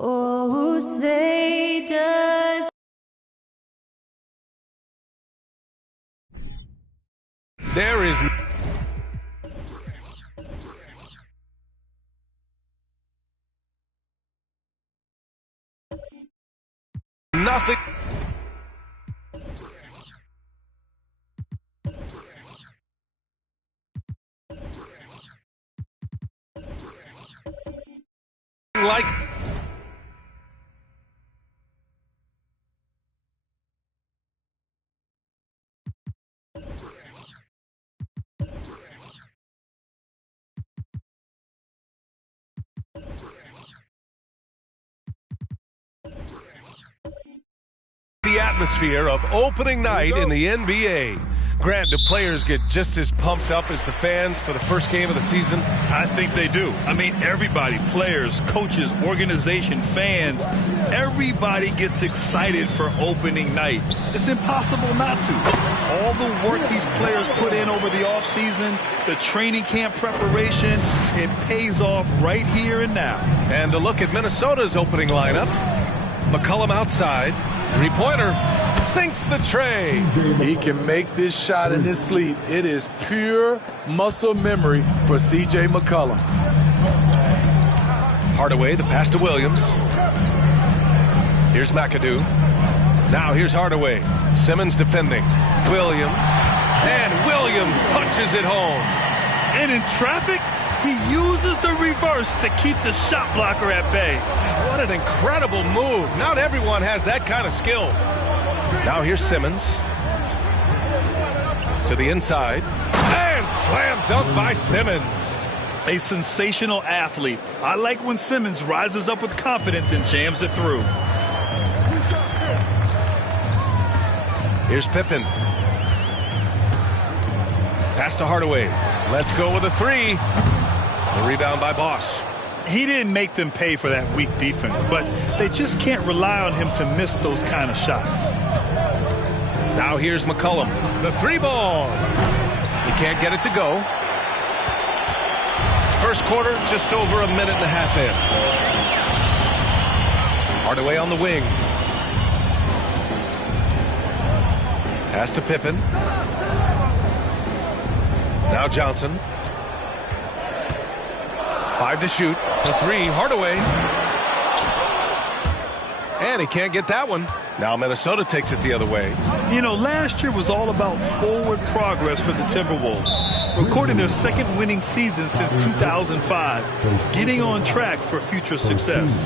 Oh, say does there is nothing. Like the atmosphere of opening night in the NBA. Grant, do players get just as pumped up as the fans for the first game of the season? I think they do. I mean, everybody, players, coaches, organization, fans, everybody gets excited for opening night. It's impossible not to. All the work these players put in over the offseason, the training camp preparation, it pays off right here and now. And to look at Minnesota's opening lineup, McCollum outside, three-pointer, sinks the tray. He can make this shot in his sleep. It is pure muscle memory for C.J. McCollum. Hardaway, the pass to Williams. Here's McAdoo. Now here's Hardaway. Simmons defending. Williams. And Williams punches it home. And in traffic, he uses the reverse to keep the shot blocker at bay. What an incredible move. Not everyone has that kind of skill. Now here's Simmons. To the inside. And slam dunk by Simmons. A sensational athlete. I like when Simmons rises up with confidence and jams it through. Here's Pippen. Pass to Hardaway. Let's go with a three. The rebound by Bosch. He didn't make them pay for that weak defense, but they just can't rely on him to miss those kind of shots. Now here's McCollum. The three ball. He can't get it to go. First quarter, just over a minute and a half in. Hardaway on the wing. Pass to Pippen. Now Johnson. 5 to shoot. The three, Hardaway. And he can't get that one. Now Minnesota takes it the other way. You know, last year was all about forward progress for the Timberwolves, recording their second winning season since 2005, getting on track for future success.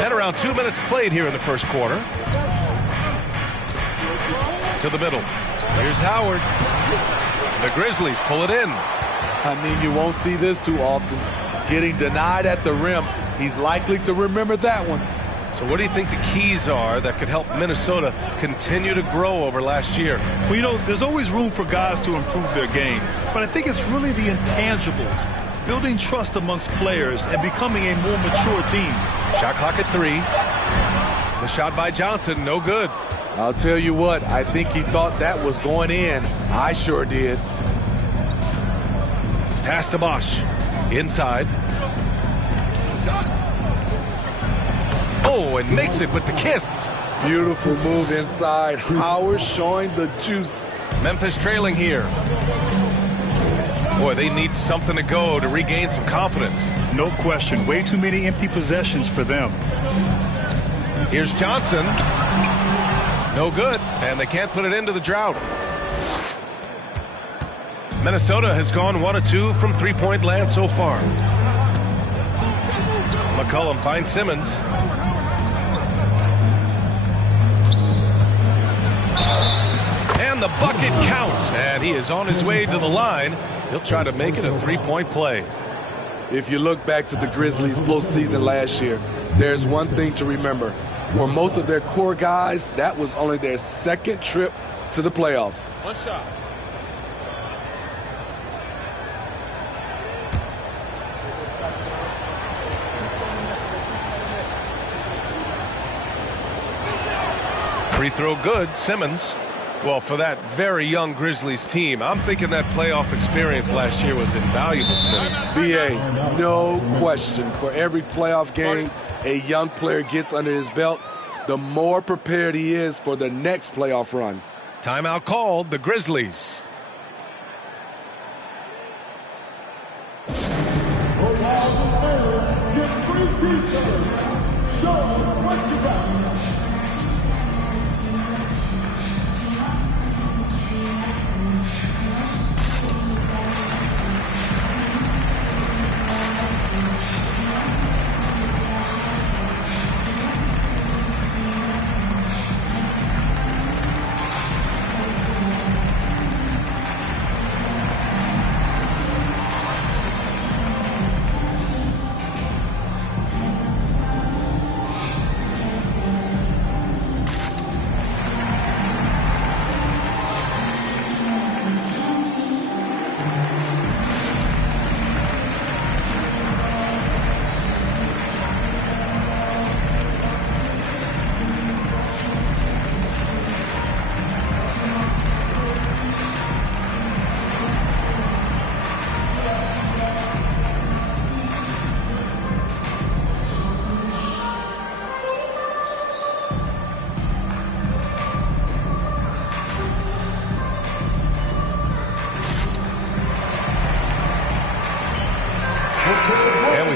At around 2 minutes played here in the first quarter. To the middle. Here's Howard. The Grizzlies pull it in. I mean, you won't see this too often. Getting denied at the rim. He's likely to remember that one. So what do you think the keys are that could help Minnesota continue to grow over last year? Well, you know, there's always room for guys to improve their game, but I think it's really the intangibles, building trust amongst players and becoming a more mature team. Shot clock at 3. The shot by Johnson, no good. I'll tell you what, I think he thought that was going in. I sure did. Pass to Bosch. Inside. Oh, and makes it with the kiss. Beautiful move inside. Howard showing the juice. Memphis trailing here. Boy, they need something to go to regain some confidence. No question. Way too many empty possessions for them. Here's Johnson. No good, and they can't put it into the drought. Minnesota has gone 1 of 2 from three-point land so far. McCollum finds Simmons. And the bucket counts, and he is on his way to the line. He'll try to make it a three-point play. If you look back to the Grizzlies' postseason last year, there's one thing to remember. For most of their core guys, that was only their second trip to the playoffs. One shot. Free throw good, Simmons. Well, for that very young Grizzlies team, I'm thinking that playoff experience last year was invaluable, Smitty. B.A., no question. For every playoff game a young player gets under his belt, the more prepared he is for the next playoff run. Timeout called, the Grizzlies.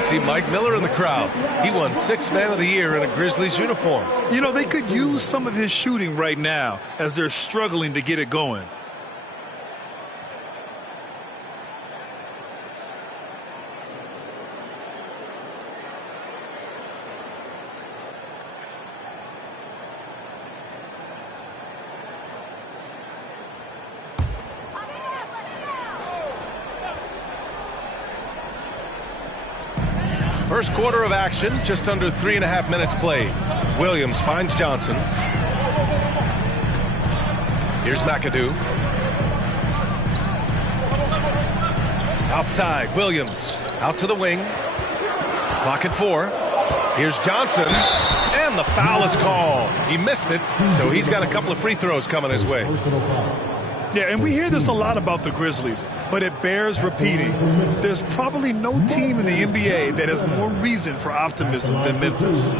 See Mike Miller in the crowd. He won 6th Man of the Year in a Grizzlies uniform. You know, they could use some of his shooting right now as they're struggling to get it going. First quarter of action, just under 3.5 minutes played. Williams finds Johnson. Here's McAdoo. Outside, Williams. Out to the wing. Clock at 4. Here's Johnson. And the foul is called. He missed it, so he's got a couple of free throws coming his way. Yeah, and we hear this a lot about the Grizzlies, but it bears repeating. There's probably no team in the NBA that has more reason for optimism than Memphis.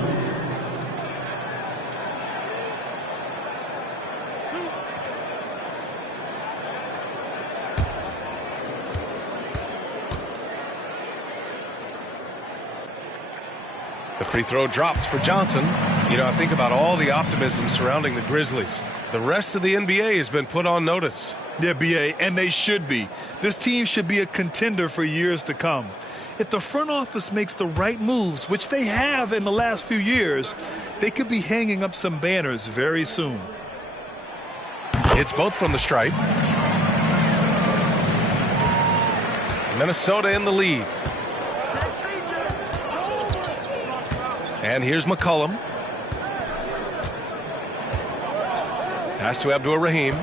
The free throw drops for Johnson. You know, I think about all the optimism surrounding the Grizzlies. The rest of the NBA has been put on notice. Yeah, B.A., and they should be. This team should be a contender for years to come. If the front office makes the right moves, which they have in the last few years, they could be hanging up some banners very soon. It's both from the stripe. Minnesota in the lead. And here's McCollum. Pass to Abdur-Rahim.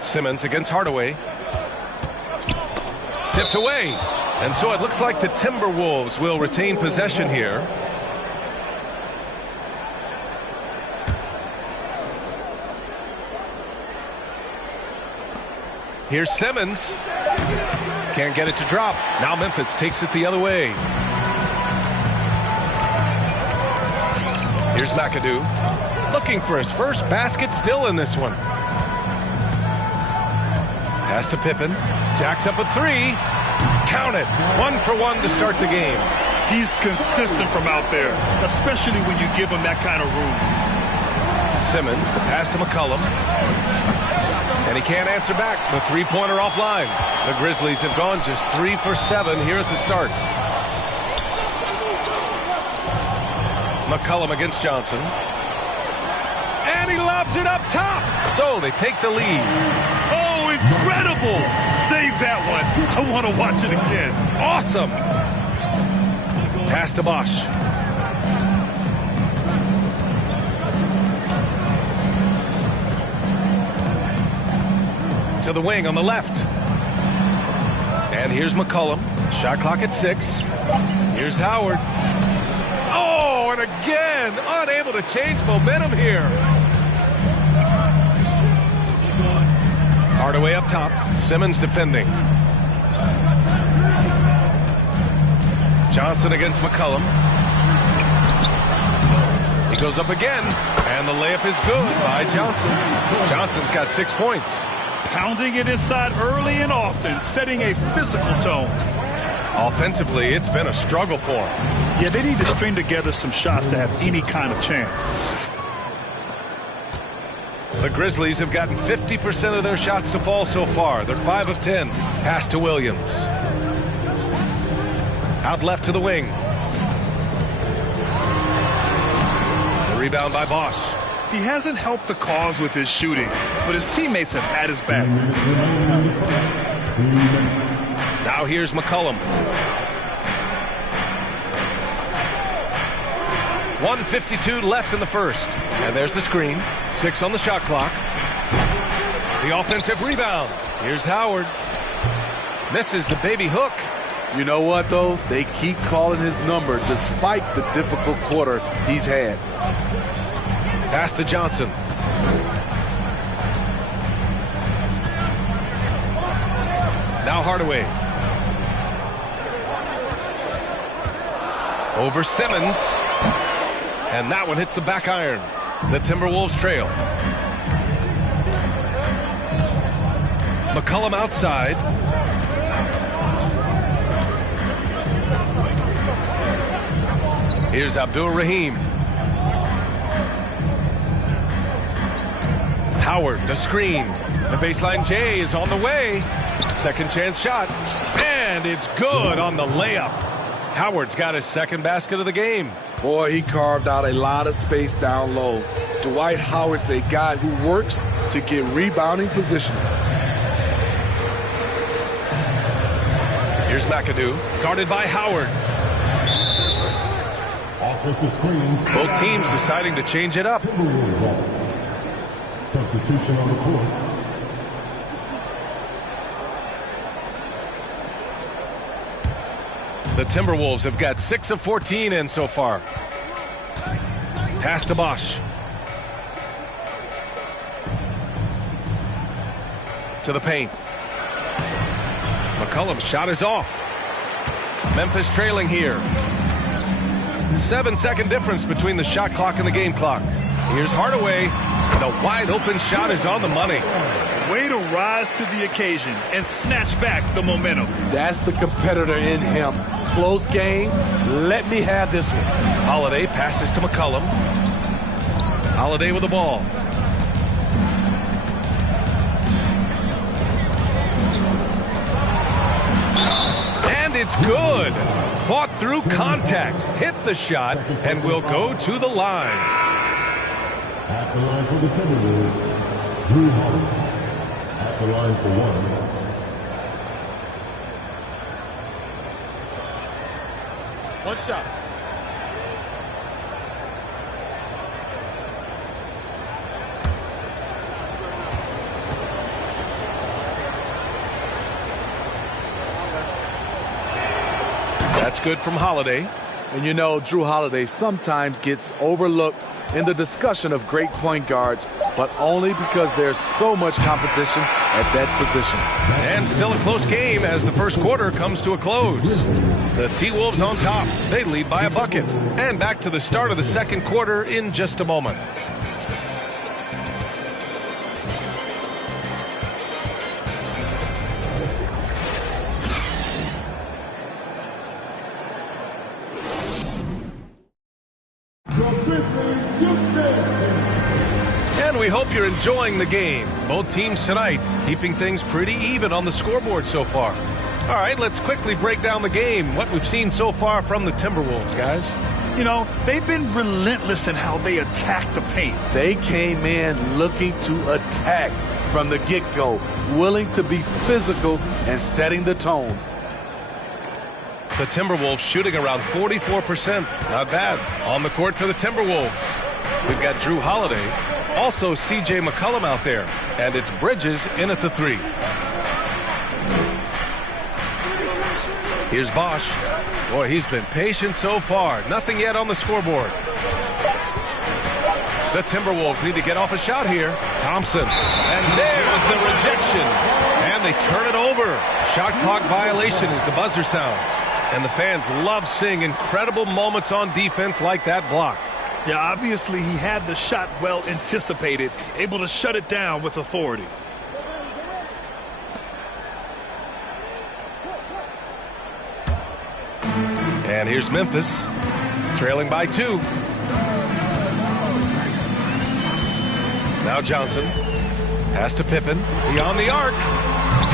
Simmons against Hardaway. Tipped away. And so it looks like the Timberwolves will retain possession here. Here's Simmons. Can't get it to drop. Now Memphis takes it the other way. Here's McAdoo. looking for his first basket still in this one. Pass to Pippen. Jacks up a three. Count it. 1 for 1 to start the game. He's consistent from out there, especially when you give him that kind of room. Simmons, the pass to McCollum. And he can't answer back. The three-pointer offline. The Grizzlies have gone just 3 for 7 here at the start. McCollum against Johnson. And he lobs it up top. So they take the lead. Oh, incredible. Save that one. I want to watch it again. Awesome. Pass to Bosch. To the wing on the left. And here's McCollum. Shot clock at 6. Here's Howard. Oh, and again, unable to change momentum here. Hardaway up top. Simmons defending. Johnson against McCollum. He goes up again, and the layup is good by Johnson. Johnson's got 6 points. Pounding it inside early and often, setting a physical tone. Offensively, it's been a struggle for him. Yeah, they need to string together some shots to have any kind of chance. The Grizzlies have gotten 50% of their shots to fall so far. They're 5 of 10. Pass to Williams. Out left to the wing. The rebound by Bosch. He hasn't helped the cause with his shooting, but his teammates have had his back. Now here's McCollum. 1:52 left in the first. And there's the screen. 6 on the shot clock. The offensive rebound. Here's Howard. Misses the baby hook. You know what, though? They keep calling his number despite the difficult quarter he's had. Pass to Johnson. Now Hardaway. Over Simmons. And that one hits the back iron. The Timberwolves trail. McCollum outside. Here's Abdul-Rahim. Howard, the screen. The baseline J is on the way. Second chance shot. And it's good on the layup. Howard's got his second basket of the game. Boy, he carved out a lot of space down low. Dwight Howard's a guy who works to get rebounding position. Here's McAdoo, guarded by Howard. Offensive screen. Both teams deciding to change it up. Substitution on the court. The Timberwolves have got 6 of 14 in so far. Pass to Bosch. To the paint. McCollum's shot is off. Memphis trailing here. 7-second difference between the shot clock and the game clock. Here's Hardaway. The wide open shot is on the money. Way to rise to the occasion and snatch back the momentum. That's the competitor in him. Close game. Let me have this one. Holiday passes to McCollum. Holiday with the ball. And it's good. Fought through contact. Hit the shot and will go to the line. At the line for the Timberwolves, Drew Holiday. At the line for one. One shot. That's good from Holiday. And you know, Drew Holiday sometimes gets overlooked in the discussion of great point guards, but only because there's so much competition at that position. And still a close game as the first quarter comes to a close. The T-Wolves on top. They lead by a bucket. And back to the start of the second quarter in just a moment. Hope you're enjoying the game. Both teams tonight keeping things pretty even on the scoreboard so far. All right, let's quickly break down the game. What we've seen so far from the Timberwolves, guys. You know, they've been relentless in how they attack the paint. They came in looking to attack from the get-go, willing to be physical and setting the tone. The Timberwolves shooting around 44%. Not bad. On the court for the Timberwolves, we've got Drew Holiday. Also C.J. McCollum out there. And it's Bridges in at the 3. Here's Bosch. Boy, he's been patient so far. Nothing yet on the scoreboard. The Timberwolves need to get off a shot here. Thompson. And there's the rejection. And they turn it over. Shot clock violation as the buzzer sounds. And the fans love seeing incredible moments on defense like that block. Yeah, obviously he had the shot well anticipated, able to shut it down with authority. And here's Memphis, trailing by 2. Now Johnson, pass to Pippen, beyond the arc,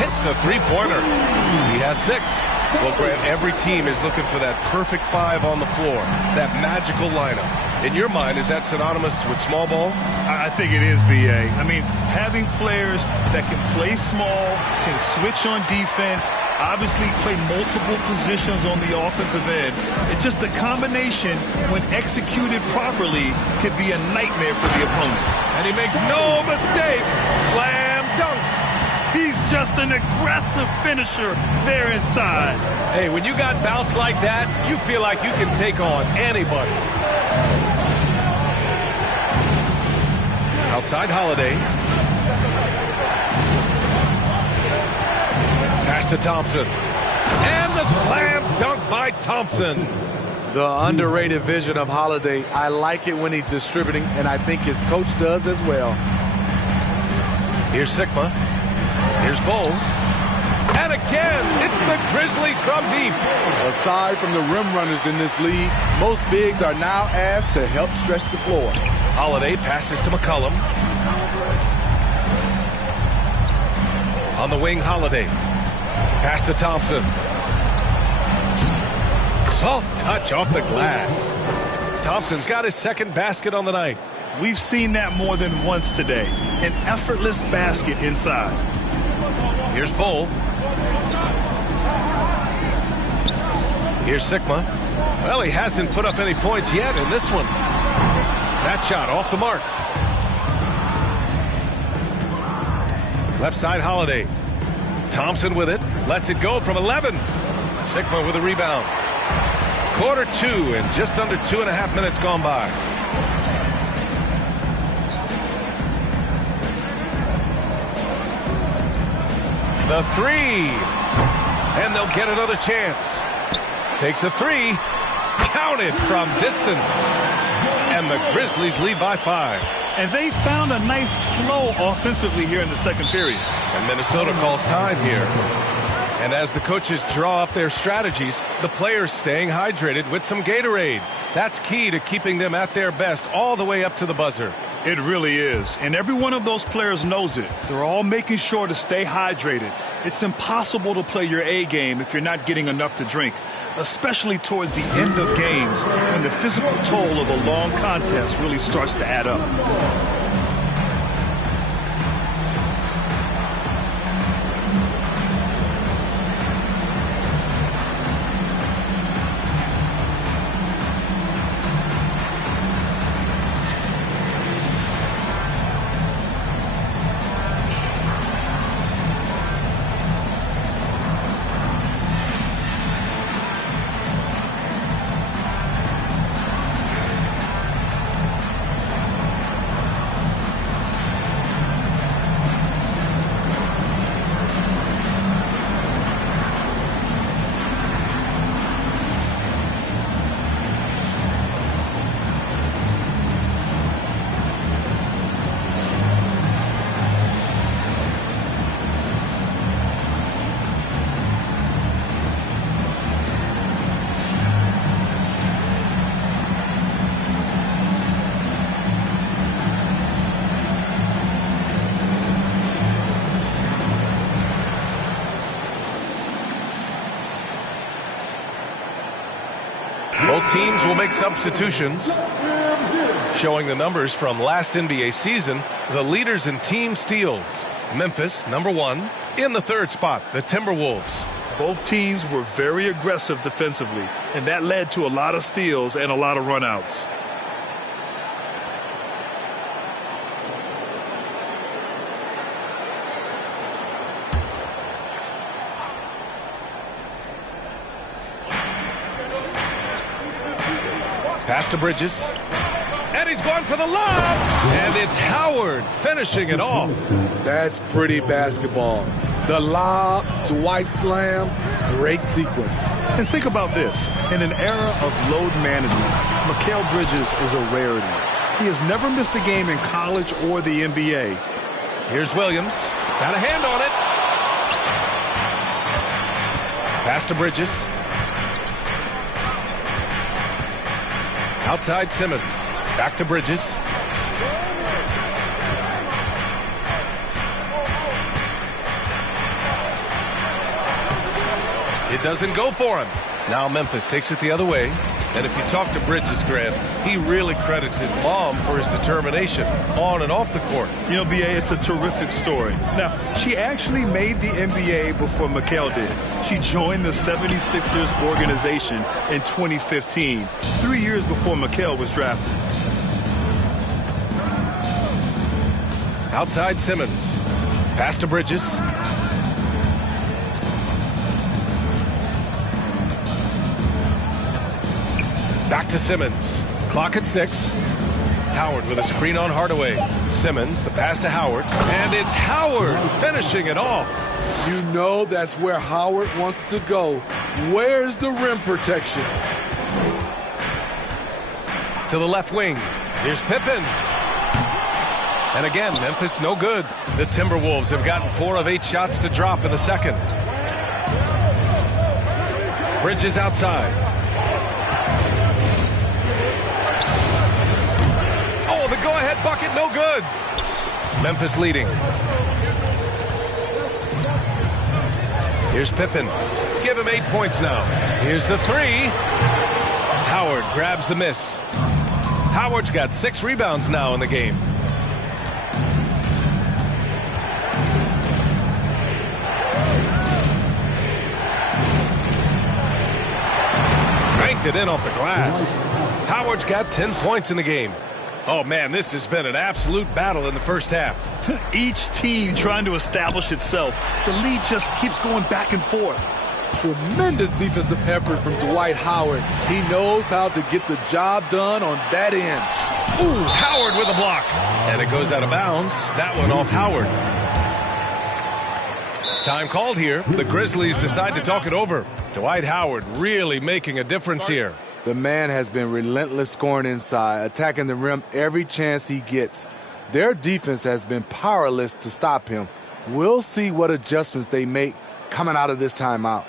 hits a three-pointer. He has 6. Well, Grant, every team is looking for that perfect 5 on the floor, that magical lineup. In your mind, is that synonymous with small ball? I think it is, B.A. I mean, having players that can play small, can switch on defense, obviously play multiple positions on the offensive end. It's just a combination, when executed properly, could be a nightmare for the opponent. And he makes no mistake. Slam dunk. He's just an aggressive finisher there inside. Hey, when you got bounce like that, you feel like you can take on anybody. Outside Holiday. Pass to Thompson. And the slam dunk by Thompson. The underrated vision of Holiday. I like it when he's distributing, and I think his coach does as well. Here's Sigma. Here's Bull. And again, it's the Grizzlies from deep. Aside from the rim runners in this league, most bigs are now asked to help stretch the floor. Holiday passes to McCollum. On the wing, Holiday. Pass to Thompson. Soft touch off the glass. Thompson's got his second basket on the night. We've seen that more than once today. An effortless basket inside. Here's Bull. Here's Sigma. Well, he hasn't put up any points yet in this one. That shot off the mark. Left side, Holiday. Thompson with it. Lets it go from 11. Sigma with a rebound. Quarter 2 and just under 2.5 minutes gone by. The 3. And they'll get another chance. Takes a 3. Counted from distance. And the Grizzlies lead by 5. And they found a nice flow offensively here in the second period. And Minnesota calls time here. And as the coaches draw up their strategies, the players staying hydrated with some Gatorade. That's key to keeping them at their best all the way up to the buzzer. It really is. And every one of those players knows it. They're all making sure to stay hydrated. It's impossible to play your A game if you're not getting enough to drink, especially towards the end of games when the physical toll of a long contest really starts to add up. Both teams will make substitutions. Showing the numbers from last NBA season, the leaders in team steals. Memphis, number 1. In the 3rd spot, the Timberwolves. Both teams were very aggressive defensively, and that led to a lot of steals and a lot of runouts. Pass to Bridges. And he's going for the lob. And it's Howard finishing it off. That's pretty basketball. The lob to White slam. Great sequence. And think about this. In an era of load management, Mikal Bridges is a rarity. He has never missed a game in college or the NBA. Here's Williams. Got a hand on it. Pass to Bridges. Outside Simmons. Back to Bridges. It doesn't go for him. Now Memphis takes it the other way. And if you talk to Bridges, Grant, he really credits his mom for his determination on and off the court. You know, B.A., it's a terrific story. Now, she actually made the NBA before Mikal did. She joined the 76ers organization in 2015, 3 years before Mikal was drafted. Outside Simmons. Pass to Bridges. Back to Simmons. Clock at 6. Howard with a screen on Hardaway. Simmons, the pass to Howard. And it's Howard finishing it off. You know that's where Howard wants to go. Where's the rim protection? To the left wing. Here's Pippen. And again, Memphis no good. The Timberwolves have gotten 4 of 8 shots to drop in the second. Bridges outside. Oh, the go-ahead bucket, no good. Memphis leading. Here's Pippen. Give him 8 points now. Here's the 3. Howard grabs the miss. Howard's got 6 rebounds now in the game. Banked it in off the glass. Howard's got 10 points in the game. Oh, man, this has been an absolute battle in the first half. Each team trying to establish itself. The lead just keeps going back and forth. Tremendous defensive effort from Dwight Howard. He knows how to get the job done on that end. Ooh, Howard with a block. And it goes out of bounds. That one off Howard. Time called here. The Grizzlies decide to talk it over. Dwight Howard really making a difference here. The man has been relentless scoring inside, attacking the rim every chance he gets. Their defense has been powerless to stop him. We'll see what adjustments they make coming out of this timeout.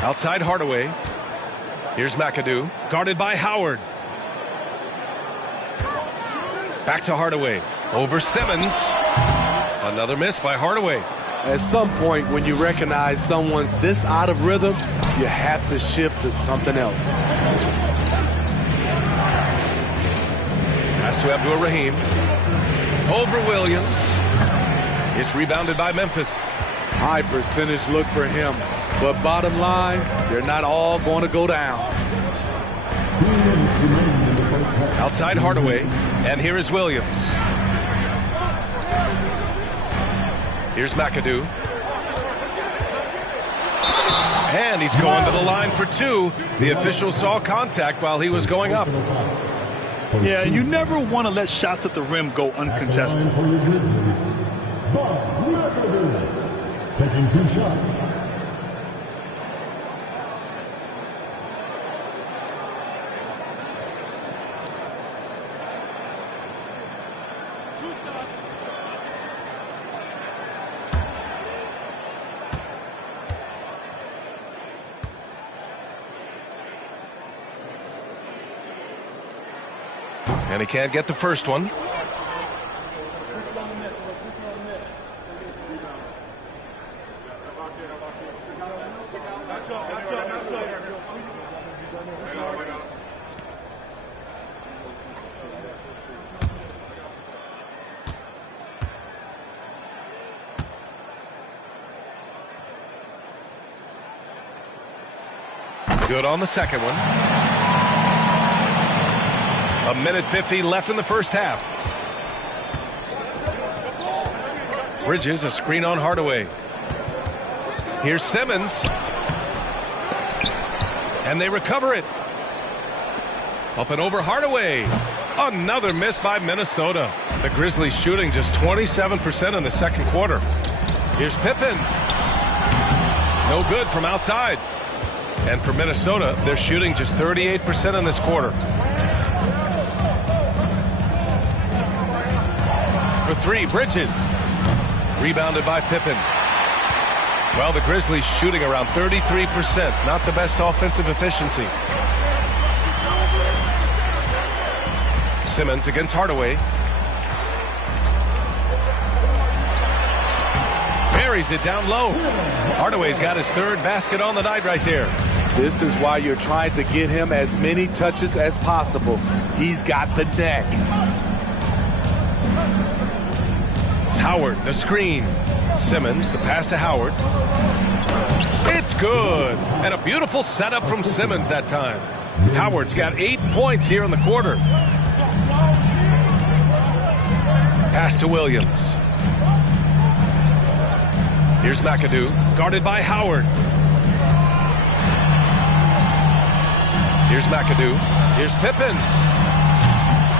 Outside Hardaway. Here's McAdoo, guarded by Howard. Back to Hardaway. Over Simmons. Another miss by Hardaway. At some point, when you recognize someone's this out of rhythm, you have to shift to something else. Pass to Abdur-Rahim. Over Williams. It's rebounded by Memphis. High percentage look for him. But bottom line, they're not all going to go down. Outside Hardaway. And here is Williams. Here's McAdoo. And he's going to the line for two. The official saw contact while he was going up. Yeah, you never want to let shots at the rim go uncontested. Taking 2 shots. And he can't get the first one. Good on the second one. 1:50 left in the first half. Bridges, a screen on Hardaway. Here's Simmons. And they recover it. Up and over Hardaway. Another miss by Minnesota. The Grizzlies shooting just 27% in the second quarter. Here's Pippen. No good from outside. And for Minnesota, they're shooting just 38% in this quarter. For three, Bridges. Rebounded by Pippen. Well, the Grizzlies shooting around 33%. Not the best offensive efficiency. Simmons against Hardaway. Buries it down low. Hardaway's got his third basket on the night right there. This is why you're trying to get him as many touches as possible. He's got the neck. Howard, the screen. Simmons, the pass to Howard. It's good. And a beautiful setup from Simmons that time. Howard's got 8 points here in the quarter. Pass to Williams. Here's McAdoo, guarded by Howard. Here's McAdoo. Here's Pippen.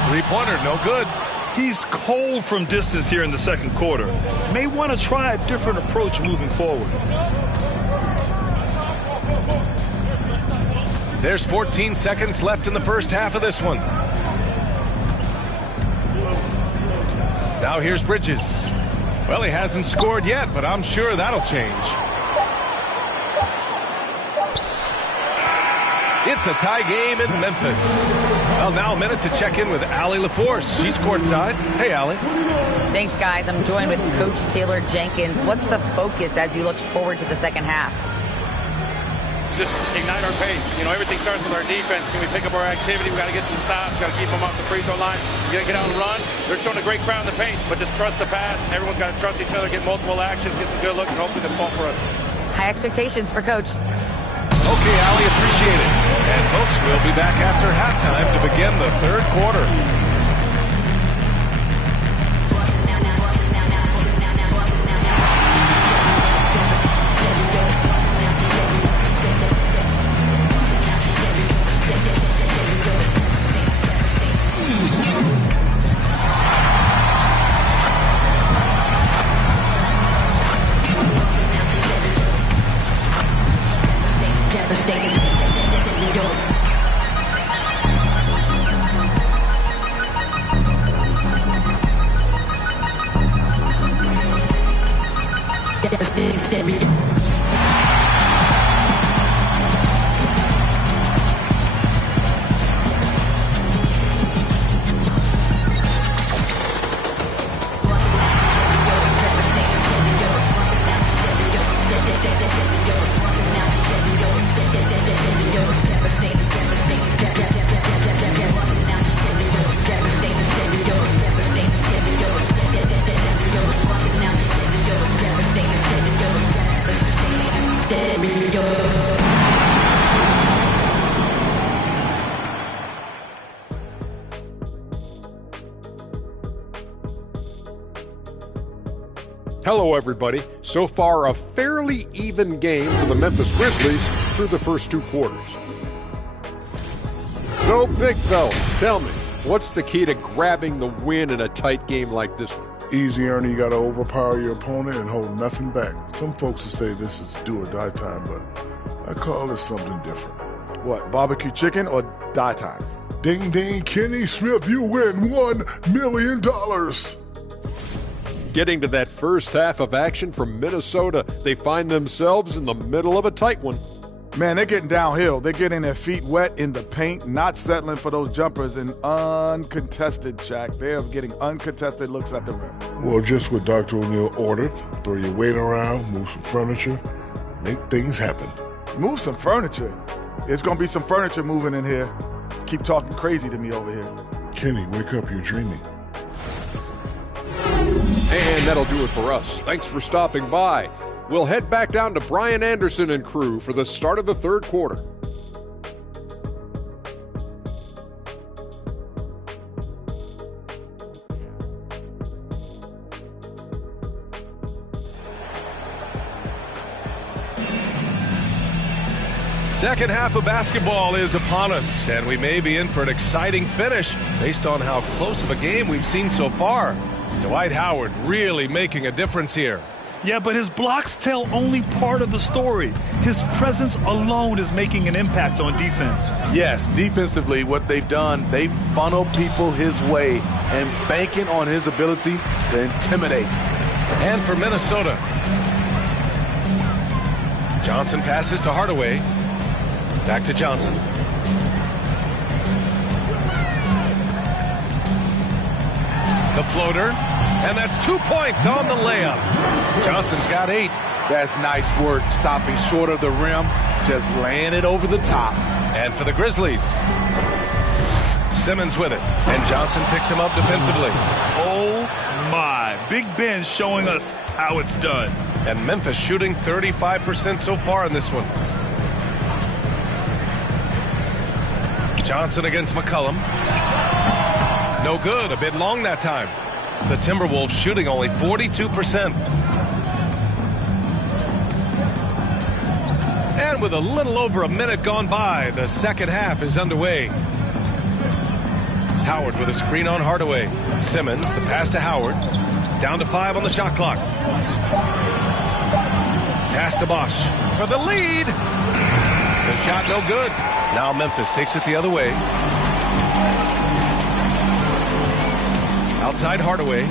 Three-pointer, no good. He's cold from distance here in the second quarter. May want to try a different approach moving forward. There's 14 seconds left in the first half of this one. Now here's Bridges. Well, he hasn't scored yet, but I'm sure that'll change. It's a tie game in Memphis. Well, now a minute to check in with Allie LaForce. She's courtside. Hey, Allie. Thanks, guys. I'm joined with Coach Taylor Jenkins. What's the focus as you look forward to the second half? Just ignite our pace. You know, everything starts with our defense. Can we pick up our activity? We got to get some stops. Got to keep them off the free throw line. We got to get out and run. They're showing a great crowd in the paint, but just trust the pass. Everyone's got to trust each other, get multiple actions, get some good looks, and hopefully they'll fall for us. High expectations for Coach. Okay, Allie, appreciate it. And folks, we'll be back after halftime to begin the third quarter. Hello, everybody. So far, a fairly even game for the Memphis Grizzlies through the first 2 quarters. So, big fella, tell me, what's the key to grabbing the win in a tight game like this one? Easy, Ernie. You got to overpower your opponent and hold nothing back. Some folks will say this is do or die time, but I call this something different. What, barbecue chicken or die time? Ding, ding, Kenny Smith, you win $1 million. Getting to that first half of action from Minnesota, they find themselves in the middle of a tight one. Man, they're getting downhill. They're getting their feet wet in the paint, not settling for those jumpers, and uncontested, Jack. They're getting uncontested looks at the rim. Well, just what Dr. O'Neal ordered. Throw your weight around, move some furniture, make things happen. Move some furniture? There's going to be some furniture moving in here. Keep talking crazy to me over here. Kenny, wake up, you're dreaming. And that'll do it for us. Thanks for stopping by. We'll head back down to Brian Anderson and crew for the start of the third quarter. Second half of basketball is upon us, and we may be in for an exciting finish based on how close of a game we've seen so far. Dwight Howard really making a difference here. Yeah, but his blocks tell only part of the story. His presence alone is making an impact on defense. Yes, defensively, what they've done, they've funneled people his way and banking on his ability to intimidate. And for Minnesota, Johnson passes to Hardaway. Back to Johnson. The floater, and that's 2 points on the layup. Johnson's got 8. That's nice work, stopping short of the rim, just laying it over the top. And for the Grizzlies, Simmons with it, and Johnson picks him up defensively. Oh my, Big Ben showing us how it's done. And Memphis shooting 35% so far in this one. Johnson against McCollum. No good, a bit long that time. The Timberwolves shooting only 42%. And with a little over a minute gone by, the second half is underway. Howard with a screen on Hardaway. Simmons, the pass to Howard. Down to 5 on the shot clock. Pass to Bosch for the lead. The shot no good. Now Memphis takes it the other way. Outside Hardaway.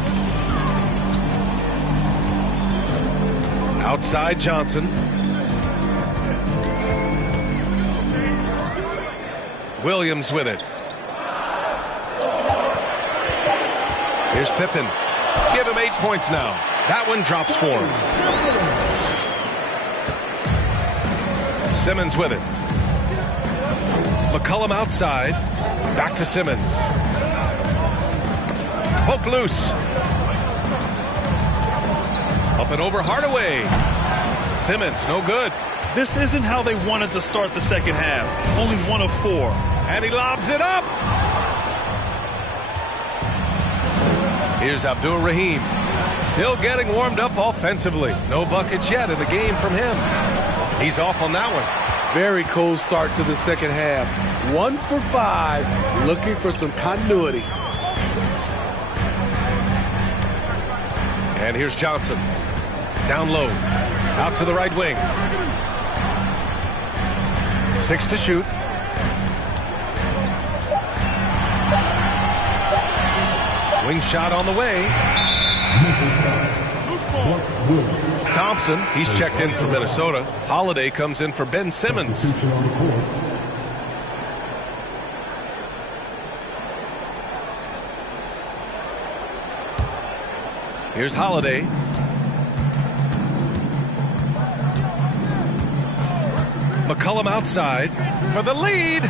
Outside Johnson. Williams with it. Here's Pippen. Give him 8 points now. That one drops for him. Simmons with it. McCollum outside. Back to Simmons. Poke loose. Up and over Hardaway. Simmons, no good. This isn't how they wanted to start the second half. Only 1 of 4. And he lobs it up. Here's Abdul Rahim. Still getting warmed up offensively. No buckets yet in the game from him. He's off on that one. Very cold start to the second half. 1 for 5, looking for some continuity. And here's Johnson. Down low. Out to the right wing. 6 to shoot. Wing shot on the way. Thompson, he's checked in for Minnesota. Holiday comes in for Ben Simmons. Here's Holiday. McCollum outside for the lead.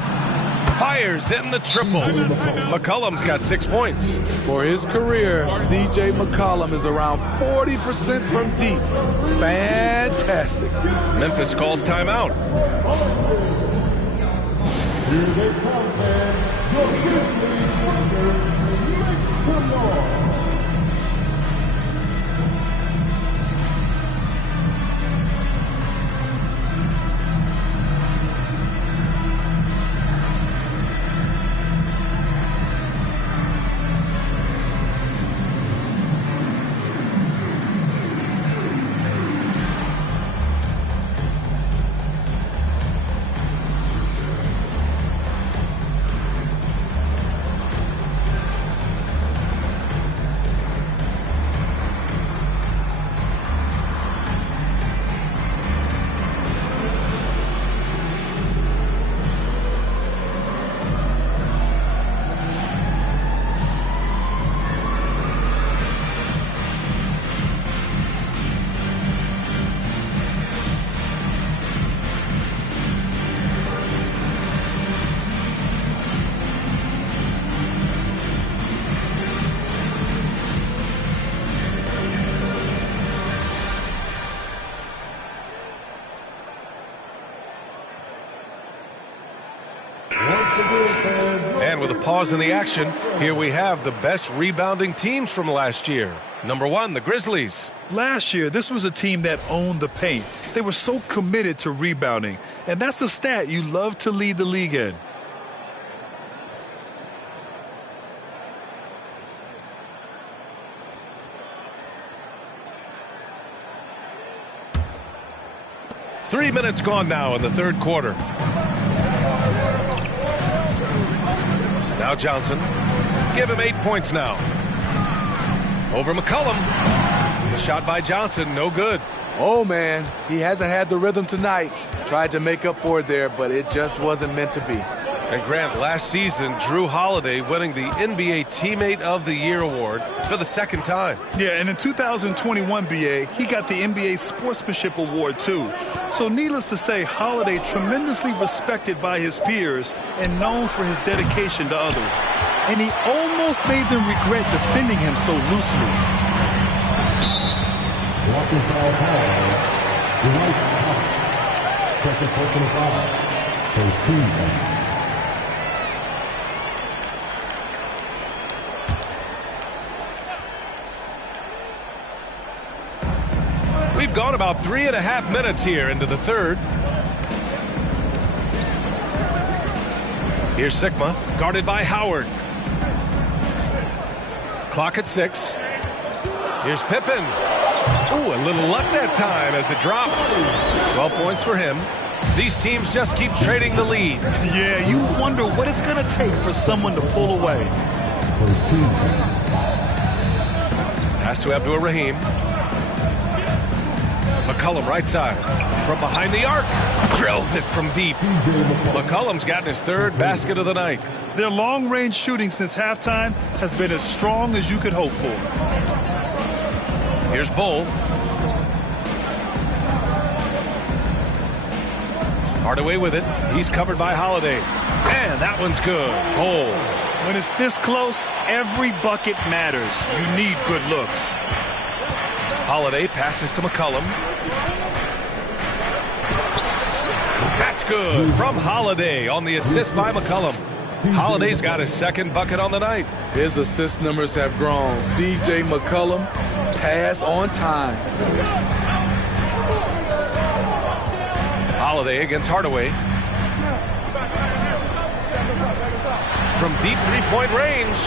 Fires in the triple. McCollum's got 6 points. For his career, C.J. McCollum is around 40% from deep. Fantastic. fantastic. Memphis calls timeout. Here they come, fans. The Grizzlies Thunder makes some noise. And with a pause in the action, here we have the best rebounding teams from last year. Number 1, the Grizzlies. Last year, this was a team that owned the paint. They were so committed to rebounding, and that's a stat you love to lead the league in. Three minutes gone now in the third quarter. Now Johnson. Give him 8 points now. Over McCollum. The shot by Johnson, no good. Oh, man, he hasn't had the rhythm tonight. Tried to make up for it there, but it just wasn't meant to be. And Grant, last season, Drew Holiday winning the NBA Teammate of the Year award for the second time. Yeah, and in 2021, BA, he got the NBA Sportsmanship Award, too. So needless to say, Holiday tremendously respected by his peers and known for his dedication to others. And he almost made them regret defending him so loosely. Walking foul call. Dwight Howard. Second personal foul. First team foul. We've gone about 3.5 minutes here into the third. Here's Sigma, guarded by Howard. Clock at 6. Here's Pippen. Ooh, a little luck that time as it drops. 12 points for him. These teams just keep trading the lead. Yeah, you wonder what it's going to take for someone to pull away. First team. Pass to Abdur-Rahim. McCollum right side. From behind the arc. Drills it from deep. McCollum's gotten his third basket of the night. Their long-range shooting since halftime has been as strong as you could hope for. Here's Bull. Hardaway with it. He's covered by Holiday. And that one's good. Bull. When it's this close, every bucket matters. You need good looks. Holiday passes to McCollum. That's good from Holiday on the assist by McCollum. Holiday's got his second bucket on the night. His assist numbers have grown. C.J. McCollum, pass on time. Holiday against Hardaway. From deep three-point range.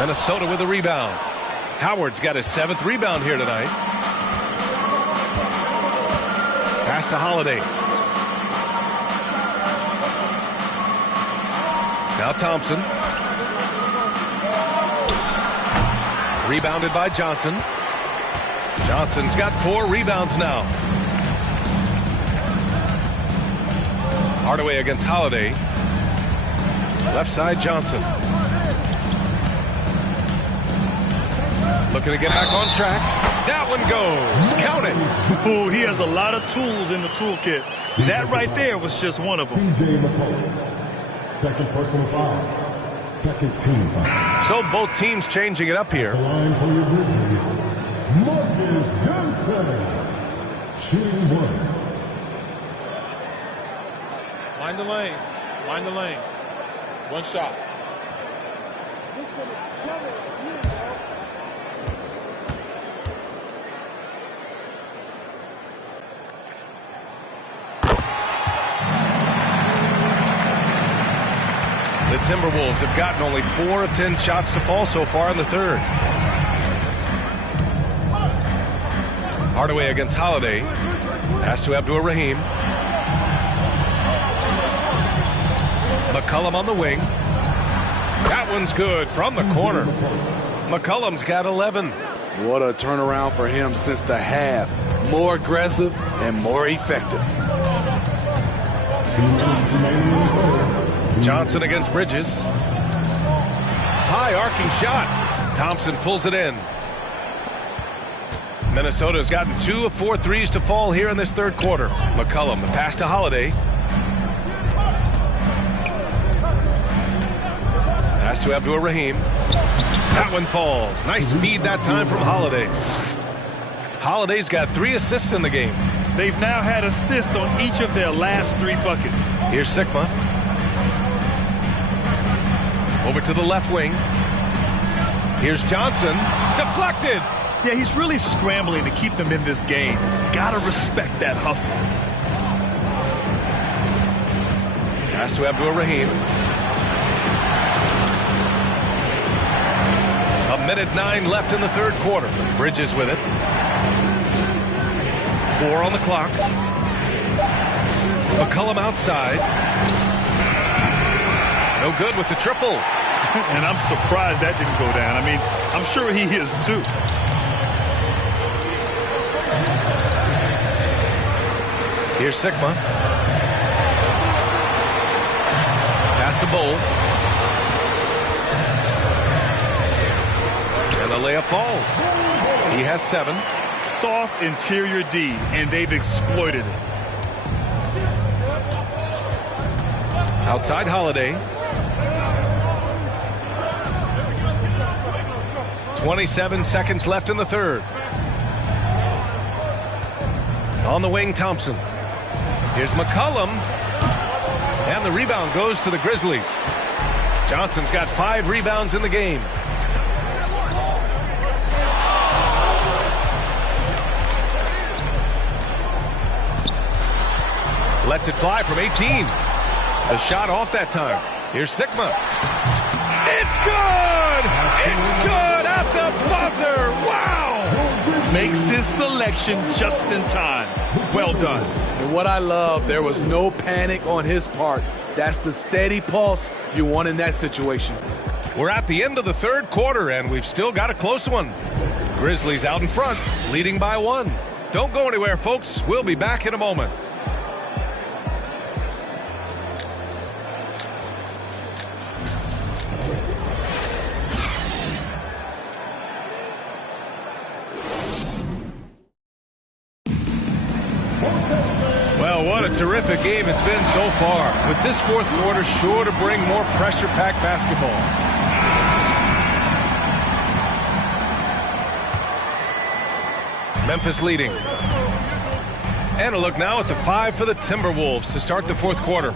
Minnesota with a rebound. Howard's got his 7th rebound here tonight. Pass to Holiday. Now Thompson. Rebounded by Johnson. Johnson's got 4 rebounds now. Hardaway against Holiday. Left side Johnson. Looking to get back on track. That one goes. Count it. Oh, he has a lot of tools in the toolkit. That right there was just one of them. C.J. McCollum. Second personal foul. Second team foul. So both teams changing it up here. The line for your Grizzlies. Marcus Johnson. Shooting one. Mind the lanes. Mind the lanes. One shot. The Timberwolves have gotten only 4 of 10 shots to fall so far in the third. Hardaway against Holiday. Pass to Abdur-Rahim. McCollum on the wing. That one's good from the corner. McCollum's got 11. What a turnaround for him since the half. More aggressive and more effective. Johnson against Bridges. High arcing shot. Thompson pulls it in. Minnesota's gotten 2 of 4 threes to fall here in this third quarter. McCollum, the pass to Holiday. Pass to Abdur-Rahim. That one falls. Nice feed that time from Holiday. Holiday's got 3 assists in the game. They've now had assists on each of their last 3 buckets. Here's Sigma. Over to the left wing. Here's Johnson. Deflected. Yeah, he's really scrambling to keep them in this game. Gotta respect that hustle. Pass to Abdur-Rahim. 1:09 left in the third quarter. Bridges with it. 4 on the clock. McCollum outside. No good with the triple. And I'm surprised that didn't go down. I mean, I'm sure he is too. Here's Sigma. Pass to Bowl. And the layup falls. He has 7. Soft interior D, and they've exploited it. Outside Holiday. 27 seconds left in the third. On the wing, Thompson. Here's McCollum. And the rebound goes to the Grizzlies. Johnson's got 5 rebounds in the game. Lets it fly from 18. A shot off that time. Here's Sigma. It's good! It's good at the buzzer! Wow! Makes his selection just in time. Well done. And what I love, there was no panic on his part. That's the steady pulse you want in that situation. We're at the end of the third quarter, and we've still got a close one. Grizzlies out in front, leading by 1. Don't go anywhere, folks. We'll be back in a moment. What a terrific game it's been so far, with this fourth quarter sure to bring more pressure-packed basketball. Memphis leading. And a look now at the 5 for the Timberwolves to start the fourth quarter.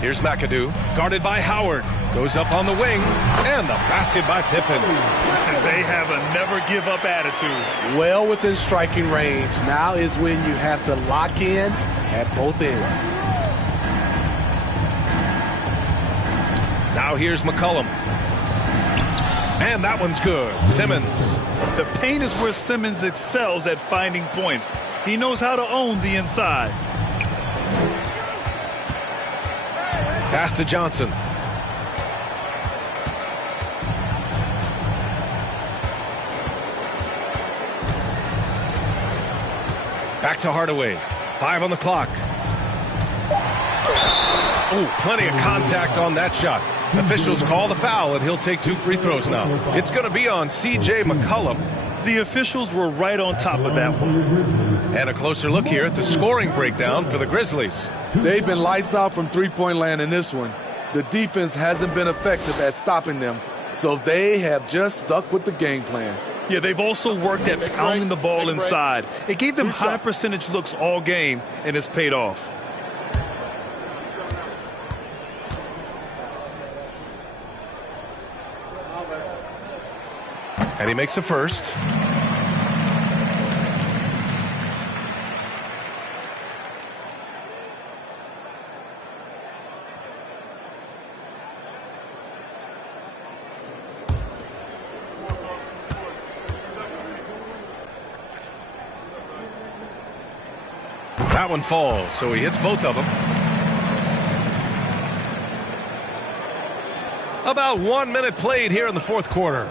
Here's McAdoo, guarded by Howard. Goes up on the wing, and the basket by Pippen. They have a never-give-up attitude. Well within striking range. Now is when you have to lock in at both ends. Now here's McCollum. And that one's good. Simmons. The paint is where Simmons excels at finding points. He knows how to own the inside. Pass to Johnson. Back to Hardaway. 5 on the clock. Ooh, plenty of contact on that shot. Officials call the foul, and he'll take 2 free throws now. It's going to be on C.J. McCollum. The officials were right on top of that one. And a closer look here at the scoring breakdown for the Grizzlies. They've been lights out from three-point land in this one. The defense hasn't been effective at stopping them, so they have just stuck with the game plan. Yeah, they've also worked at pounding the ball inside. It gave them high percentage looks all game, and it's paid off. And he makes the first. That one falls, so he hits both of them. About 1 minute played here in the fourth quarter.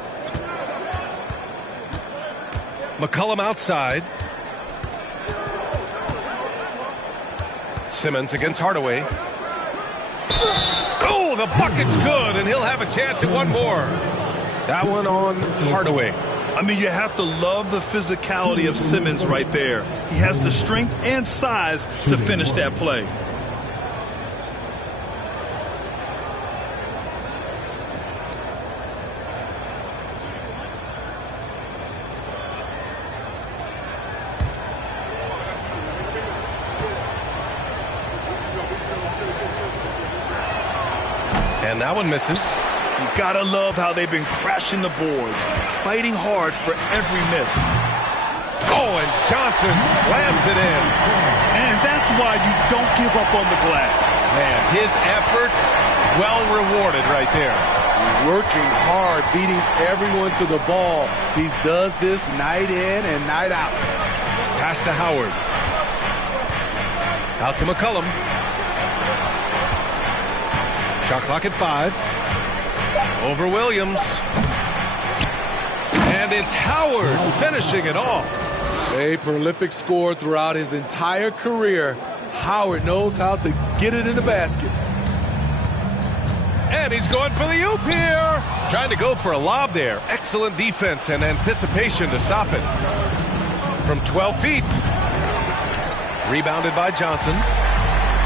McCollum outside. Simmons against Hardaway. Oh, the bucket's good, and he'll have a chance at one more. That one on Hardaway. I mean, you have to love the physicality of Simmons right there. He has the strength and size to finish that play. And that one misses. You gotta love how they've been crashing the boards, fighting hard for every miss. Oh, and Johnson slams it in. And that's why you don't give up on the glass. Man, his efforts well rewarded right there. Working hard, beating everyone to the ball. He does this night in and night out. Pass to Howard. Out to McCollum. Shot clock at 5. Over Williams. And it's Howard finishing it off. A prolific scorer throughout his entire career. Howard knows how to get it in the basket. And he's going for the oop here. Trying to go for a lob there. Excellent defense and anticipation to stop it. From 12 feet. Rebounded by Johnson.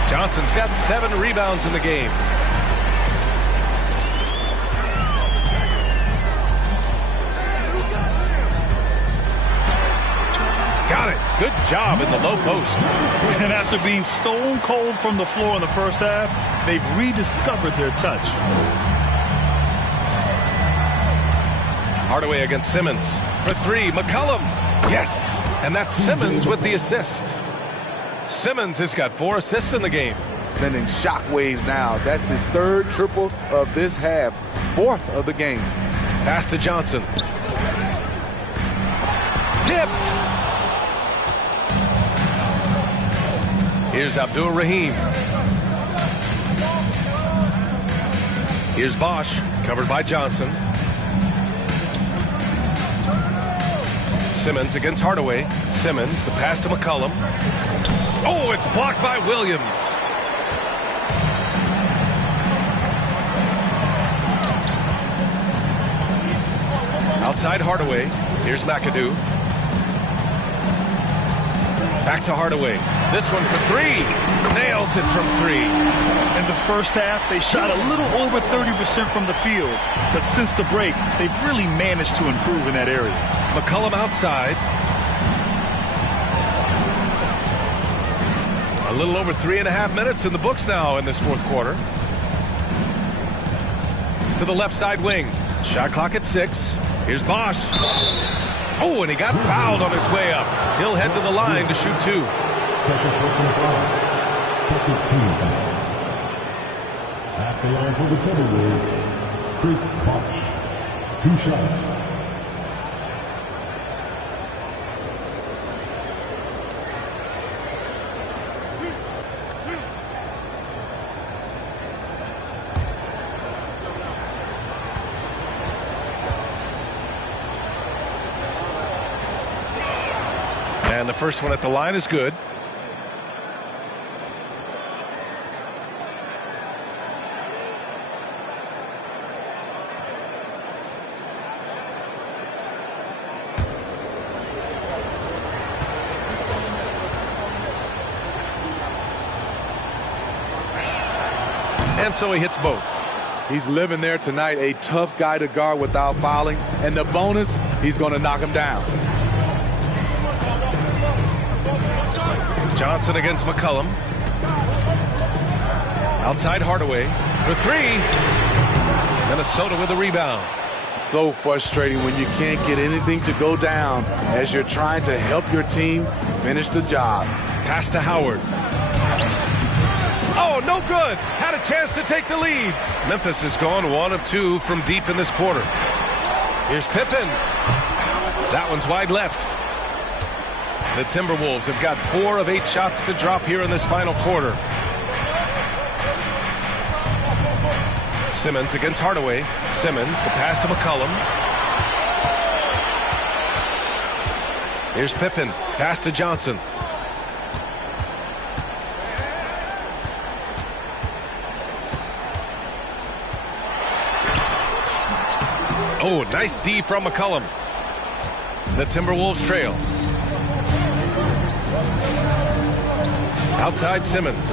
Johnson's got 7 rebounds in the game. Got it. Good job in the low post. And after being stone cold from the floor in the first half, they've rediscovered their touch. Hardaway against Simmons. For 3, McCollum. Yes. And that's Simmons with the assist. Simmons has got 4 assists in the game. Sending shockwaves now. That's his 3rd triple of this half. 4th of the game. Pass to Johnson. Tipped. Here's Abdul Rahim. Here's Bosch, covered by Johnson. Simmons against Hardaway. Simmons, the pass to McCollum. Oh, it's blocked by Williams. Outside Hardaway. Here's McAdoo. Back to Hardaway. This one for 3. Nails it from 3. In the first half, they shot a little over 30% from the field. But since the break, they've really managed to improve in that area. McCollum outside. A little over 3.5 minutes in the books now in this fourth quarter. To the left side wing. Shot clock at 6. Here's Bosch. Oh, and he got fouled on his way up. He'll head to the line to shoot 2. Second personal foul. Second team foul. At the line for the Timberwolves, Chris Bosch. 2 shots. And the first one at the line is good. And so he hits both. He's living there tonight, a tough guy to guard without fouling. And the bonus, he's going to knock him down. Johnson against McCollum. Outside Hardaway for three. Minnesota with a rebound. So frustrating when you can't get anything to go down as you're trying to help your team finish the job. Pass to Howard. Oh, no good. Had a chance to take the lead. Memphis has gone 1 of 2 from deep in this quarter. Here's Pippen. That one's wide left. The Timberwolves have got 4 of 8 shots to drop here in this final quarter. Simmons against Hardaway. Simmons, the pass to McCollum. Here's Pippen. Pass to Johnson. Oh, nice D from McCollum. The Timberwolves trail. Outside Simmons.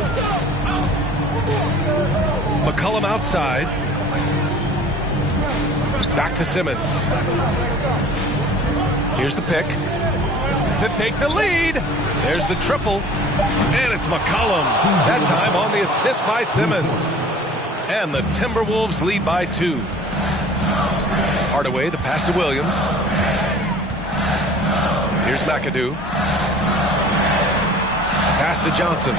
McCollum outside. Back to Simmons. Here's the pick. To take the lead. There's the triple. And it's McCollum. That time on the assist by Simmons. And the Timberwolves lead by 2. Hardaway, the pass to Williams. Here's McAdoo. Pass to Johnson.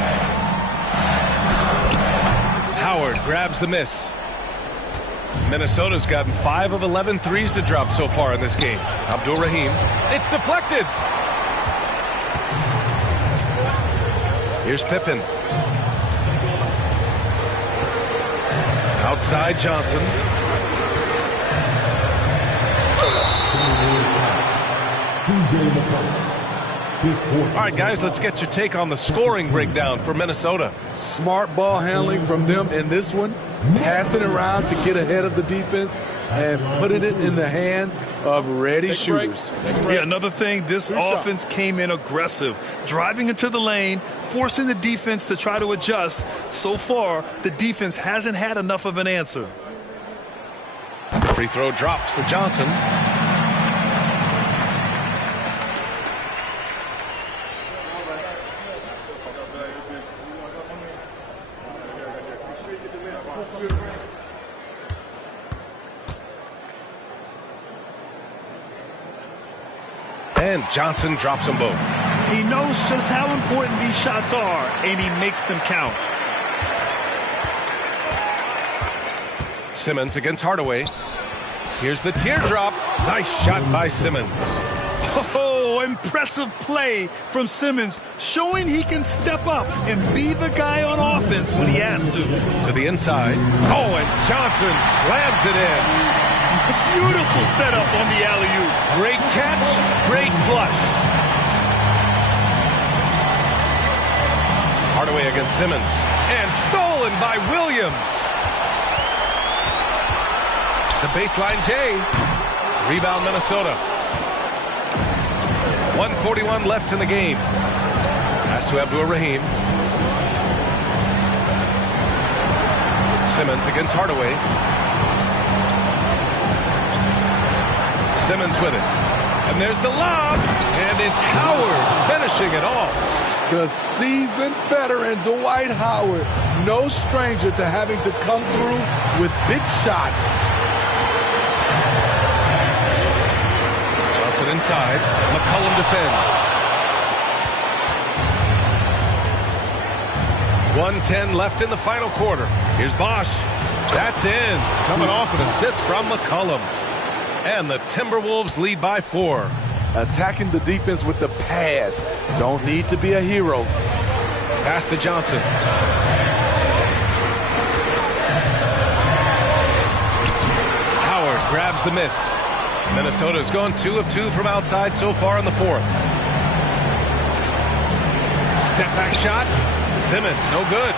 Howard grabs the miss. Minnesota's gotten 5 of 11 threes to drop so far in this game. Abdul-Rahim. It's deflected. Here's Pippen. Outside Johnson. All right, guys, let's get your take on the scoring breakdown for Minnesota. Smart ball handling from them in this one. Passing around to get ahead of the defense and putting it in the hands of ready shooters. Yeah, another thing, this offense came in aggressive, driving into the lane, forcing the defense to try to adjust. So far, the defense hasn't had enough of an answer. Free throw drops for Johnson. And Johnson drops them both. He knows just how important these shots are, and he makes them count. Simmons against Hardaway. Here's the teardrop. Nice shot by Simmons. Oh, impressive play from Simmons, showing he can step up and be the guy on offense when he has to. To the inside. Oh, and Johnson slams it in. Beautiful setup on the alley-oop. Great catch, great flush. Hardaway against Simmons. And stolen by Williams. The baseline J. Rebound Minnesota. 1:41 left in the game. Pass to Abdul-Rahim. Simmons against Hardaway. Simmons with it. And there's the lob. And it's Howard finishing it off. The seasoned veteran Dwight Howard, no stranger to having to come through with big shots. Johnson inside. McCollum defends. 1:10 left in the final quarter. Here's Bosch. That's in. Coming off an assist from McCollum. And the Timberwolves lead by 4. Attacking the defense with the pass. Don't need to be a hero. Pass to Johnson. Howard grabs the miss. Minnesota's gone 2 of 2 from outside so far in the 4th. Step back shot. Simmons, no good.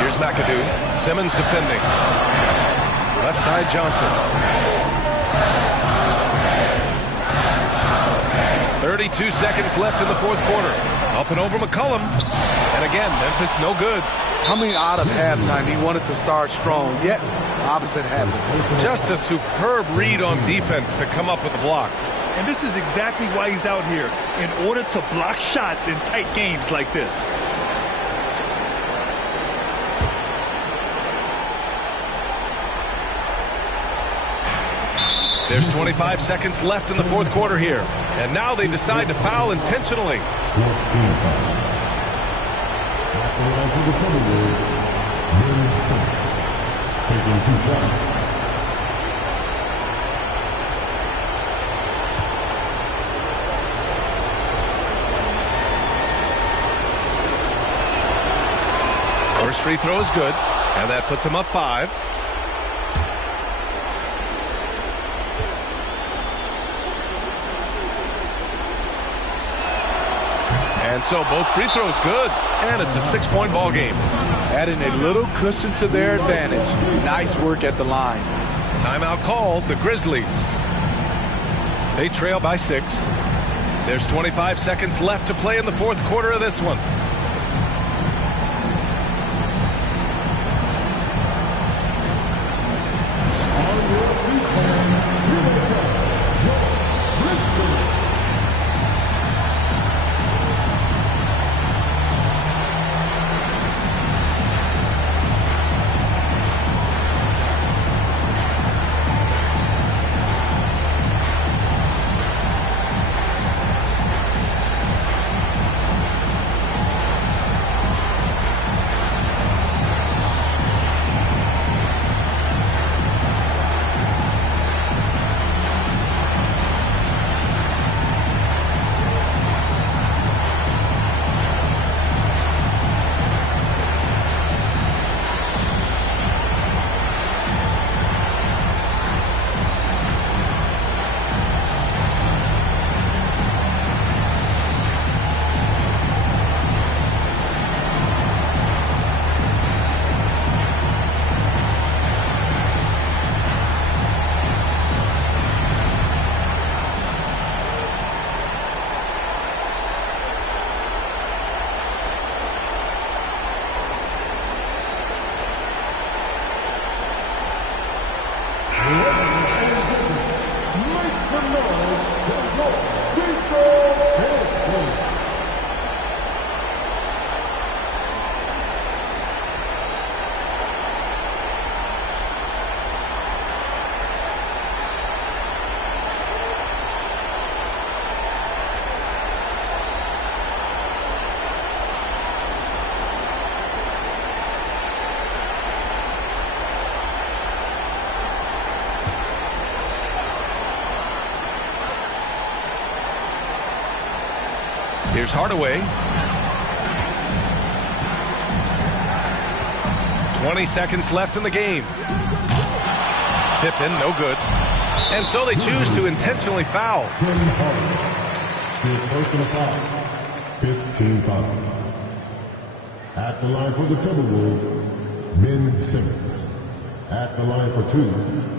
Here's McAdoo. Simmons defending. Left side Johnson. 32 seconds left in the 4th quarter. Up and over McCollum. And again, Memphis no good. Coming out of halftime, he wanted to start strong, yet opposite happen. Just a superb read on defense to come up with the block. And this is exactly why he's out here, in order to block shots in tight games like this. There's 25 seconds left in the fourth quarter here. And now they decide to foul intentionally. 14 foul. After the line for the Timberwolves, taking 2 shots. First free throw is good, and that puts him up 5. And so both free throws good, and it's a 6-point ball game. Adding a little cushion to their advantage. Nice work at the line. Timeout called, the Grizzlies. They trail by 6. There's 25 seconds left to play in the fourth quarter of this one. Here's Hardaway. 20 seconds left in the game. Pippen, no good. And so they choose to intentionally foul. 10 fouls. Personal foul. 15 fouls. At the line for the Timberwolves, Ben Simmons. At the line for 2.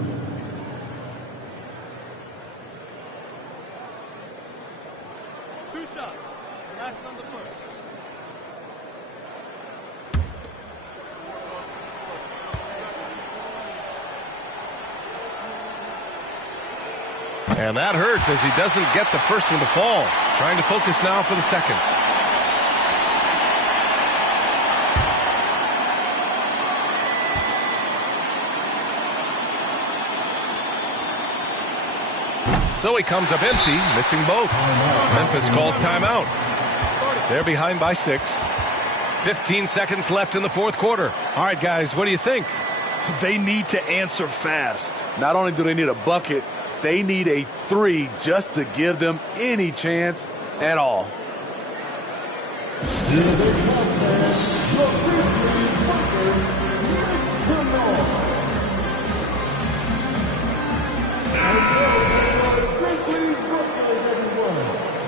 And that hurts as he doesn't get the first one to fall. Trying to focus now for the second. So he comes up empty, missing both. Memphis calls timeout. They're behind by 6. 15 seconds left in the fourth quarter. All right, guys, what do you think? They need to answer fast. Not only do they need a bucket, they need a 3 just to give them any chance at all.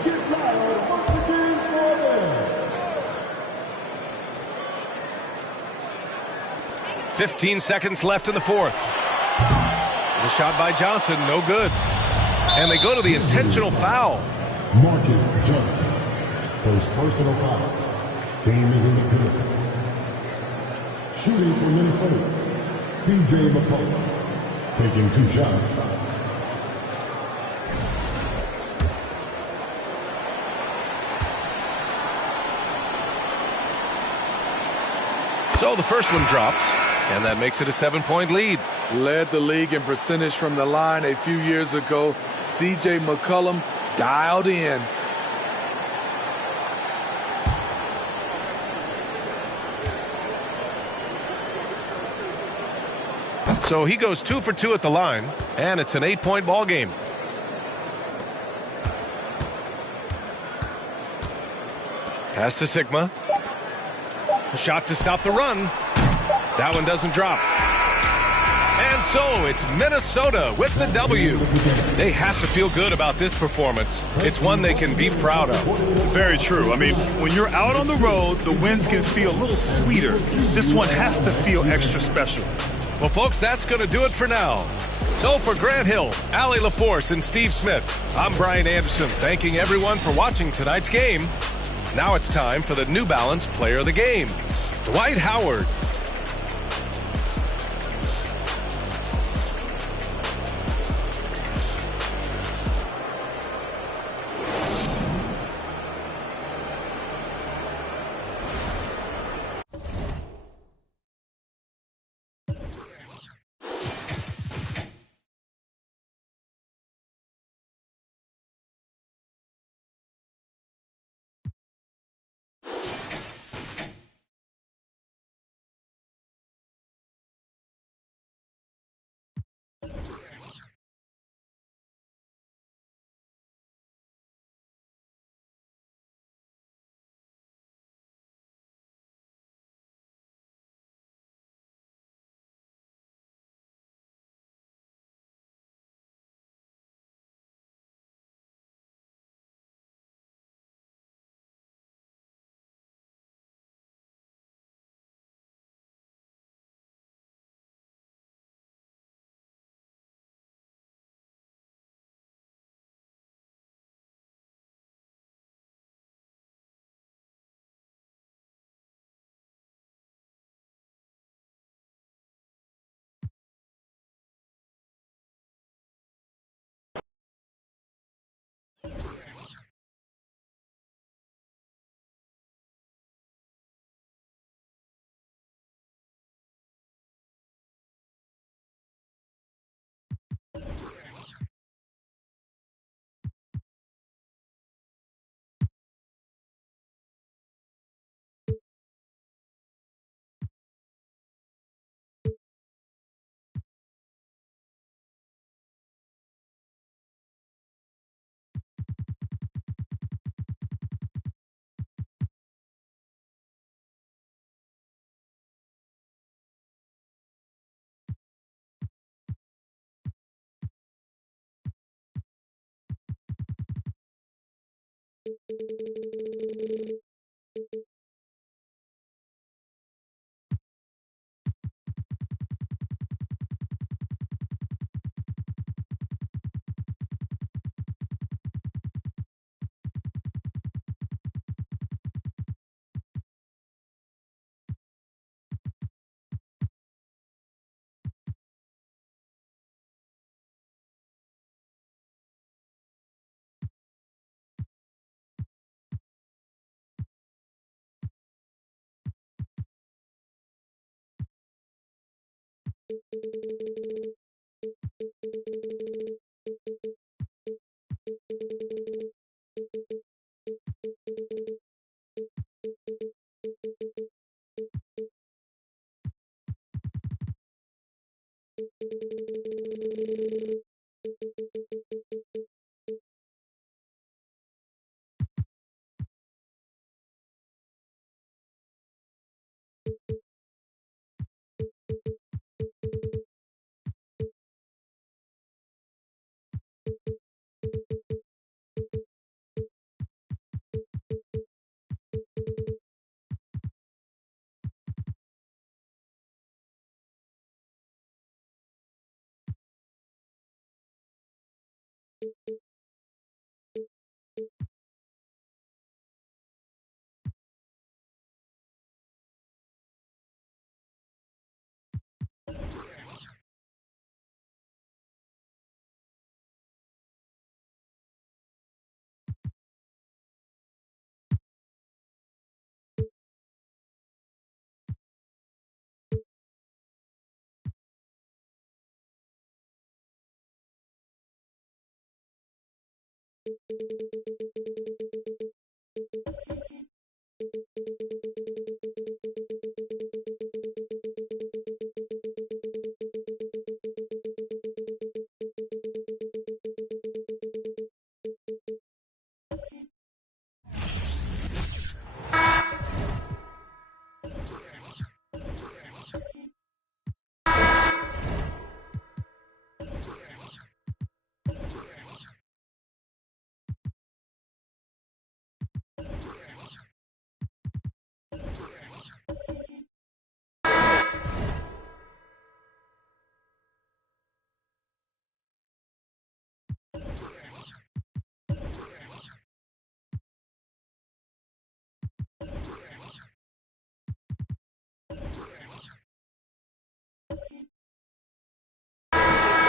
Get 15 seconds left in the fourth. The shot by Johnson, no good. And they go to the intentional foul. Marcus Johnson, first personal foul. Team is in the penalty. Shooting for Minnesota, C.J. McCollum, taking 2 shots. So the first one drops, and that makes it a 7-point lead. Led the league in percentage from the line a few years ago. C.J. McCollum dialed in. So he goes 2 for 2 at the line, and it's an 8-point ball game. Pass to Sigma. A shot to stop the run. That one doesn't drop. And so it's Minnesota with the W. They have to feel good about this performance. It's one they can be proud of. Very true. I mean, when you're out on the road, the wins can feel a little sweeter. This one has to feel extra special. Well, folks, that's going to do it for now. So for Grant Hill, Allie LaForce, and Steve Smith, I'm Brian Anderson, thanking everyone for watching tonight's game. Now it's time for the New Balance Player of the Game, Dwight Howard.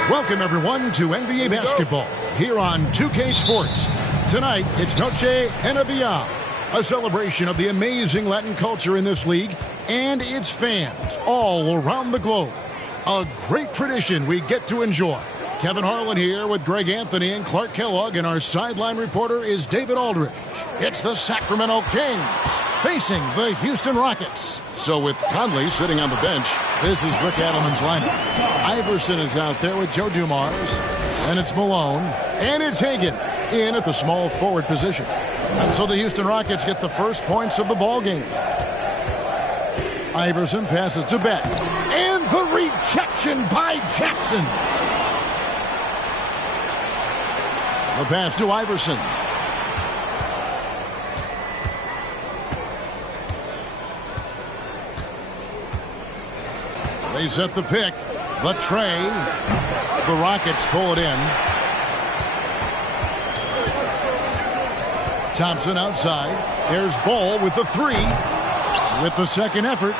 Welcome, everyone, to NBA basketball here on 2K Sports. Tonight, it's Noche Enabia, a celebration of the amazing Latin culture in this league and its fans all around the globe. A great tradition we get to enjoy. Kevin Harlan here with Greg Anthony and Clark Kellogg, and our sideline reporter is David Aldridge. It's the Sacramento Kings facing the Houston Rockets. So with Conley sitting on the bench, this is Rick Adelman's lineup. Iverson is out there with Joe Dumars, and it's Malone, and it's Hagan in at the small forward position. And so the Houston Rockets get the first points of the ball game. Iverson passes to Beck, and the rejection by Jackson. The pass to Iverson. They set the pick. The tray. The Rockets pull it in. Thompson outside. There's Ball with the three. With the second effort.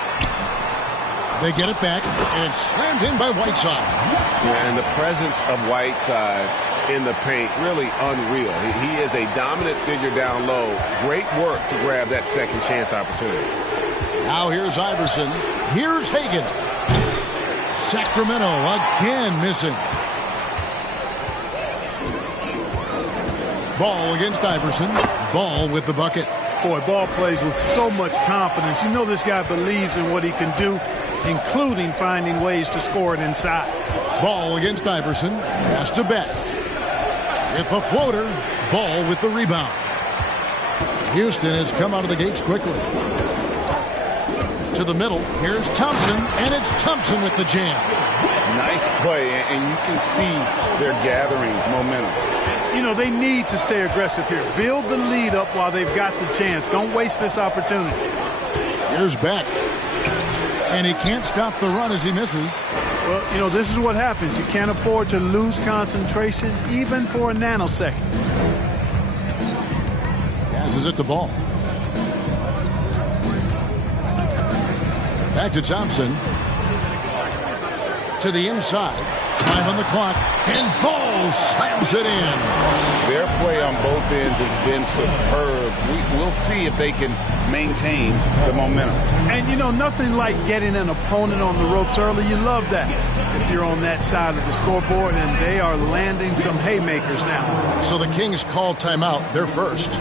They get it back, and it's slammed in by Whiteside. Yeah, and the presence of Whiteside in the paint, really unreal. He is a dominant figure down low. Great work to grab that second chance opportunity. Now here's Iverson. Here's Hagan. Sacramento again missing. Ball against Iverson. Ball with the bucket. Boy, Ball plays with so much confidence. You know this guy believes in what he can do, including finding ways to score it inside. Ball against Iverson. Pass to Beck. With the floater. Ball with the rebound. Houston has come out of the gates quickly. To the middle. Here's Thompson, and it's Thompson with the jam. Nice play, and you can see they're gathering momentum. You know, they need to stay aggressive here. Build the lead up while they've got the chance. Don't waste this opportunity. Here's Beck. And he can't stop the run as he misses. Well, you know, this is what happens. You can't afford to lose concentration, even for a nanosecond. Passes it to Ball. Back to Thompson. To the inside. 5 on the clock. And Ball slams it in. Their play on both ends has been superb. We'll see if they can maintain the momentum. And, you know, nothing like getting an opponent on the ropes early. You love that if you're on that side of the scoreboard, and they are landing some haymakers now. So the Kings call timeout. They're first.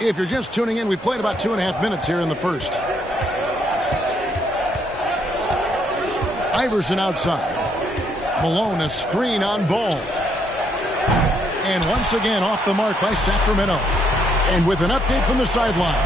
If you're just tuning in, we've played about 2.5 minutes here in the first. Iverson outside. Malone, a screen on Ball. And once again off the mark by Sacramento. And with an update from the sidelines,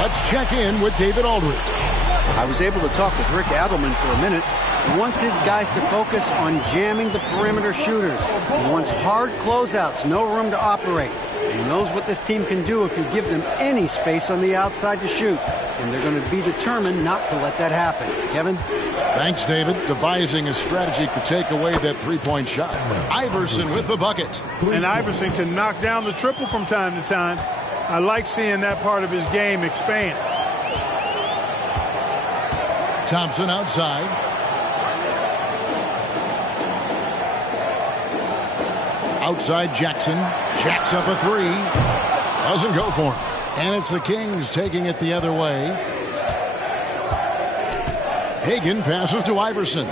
let's check in with David Aldridge. I was able to talk with Rick Adelman for a minute. He wants his guys to focus on jamming the perimeter shooters. He wants hard closeouts, no room to operate. He knows what this team can do if you give them any space on the outside to shoot. And they're going to be determined not to let that happen. Kevin? Thanks, David. Devising a strategy to take away that three-point shot. Iverson with the bucket. And Iverson can knock down the triple from time to time. I like seeing that part of his game expand. Thompson outside. Outside Jackson. Jacks up a three. Doesn't go for him. And it's the Kings taking it the other way. Hagan passes to Iverson.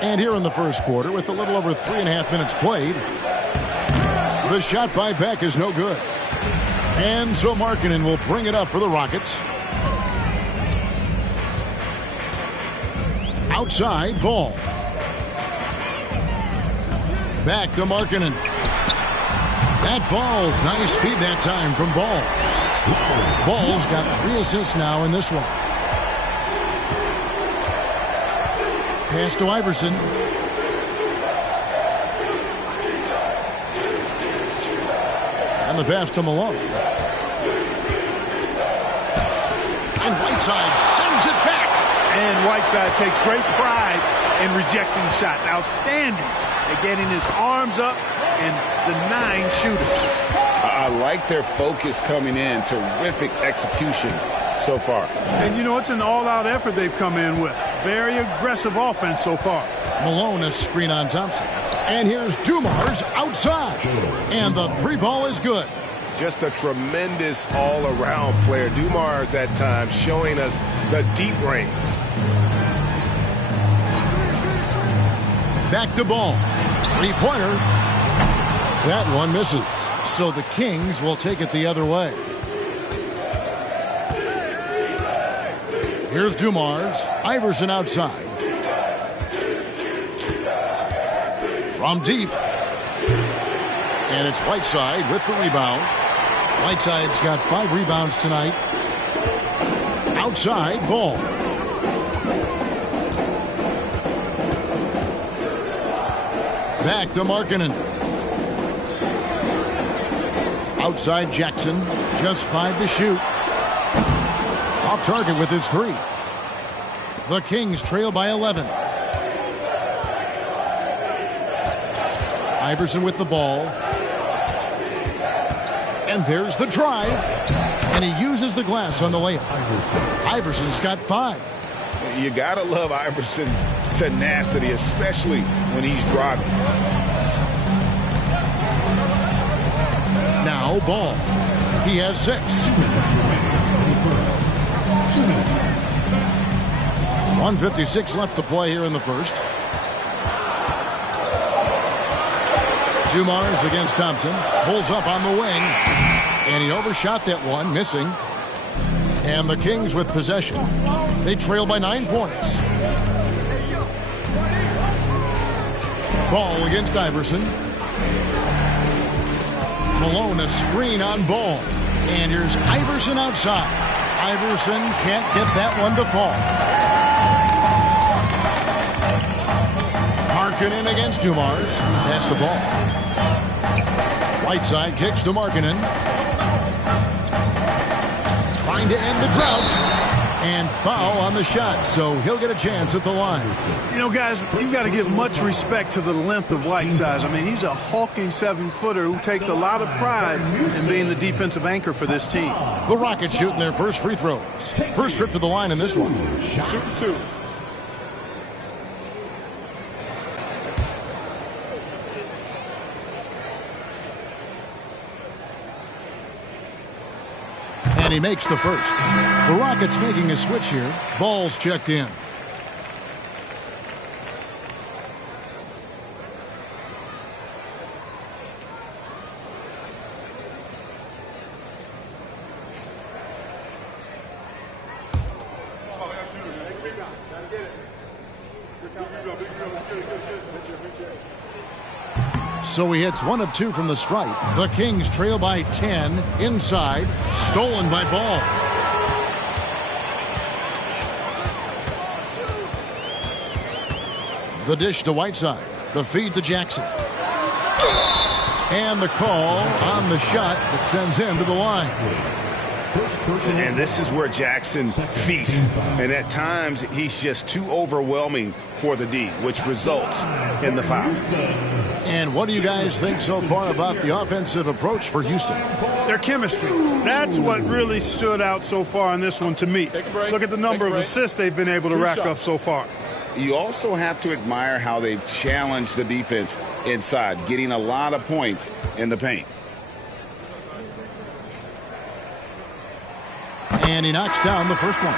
And here in the first quarter, with a little over 3.5 minutes played, the shot by Beck is no good. And so Markkanen will bring it up for the Rockets. Outside, Ball. Back to Markkanen. That falls. Nice feed that time from Ball. Ball's got 3 assists now in this one. Pass to Iverson. And the pass to Malone. And Whiteside sends it back. And Whiteside takes great pride in rejecting shots. Outstanding at getting his arms up and denying shooters. I like their focus coming in. Terrific execution so far. And you know, it's an all-out effort they've come in with. Very aggressive offense so far. Malone, a screen on Thompson. And here's Dumars outside. And the three ball is good. Just a tremendous all-around player. Dumars at times showing us the deep range. Back to Ball. Three-pointer. That one misses. So the Kings will take it the other way. Here's Dumars. Iverson outside. From deep. And it's Whiteside with the rebound. Whiteside's got 5 rebounds tonight. Outside, Ball. Back to Markkanen. Outside Jackson. Just 5 to shoot. Off target with his 3. The Kings trail by 11. Iverson with the ball. And there's the drive. And he uses the glass on the layup. Iverson's got 5. You gotta love Iverson's tenacity, especially when he's driving. Now Ball. He has 6. 1:56 left to play here in the first. Dumars against Thompson. Pulls up on the wing. And he overshot that one, missing. And the Kings with possession. They trail by 9 points. Ball against Iverson. Malone, a screen on Ball. And here's Iverson outside. Iverson can't get that one to fall. Markkanen against Dumars. Pass the ball. Whiteside kicks to Markkanen. Trying to end the drought. And foul on the shot, so he'll get a chance at the line. You know, guys, you've got to give much respect to the length of Whiteside. I mean, he's a hulking 7-footer who takes a lot of pride in being the defensive anchor for this team. The Rockets shooting their first free throws. First trip to the line in this one. Shoot 2. And he makes the first. The Rockets making a switch here. Ball's checked in. So he hits 1 of 2 from the stripe. The Kings trail by 10 inside. Stolen by Ball. The dish to Whiteside. The feed to Jackson. And the call on the shot that sends him to the line. And this is where Jackson feasts. And at times, he's just too overwhelming for the D, which results in the foul. And what do you guys think so far about the offensive approach for Houston? Their chemistry. That's what really stood out so far in this one to me. Look at the number of assists they've been able to rack up so far. You also have to admire how they've challenged the defense inside, getting a lot of points in the paint. And he knocks down the first one.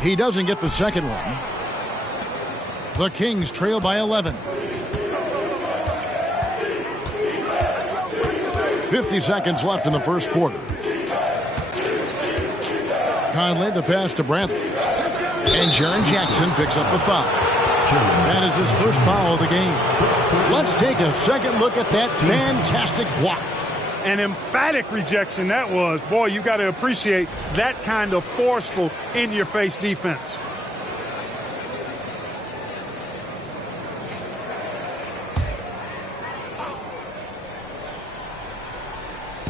He doesn't get the second one. The Kings trail by 11. 50 seconds left in the first quarter. Conley, the pass to Bradley. And Jaren Jackson picks up the foul. That is his first foul of the game. Let's take a second look at that fantastic block. An emphatic rejection that was. Boy, you got to appreciate that kind of forceful, in-your-face defense.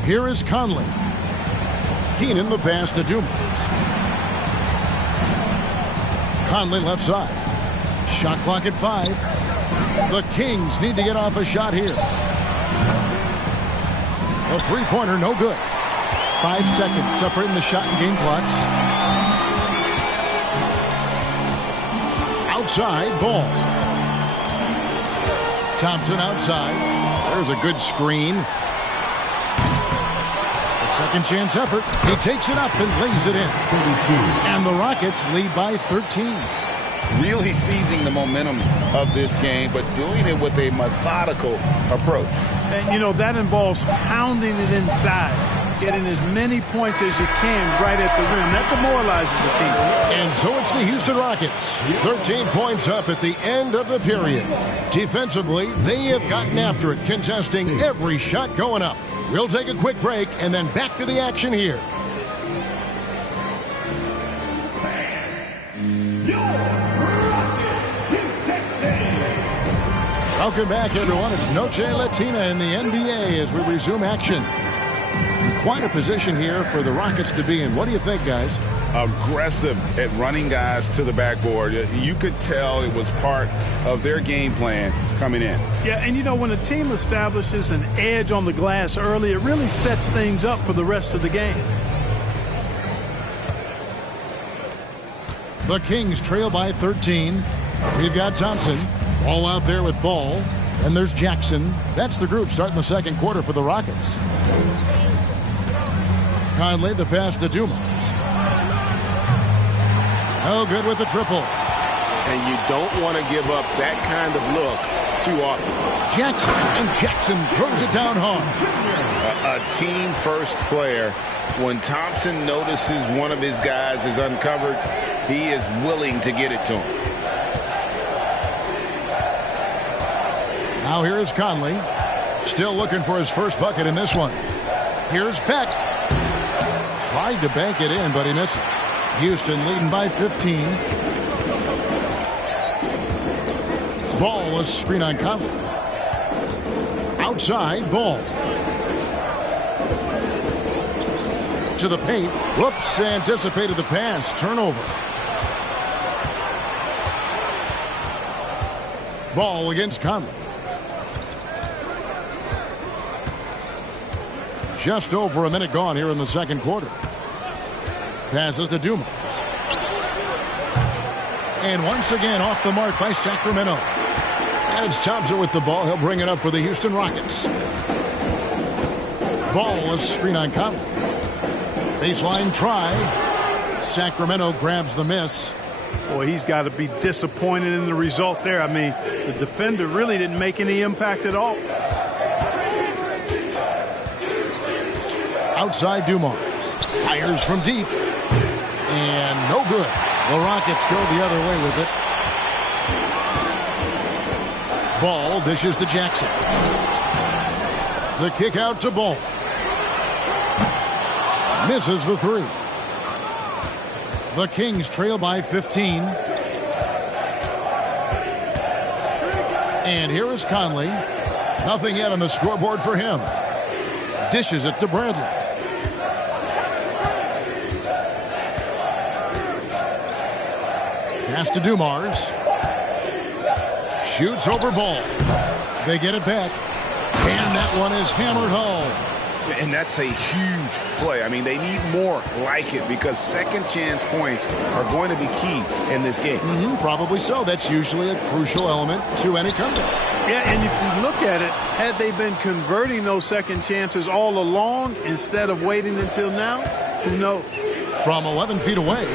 Here is Conley. Keenan, the pass to Dumas. Conley left side. Shot clock at 5. The Kings need to get off a shot here. A three-pointer, no good. 5 seconds separating the shot and game clocks. Outside, Ball. Thompson outside. There's a good screen. A second chance effort. He takes it up and lays it in. And the Rockets lead by 13. Really seizing the momentum of this game, but doing it with a methodical approach. And, you know, that involves pounding it inside, getting as many points as you can right at the rim. That demoralizes the team. And so it's the Houston Rockets. 13 points up at the end of the period. Defensively, they have gotten after it, contesting every shot going up. We'll take a quick break and then back to the action here. Welcome back, everyone. It's Noche Latina in the NBA as we resume action. Quite a position here for the Rockets to be in. What do you think, guys? Aggressive at running guys to the backboard. You could tell it was part of their game plan coming in. Yeah, and you know, when a team establishes an edge on the glass early, it really sets things up for the rest of the game. The Kings trail by 13. We've got Thompson. Ball out there with Ball. And there's Jackson. That's the group starting the second quarter for the Rockets. Conley, the pass to Dumas. Oh, good with the triple. And you don't want to give up that kind of look too often. Jackson, and Jackson throws it down hard. A team-first player. When Thompson notices one of his guys is uncovered, he is willing to get it to him. Now here is Conley. Still looking for his first bucket in this one. Here's Peck. Tried to bank it in, but he misses. Houston leading by 15. Ball, a screen on Conley. Outside, Ball. To the paint. Whoops, anticipated the pass. Turnover. Ball against Conley. Just over a minute gone here in the second quarter. Passes to Dumas. And once again off the mark by Sacramento. And it's Thompson with the ball. He'll bring it up for the Houston Rockets. Ball, a screen on Conley. Baseline try. Sacramento grabs the miss. Boy, he's got to be disappointed in the result there. I mean, the defender really didn't make any impact at all. Outside Dumars. Fires from deep. And no good. The Rockets go the other way with it. Ball dishes to Jackson. The kick out to Ball. Misses the three. The Kings trail by 15. And here is Conley. Nothing yet on the scoreboard for him. Dishes it to Bradley. Pass to Dumars. Shoots over Ball. They get it back. And that one is hammered home. And that's a huge play. I mean, they need more like it because second chance points are going to be key in this game. Probably so. That's usually a crucial element to any comeback. Yeah, and if you look at it, had they been converting those second chances all along instead of waiting until now, who knows? From 11 feet away,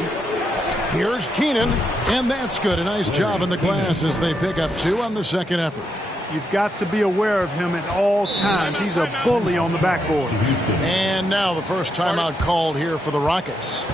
here's Keenan, and that's good. A nice job in the glass as they pick up 2 on the second effort. You've got to be aware of him at all times. He's a bully on the backboard. And now the first timeout called here for the Rockets.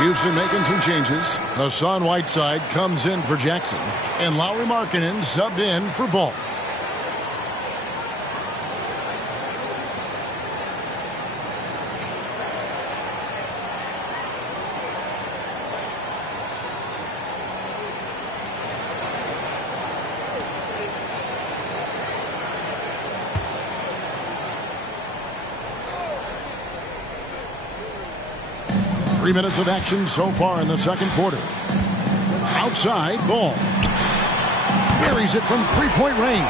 Houston making some changes. Hassan Whiteside comes in for Jackson. And Lauri Markkanen subbed in for Ball. Three minutes of action so far in the second quarter. Outside, Ball. Buries it from three-point range.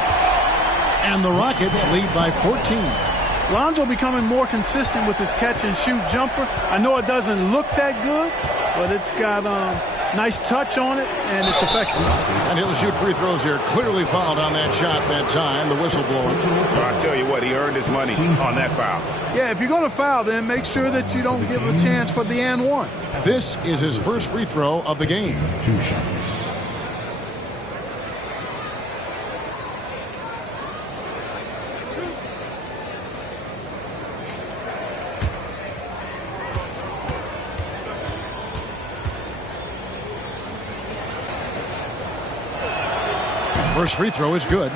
And the Rockets lead by 14. Lonzo becoming more consistent with his catch-and-shoot jumper. I know it doesn't look that good, but it's got nice touch on it, and it's effective. And he'll shoot free throws here. Clearly fouled on that shot that time. The whistle blowing. Well, I tell you what, he earned his money on that foul. Yeah, if you're going to foul, then make sure that you don't give a chance for the and one. This is his first free throw of the game. 2 shots. First free throw is good.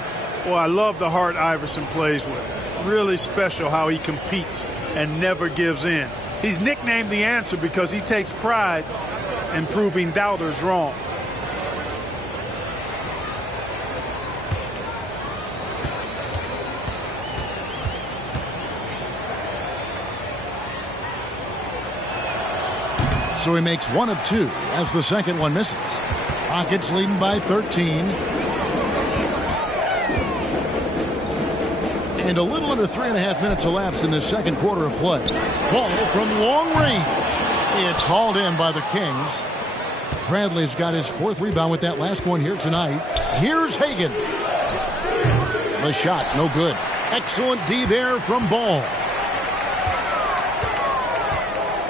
Well, I love the heart Iverson plays with. Really special how he competes and never gives in. He's nicknamed the answer because he takes pride in proving doubters wrong. So he makes 1 of 2 as the second one misses. Rockets leading by 13. And a little under 3.5 minutes elapsed in the second quarter of play. Ball from long range. It's hauled in by the Kings. Bradley's got his 4th rebound with that last one here tonight. Here's Hagan. The shot, no good. Excellent D there from Ball.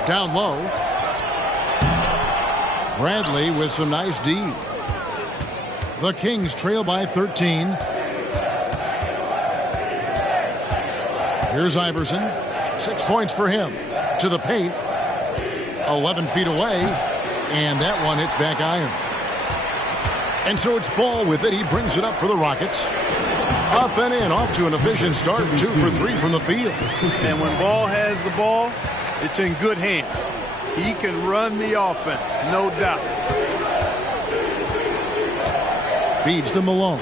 Down low. Bradley with some nice D. The Kings trail by 13. Here's Iverson. 6 points for him. To the paint. 11 feet away. And that one hits back iron. And so it's Ball with it. He brings it up for the Rockets. Up and in. Off to an efficient start. 2 for 3 from the field. And when Ball has the ball, it's in good hands. He can run the offense, no doubt. Feeds to Malone.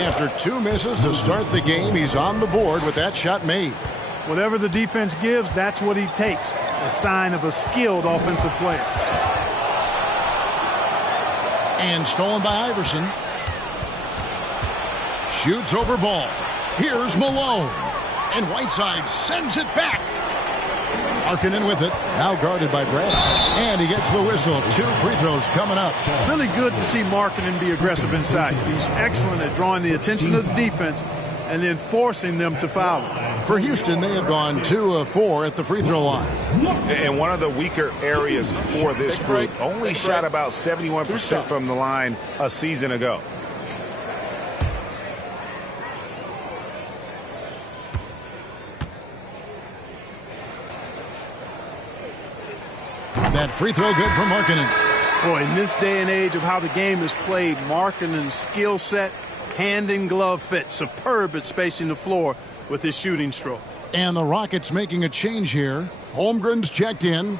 After 2 misses to start the game, he's on the board with that shot made. Whatever the defense gives, that's what he takes. A sign of a skilled offensive player. And stolen by Iverson. Shoots over Ball. Here's Malone. And Whiteside sends it back. Markkanen with it. Now guarded by Brad. And he gets the whistle. 2 free throws coming up. Really good to see Markkanen be aggressive inside. He's excellent at drawing the attention of the defense and then forcing them to foul him. For Houston, they have gone 2 of 4 at the free throw line. And one of the weaker areas for this group, only shot about 71% from the line a season ago. That free throw good for Markkanen. Boy, in this day and age of how the game is played, Markkanen's skill set, hand and glove fit, superb at spacing the floor with his shooting stroke. And the Rockets making a change here. Holmgren's checked in.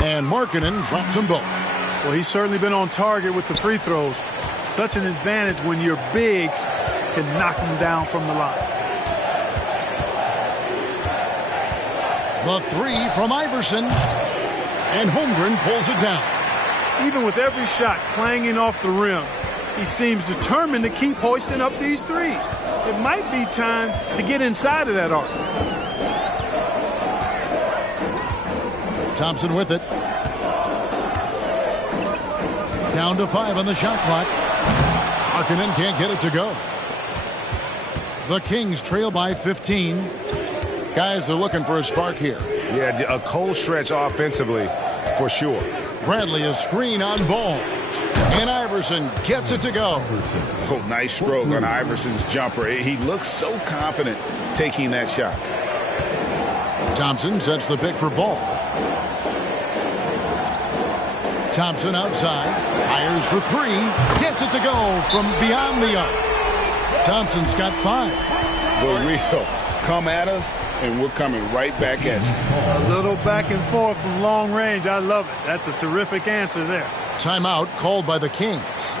And Markkanen drops them both. Well, he's certainly been on target with the free throws. Such an advantage when your bigs can knock them down from the line. The 3 from Iverson. And Holmgren pulls it down. Even with every shot clanging off the rim, he seems determined to keep hoisting up these threes. It might be time to get inside of that arc. Thompson with it. Down to 5 on the shot clock. Markkanen can't get it to go. The Kings trail by 15. Guys are looking for a spark here. Yeah, a cold stretch offensively for sure. Bradley a screen on Ball. And Iverson gets it to go. Oh, nice stroke on Iverson's jumper. He looks so confident taking that shot. Thompson sets the pick for Ball. Thompson outside. Fires for 3. Gets it to go from beyond the arc. Thompson's got 5. The real come at us, and we're coming right back at you. A little back and forth from long range. I love it. That's a terrific answer there. Timeout called by the Kings.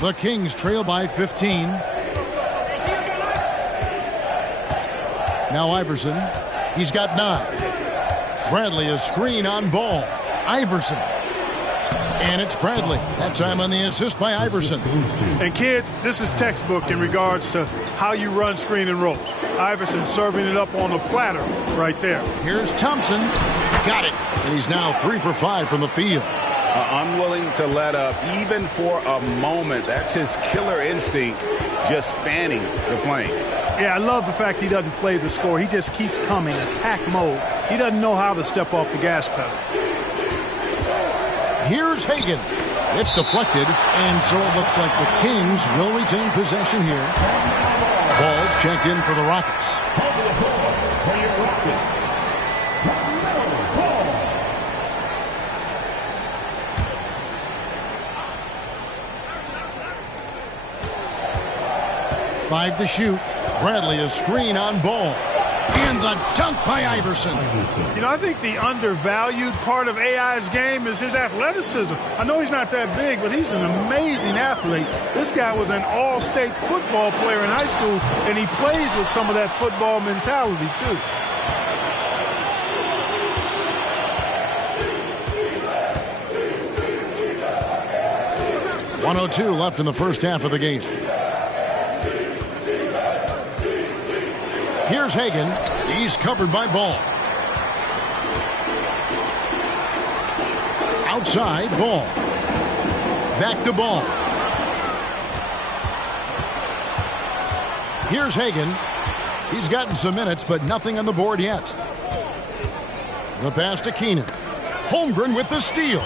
The Kings trail by 15. Now Iverson. He's got 9. Bradley, a screen on Ball. Iverson. And it's Bradley. That time on the assist by Iverson. And kids, this is textbook in regards to how you run screen and rolls. Iverson serving it up on a platter right there. Here's Thompson. Got it. And he's now 3 for 5 from the field. Unwilling to let up even for a moment. That's his killer instinct, just fanning the flames. Yeah, I love the fact he doesn't play the score. He just keeps coming, attack mode. He doesn't know how to step off the gas pedal. Here's Hagan. It's deflected, and so it looks like the Kings will retain possession here. Ball's checked in for the Rockets. Five to shoot. Bradley, a screen on Ball. And the dunk by Iverson. You know, I think the undervalued part of AI's game is his athleticism. I know he's not that big, but he's an amazing athlete. This guy was an all-state football player in high school, and he plays with some of that football mentality, too. .102 left in the first half of the game. Here's Hagan. He's covered by Ball. Outside, Ball. Back to Ball. Here's Hagan. He's gotten some minutes, but nothing on the board yet. The pass to Keenan. Holmgren with the steal.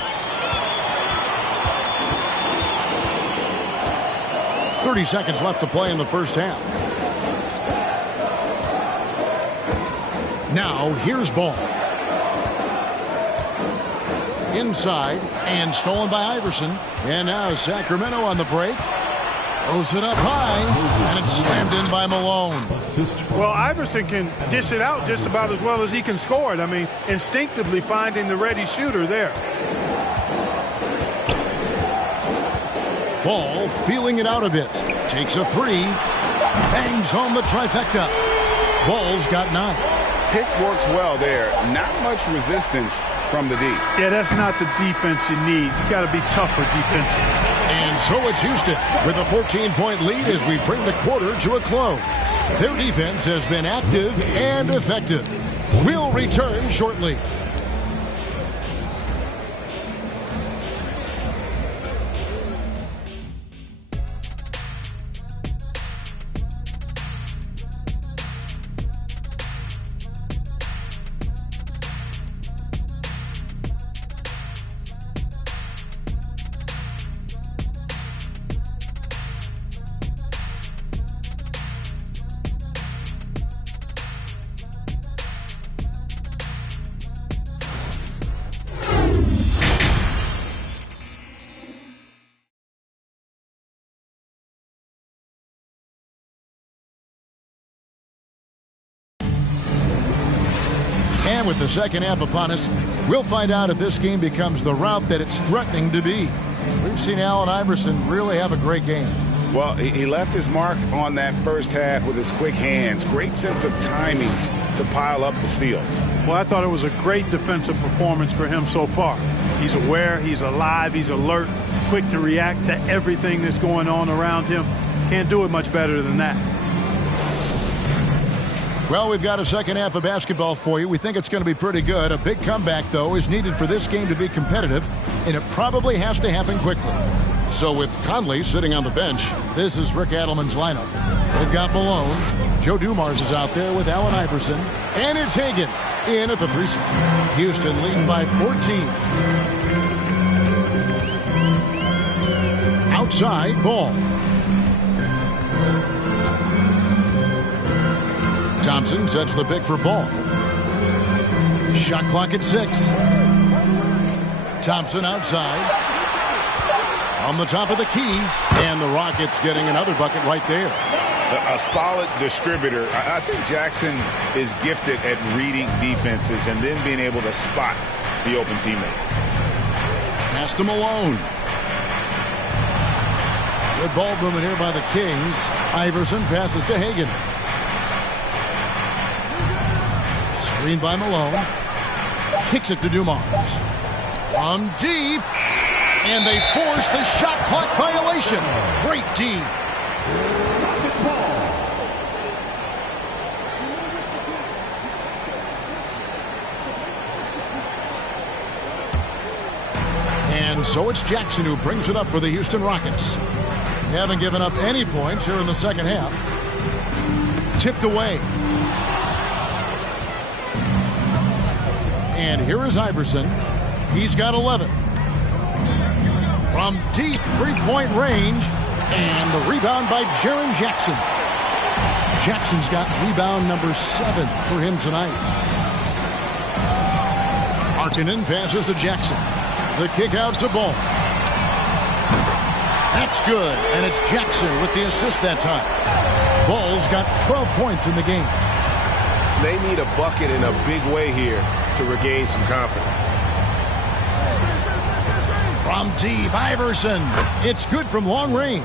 30 seconds left to play in the first half. Now, here's Ball. Inside, and stolen by Iverson. And now Sacramento on the break. Throws it up high, and it's slammed in by Malone. Well, Iverson can dish it out just about as well as he can score it. I mean, instinctively finding the ready shooter there. Ball feeling it out a bit. Takes a 3. Bangs home the trifecta. Ball's got 9. Pick works well there. Not much resistance from the D. Yeah, that's not the defense you need. You got to be tougher defensively. And so it's Houston with a 14-point lead as we bring the quarter to a close. Their defense has been active and effective. We'll return shortly. And with the second half upon us, we'll find out if this game becomes the route that it's threatening to be. We've seen Allen Iverson really have a great game. Well, he left his mark on that first half with his quick hands. Great sense of timing to pile up the steals. Well, I thought it was a great defensive performance for him so far. He's aware, he's alive, he's alert, quick to react to everything that's going on around him. Can't do it much better than that. Well, we've got a second half of basketball for you. We think it's going to be pretty good. A big comeback, though, is needed for this game to be competitive, and it probably has to happen quickly. So with Conley sitting on the bench, this is Rick Adelman's lineup. They've got Malone. Joe Dumars is out there with Allen Iverson. And it's Hagan in at the 3 spot. Houston leading by 14. Outside, Ball. Thompson sets the pick for Ball. Shot clock at 6. Thompson outside. On the top of the key. And the Rockets getting another bucket right there. A solid distributor. I think Jackson is gifted at reading defenses and then being able to spot the open teammate. Pass to Malone. Good ball movement here by the Kings. Iverson passes to Hagan. Screen by Malone. Kicks it to Dumars. From deep. And they force the shot clock violation. Great D. And so it's Jackson who brings it up for the Houston Rockets. They haven't given up any points here in the second half. Tipped away. And here is Iverson. He's got 11. From deep three-point range. And the rebound by Jaren Jackson. Jackson's got rebound number 7 for him tonight. Markkanen passes to Jackson. The kick out to Ball. That's good, and it's Jackson with the assist that time. Ball's got 12 points in the game. They need a bucket in a big way here to regain some confidence. From deep, Iverson. It's good from long range.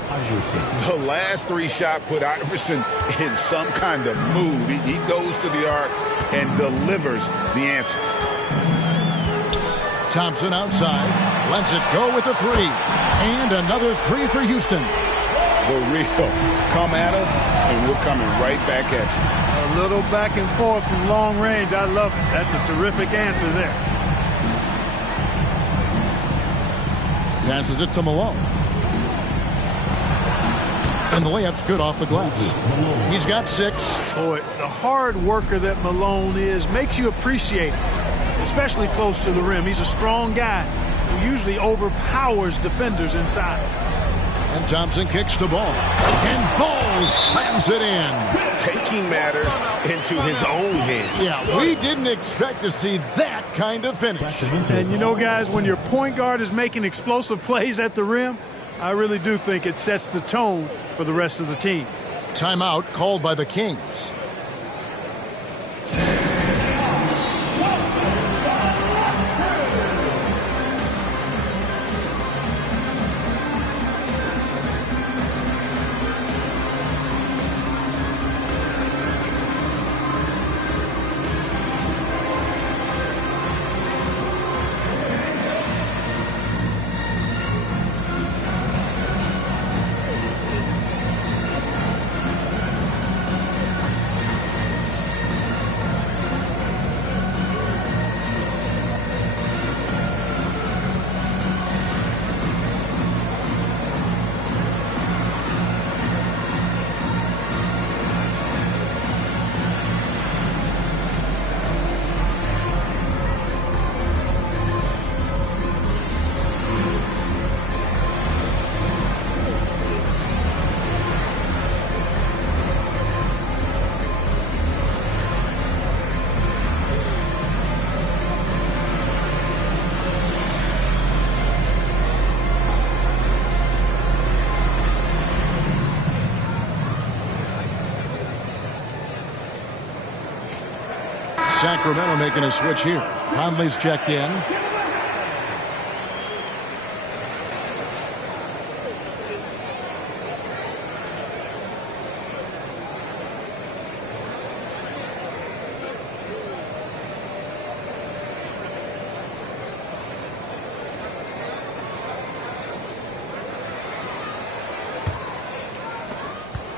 The last 3 shots put Iverson in some kind of mood. He goes to the arc and delivers the answer. Thompson outside, lets it go with a 3. And another 3 for Houston. The real come at us, and we're coming right back at you. A little back and forth from long range. I love it. That's a terrific answer there. Passes it to Malone. And the layup's good off the glass. He's got 6. Boy, the hard worker that Malone is makes you appreciate it. Especially close to the rim. He's a strong guy who usually overpowers defenders inside. And Thompson kicks the ball. And Ball slams it in. Taking matters into his own hands. Yeah, we didn't expect to see that kind of finish. And you know, guys, when your point guard is making explosive plays at the rim, I really do think it sets the tone for the rest of the team. Timeout called by the Kings. Sacramento making a switch here. Conley's checked in.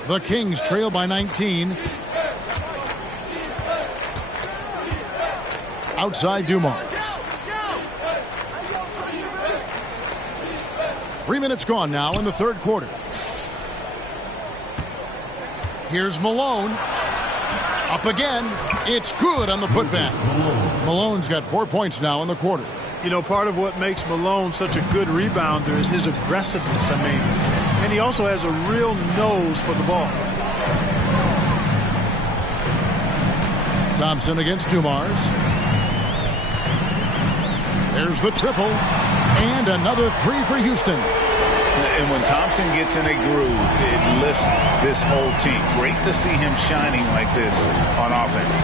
The Kings trail by 19. Outside Dumars. 3 minutes gone now in the third quarter. Here's Malone. Up again. It's good on the putback. Malone's got 4 points now in the quarter. You know, part of what makes Malone such a good rebounder is his aggressiveness. And he also has a real nose for the ball. Thompson against Dumars. There's the triple. And another 3 for Houston. And when Thompson gets in a groove, it lifts this whole team. Great to see him shining like this on offense.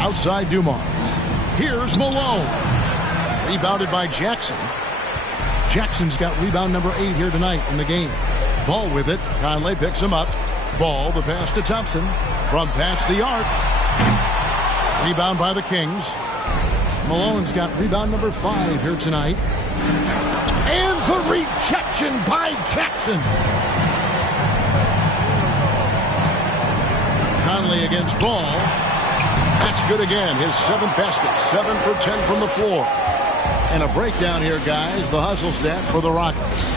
Outside Dumars. Here's Malone. Rebounded by Jackson. Jackson's got rebound number 8 here tonight in the game. Ball with it. Conley picks him up. Ball, the pass to Thompson. From past the arc. Rebound by the Kings. Malone's got rebound number 5 here tonight. And the rejection by Jackson. Conley against Ball. That's good again. His 7th basket. 7 for 10 from the floor. And a breakdown here, guys. The hustle stats for the Rockets.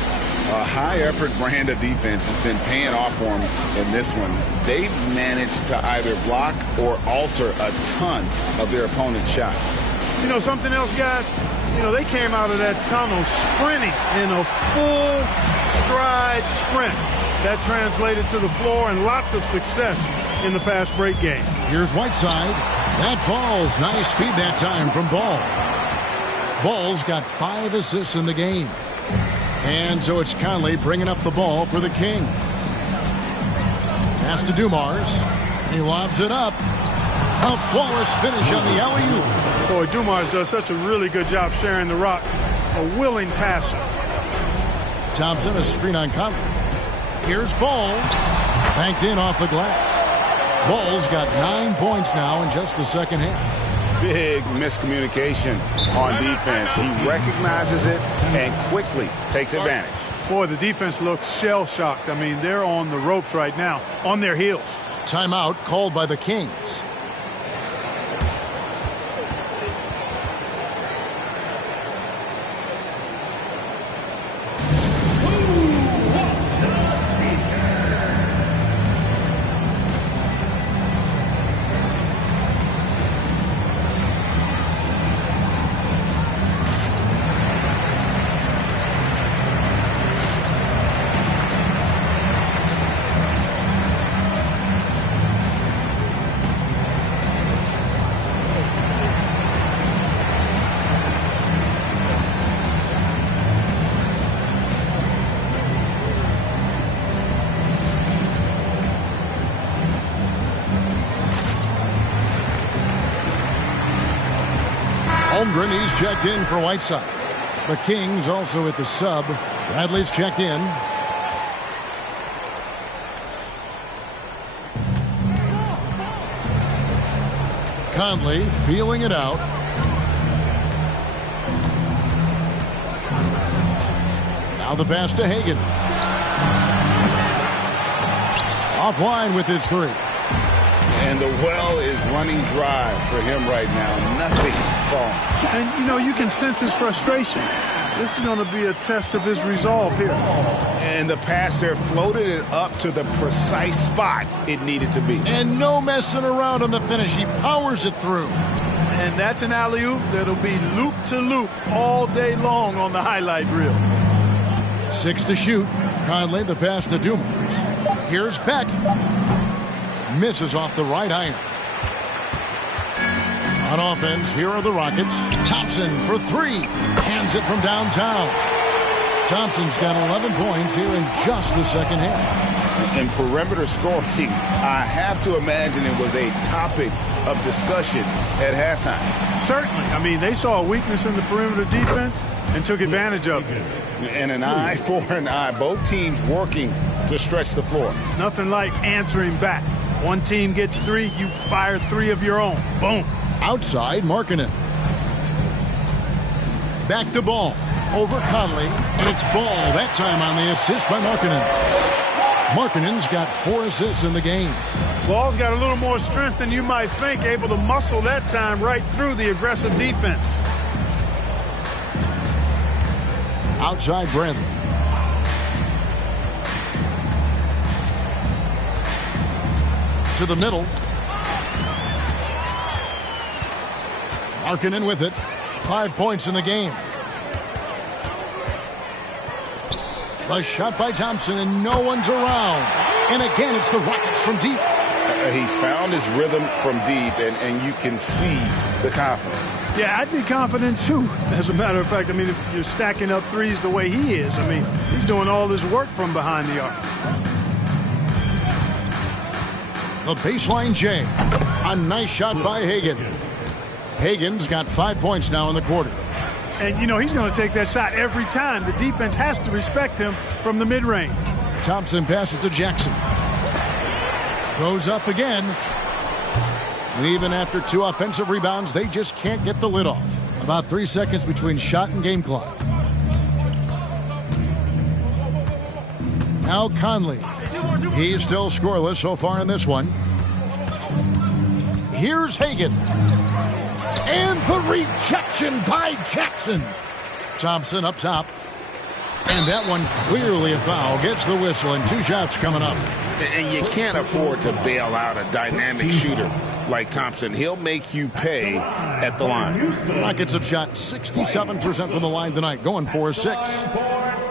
A high-effort brand of defense has been paying off for them in this one. They've managed to either block or alter a ton of their opponent's shots. You know, something else, guys? You know, they came out of that tunnel sprinting in a full stride sprint. That translated to the floor and lots of success in the fast break game. Here's Whiteside. That falls. Nice feed that time from Ball. Ball's got 5 assists in the game. And so it's Conley bringing up the ball for the Kings. Pass to Dumars. He lobs it up. A flawless finish on the alley-oop. Boy, Dumars does such a really good job sharing the rock. A willing passer. Thompson, a screen on Conley. Here's Ball. Banked in off the glass. Ball's got 9 points now in just the second half. Big miscommunication on defense. He recognizes it and quickly takes advantage. Boy, the defense looks shell-shocked. I mean, they're on the ropes right now, on their heels. Timeout called by the Kings. Holmgren, he's checked in for Whiteside. The Kings also at the sub. Bradley's checked in. Conley feeling it out. Now the pass to Hagan. Offline with his 3. And the well is running dry for him right now. Nothing falling. And, you know, you can sense his frustration. This is going to be a test of his resolve here. And the pass there floated it up to the precise spot it needed to be. And no messing around on the finish. He powers it through. And that's an alley-oop that'll be loop to loop all day long on the highlight reel. 6 to shoot. Conley, the pass to Dumars. Here's Peck. Misses off the right iron. On offense, here are the Rockets. Thompson for 3. Hands it from downtown. Thompson's got 11 points here in just the second half. In perimeter scoring, I have to imagine it was a topic of discussion at halftime. Certainly. I mean, they saw a weakness in the perimeter defense and took advantage of it. And an eye for an eye. Both teams working to stretch the floor. Nothing like answering back. One team gets 3, you fire 3 of your own. Boom. Outside, Markkanen. Back to Ball. Over Conley. And it's Ball that time on the assist by Markkanen. Markkanen's got 4 assists in the game. Ball's got a little more strength than you might think. Able to muscle that time right through the aggressive defense. Outside, Bradley. To the middle. Markkanen with it. 5 points in the game. The shot by Thompson, and no one's around. And again, it's the Rockets from deep. He's found his rhythm from deep, and you can see the confidence. Yeah, I'd be confident, too. As a matter of fact, I mean, if you're stacking up threes the way he is, I mean, he's doing all his work from behind the arc. The baseline J. A nice shot by Hagan. Hagan's got 5 points now in the quarter. And, you know, he's going to take that shot every time. The defense has to respect him from the mid-range. Thompson passes to Jackson. Goes up again. And even after 2 offensive rebounds, they just can't get the lid off. About 3 seconds between shot and game clock. Now Conley. He's still scoreless so far in this one. Here's Hagan. And the rejection by Jackson. Thompson up top. And that one clearly a foul. Gets the whistle and 2 shots coming up. And you can't afford to bail out a dynamic shooter like Thompson. He'll make you pay at the line. Rockets have shot 67% from the line tonight, going 4-6.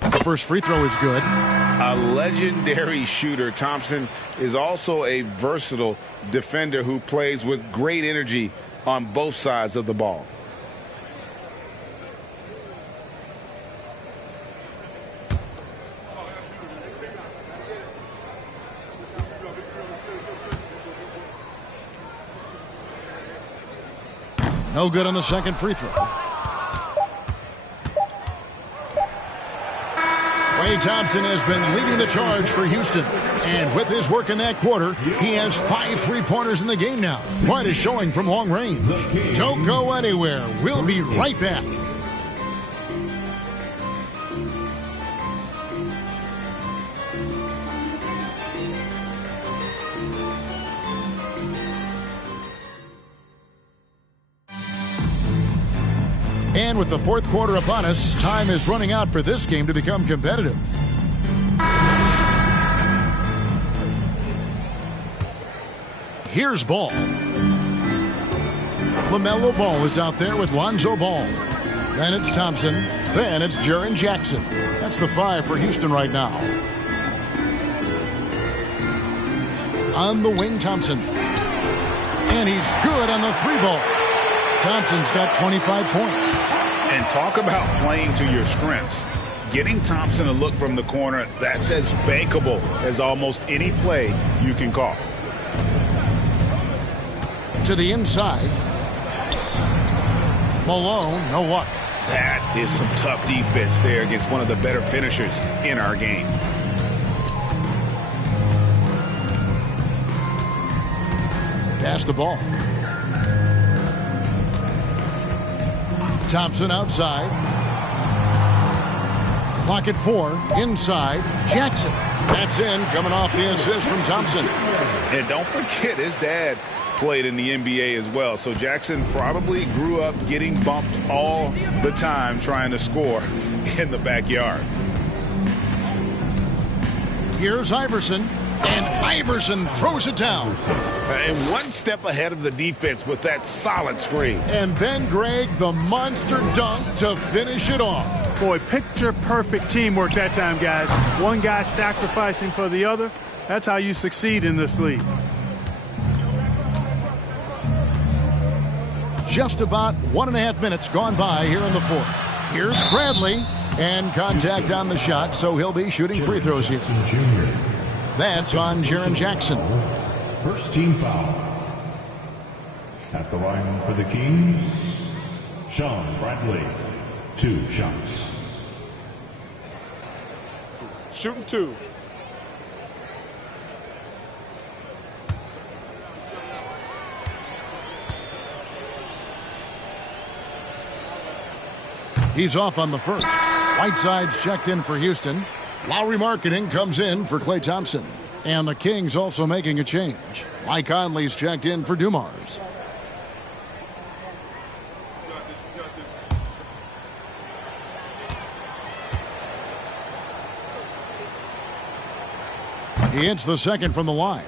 The first free throw is good. A legendary shooter, Thompson is also a versatile defender who plays with great energy on both sides of the ball. No good on the second free throw. Klay Thompson has been leading the charge for Houston. And with his work in that quarter, he has 5 3-pointers in the game now. Quite a showing from long range. Don't go anywhere. We'll be right back. And with the fourth quarter upon us, time is running out for this game to become competitive. Here's Ball. LaMelo Ball is out there with Lonzo Ball. Then it's Thompson. Then it's Jaren Jackson. That's the 5 for Houston right now. On the wing, Thompson. And he's good on the 3-ball. Thompson's got 25 points. And talk about playing to your strengths. Getting Thompson a look from the corner, that's as bankable as almost any play you can call. To the inside. Malone, no luck. That is some tough defense there against one of the better finishers in our game. Pass the ball. Thompson outside. Clock at 4. Inside. Jackson. That's in. Coming off the assist from Thompson. And don't forget, his dad played in the NBA as well. So Jackson probably grew up getting bumped all the time trying to score in the backyard. Here's Iverson. And Iverson throws it down. And one step ahead of the defense with that solid screen. And then, Greg, the monster dunk to finish it off. Boy, picture-perfect teamwork that time, guys. One guy sacrificing for the other. That's how you succeed in this league. Just about 1.5 minutes gone by here in the fourth. Here's Bradley. And contact on the shot, so he'll be shooting free throws here. That's on Jaren Jackson. First team foul. At the line for the Kings, Sean Bradley. 2 shots. Shooting 2. He's off on the first. Whiteside's checked in for Houston. Lowry Marketing comes in for Klay Thompson. And the Kings also making a change. Mike Conley's checked in for Dumars. He hits the second from the line.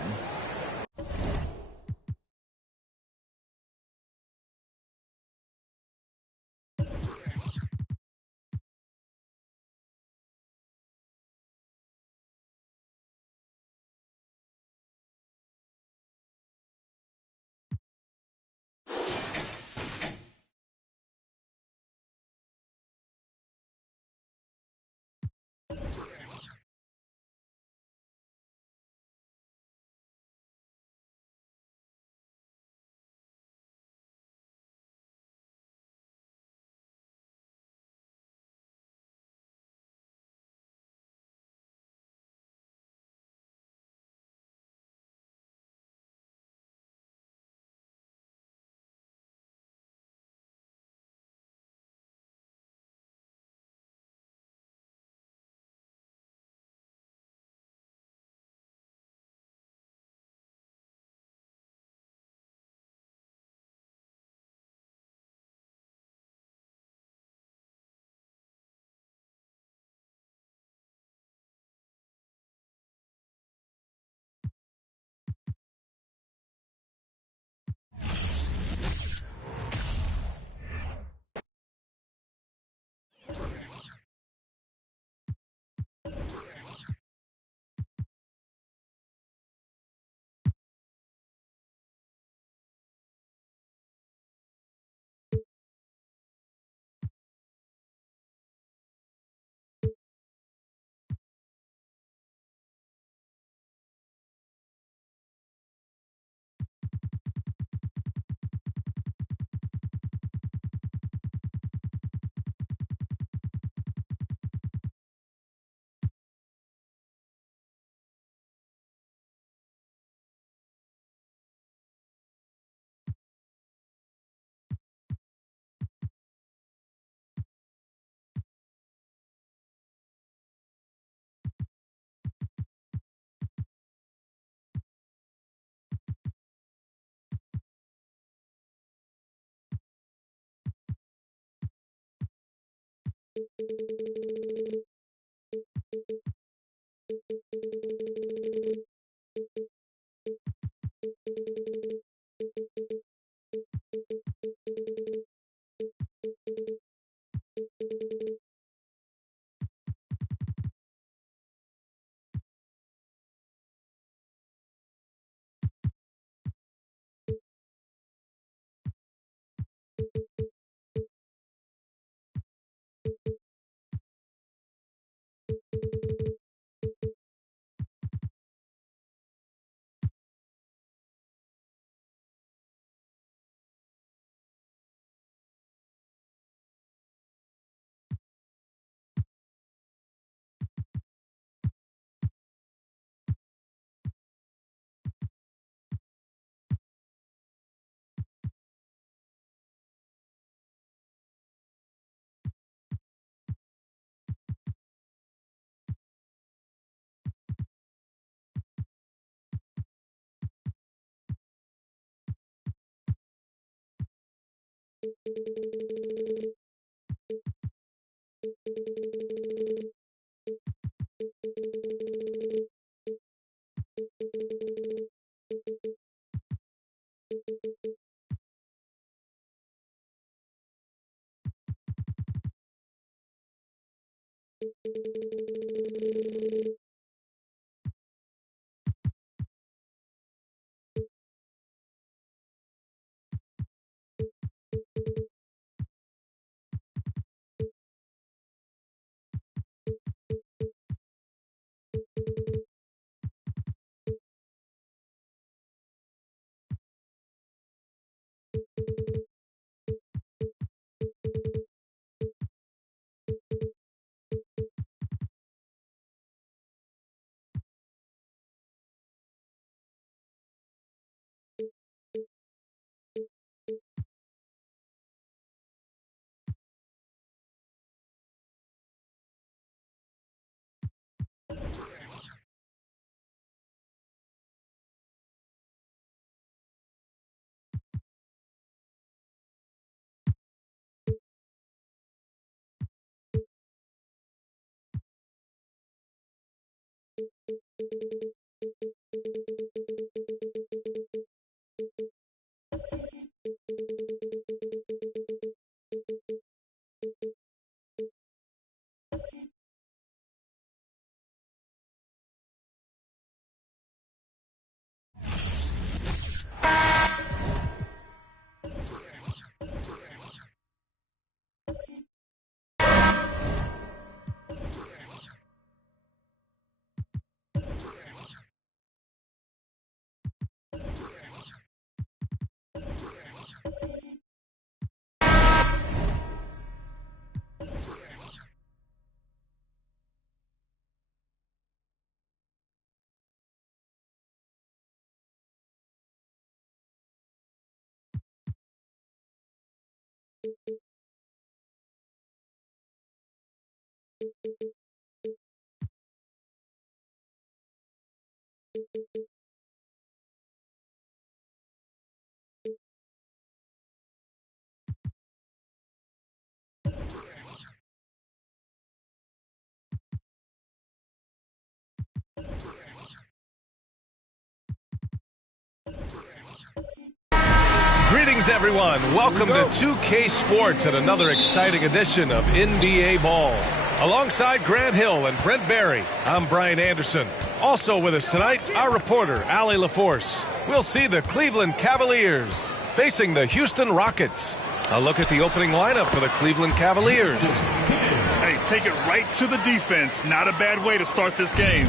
Greetings, everyone. Welcome to 2K Sports and another exciting edition of NBA Ball. Alongside Grant Hill and Brent Barry, I'm Brian Anderson. Also with us tonight, our reporter, Allie LaForce. We'll see the Cleveland Cavaliers facing the Houston Rockets. A look at the opening lineup for the Cleveland Cavaliers. Hey, take it right to the defense. Not a bad way to start this game.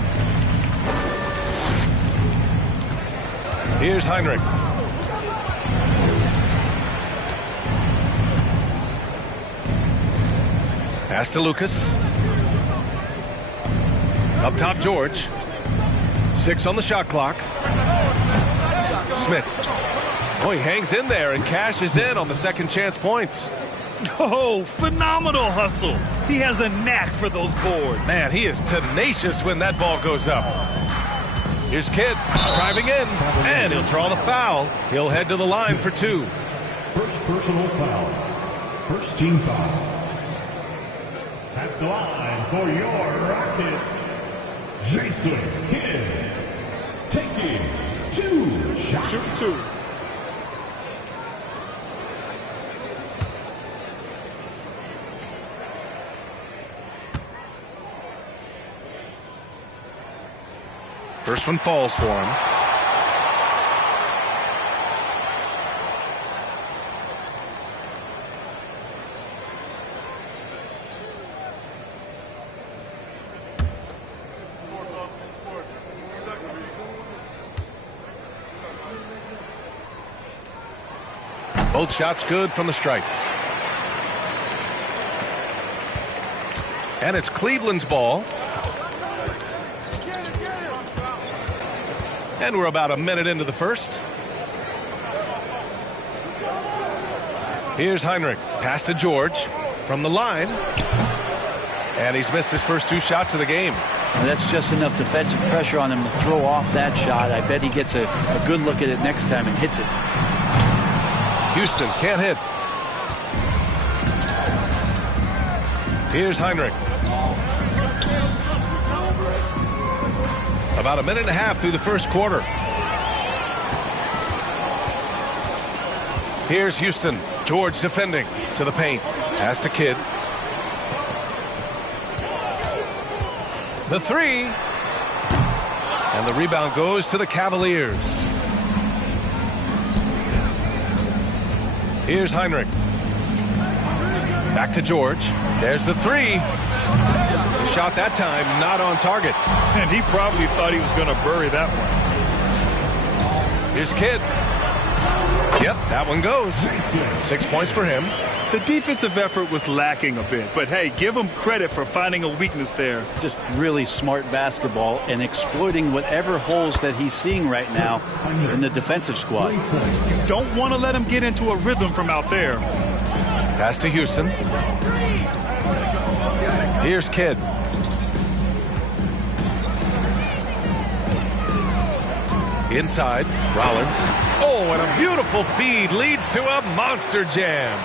Here's Heinrich. Pass to Lucas. Up top, George. 6 on the shot clock. Smith. Oh, he hangs in there and cashes in on the second chance points. Oh, phenomenal hustle. He has a knack for those boards. Man, he is tenacious when that ball goes up. Here's Kidd driving in, and he'll draw the foul. He'll head to the line for 2. First personal foul. First team foul. At the line for your Rockets, Jason Kidd, taking 2 shots. Shoot 2. First one falls for him. Both shots good from the stripe. And it's Cleveland's ball. And we're about a minute into the first. Here's Heinrich. Pass to George from the line. And he's missed his first 2 shots of the game. And that's just enough defensive pressure on him to throw off that shot. I bet he gets a good look at it next time and hits it. Houston can't hit. Here's Heinrich. About a minute and a half through the first quarter. Here's Houston. George defending to the paint. Pass to Kidd. The 3. And the rebound goes to the Cavaliers. Here's Heinrich. Back to George. There's the 3. The shot that time not on target. And he probably thought he was going to bury that one. Here's Kidd. Yep, that one goes. 6 points for him. The defensive effort was lacking a bit, but hey, give him credit for finding a weakness there. Just really smart basketball and exploiting whatever holes that he's seeing right now in the defensive squad. You don't want to let him get into a rhythm from out there. Pass to Houston. Here's Kidd. Inside, Rollins. Oh, and a beautiful feed leads to a monster jam.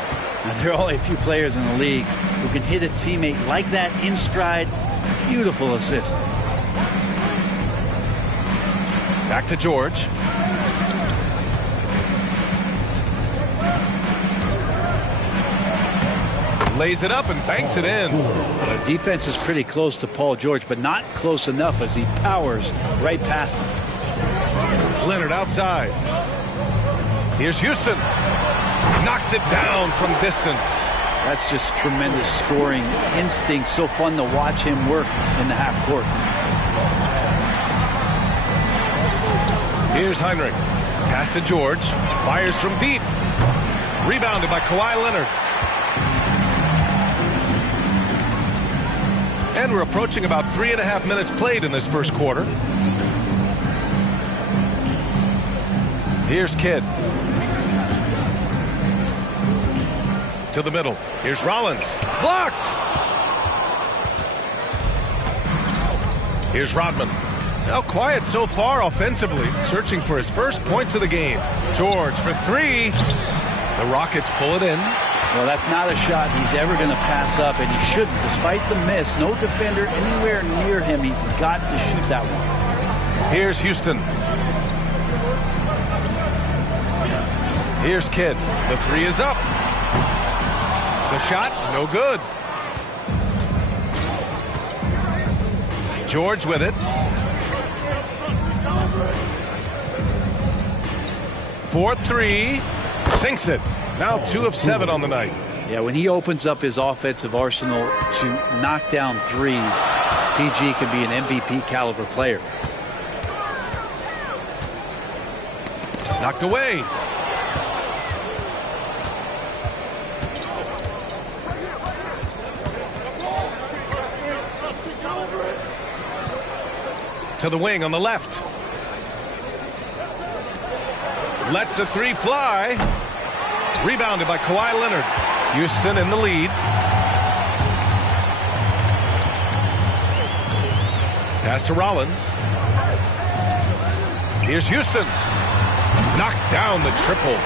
Now, there are only a few players in the league who can hit a teammate like that in stride. Beautiful assist. Back to George. Lays it up and banks it in. The defense is pretty close to Paul George, but not close enough as he powers right past him. Leonard outside. Here's Houston. Knocks it down from distance. That's just tremendous scoring instinct. So fun to watch him work in the half court. Here's Heinrich. Pass to George. Fires from deep. Rebounded by Kawhi Leonard. And we're approaching about 3.5 minutes played in this first quarter. Here's Kidd. To the middle. Here's Rollins. Blocked! Here's Rodman. Now quiet so far offensively, searching for his first points of the game. George for 3. The Rockets pull it in. Well, that's not a shot he's ever going to pass up, and he shouldn't. Despite the miss, no defender anywhere near him. He's got to shoot that one. Here's Houston. Here's Kidd. The 3 is up. The shot, no good. George with it. 4-3. Sinks it. Now 2 of 7 on the night. Yeah, when he opens up his offensive arsenal to knock down threes, PG can be an MVP caliber player. Knocked away. To the wing on the left. Lets the 3 fly. Rebounded by Kawhi Leonard. Houston in the lead. Pass to Rollins. Here's Houston. Knocks down the triple.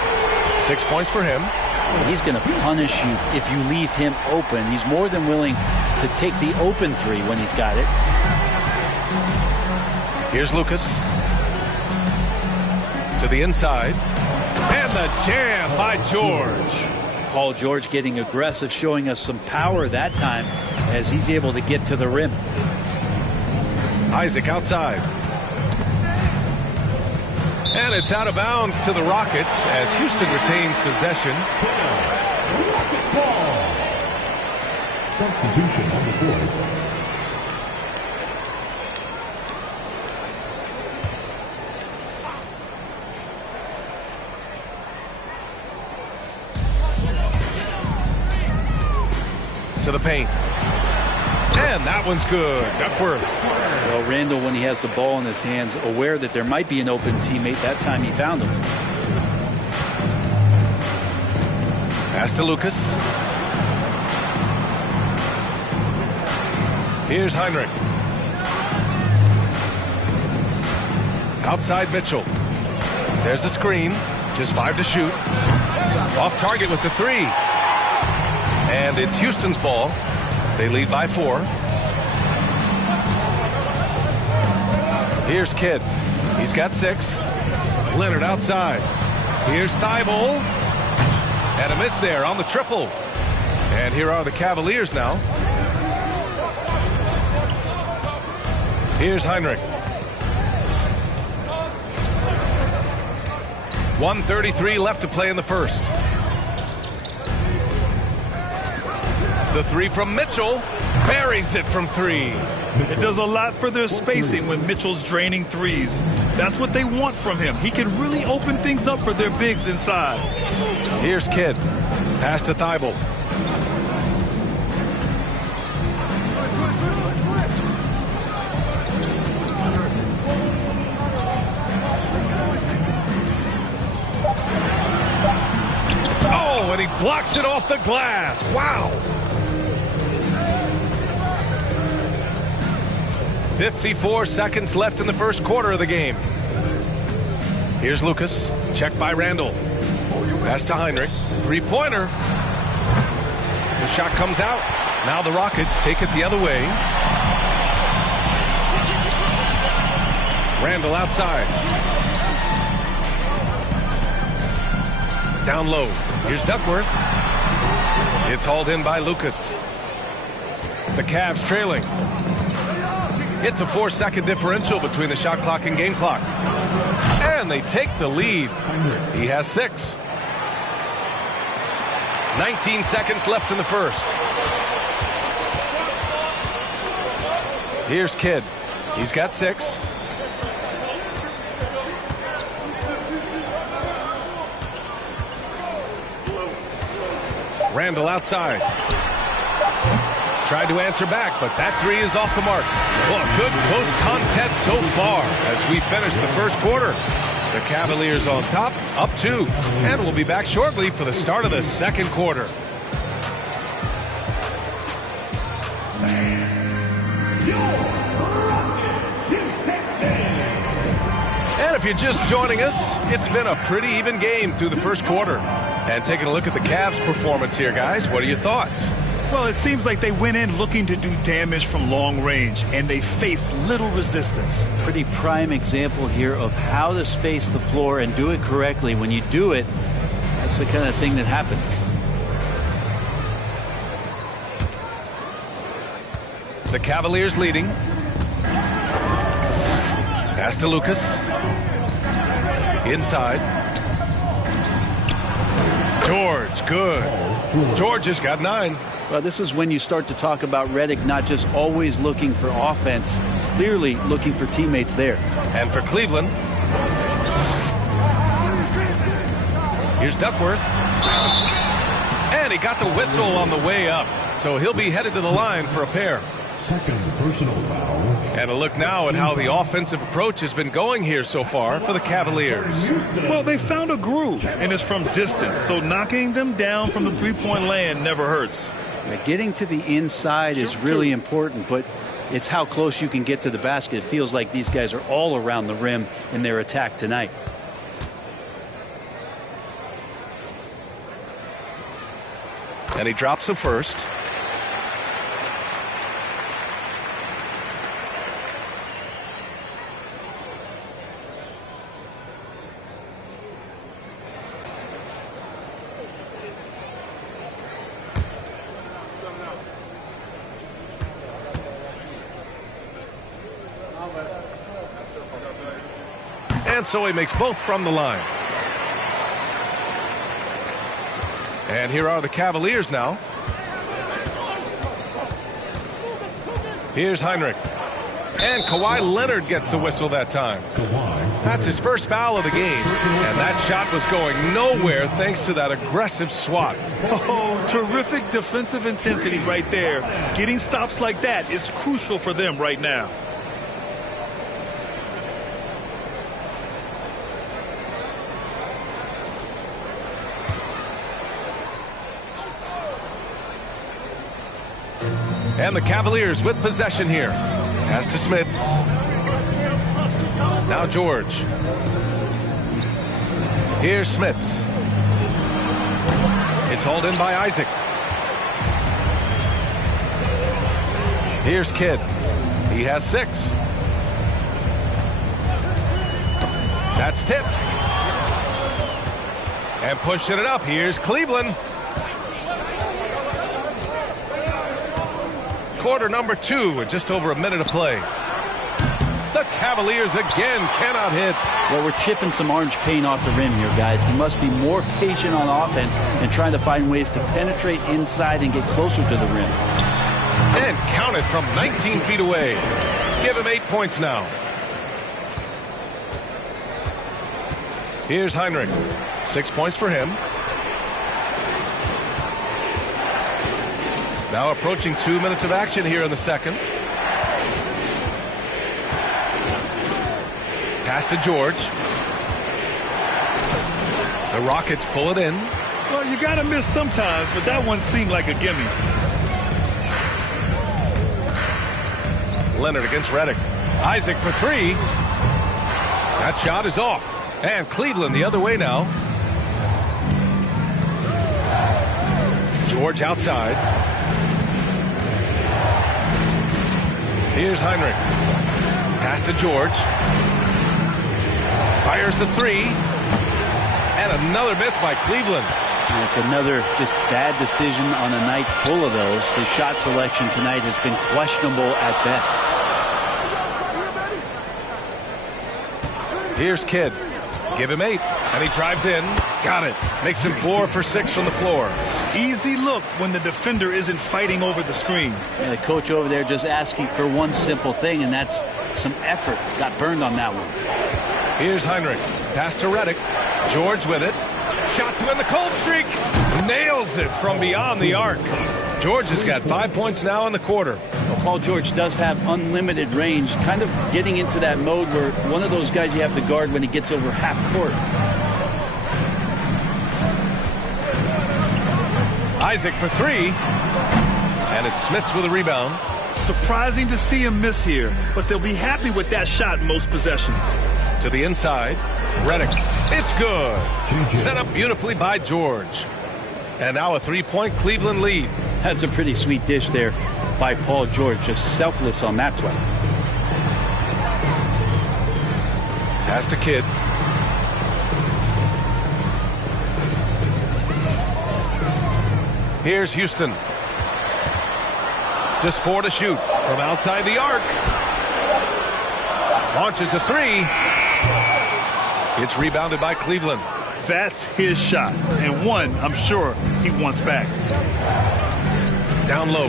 6 points for him. He's going to punish you if you leave him open. He's more than willing to take the open three when he's got it. Here's Lucas. To the inside. And the jam by George. Paul George getting aggressive, showing us some power that time as he's able to get to the rim. Isaac outside. And it's out of bounds to the Rockets as Houston retains possession. Rockets ball. Substitution on the board. To the paint. And that one's good. Duckworth. Well, Randall, when he has the ball in his hands, aware that there might be an open teammate, that time he found him. Pass to Lucas. Here's Heinrich. Outside Mitchell. There's a screen. Just 5 to shoot. Off target with the 3. And it's Houston's ball. They lead by 4. Here's Kidd. He's got 6. Leonard outside. Here's Thibault. And a miss there on the triple. And here are the Cavaliers now. Here's Heinrich. 1:33 left to play in the first. The 3 from Mitchell. Buries it from 3. It does a lot for their spacing when Mitchell's draining threes. That's what they want from him. He can really open things up for their bigs inside. Here's Kidd. Pass to Thibault. Oh, and he blocks it off the glass. Wow. 54 seconds left in the first quarter of the game. Here's Lucas. Checked by Randall. Pass to Heinrich. 3-pointer. The shot comes out. Now the Rockets take it the other way. Randall outside. Down low. Here's Duckworth. It's hauled in by Lucas. The Cavs trailing. It's a 4-second differential between the shot clock and game clock. And they take the lead. He has 6. 19 seconds left in the first. Here's Kidd. He's got 6. Randall outside. Tried to answer back, but that 3 is off the mark. Well, a good close contest so far as we finish the first quarter. The Cavaliers on top, up 2. And we'll be back shortly for the start of the second quarter. And if you're just joining us, it's been a pretty even game through the first quarter. And taking a look at the Cavs' performance here, guys, what are your thoughts? Well, it seems like they went in looking to do damage from long range, and they faced little resistance. Pretty prime example here of how to space the floor and do it correctly. When you do it, that's the kind of thing that happens. The Cavaliers leading. Pass to Lucas. Inside. George, good. George has got 9. Well, this is when you start to talk about Redick not just always looking for offense, clearly looking for teammates there. And for Cleveland, here's Duckworth. And he got the whistle on the way up. So he'll be headed to the line for a pair. Second personal foul. And a look now at how the offensive approach has been going here so far for the Cavaliers. Well, they found a groove, and it's from distance. So knocking them down from the three-point land never hurts. Yeah, getting to the inside is really important, but it's how close you can get to the basket. It feels like these guys are all around the rim in their attack tonight. And he drops the first. And so he makes both from the line. And here are the Cavaliers now. Here's Heinrich. And Kawhi Leonard gets a whistle that time. That's his first foul of the game. And that shot was going nowhere thanks to that aggressive swat. Oh, terrific defensive intensity right there. Getting stops like that is crucial for them right now. And the Cavaliers with possession here. Pass to Smits. Now George. Here's Smits. It's hauled in by Isaac. Here's Kidd. He has 6. That's tipped. And pushing it up. Here's Cleveland. Quarter number 2 with just over a minute of play. The Cavaliers again cannot hit. Well, we're chipping some orange paint off the rim here, guys. He must be more patient on offense and trying to find ways to penetrate inside and get closer to the rim. And count it from 19 feet away. Give him 8 points now. Here's Heinrich. 6 points for him. Now approaching 2 minutes of action here in the second. Pass to George. The Rockets pull it in. Well, you got to miss sometimes, but that one seemed like a gimme. Leonard against Redick. Isaac for 3. That shot is off. And Cleveland the other way now. George outside. Here's Heinrich. Pass to George. Fires the 3. And another miss by Cleveland. And it's another just bad decision on a night full of those. His shot selection tonight has been questionable at best. Here's Kidd. Give him 8. And he drives in. Got it. Makes him 4 for 6 from the floor. Easy look when the defender isn't fighting over the screen. And the coach over there just asking for one simple thing, and that's some effort. Got burned on that one. Here's Heinrich. Pass to Redick. George with it. Shot to end the cold streak. Nails it from beyond the arc. George has got 5 points now in the quarter. Well, Paul George does have unlimited range, kind of getting into that mode where one of those guys you have to guard when he gets over half court. Isaac for 3. And it's Smits with a rebound. Surprising to see him miss here, but they'll be happy with that shot in most possessions. To the inside. Redick. It's good. Set up beautifully by George. And now a 3-point Cleveland lead. That's a pretty sweet dish there by Paul George. Just selfless on that play. Pass to Kidd. Here's Houston. Just 4 to shoot from outside the arc. Launches a 3. It's rebounded by Cleveland. That's his shot, and one I'm sure he wants back. Down low.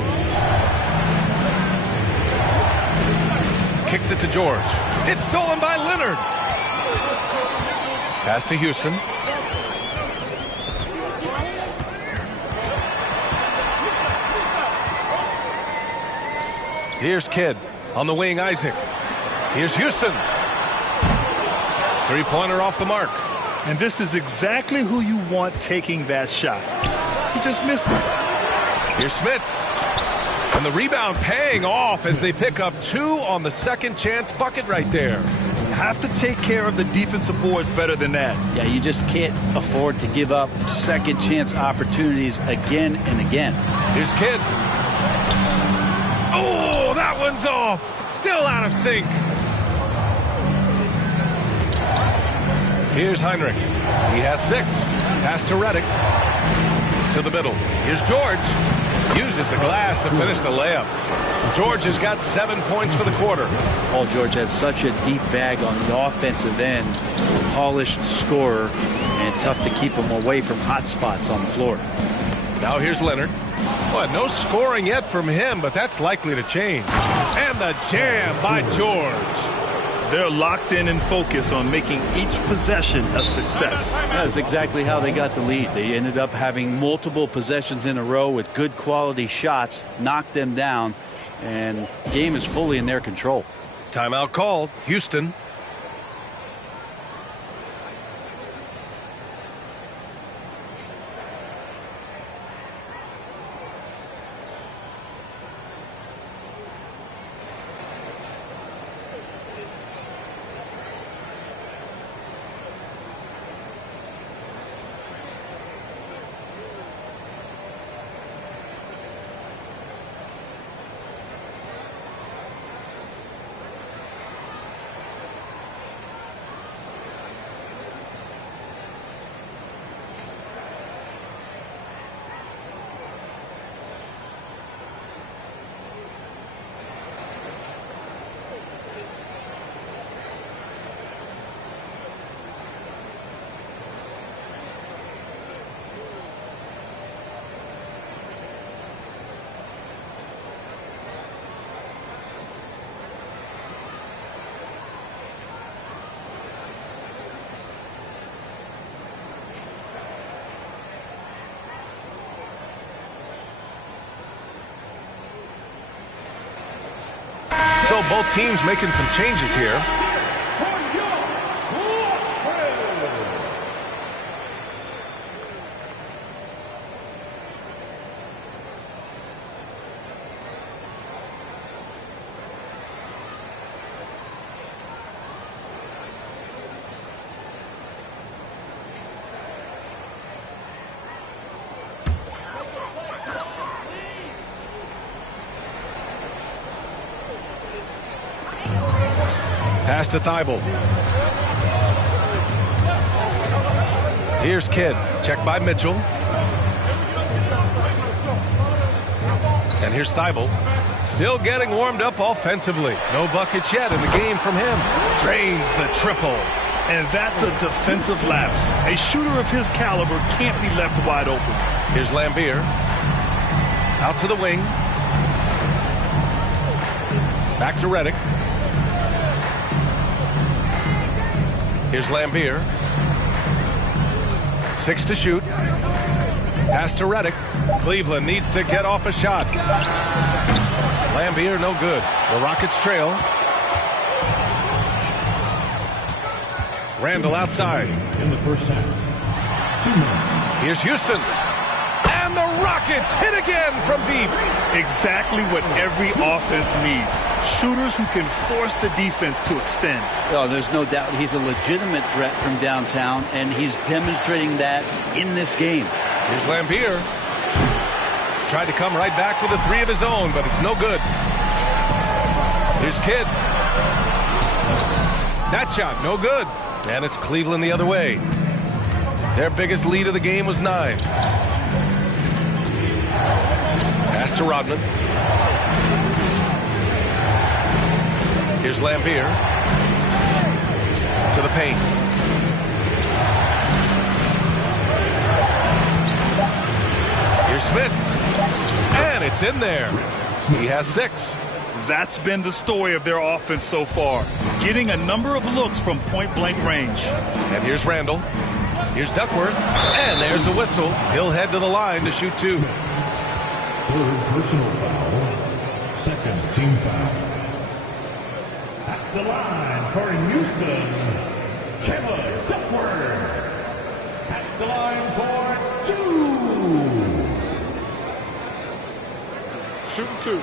Kicks it to George. It's stolen by Leonard. Pass to Houston. Here's Kidd. On the wing, Isaac. Here's Houston. 3-pointer off the mark. And this is exactly who you want taking that shot. He just missed it. Here's Smits. And the rebound paying off as they pick up 2 on the second chance bucket right there. You have to take care of the defensive boards better than that. Yeah, you just can't afford to give up second chance opportunities again and again. Here's Kidd. Oh, that one's off. Still out of sync. Here's Heinrich. He has 6. Pass to Reddick. To the middle. Here's George. Uses the glass to finish the layup. George has got 7 points for the quarter. Paul George has such a deep bag on the offensive end. Polished scorer, and tough to keep him away from hot spots on the floor. Now here's Leonard. Well, no scoring yet from him, but that's likely to change. And the jam by George. They're locked in and focused on making each possession a success. That's exactly how they got the lead. They ended up having multiple possessions in a row with good quality shots, knocked them down, and the game is fully in their control. Timeout called. Houston. So both teams making some changes here. Pass to Thibault. Here's Kidd. Check by Mitchell. And here's Thibault. Still getting warmed up offensively. No buckets yet in the game from him. Drains the triple. And that's a defensive lapse. A shooter of his caliber can't be left wide open. Here's Lambier. Out to the wing. Back to Reddick. Here's Lambier. 6 to shoot. Pass to Reddick. Cleveland needs to get off a shot. Lambier, no good. The Rockets trail. Randall outside. In the first half. 2 minutes. Here's Houston. And the Rockets hit again from deep. Exactly what every offense needs. Shooters who can force the defense to extend. Oh, there's no doubt he's a legitimate threat from downtown, and he's demonstrating that in this game. Here's Lambier. Tried to come right back with a 3 of his own, but it's no good. Here's Kidd. That shot, no good. And it's Cleveland the other way. Their biggest lead of the game was 9. Pass to Rodman. Here's Lambier. To the paint. Here's Smits. And it's in there. He has 6. That's been the story of their offense so far. Getting a number of looks from point-blank range. And here's Randall. Here's Duckworth. And there's a whistle. He'll head to the line to shoot 2. Third personal foul. Second team foul. At the line for Houston, Kevin Duckworth. At the line for 2. Shooting 2.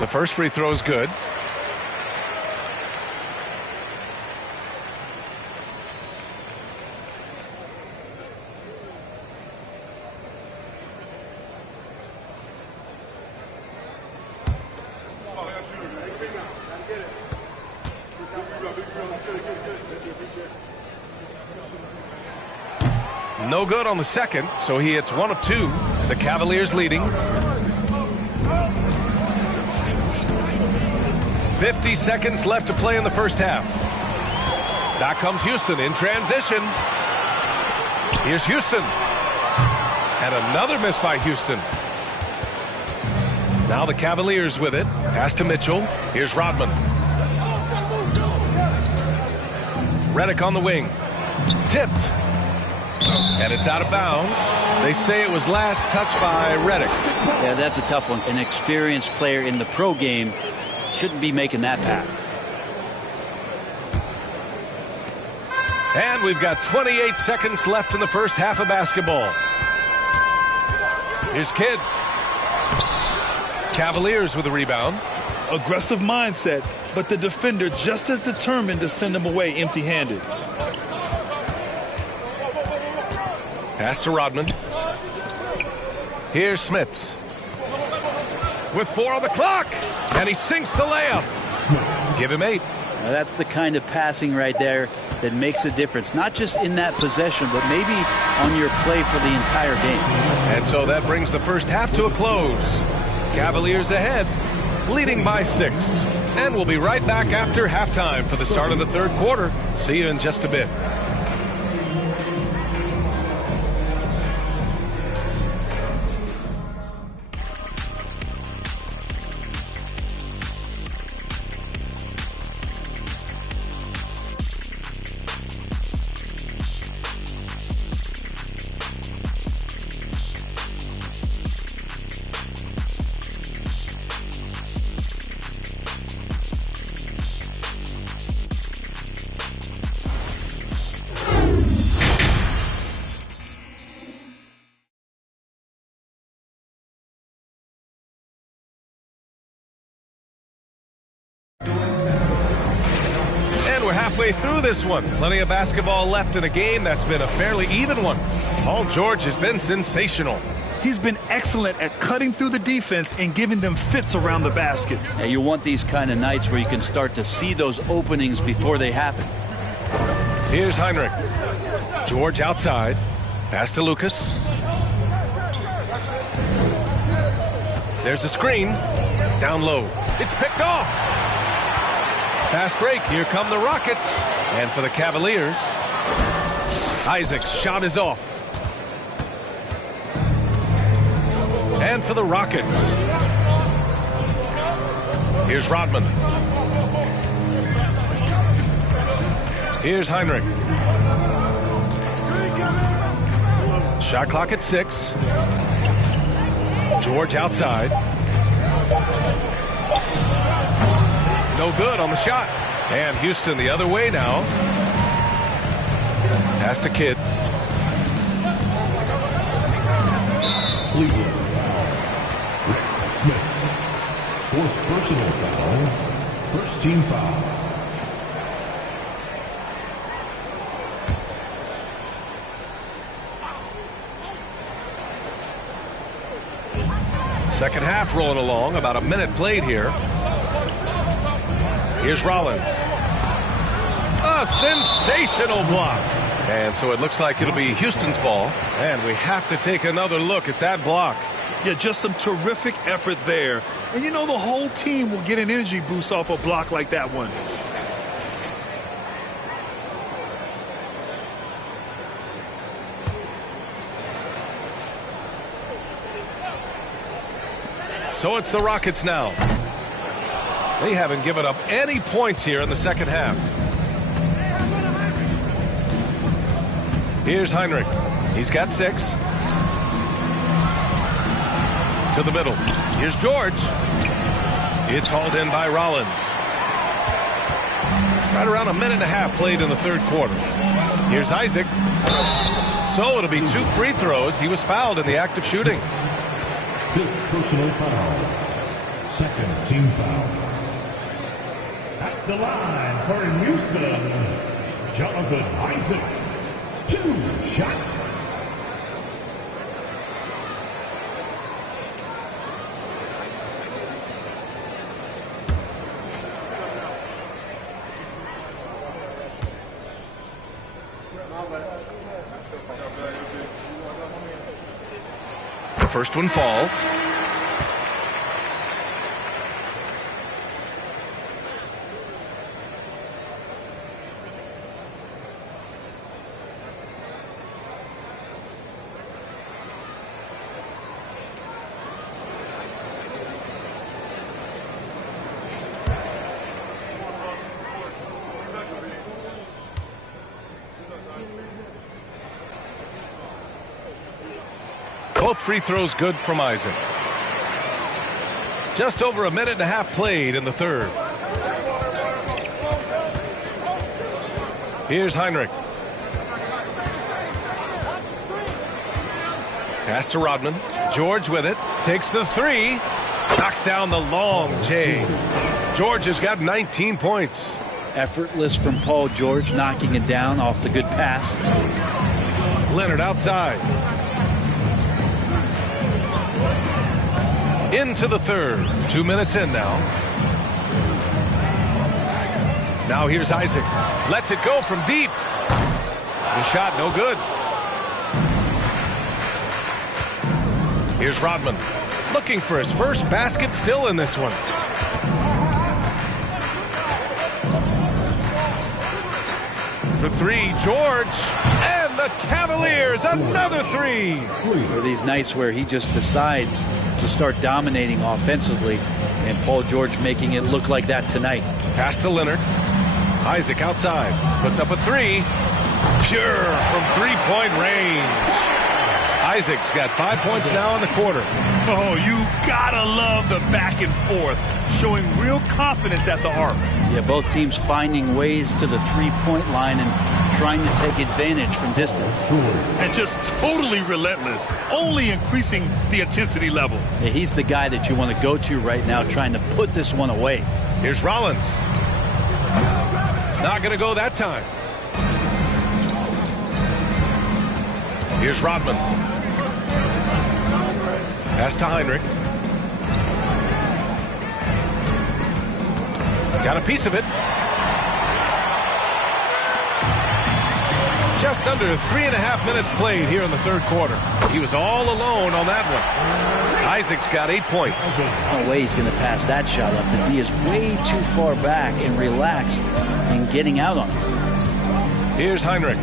The first free throw is good. No good on the second, so he hits 1 of 2. The Cavaliers leading. 50 seconds left to play in the first half. Back comes Houston in transition. Here's Houston. And another miss by Houston. Now the Cavaliers with it. Pass to Mitchell. Here's Rodman. Redick on the wing. Tipped. And it's out of bounds. They say it was last touched by Redick. Yeah, that's a tough one. An experienced player in the pro game shouldn't be making that pass. And we've got 28 seconds left in the first half of basketball. Here's Kidd. Cavaliers with the rebound. Aggressive mindset, but the defender just as determined to send him away empty-handed. Pass to Rodman. Here's Smits. With 4 on the clock. And he sinks the layup. Give him 8. Now that's the kind of passing right there that makes a difference. Not just in that possession, but maybe on your play for the entire game. And so that brings the first half to a close. Cavaliers ahead, leading by 6. And we'll be right back after halftime for the start of the third quarter. See you in just a bit. We're halfway through this one. Plenty of basketball left in a game that's been a fairly even one. Paul George has been sensational. He's been excellent at cutting through the defense and giving them fits around the basket. Yeah, you want these kind of nights where you can start to see those openings before they happen. Here's Heinrich. George outside. Pass to Lucas. There's a screen. Down low. It's picked off. Fast break. Here come the Rockets. And for the Cavaliers, Isaac's shot is off. And for the Rockets, here's Rodman. Here's Heinrich. Shot clock at 6. George outside. No good on the shot. And Houston the other way now. Pass to Kidd. Cleveland. Smith. Fourth personal foul. First team foul. Second half rolling along. About a minute played here. Here's Rollins. A sensational block. And so it looks like it'll be Houston's ball. And we have to take another look at that block. Yeah, just some terrific effort there. And you know the whole team will get an energy boost off a block like that one. So it's the Rockets now. They haven't given up any points here in the second half. Here's Heinrich. He's got 6. To the middle. Here's George. It's hauled in by Rollins. Right around a minute and a half played in the third quarter. Here's Isaac. So it'll be 2 free throws. He was fouled in the act of shooting. Fifth personal foul. Second team foul. At the line for Houston, Jonathan Isaac. 2 shots. The first one falls. Both free throws good from Isaac. Just over a minute and a half played in the third. Here's Heinrich. Pass to Rodman. George with it. Takes the three. Knocks down the long J. George has got 19 points. Effortless from Paul George, knocking it down off the good pass. Leonard outside. Into the third. 2 minutes in now. Now here's Isaac. Lets it go from deep. The shot no good. Here's Rodman. Looking for his first basket still in this one. For three, George. And the Cavaliers, another three. Or these nights where he just decides to start dominating offensively, and Paul George making it look like that tonight. Pass to Leonard. Isaac outside. Puts up a three. Pure from three-point range. Isaac's got 5 points now in the quarter. Oh, you gotta love the back and forth, showing real confidence at the arc. Yeah, both teams finding ways to the three-point line and trying to take advantage from distance. And just totally relentless, only increasing the intensity level. Yeah, he's the guy that you want to go to right now, trying to put this one away. Here's Rollins. Not going to go that time. Here's Rodman. Pass to Heinrich. Got a piece of it. Just under 3.5 minutes played here in the third quarter. He was all alone on that one. Isaac's got 8 points. No way he's going to pass that shot up. The D is way too far back and relaxed in getting out on it. Here's Heinrich.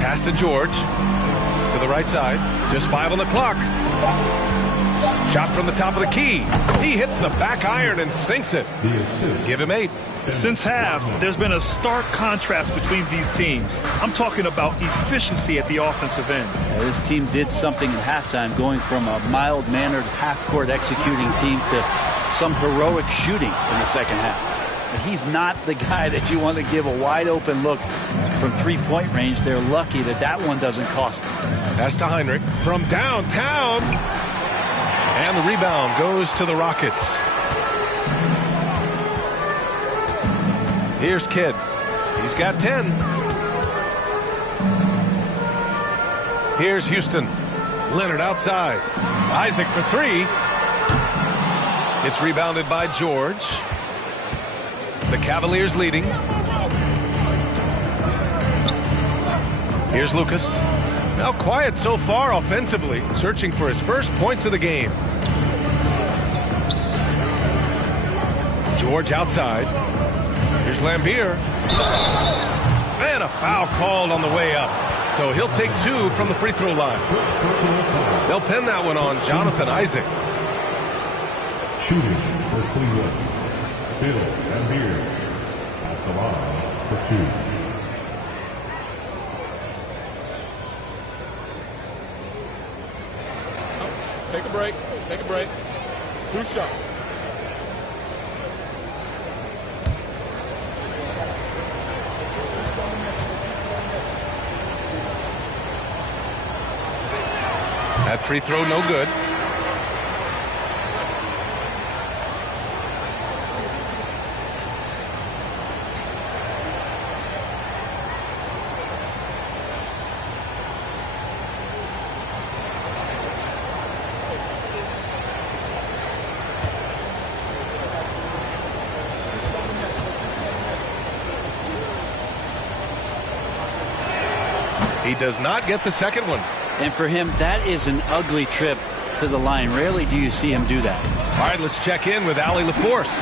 Pass to George. To the right side. Just 5 on the clock. Shot from the top of the key. He hits the back iron and sinks it. Give him 8. Since half, there's been a stark contrast between these teams. I'm talking about efficiency at the offensive end. This team did something at halftime, going from a mild-mannered half-court executing team to some heroic shooting in the second half. But he's not the guy that you want to give a wide-open look from three-point range. They're lucky that that one doesn't cost them. Pass to Heinrich from downtown. And the rebound goes to the Rockets. Here's Kidd. He's got 10. Here's Houston. Leonard outside. Isaac for 3. It's rebounded by George. The Cavaliers leading. Here's Lucas. Now quiet so far offensively, searching for his first points of the game. George outside. Here's Lambier. And a foul called on the way up. So he'll take 2 from the free throw line. They'll pin that one on Jonathan Isaac. Shooting for Cleveland, Bill Lambier at the line for 2. Take a break. Take a break. 2 shots. That free throw no good. He does not get the second one. And for him, that is an ugly trip to the line. Rarely do you see him do that. All right, let's check in with Allie LaForce.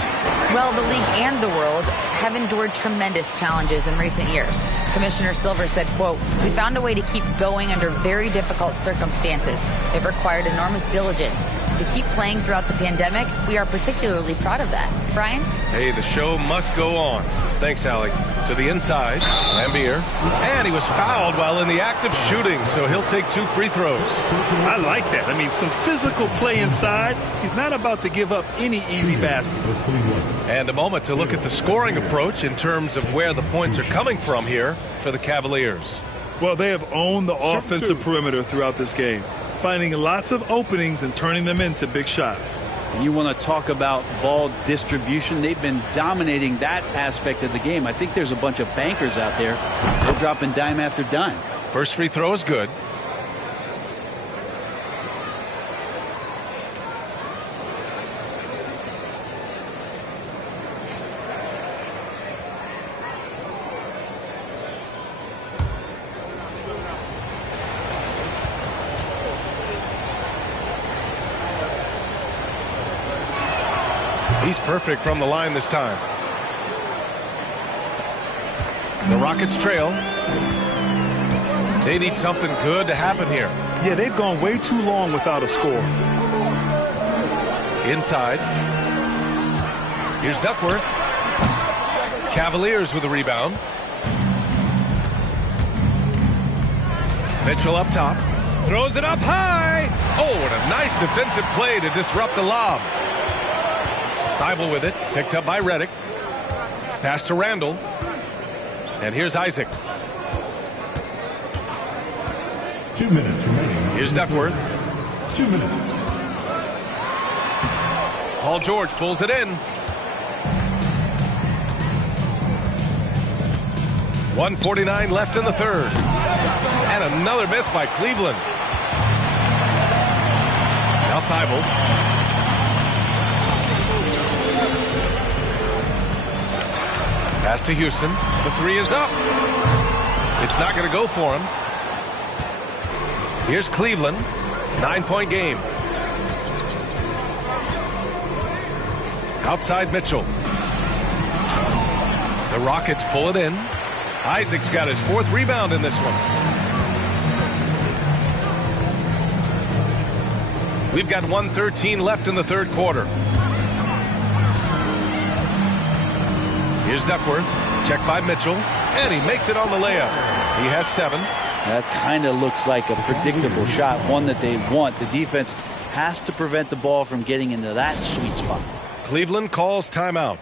Well, the league and the world have endured tremendous challenges in recent years. Commissioner Silver said, quote, "We found a way to keep going under very difficult circumstances. It required enormous diligence. To keep playing throughout the pandemic, we are particularly proud of that." Brian? Hey, the show must go on. Thanks, Allie. To the inside, Lambier. And he was fouled while in the act of shooting, so he'll take 2 free throws. I like that. I mean, some physical play inside. He's not about to give up any easy baskets. And a moment to look at the scoring approach in terms of where the points are coming from here for the Cavaliers. Well, they have owned the offensive perimeter throughout this game, finding lots of openings and turning them into big shots. And you want to talk about ball distribution. They've been dominating that aspect of the game. I think there's a bunch of bankers out there. They're dropping dime after dime. First free throw is good. He's perfect from the line this time. The Rockets trail. They need something good to happen here. Yeah, they've gone way too long without a score. Inside. Here's Duckworth. Cavaliers with a rebound. Mitchell up top. Throws it up high. Oh, and a nice defensive play to disrupt the lob. Thibault with it, picked up by Redick. Pass to Randall. And here's Isaac. 2 minutes remaining. Here's Duckworth. 2 minutes. Paul George pulls it in. 1:49 left in the third. And another miss by Cleveland. Now Thibault. Pass to Houston. The 3 is up. It's not going to go for him. Here's Cleveland. 9-point game. Outside Mitchell. The Rockets pull it in. Isaac's got his 4th rebound in this one. We've got 1:13 left in the third quarter. Here's Duckworth, checked by Mitchell, and he makes it on the layup. He has 7. That kind of looks like a predictable shot, one that they want. The defense has to prevent the ball from getting into that sweet spot. Cleveland calls timeout.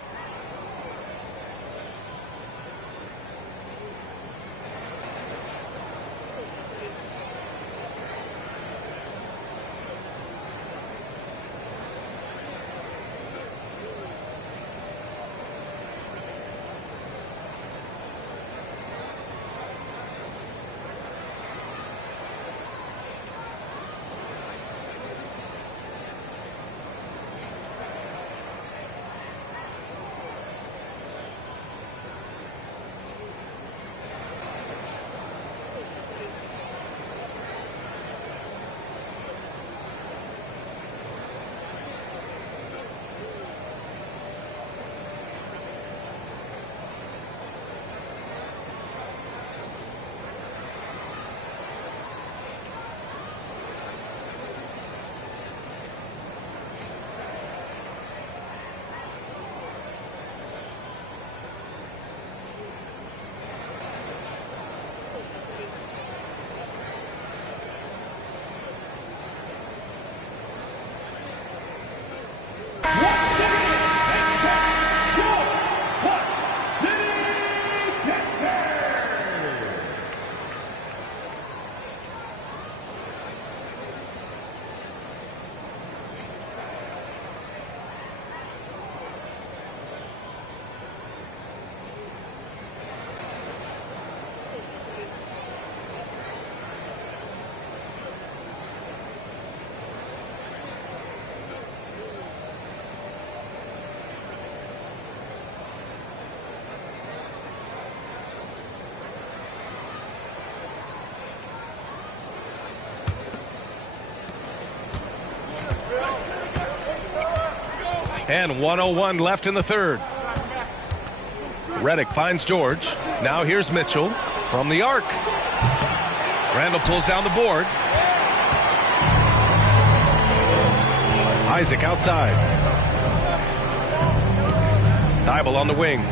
And 1:01 left in the third. Reddick finds George. Now here's Mitchell from the arc. Randall pulls down the board. Isaac outside. Thibault on the wing.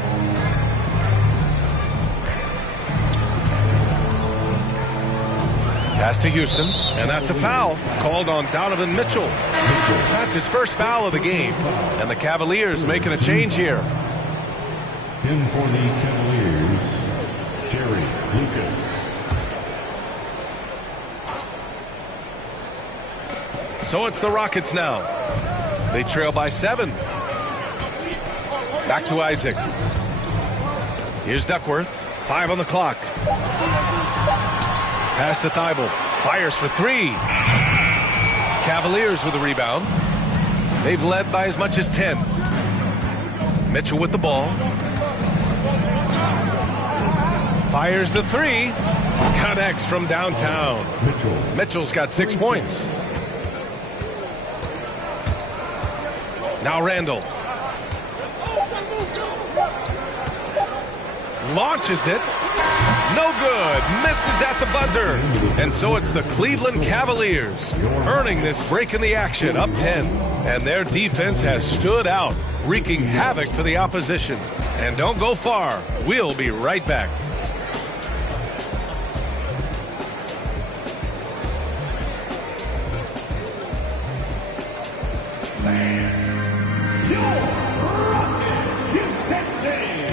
Pass to Houston, and that's a foul called on Donovan Mitchell. That's his first foul of the game, and the Cavaliers making a change here. In for the Cavaliers, Jerry Lucas. So it's the Rockets now. They trail by 7. Back to Isaac. Here's Duckworth. 5 on the clock. Pass to Thibault. Fires for 3. Cavaliers with the rebound. They've led by as much as 10. Mitchell with the ball. Fires the 3. Connects from downtown. Mitchell's got 6 points. Now Randall. Launches it. No good. Misses at the buzzer. And so it's the Cleveland Cavaliers earning this break in the action, up 10. And their defense has stood out, wreaking havoc for the opposition. And don't go far. We'll be right back.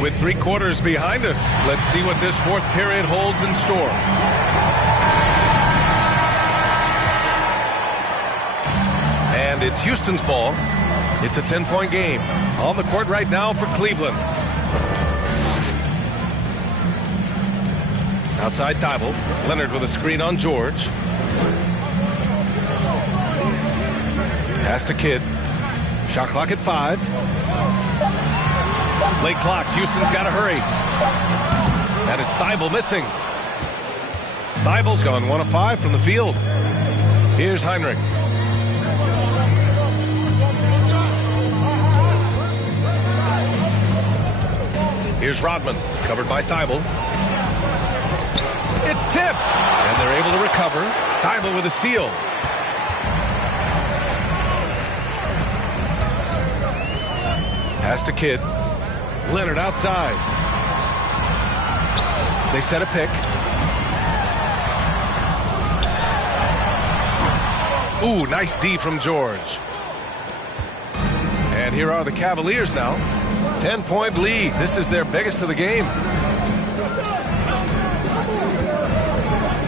With 3 quarters behind us, let's see what this fourth period holds in store. And it's Houston's ball. It's a 10-point game. On the court right now for Cleveland. Outside Thibault. Leonard with a screen on George. Pass to Kidd. Shot clock at 5. Late clock. Houston's got to hurry. And it's Thibault missing. Thibault's gone 1 of 5 from the field. Here's Heinrich. Here's Rodman, covered by Thibault. It's tipped, and they're able to recover. Thibault with a steal. Pass to Kidd. Leonard outside. They set a pick. Ooh, nice D from George. And here are the Cavaliers now. 10-point lead. This is their biggest of the game.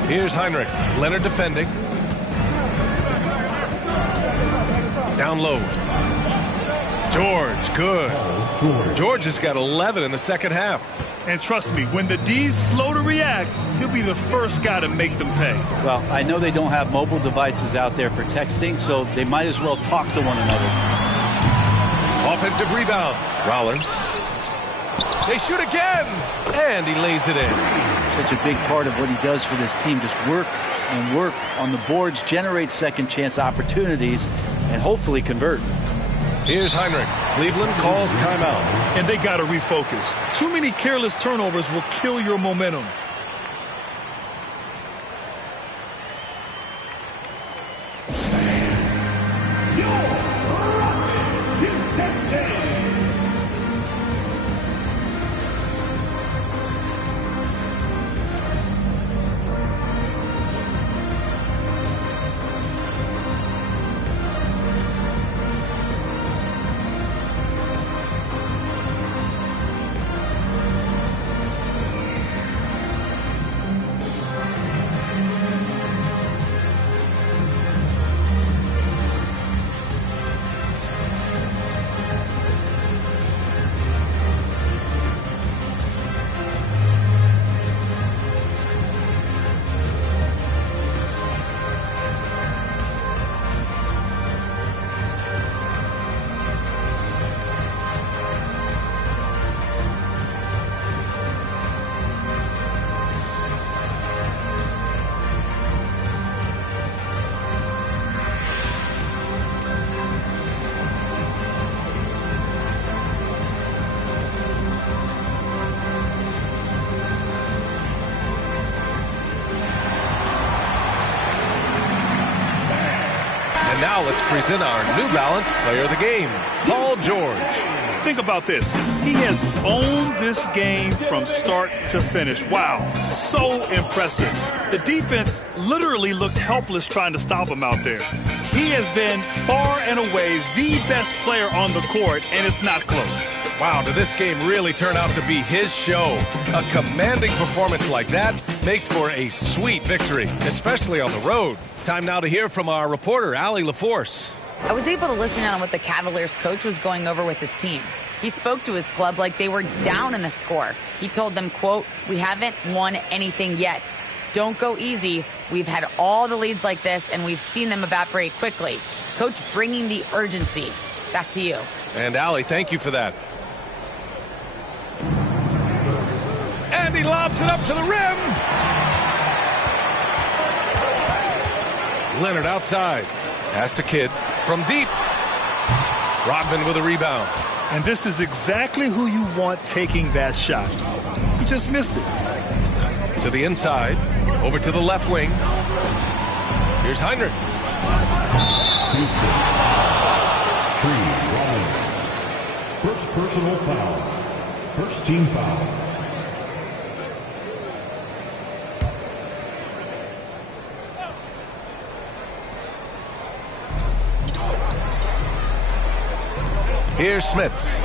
Here's Heinrich. Leonard defending. Down low. George, good. George has got 11 in the second half. And trust me, when the D's slow to react, he'll be the first guy to make them pay. Well, I know they don't have mobile devices out there for texting, so they might as well talk to one another. Offensive rebound. Rollins. They shoot again, and he lays it in. Such a big part of what he does for this team, just work and work on the boards, generate second chance opportunities, and hopefully convert. Here's Heinrich. Cleveland calls timeout. And they got to refocus. Too many careless turnovers will kill your momentum. Now let's present our New Balance Player of the Game, Paul George. Think about this. He has owned this game from start to finish. Wow, so impressive. The defense literally looked helpless trying to stop him out there. He has been far and away the best player on the court, and it's not close. Wow, did this game really turn out to be his show? A commanding performance like that makes for a sweet victory, especially on the road. Time now to hear from our reporter, Allie LaForce. I was able to listen in on what the Cavaliers coach was going over with his team. He spoke to his club like they were down in the score. He told them, quote, "We haven't won anything yet. Don't go easy. We've had all the leads like this, and we've seen them evaporate quickly." Coach bringing the urgency. Back to you. And Allie, thank you for that. And he lobs it up to the rim. Leonard outside. Pass to Kidd from deep. Rodman with a rebound. And this is exactly who you want taking that shot. He just missed it. To the inside. Over to the left wing. Here's Heinrich. First personal foul. First team foul. Here's Smits.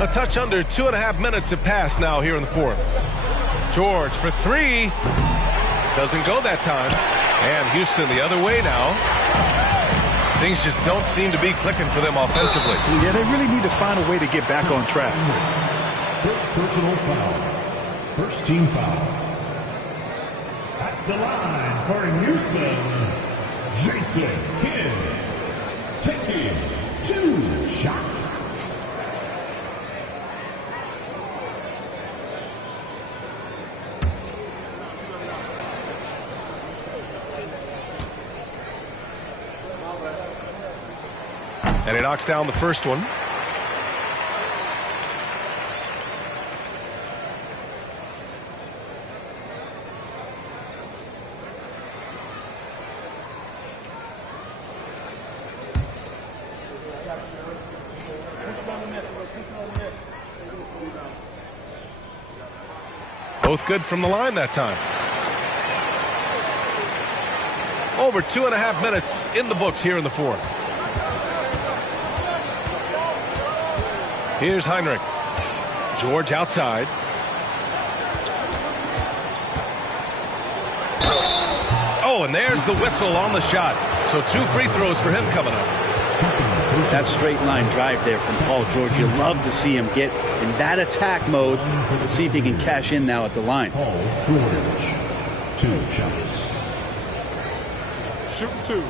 A touch under 2.5 minutes have passed now here in the fourth. George for three. Doesn't go that time. And Houston the other way now. Things just don't seem to be clicking for them offensively. Yeah, they really need to find a way to get back on track. First personal foul. First team foul. At the line for Houston, Jason Kidd, taking 2 shots. And he knocks down the first one. Both good from the line that time. Over 2.5 minutes in the books here in the fourth. Here's Heinrich. George outside. Oh, and there's the whistle on the shot. So 2 free throws for him coming up. That straight line drive there from Paul George. You love to see him get in that attack mode. Let's see if he can cash in now at the line. Paul George, 2 shots. Shoot 2.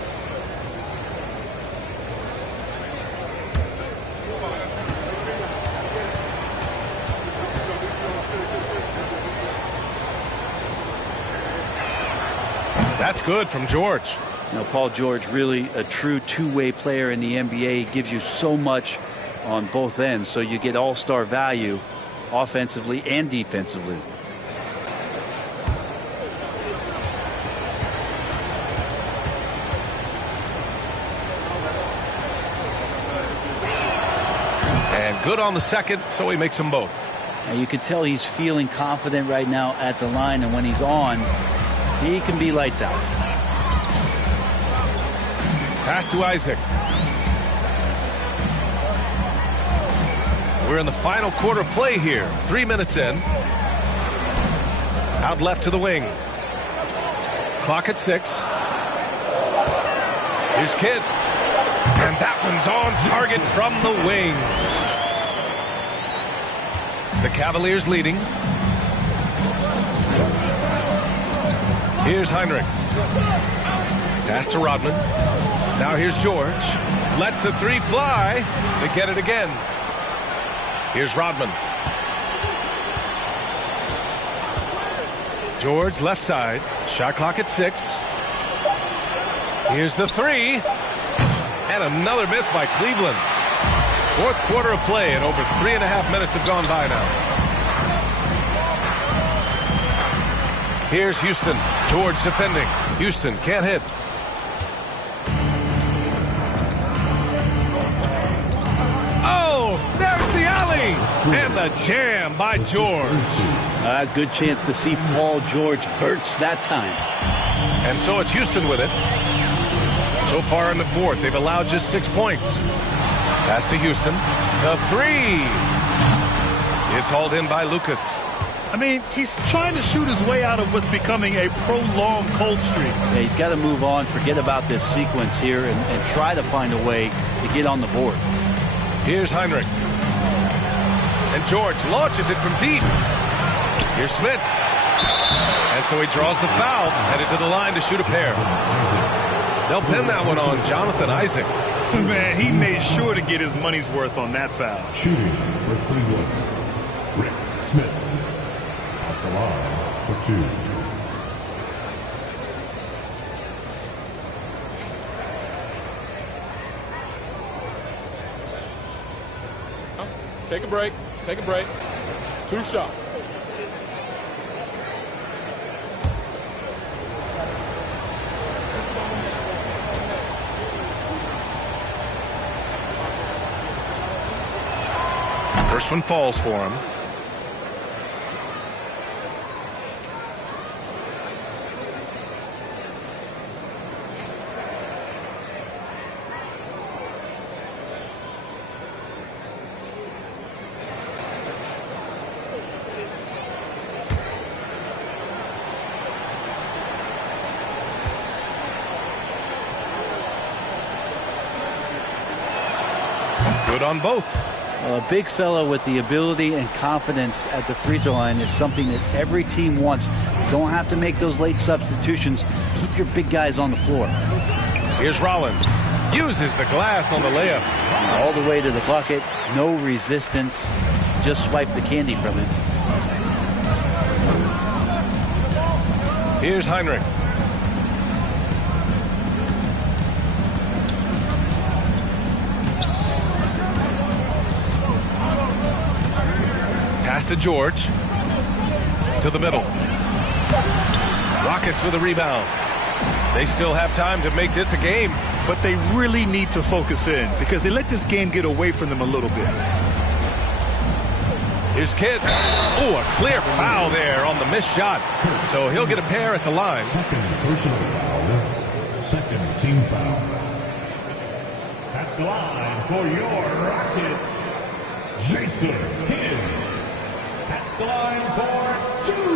That's good from George. You know, Paul George, really a true two-way player in the NBA. He gives you so much on both ends, so you get all-star value offensively and defensively. And good on the second, so he makes them both. And you can tell he's feeling confident right now at the line, and when he's on, he can be lights out. Pass to Isaac. We're in the final quarter play here. 3 minutes in. Out left to the wing. Clock at 6. Here's Kidd. And that one's on target from the wing. The Cavaliers leading. Here's Heinrich. Pass to Rodman. Now here's George. Lets the 3 fly. They get it again. Here's Rodman. George left side. Shot clock at 6. Here's the 3. And another miss by Cleveland. Fourth quarter of play, and over 3.5 minutes have gone by now. Here's Houston. George defending. Houston can't hit. Oh, there's the alley. And the jam by George. Good chance to see Paul George burst that time. And so it's Houston with it. So far in the fourth, they've allowed just 6 points. Pass to Houston. The three. It's hauled in by Lucas. I mean, he's trying to shoot his way out of what's becoming a prolonged cold streak. Yeah, he's got to move on, forget about this sequence here, and try to find a way to get on the board. Here's Heinrich. And George launches it from deep. Here's Smith. And so he draws the foul, headed to the line to shoot a pair. They'll pin that one on Jonathan Isaac. Man, he made sure to get his money's worth on that foul. Shooting for Cleveland, Rick Smith. At the line for two. Take a break. Take a break. 2 shots. First one falls for him. Good on both. A big fella with the ability and confidence at the free throw line is something that every team wants. You don't have to make those late substitutions. Keep your big guys on the floor. Here's Rollins. Uses the glass on the layup. All the way to the bucket. No resistance. Just swipe the candy from it. Here's Heinrich. Pass to George. To the middle. Rockets with a rebound. They still have time to make this a game. But they really need to focus in because they let this game get away from them a little bit. Here's Kidd. Oh, a clear foul there on the missed shot. So he'll get a pair at the line. Second personal foul. Second team foul. At the line for your Rockets, Jason Kidd. At the line for two.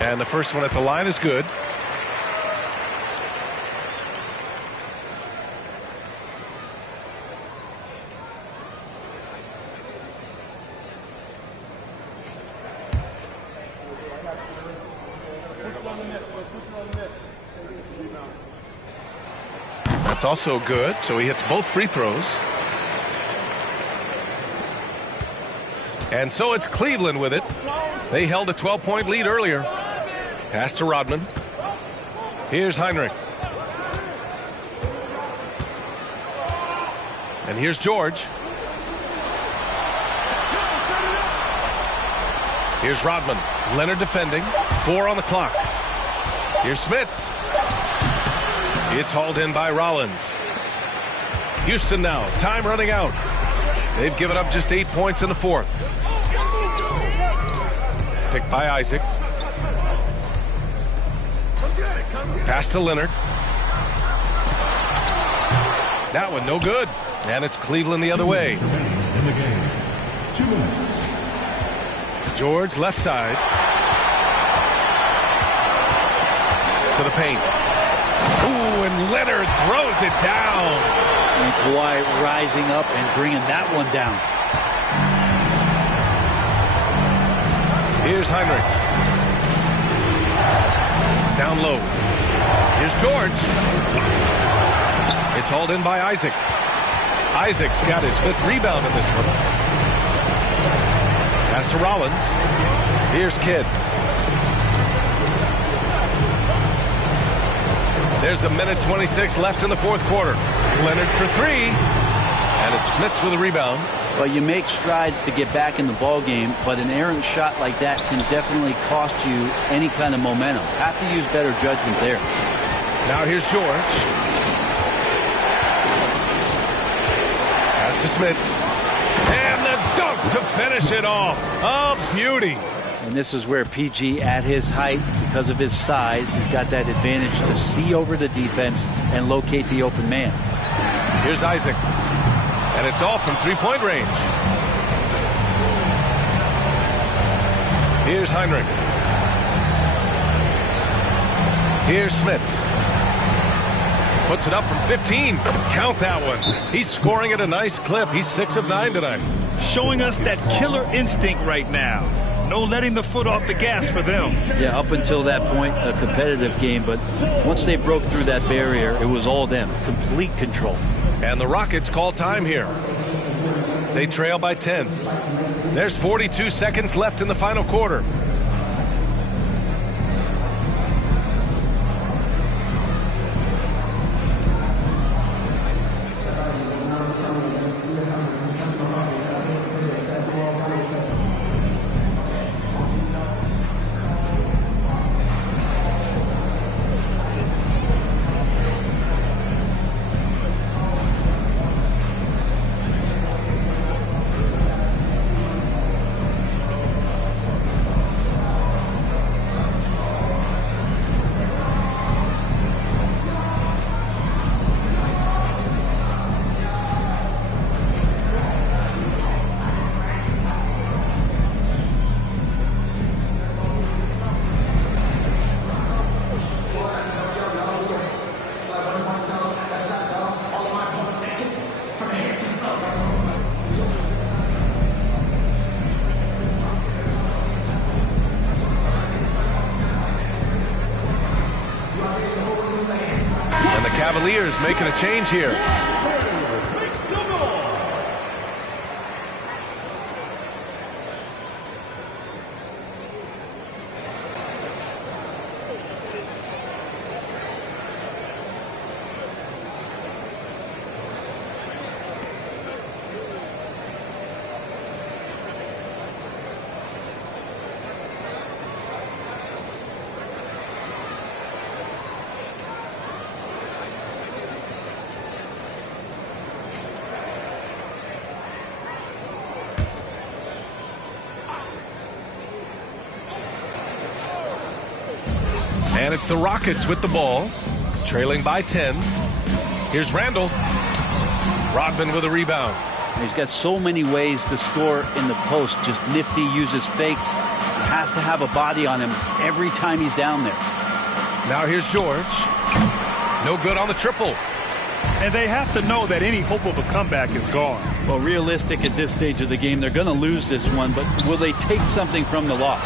And the first one at the line is good. That's also good. So he hits both free throws. And so it's Cleveland with it. They held a 12-point lead earlier. Pass to Rodman. Here's Heinrich. And here's George. Here's Rodman. Leonard defending. 4 on the clock. Here's Smits. It's hauled in by Rollins. Houston now. Time running out. They've given up just 8 points in the fourth. Picked by Isaac. Pass to Leonard. That one no good. And it's Cleveland the other way. In the game. 2 minutes. George left side. To the paint. Ooh, and Leonard throws it down. And Kawhi rising up and bringing that one down. Here's Heinrich. Down low. Here's George. It's hauled in by Isaac. Isaac's got his 5th rebound in this one. Pass to Rollins. Here's Kidd. There's a minute 26 left in the fourth quarter. Leonard for three. And it's Smits with a rebound. Well, you make strides to get back in the ball game, but an errant shot like that can definitely cost you any kind of momentum. Have to use better judgment there. Now here's George. Pass to Smits. And the dunk to finish it off. A beauty. And this is where PG, at his height, because of his size, he's got that advantage to see over the defense and locate the open man. Here's Isaac. And it's all from three-point range. Here's Heinrich. Here's Smits. Puts it up from 15. Count that one. He's scoring at a nice clip. He's 6 of 9 tonight. Showing us that killer instinct right now. No letting the foot off the gas for them. Yeah, up until that point, a competitive game. But once they broke through that barrier, it was all them. Complete control. And the Rockets call time here. They trail by 10. There's 42 seconds left in the final quarter. Cavaliers making a change here. And it's the Rockets with the ball, trailing by 10. Here's Randall. Rodman with a rebound. He's got so many ways to score in the post. Just nifty, uses fakes. You have to have a body on him every time he's down there. Now here's George. No good on the triple. And they have to know that any hope of a comeback is gone. Well, realistic at this stage of the game, they're going to lose this one, but will they take something from the loss?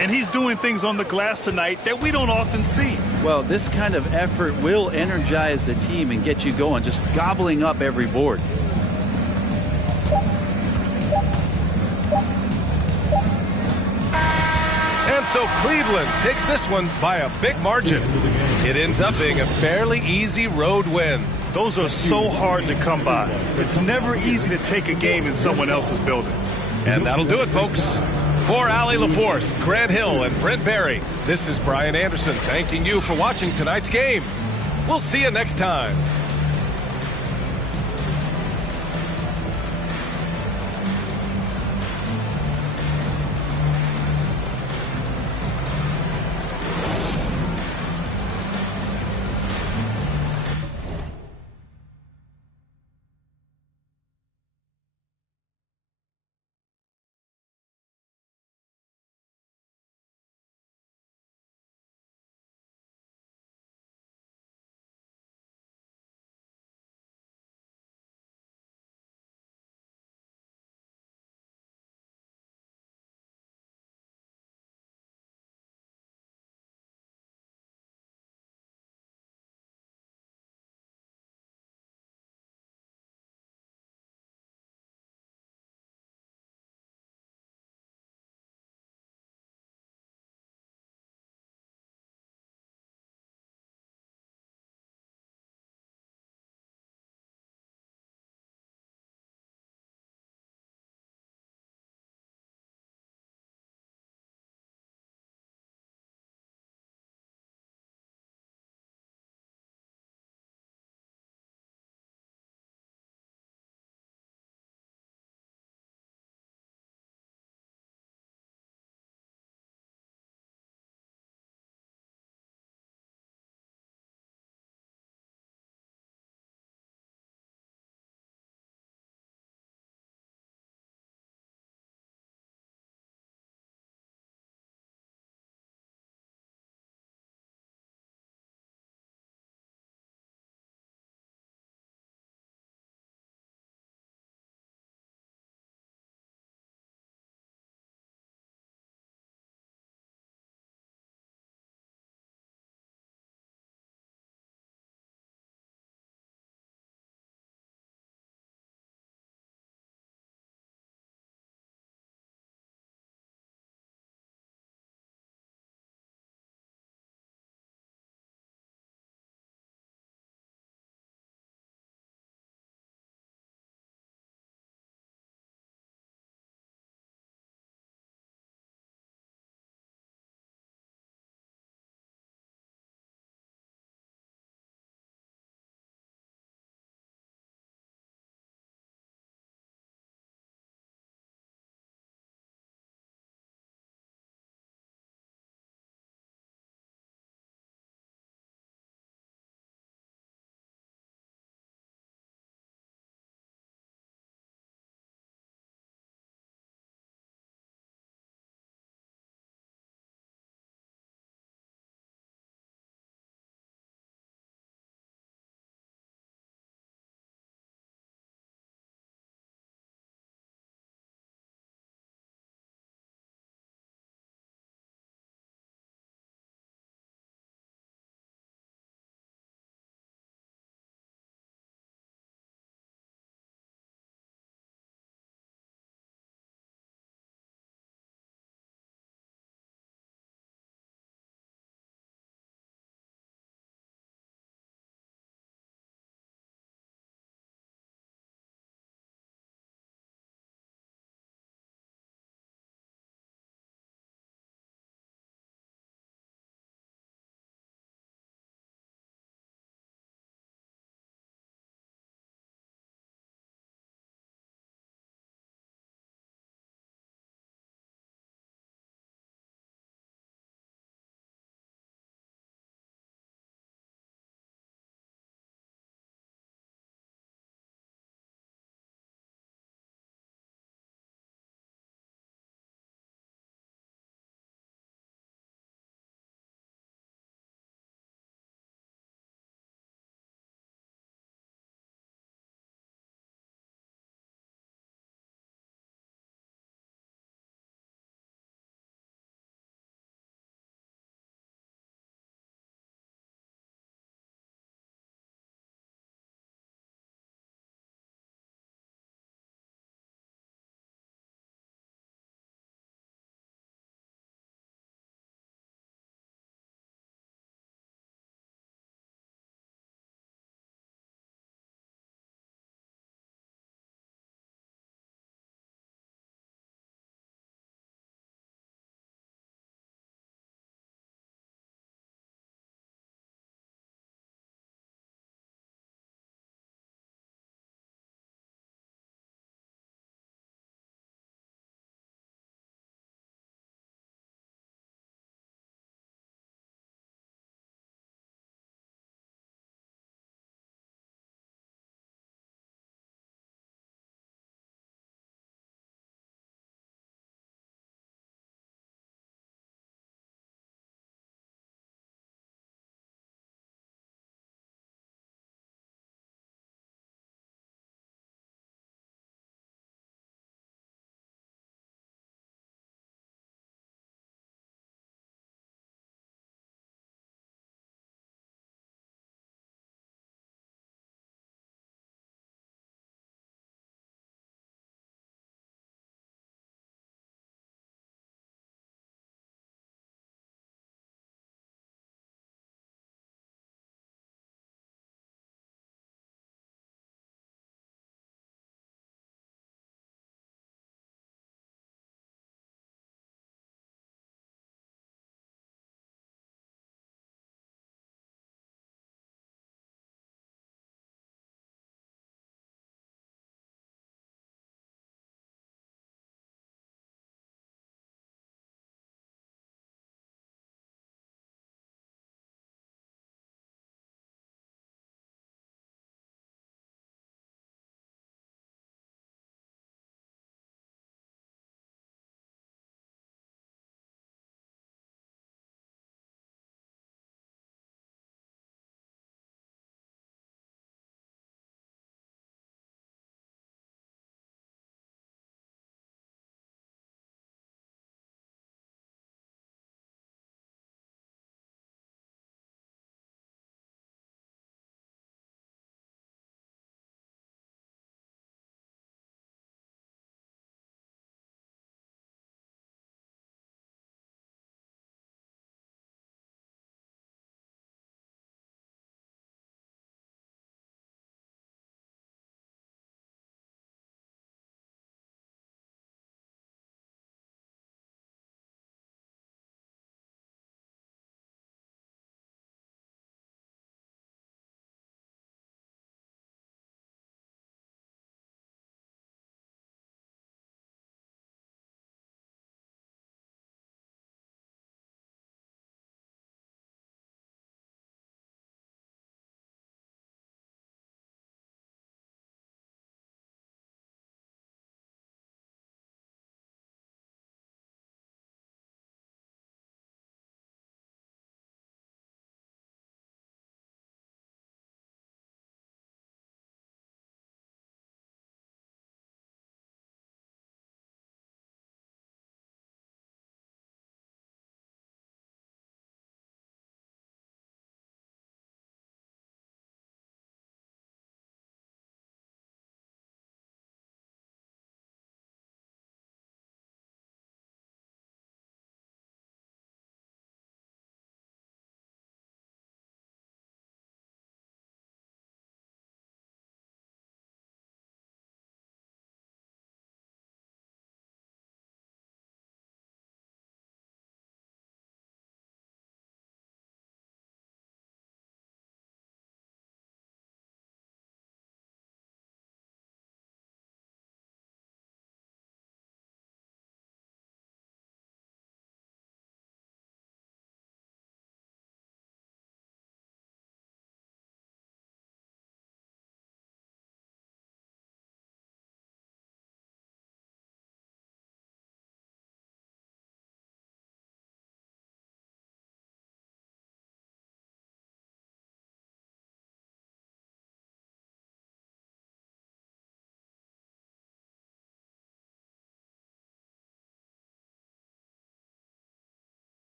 And he's doing things on the glass tonight that we don't often see. Well, this kind of effort will energize the team and get you going, just gobbling up every board. And so Cleveland takes this one by a big margin. It ends up being a fairly easy road win. Those are so hard to come by. It's never easy to take a game in someone else's building. And that'll do it, folks. For Allie LaForce, Grant Hill, and Brent Barry, this is Brian Anderson thanking you for watching tonight's game. We'll see you next time.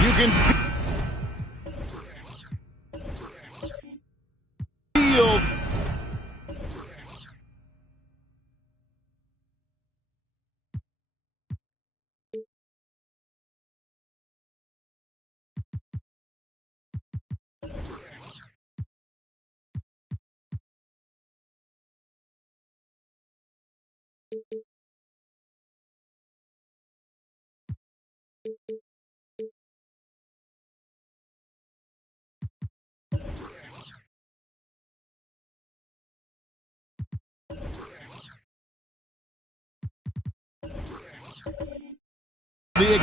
You can feel the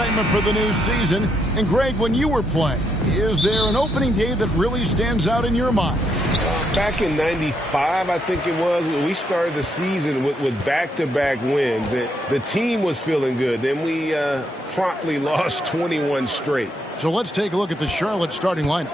excitement for the new season. And Greg, when you were playing, is there an opening day that really stands out in your mind? Back in '95, I think it was, we started the season with back-to-back wins. The team was feeling good. Then we promptly lost 21 straight. So let's take a look at the Charlotte starting lineup.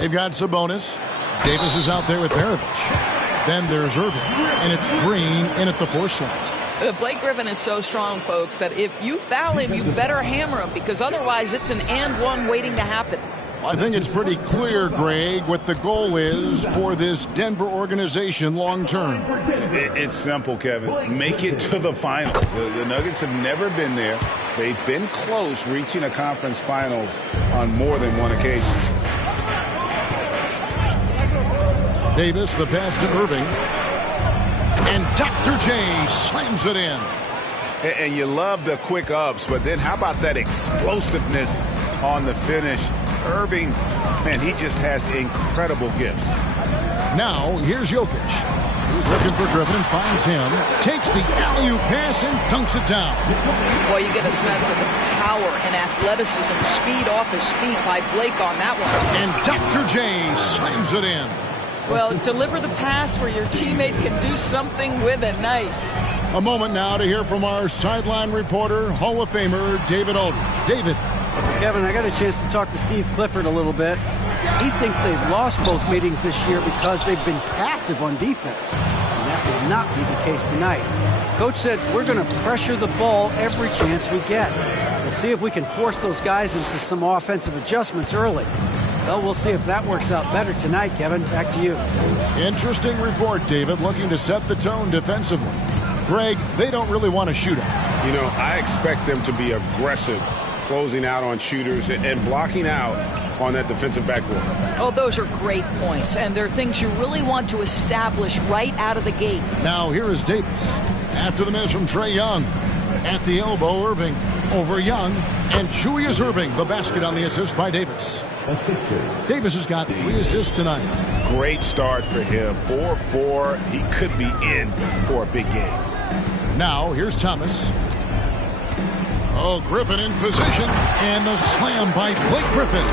They've got Sabonis. Davis is out there with Perovich. Then there's Irving, and it's Green in at the 4 slot. Blake Griffin is so strong, folks, that if you foul him, you better hammer him, because otherwise it's an and one waiting to happen. I think it's pretty clear, Greg, what the goal is for this Denver organization long term. It's simple, Kevin. Make it to the finals. The Nuggets have never been there. They've been close reaching a conference finals on more than one occasion. Davis, the pass to Irving. And Dr. J slams it in. And you love the quick ups, but then how about that explosiveness on the finish? Irving, man, he just has incredible gifts. Now, here's Jokic. He's looking for Griffin and finds him. Takes the alley-oop pass and dunks it down. Well, you get a sense of the power and athleticism, speed off his feet by Blake on that one. And Dr. J slams it in. Well, deliver the pass where your teammate can do something with it. Nice. A moment now to hear from our sideline reporter, Hall of Famer David Aldridge. David. Kevin, I got a chance to talk to Steve Clifford a little bit. He thinks they've lost both meetings this year because they've been passive on defense. And that will not be the case tonight. Coach said we're going to pressure the ball every chance we get. We'll see if we can force those guys into some offensive adjustments early. Well, we'll see if that works out better tonight, Kevin. Back to you. Interesting report, David, looking to set the tone defensively. Greg, they don't really want to shoot out. You know, I expect them to be aggressive, closing out on shooters and blocking out on that defensive backboard. Oh, those are great points, and they're things you really want to establish right out of the gate. Now here is Davis. After the miss from Trae Young. At the elbow, Irving over Young. And Julius Irving, the basket on the assist by Davis. Davis has got 3 assists tonight. Great start for him. 4-4. He could be in for a big game. Now here's Thomas. Oh, Griffin in position, and the slam by Blake Griffin.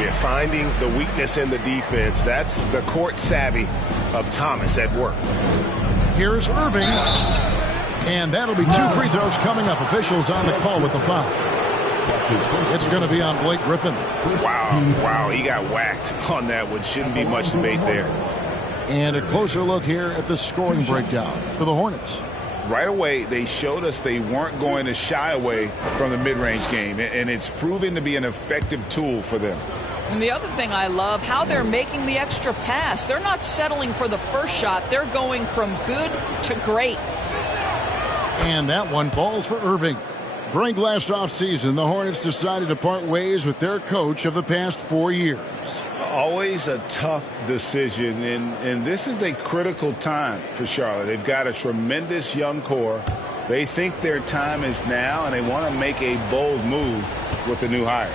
Yeah, finding the weakness in the defense. That's the court savvy of Thomas at work. Here's Irving, and that'll be 2 free throws coming up. Officials on the call with the foul. It's going to be on Blake Griffin. Wow, he got whacked on that one. Shouldn't be much debate there. And a closer look here at the scoring breakdown for the Hornets. Right away, they showed us they weren't going to shy away from the mid-range game, and it's proving to be an effective tool for them. And the other thing I love, how they're making the extra pass. They're not settling for the first shot. They're going from good to great. And that one falls for Irving. Greg, last offseason, the Hornets decided to part ways with their coach of the past 4 years. Always a tough decision, and this is a critical time for Charlotte. They've got a tremendous young core. They think their time is now, and they want to make a bold move with the new hire.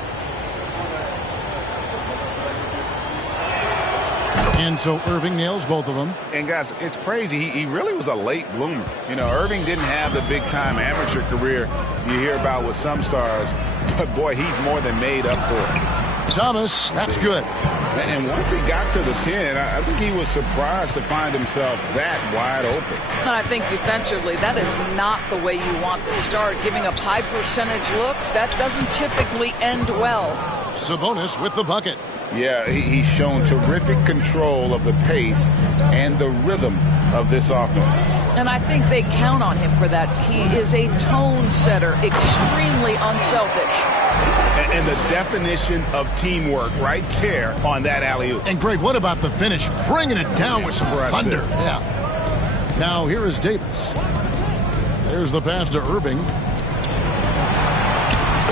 And so Irving nails both of them. And guys, it's crazy. He really was a late bloomer. You know, Irving didn't have the big-time amateur career you hear about with some stars, but boy, he's more than made up for it. Thomas, that's good. And once he got to the 10, I think he was surprised to find himself that wide open. I think defensively, that is not the way you want to start. Giving up high percentage looks, that doesn't typically end well. Sabonis with the bucket. Yeah, he's shown terrific control of the pace and the rhythm of this offense. And I think they count on him for that. He is a tone setter, extremely unselfish. And the definition of teamwork right there on that alley-oop. And Greg, what about the finish? Bringing it down with some thunder. Yeah. Now here is Davis. There's the pass to Irving.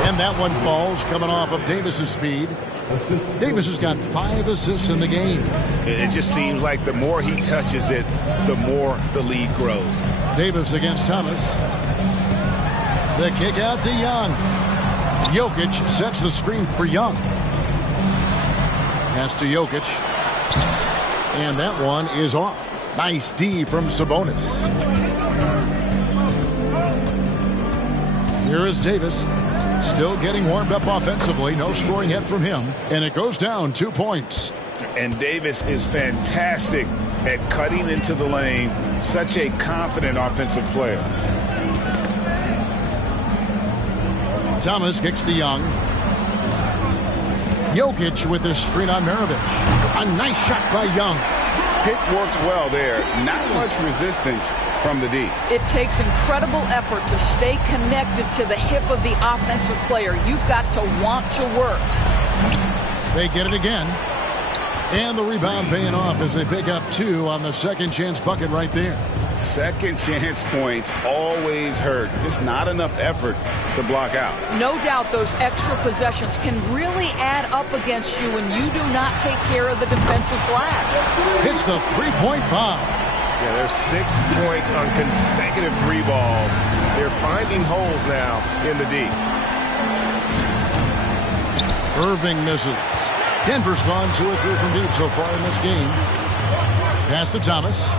And that one falls coming off of Davis's feed. Davis has got 5 assists in the game. It just seems like the more he touches it, the more the lead grows. Davis against Thomas. The kick out to Young. Jokic sets the screen for Young. Pass to Jokic. And that one is off. Nice D from Sabonis. Here is Davis. Still getting warmed up offensively. No scoring yet from him. And it goes down 2 points. And Davis is fantastic at cutting into the lane. Such a confident offensive player. Thomas kicks to Young. Jokic with his screen on Maravich. A nice shot by Young. Pick works well there. Not much resistance from the D. It takes incredible effort to stay connected to the hip of the offensive player. You've got to want to work. They get it again. And the rebound paying off as they pick up 2 on the second chance bucket right there. Second chance points always hurt. Just not enough effort to block out. No doubt those extra possessions can really add up against you when you do not take care of the defensive glass. Hits the three-point bomb. Yeah, there's 6 points on consecutive 3 balls. They're finding holes now in the D. Irving misses. Denver's gone 2 or 3 from deep so far in this game. Pass to Thomas.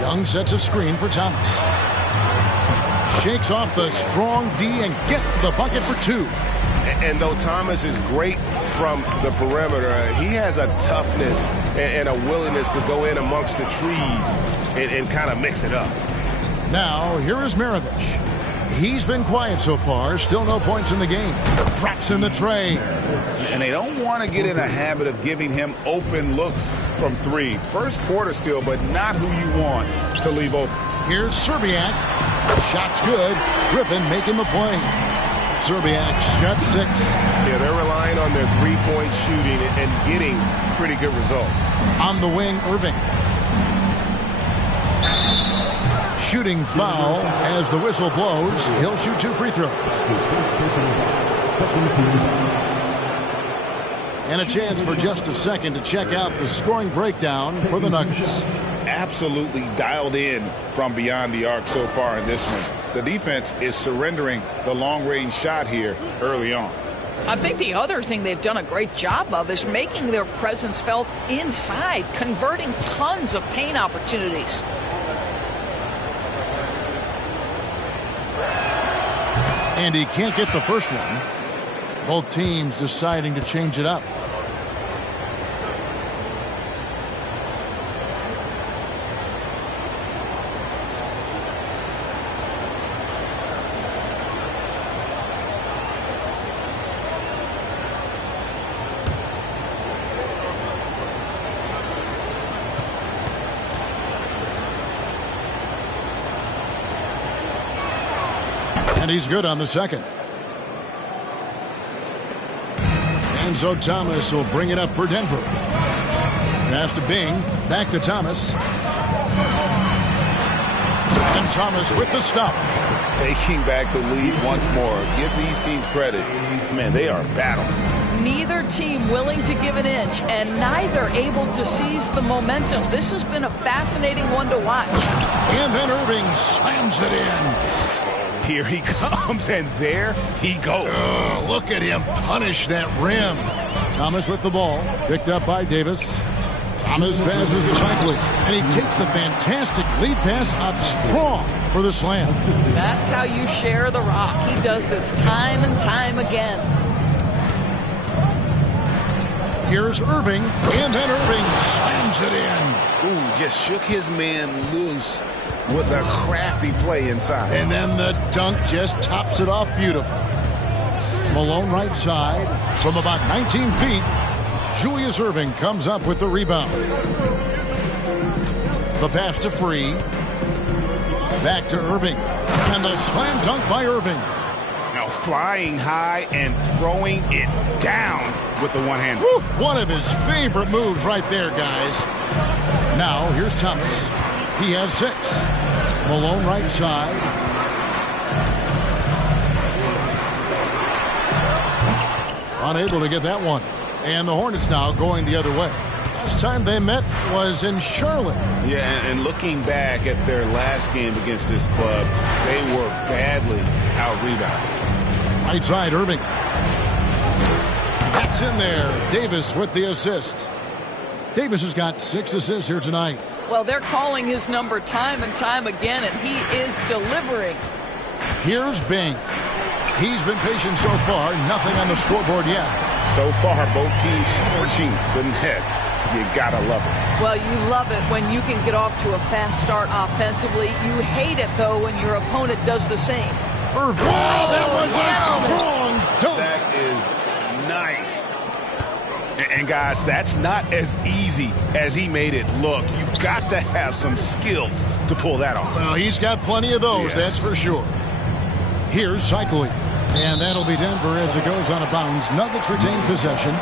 Young sets a screen for Thomas. Shakes off the strong D and gets the bucket for 2. And though Thomas is great from the perimeter, he has a toughness and a willingness to go in amongst the trees and kind of mix it up. Now, here is Maravich. He's been quiet so far. Still no points in the game. Drops in the tray. And they don't want to get in a habit of giving him open looks from 3. First quarter still, but not who you want to leave open. Here's Serbiak. Shot's good. Griffin making the play. Serbiak's got 6. Yeah, they're relying on their three-point shooting and getting pretty good results. On the wing, Irving. Shooting foul as the whistle blows. He'll shoot 2 free throws. And a chance for just a second to check out the scoring breakdown for the Nuggets. Absolutely dialed in from beyond the arc so far in this one. The defense is surrendering the long-range shot here early on. I think the other thing they've done a great job of is making their presence felt inside, converting tons of paint opportunities. And he can't get the first one. Both teams deciding to change it up. And he's good on the second. Enzo Thomas will bring it up for Denver. Pass to Bing. Back to Thomas. And Thomas with the stuff. Taking back the lead once more. Give these teams credit. Man, they are battling. Neither team willing to give an inch and neither able to seize the momentum. This has been a fascinating one to watch. And then Irving slams it in. Here he comes, and there he goes. Look at him punish that rim. Thomas with the ball, picked up by Davis. Thomas passes to Cycling, and he takes the fantastic lead pass up strong for the slam. That's how you share the rock. He does this time and time again. Here's Irving, and then Irving slams it in. Ooh, just shook his man loose with a crafty play inside. And then the dunk just tops it off beautiful. Malone right side from about 19 feet. Julius Irving comes up with the rebound. The pass to Free. Back to Irving. And the slam dunk by Irving. Now flying high and throwing it down with the one-hander. One of his favorite moves right there, guys. Now here's Thomas. He has 6. Malone right side. Unable to get that one. And the Hornets now going the other way. Last time they met was in Charlotte. Yeah, and looking back at their last game against this club, they were badly out-rebounded. Right side, Irving. That's in there. Davis with the assist. Davis has got 6 assists here tonight. Well, they're calling his number time and time again, and he is delivering. Here's Bing. He's been patient so far. Nothing on the scoreboard yet. So far, both teams scorching the nets. You gotta love it. Well, you love it when you can get off to a fast start offensively. You hate it, though, when your opponent does the same. Irving. Oh, that was a strong dunk. That is nice. And guys, that's not as easy as he made it look. You've got to have some skills to pull that off. Well, he's got plenty of those, that's for sure. Here's cycling. And that'll be Denver as it goes out of bounds. Nuggets retain possession.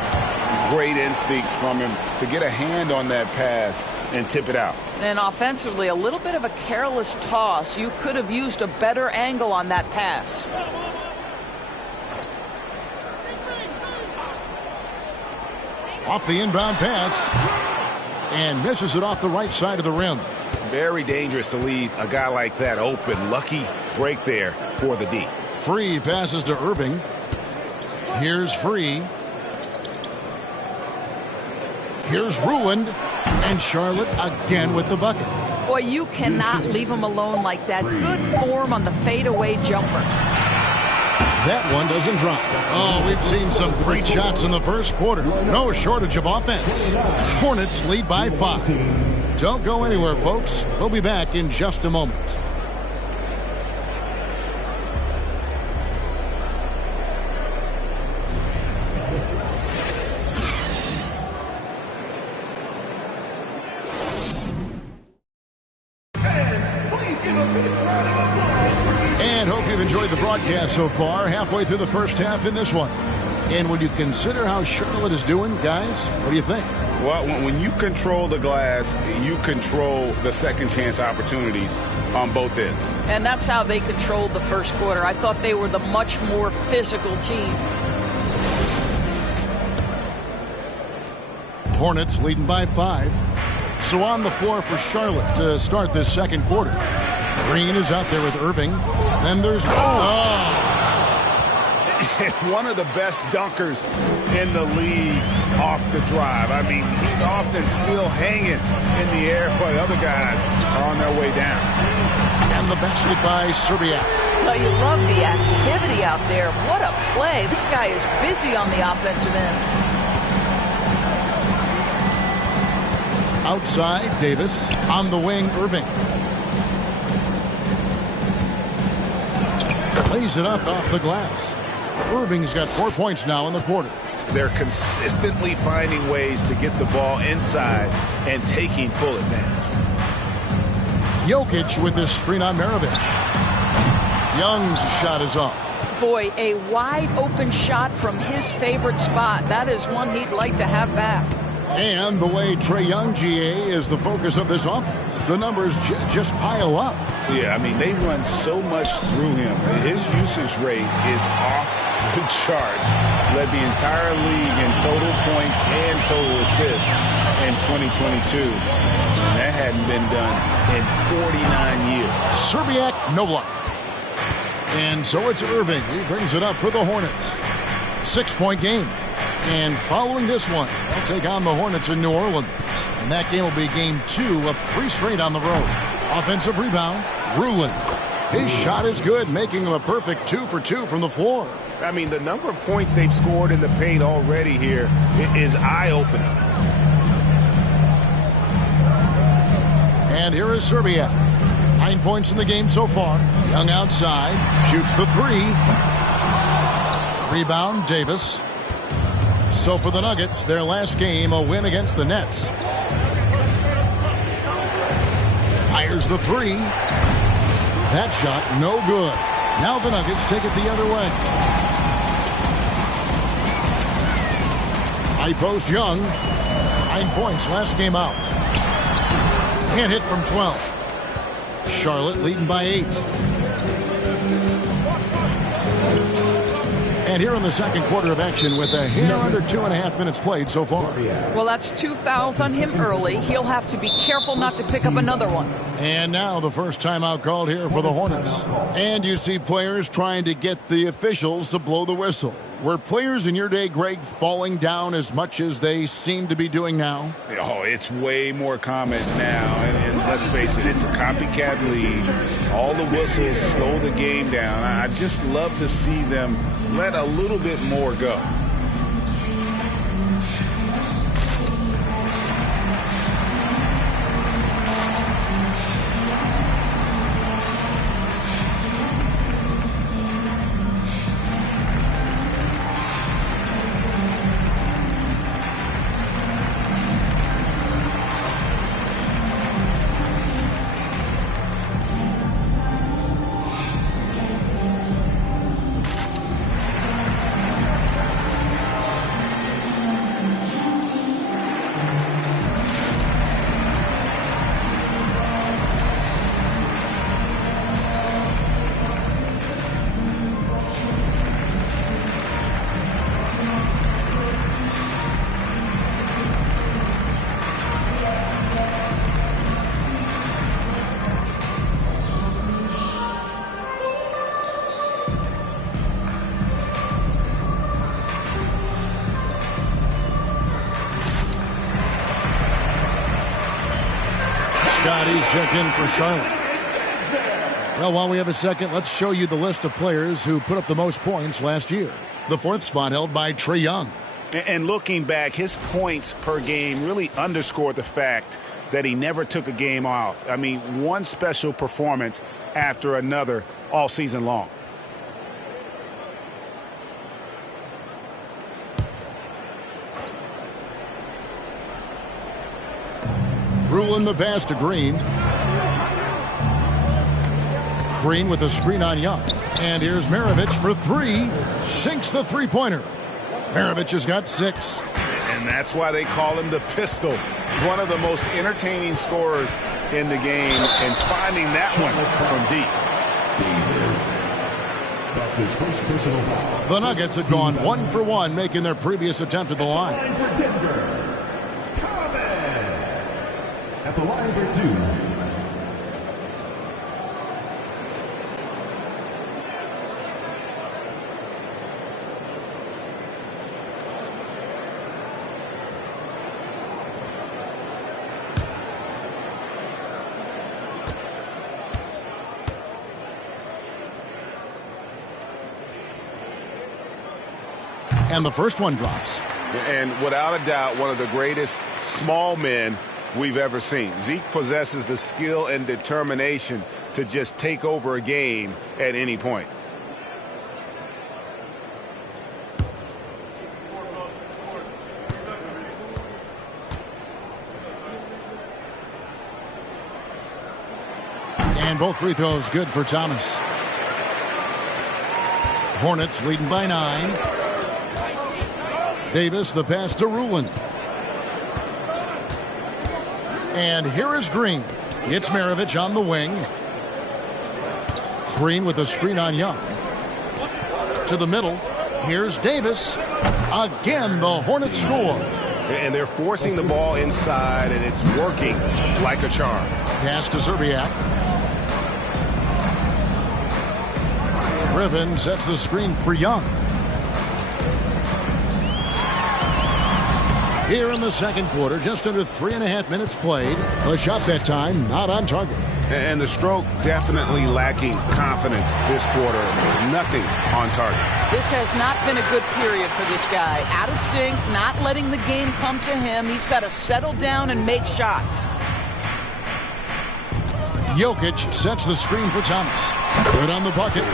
Great instincts from him to get a hand on that pass and tip it out. And offensively, a little bit of a careless toss. You could have used a better angle on that pass. Off the inbound pass. And misses it off the right side of the rim. Very dangerous to leave a guy like that open. Lucky break there for the D. Free passes to Irving. Here's Free. Here's Ruland. And Charlotte again with the bucket. Boy, you cannot leave him alone like that. Good form on the fadeaway jumper. That one doesn't drop. Oh, we've seen some great shots in the first quarter. No shortage of offense. Hornets lead by 5. Don't go anywhere, folks. We'll be back in just a moment. And hope you've enjoyed the broadcast so far. Halfway through the first half in this one. And when you consider how Charlotte is doing, guys, what do you think? Well, when you control the glass, you control the second chance opportunities on both ends. And that's how they controlled the first quarter. I thought they were the much more physical team. Hornets leading by 5. So on the floor for Charlotte to start this second quarter. Green is out there with Irving. Then there's one of the best dunkers in the league off the drive. I mean, he's often still hanging in the air while other guys are on their way down. And the basket by Serbia. Well, you love the activity out there. What a play. This guy is busy on the offensive end. Outside, Davis. On the wing, Irving. Lays it up off the glass. Irving's got 4 points now in the quarter. They're consistently finding ways to get the ball inside and taking full advantage. Jokic with this screen on Maravich. Young's shot is off. Boy, a wide open shot from his favorite spot. That is one he'd like to have back. And the way Trae Young, GA, is the focus of this offense. The numbers just pile up. Yeah, I mean, they run so much through him. His usage rate is off the charts. Led the entire league in total points and total assists in 2022. And that hadn't been done in 49 years. Serbiak, no luck. And so it's Irving. He brings it up for the Hornets. 6-point game. And following this one, they'll take on the Hornets in New Orleans. And that game will be game 2 of 3 straight on the road. Offensive rebound, Ruland. His shot is good, making him a perfect 2 for 2 from the floor. I mean, the number of points they've scored in the paint already here is eye-opening. And here is Serbia. 9 points in the game so far. Young outside, shoots the 3. Rebound, Davis. So for the Nuggets, their last game, a win against the Nets. Fires the 3. That shot, no good. Now the Nuggets take it the other way. High post Young. 9 points last game out. Can't hit from 12. Charlotte leading by 8. And here in the second quarter of action with a hair under 2.5 minutes played so far. Well, that's 2 fouls on him early. He'll have to be careful not to pick up another one. And now the first timeout called here for the Hornets. And you see players trying to get the officials to blow the whistle. Were players in your day, Greg, falling down as much as they seem to be doing now? Oh, it's way more common now. And let's face it, it's a copycat league. All the whistles slow the game down. I just love to see them let a little bit more go. Scotty's checked in for Charlotte. Well, while we have a second, let's show you the list of players who put up the most points last year. The fourth spot held by Trae Young. And looking back, his points per game really underscored the fact that he never took a game off. I mean, one special performance after another all season long. Ruling the pass to Green. Green with a screen on Young. And here's Maravich for three. Sinks the three-pointer. Maravich has got 6. And that's why they call him the pistol. One of the most entertaining scorers in the game. And finding that one from deep. That's his first personal foul. The Nuggets have gone 1 for 1, making their previous attempt at the line. At the line for 2. And the first one drops. And without a doubt, one of the greatest small men we've ever seen. Zeke possesses the skill and determination to just take over a game at any point. And both free throws good for Thomas. Hornets leading by 9. Davis, the pass to Rulin. And here is Green. It's Maravich on the wing. Green with a screen on Young. To the middle. Here's Davis. Again, the Hornets score. And they're forcing the ball inside, and it's working like a charm. Pass to Zerbiak. Griffin sets the screen for Young. Here in the second quarter, just under 3.5 minutes played. A shot that time, not on target. And the stroke definitely lacking confidence this quarter. Nothing on target. This has not been a good period for this guy. Out of sync, not letting the game come to him. He's got to settle down and make shots. Jokic sets the screen for Thomas. Good on the bucket.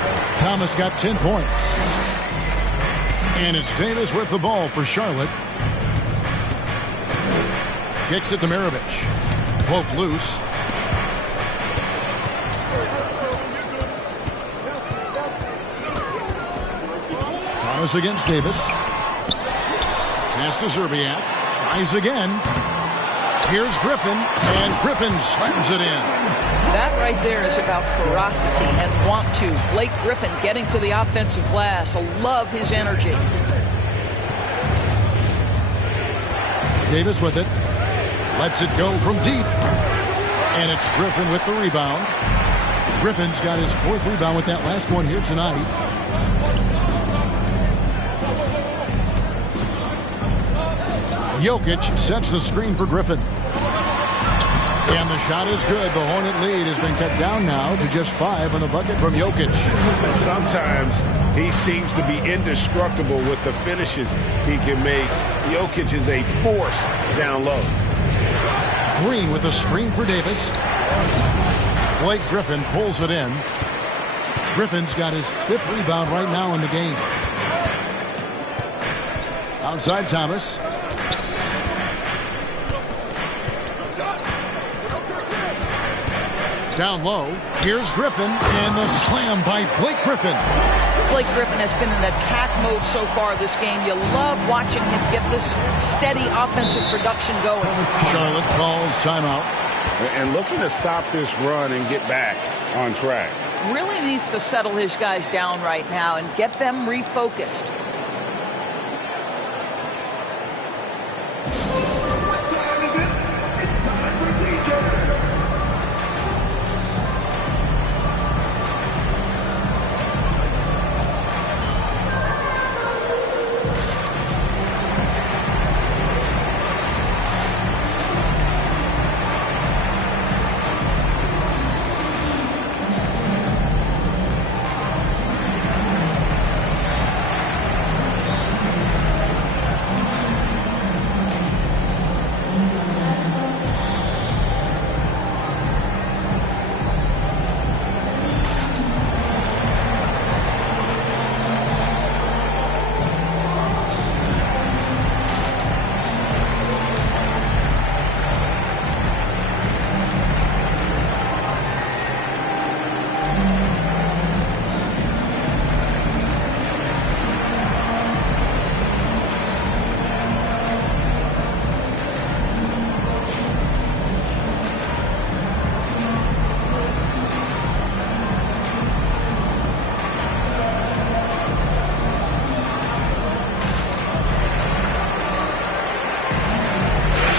Thomas got 10 points. And it's Davis with the ball for Charlotte. Kicks it to Maravich. Poked loose. Thomas against Davis. Pass to Zerbiak. Tries again. Here's Griffin. And Griffin slams it in. That right there is about ferocity and want to. Blake Griffin getting to the offensive glass. I love his energy. Davis with it. Lets it go from deep. And it's Griffin with the rebound. Griffin's got his 4th rebound with that last one here tonight. Jokic sets the screen for Griffin. And the shot is good. The Hornet lead has been cut down now to just 5 on the bucket from Jokic. Sometimes he seems to be indestructible with the finishes he can make. Jokic is a force down low. Green with a screen for Davis. Blake Griffin pulls it in. Griffin's got his 5th rebound right now in the game. Outside Thomas. Down low. Here's Griffin, and the slam by Blake Griffin. Blake Griffin has been in attack mode so far this game. You love watching him get this steady offensive production going. Charlotte calls timeout. And looking to stop this run and get back on track. Really needs to settle his guys down right now and get them refocused.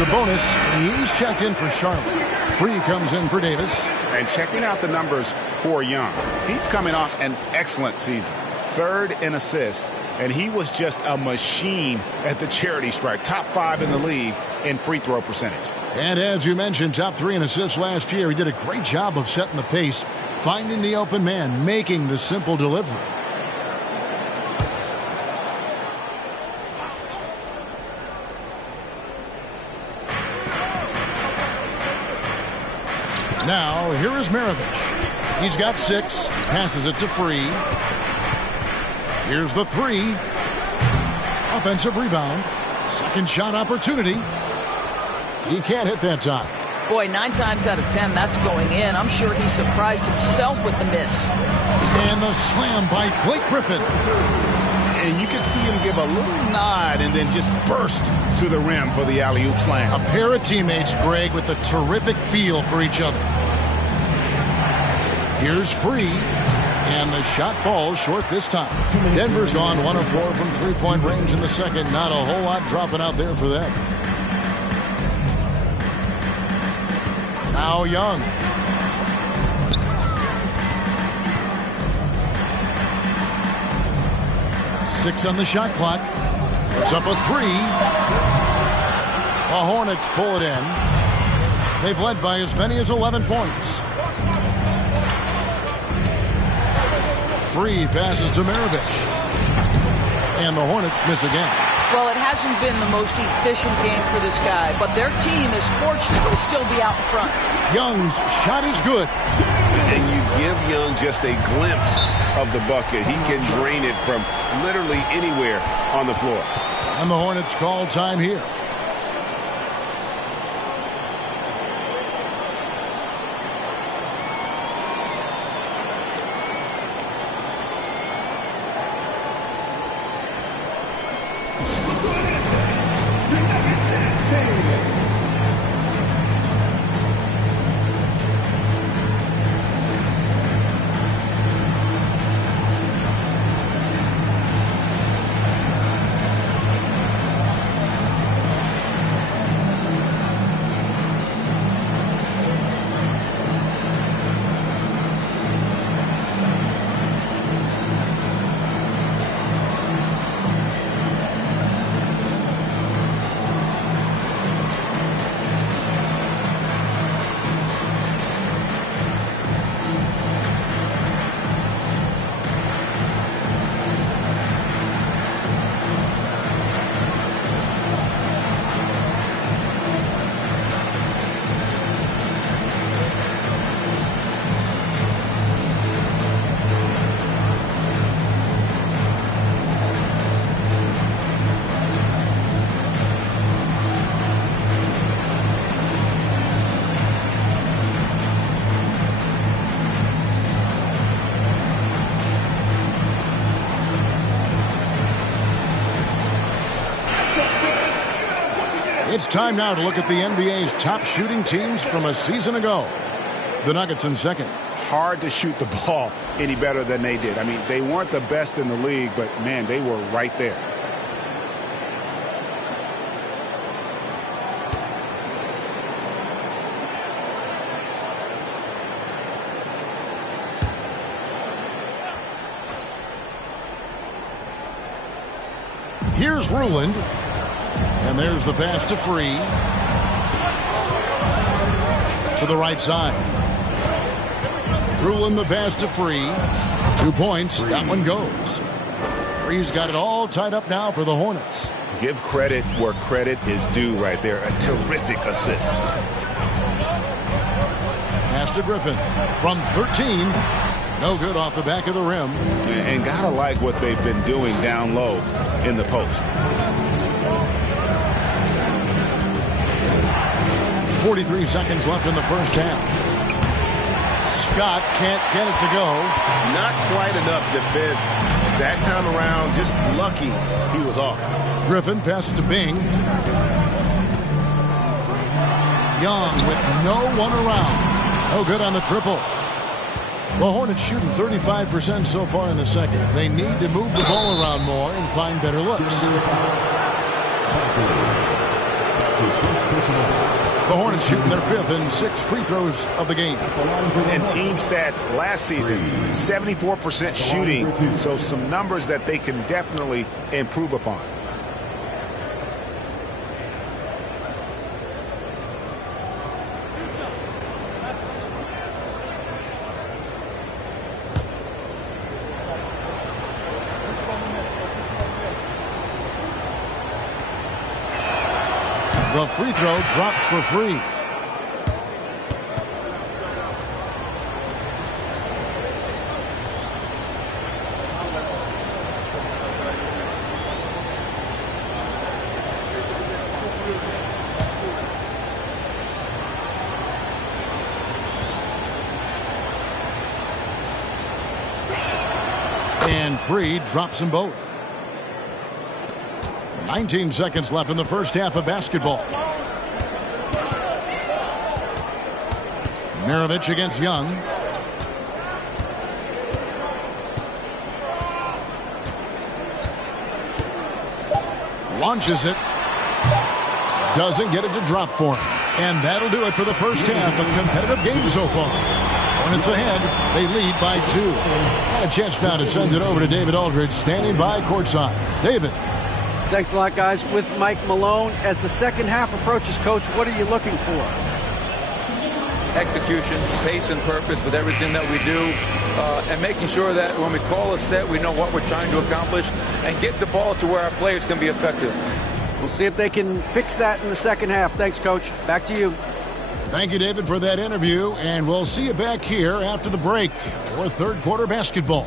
Sabonis, he's checked in for Charlotte. Free comes in for Davis. And checking out the numbers for Young. He's coming off an excellent season. 3rd in assists, and he was just a machine at the charity stripe. Top 5 in the league in free throw percentage. And as you mentioned, top 3 in assists last year. He did a great job of setting the pace, finding the open man, making the simple delivery. Now, here is Maravich. He's got 6, passes it to Free. Here's the 3. Offensive rebound. Second shot opportunity. He can't hit that time. Boy, 9 times out of 10, that's going in. I'm sure he surprised himself with the miss. And the slam by Blake Griffin. And you can see him give a little nod and then just burst to the rim for the alley-oop slam. A pair of teammates, Greg, with a terrific feel for each other. Here's Free, and the shot falls short this time. Denver's gone 1 of 4 from three-point range in the second. Not a whole lot dropping out there for them. Now Young. Six on the shot clock. Puts up a 3. The Hornets pull it in. They've led by as many as 11 points. Free passes to Maravich. And the Hornets miss again. Well, it hasn't been the most efficient game for this guy, but their team is fortunate to still be out in front. Young's shot is good. And you give Young just a glimpse of the bucket. He can drain it from literally anywhere on the floor. And the Hornets call time here. It's time now to look at the NBA's top shooting teams from a season ago. The Nuggets in second. Hard to shoot the ball any better than they did. I mean, they weren't the best in the league, but, man, they were right there. Here's Ruland. And there's the pass to Free. To the right side. Ruland the pass to Free. 2 points. That one goes. Free's got it all tied up now for the Hornets. Give credit where credit is due right there. A terrific assist. Pass to Griffin. From 13. No good off the back of the rim. And gotta like what they've been doing down low in the post. 43 seconds left in the first half. Scott can't get it to go. Not quite enough defense that time around. Just lucky he was off. Griffin passes to Bing. Young with no one around. No good on the triple. The Hornets shooting 35% so far in the second. They need to move the ball around more and find better looks. The Hornets shooting their 5th and 6th free throws of the game. And team stats last season, 74% shooting. So some numbers that they can definitely improve upon. The free throw drops for Free. And Free drops them both. 19 seconds left in the first half of basketball. Maravich against Young. Launches it. Doesn't get it to drop for him. And that'll do it for the first half. A competitive game so far. Hornets ahead. They lead by 2. A chance now to send it over to David Aldridge, standing by courtside. David. Thanks a lot, guys. With Mike Malone, as the second half approaches, Coach, what are you looking for? Execution, pace, and purpose with everything that we do, and making sure that when we call a set, we know what we're trying to accomplish and get the ball to where our players can be effective. We'll see if they can fix that in the second half. Thanks, Coach. Back to you. Thank you, David, for that interview, and we'll see you back here after the break for third quarter basketball.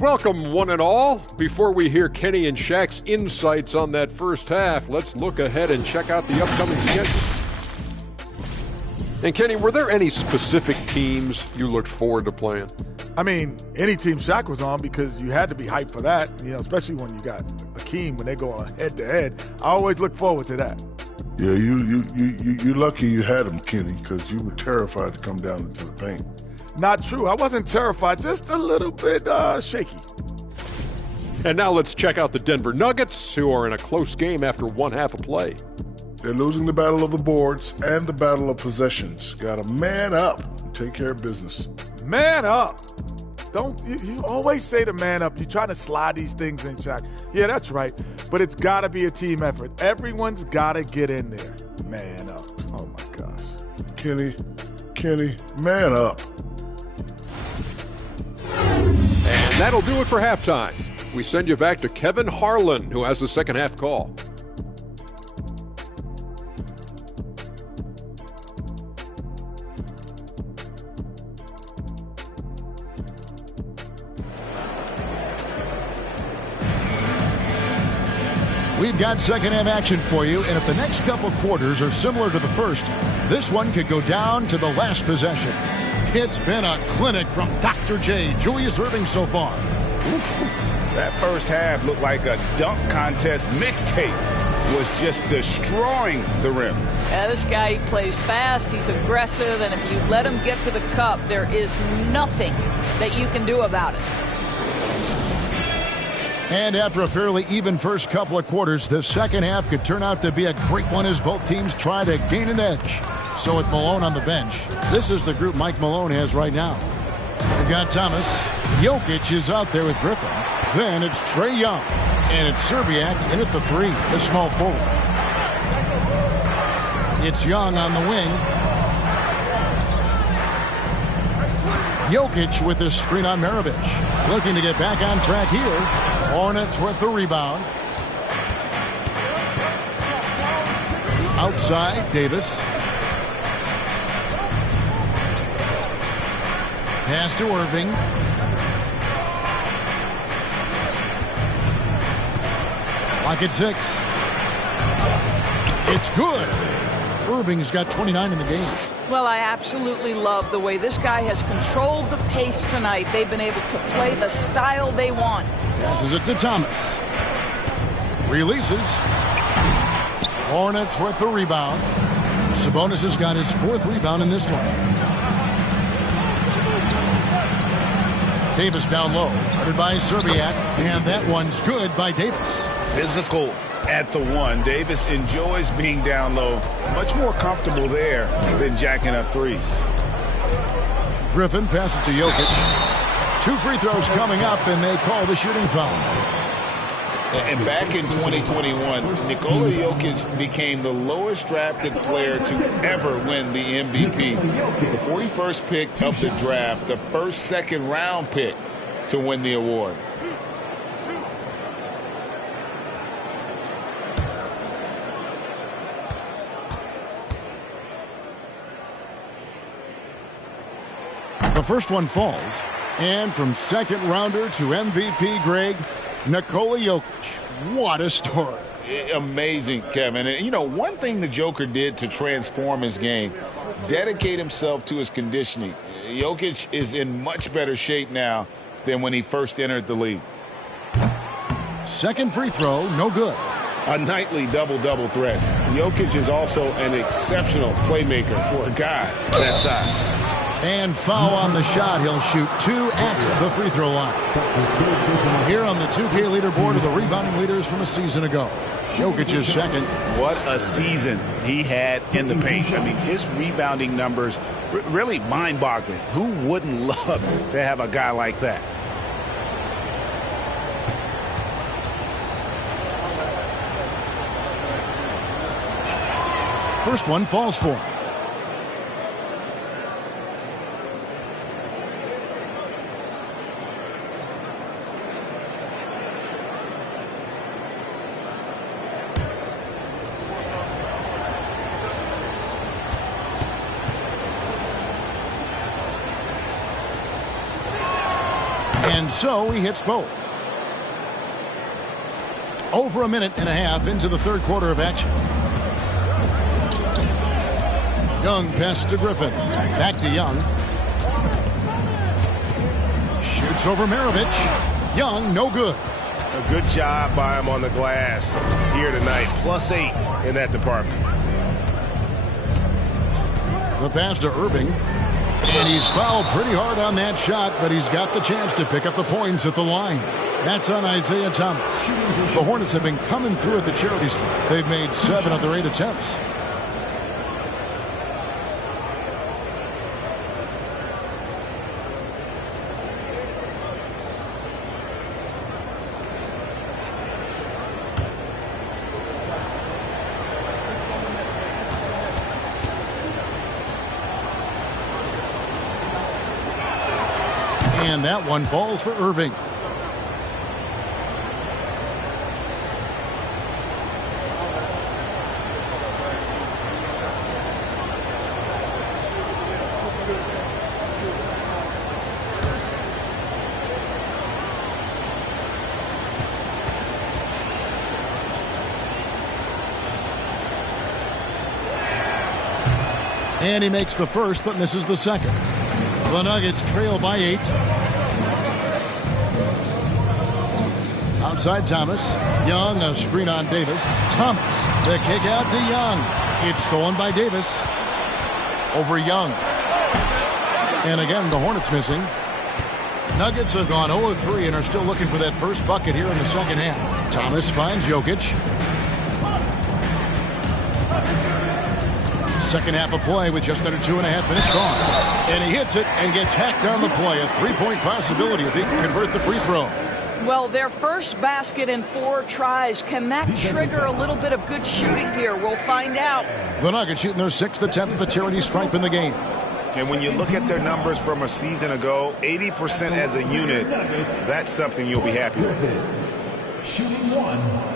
Welcome, one and all. Before we hear Kenny and Shaq's insights on that first half, let's look ahead and check out the upcoming schedule. And Kenny, were there any specific teams you looked forward to playing? I mean, any team Shaq was on, because you had to be hyped for that, especially when you got Akeem when they go on head-to-head. I always look forward to that. Yeah, you're lucky you had him, Kenny, because you were terrified to come down into the paint. Not true. I wasn't terrified, just a little bit shaky. And now let's check out the Denver Nuggets, who are in a close game after one half of play. They're losing the battle of the boards and the battle of possessions. Got to man up and take care of business. Man up. You always say to man up. You try to slide these things in, Shaq. Yeah, that's right. But it's got to be a team effort. Everyone's got to get in there. Man up. Oh, my gosh. Kenny, man up. And that'll do it for halftime. We send you back to Kevin Harlan, who has the second half call. We've got second half action for you, and if the next couple quarters are similar to the first, this one could go down to the last possession. It's been a clinic from Dr. J, Julius Erving so far. That first half looked like a dunk contest mixtape. Was just destroying the rim. Yeah, this guy, he plays fast, he's aggressive, and if you let him get to the cup, there is nothing that you can do about it. And after a fairly even first couple of quarters, the second half could turn out to be a great one as both teams try to gain an edge. So with Malone on the bench, this is the group Mike Malone has right now. We've got Thomas. Jokic is out there with Griffin. Then it's Trae Young. And it's Serbiak in at the 3, the small forward. It's Young on the wing. Jokic with the screen on Maravich. Looking to get back on track here. Hornets with the rebound. Outside, Davis. Pass to Irving. Lock at 6. It's good. Irving's got 29 in the game. Well, I absolutely love the way this guy has controlled the pace tonight. They've been able to play the style they want. Passes it to Thomas. Releases. Hornets with the rebound. Sabonis has got his 4th rebound in this one. Davis down low. Guarded by Serbiak. And that one's good by Davis. Physical at the 1. Davis enjoys being down low. Much more comfortable there than jacking up threes. Griffin passes to Jokic. 2 free throws coming up, and they call the shooting foul. And back in 2021, Nikola Jokic became the lowest drafted player to ever win the MVP. The 41st pick of the draft, the first second-round pick to win the award. The first one falls. And from second rounder to MVP, Greg, Nikola Jokic. What a story. Amazing, Kevin. And, you know, one thing the Joker did to transform his game, dedicate himself to his conditioning. Jokic is in much better shape now than when he first entered the league. Second free throw, no good. A nightly double-double threat. Jokic is also an exceptional playmaker for a guy that size. And foul on the shot. He'll shoot 2 at the free throw line. Here on the 2K leaderboard are the rebounding leaders from a season ago. Jokic is second. What a season he had in the paint. I mean, his rebounding numbers really mind-boggling. Who wouldn't love to have a guy like that? First one falls for him. And so he hits both. Over a minute and a half into the third quarter of action. Young pass to Griffin. Back to Young. Shoots over Maravich. Young, no good. A good job by him on the glass here tonight. +8 in that department. The pass to Irving. And he's fouled pretty hard on that shot, but he's got the chance to pick up the points at the line. That's on Isaiah Thomas. The Hornets have been coming through at the charity stripe. They've made 7 of their 8 attempts. And that one falls for Irving. And he makes the first but misses the second. The Nuggets trail by 8. Outside Thomas. Young, a screen on Davis. Thomas, the kick out to Young. It's stolen by Davis. Over Young. And again, the Hornets missing. Nuggets have gone 0-3 and are still looking for that first bucket here in the second half. Thomas finds Jokic. Second half of play with just under 2.5 minutes gone. And he hits it and gets hacked on the play. A three-point possibility if he can convert the free throw. Well, their first basket in 4 tries. Can that trigger a little bit of good shooting here? We'll find out. The Nuggets shooting their 6th attempt at the charity stripe in the game. And when you look at their numbers from a season ago, 80% as a unit, that's something you'll be happy with. Shooting 1.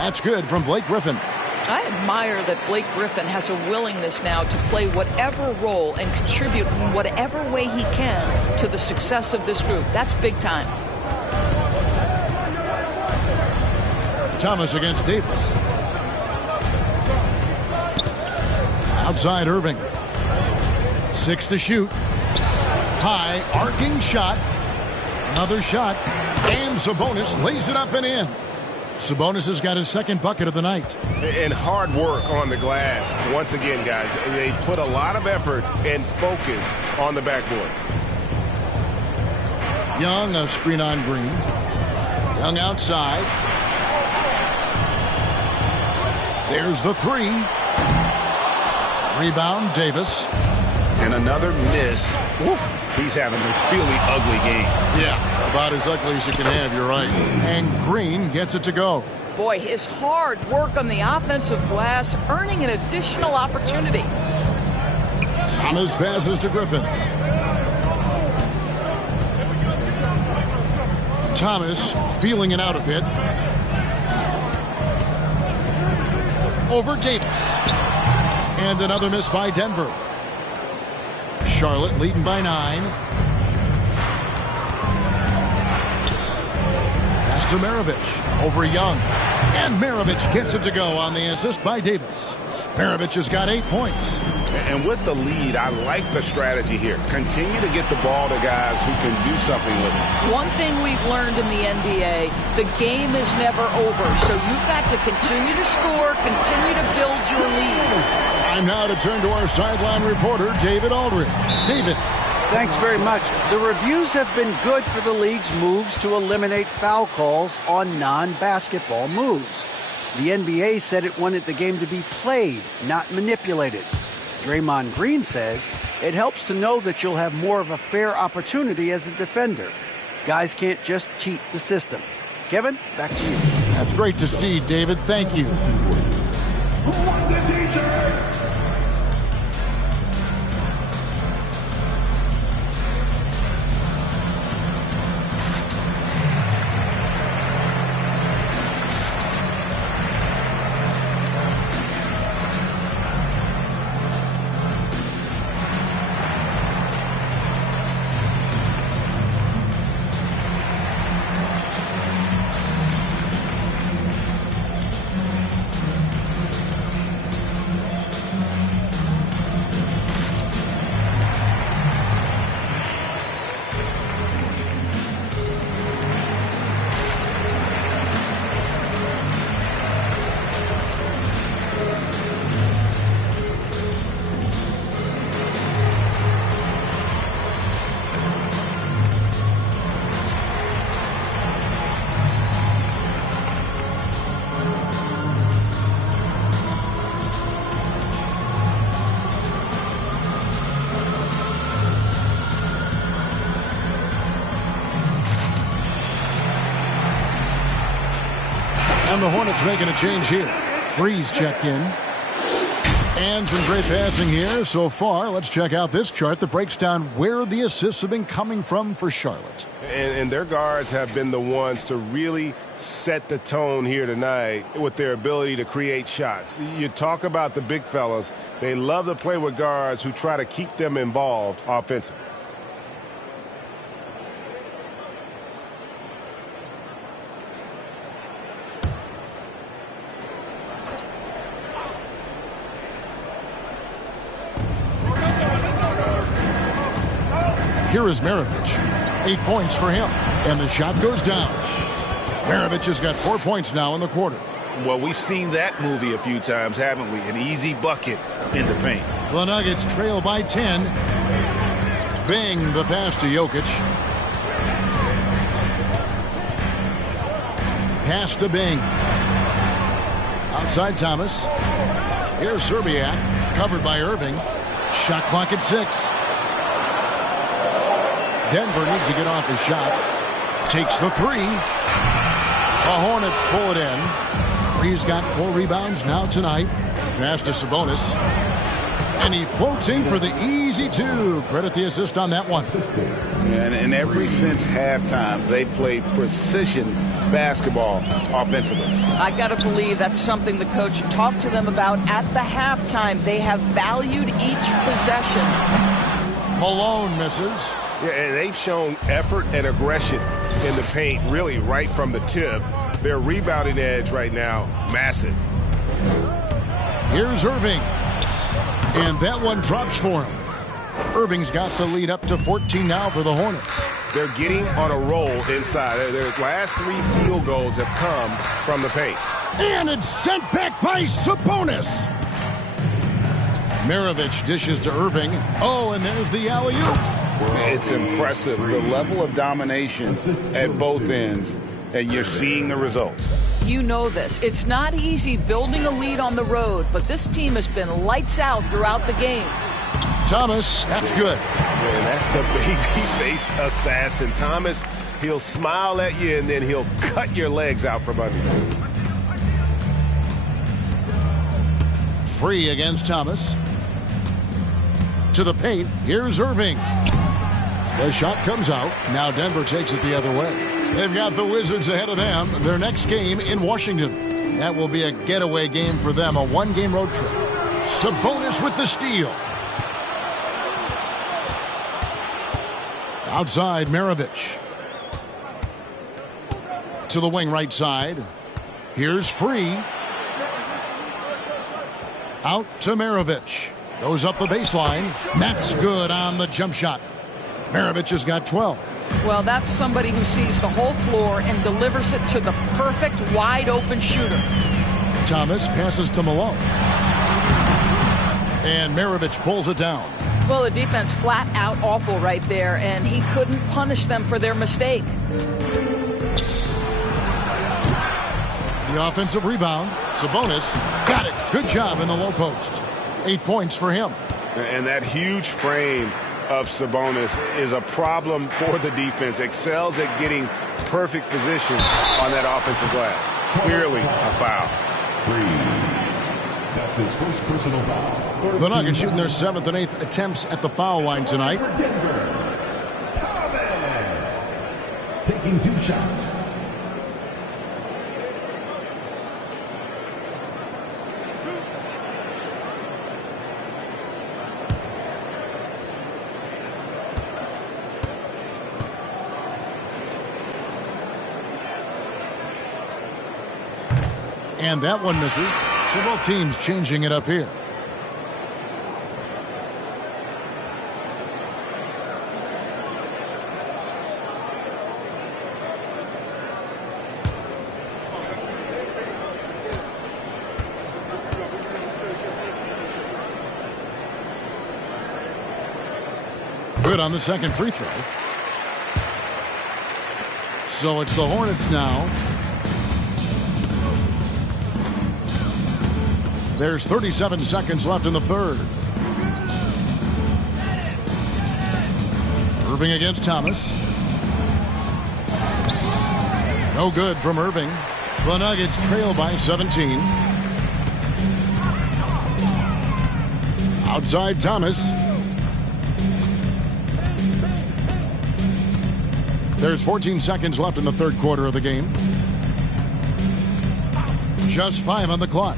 That's good from Blake Griffin. I admire that Blake Griffin has a willingness now to play whatever role and contribute in whatever way he can to the success of this group. That's big time. Thomas against Davis. Outside Irving. 6 to shoot. High, arcing shot. Another shot. And Sabonis lays it up and in. Sabonis has got his second bucket of the night. And hard work on the glass. Once again, guys, they put a lot of effort and focus on the backboard. Young, a screen on Green. Young outside. There's the 3. Rebound, Davis. And another miss. Oof. He's having a really ugly game. Yeah, about as ugly as you can have, you're right. And Green gets it to go. Boy, his hard work on the offensive glass, earning an additional opportunity. Thomas passes to Griffin. Thomas feeling it out a bit. Over Davis. And another miss by Denver. Charlotte leading by 9. Pass to Maravich. Over Young. And Maravich gets it to go on the assist by Davis. Maravich has got 8 points. And with the lead, I like the strategy here. Continue to get the ball to guys who can do something with it. One thing we've learned in the NBA, the game is never over. So you've got to continue to score, continue to build your lead. Time now to turn to our sideline reporter, David Aldridge. David. Thanks very much. The reviews have been good for the league's moves to eliminate foul calls on non-basketball moves. The NBA said it wanted the game to be played, not manipulated. Draymond Green says it helps to know that you'll have more of a fair opportunity as a defender. Guys can't just cheat the system. Kevin, back to you. That's great to see, David. Thank you. And the Hornets making a change here. Freeze checked in. And some great passing here so far. Let's check out this chart that breaks down where the assists have been coming from for Charlotte. And their guards have been the ones to really set the tone here tonight with their ability to create shots. You talk about the big fellas. They love to play with guards who try to keep them involved offensively. Here is Maravich. 8 points for him. And the shot goes down. Maravich has got 4 points now in the quarter. Well, we've seen that movie a few times, haven't we? An easy bucket in the paint. The Nuggets trail by 10. Bing the pass to Jokic. Pass to Bing. Outside Thomas. Here's Serbiak. Covered by Irving. Shot clock at 6. Denver needs to get off his shot. Takes the 3. The Hornets pull it in. He's got 4 rebounds now tonight. Pass to Sabonis. And he floats in for the easy 2. Credit the assist on that one. And ever since halftime, they played precision basketball offensively. I got to believe that's something the coach talked to them about at the halftime. They have valued each possession. Malone misses. Yeah, and they've shown effort and aggression in the paint, really right from the tip. Their rebounding edge right now, massive. Here's Irving. And that one drops for him. Irving's got the lead up to 14 now for the Hornets. They're getting on a roll inside. Their last 3 field goals have come from the paint. And it's sent back by Sabonis. Maravich dishes to Irving. Oh, and there's the alley-oop. It's impressive, the level of domination at both ends, and you're seeing the results. You know this. It's not easy building a lead on the road, but this team has been lights out throughout the game. Thomas, that's good. Man, that's the baby-faced assassin. Thomas, he'll smile at you, and then he'll cut your legs out from under you. Free against Thomas. To the paint. Here's Irving. The shot comes out. Now Denver takes it the other way. They've got the Wizards ahead of them. Their next game in Washington. That will be a getaway game for them, a 1-game road trip. Sabonis with the steal. Outside, Maravich. To the wing right side. Here's Free. Out to Maravich. Goes up the baseline. That's good on the jump shot. Maravich has got 12. Well, that's somebody who sees the whole floor and delivers it to the perfect wide-open shooter. Thomas passes to Malone. And Maravich pulls it down. Well, the defense flat out awful right there, and he couldn't punish them for their mistake. The offensive rebound. Sabonis got it. Good job in the low post. 8 points for him. And that huge frame of Sabonis is a problem for the defense. Excels at getting perfect position on that offensive glass. Clearly a foul. That's his first personal foul. The Nuggets shooting their 7th and 8th attempts at the foul line tonight. Thomas taking 2 shots. And that one misses. So both teams changing it up here. Good on the second free throw. So it's the Hornets now. There's 37 seconds left in the third. Irving against Thomas. No good from Irving. The Nuggets trail by 17. Outside Thomas. There's 14 seconds left in the third quarter of the game. Just 5 on the clock.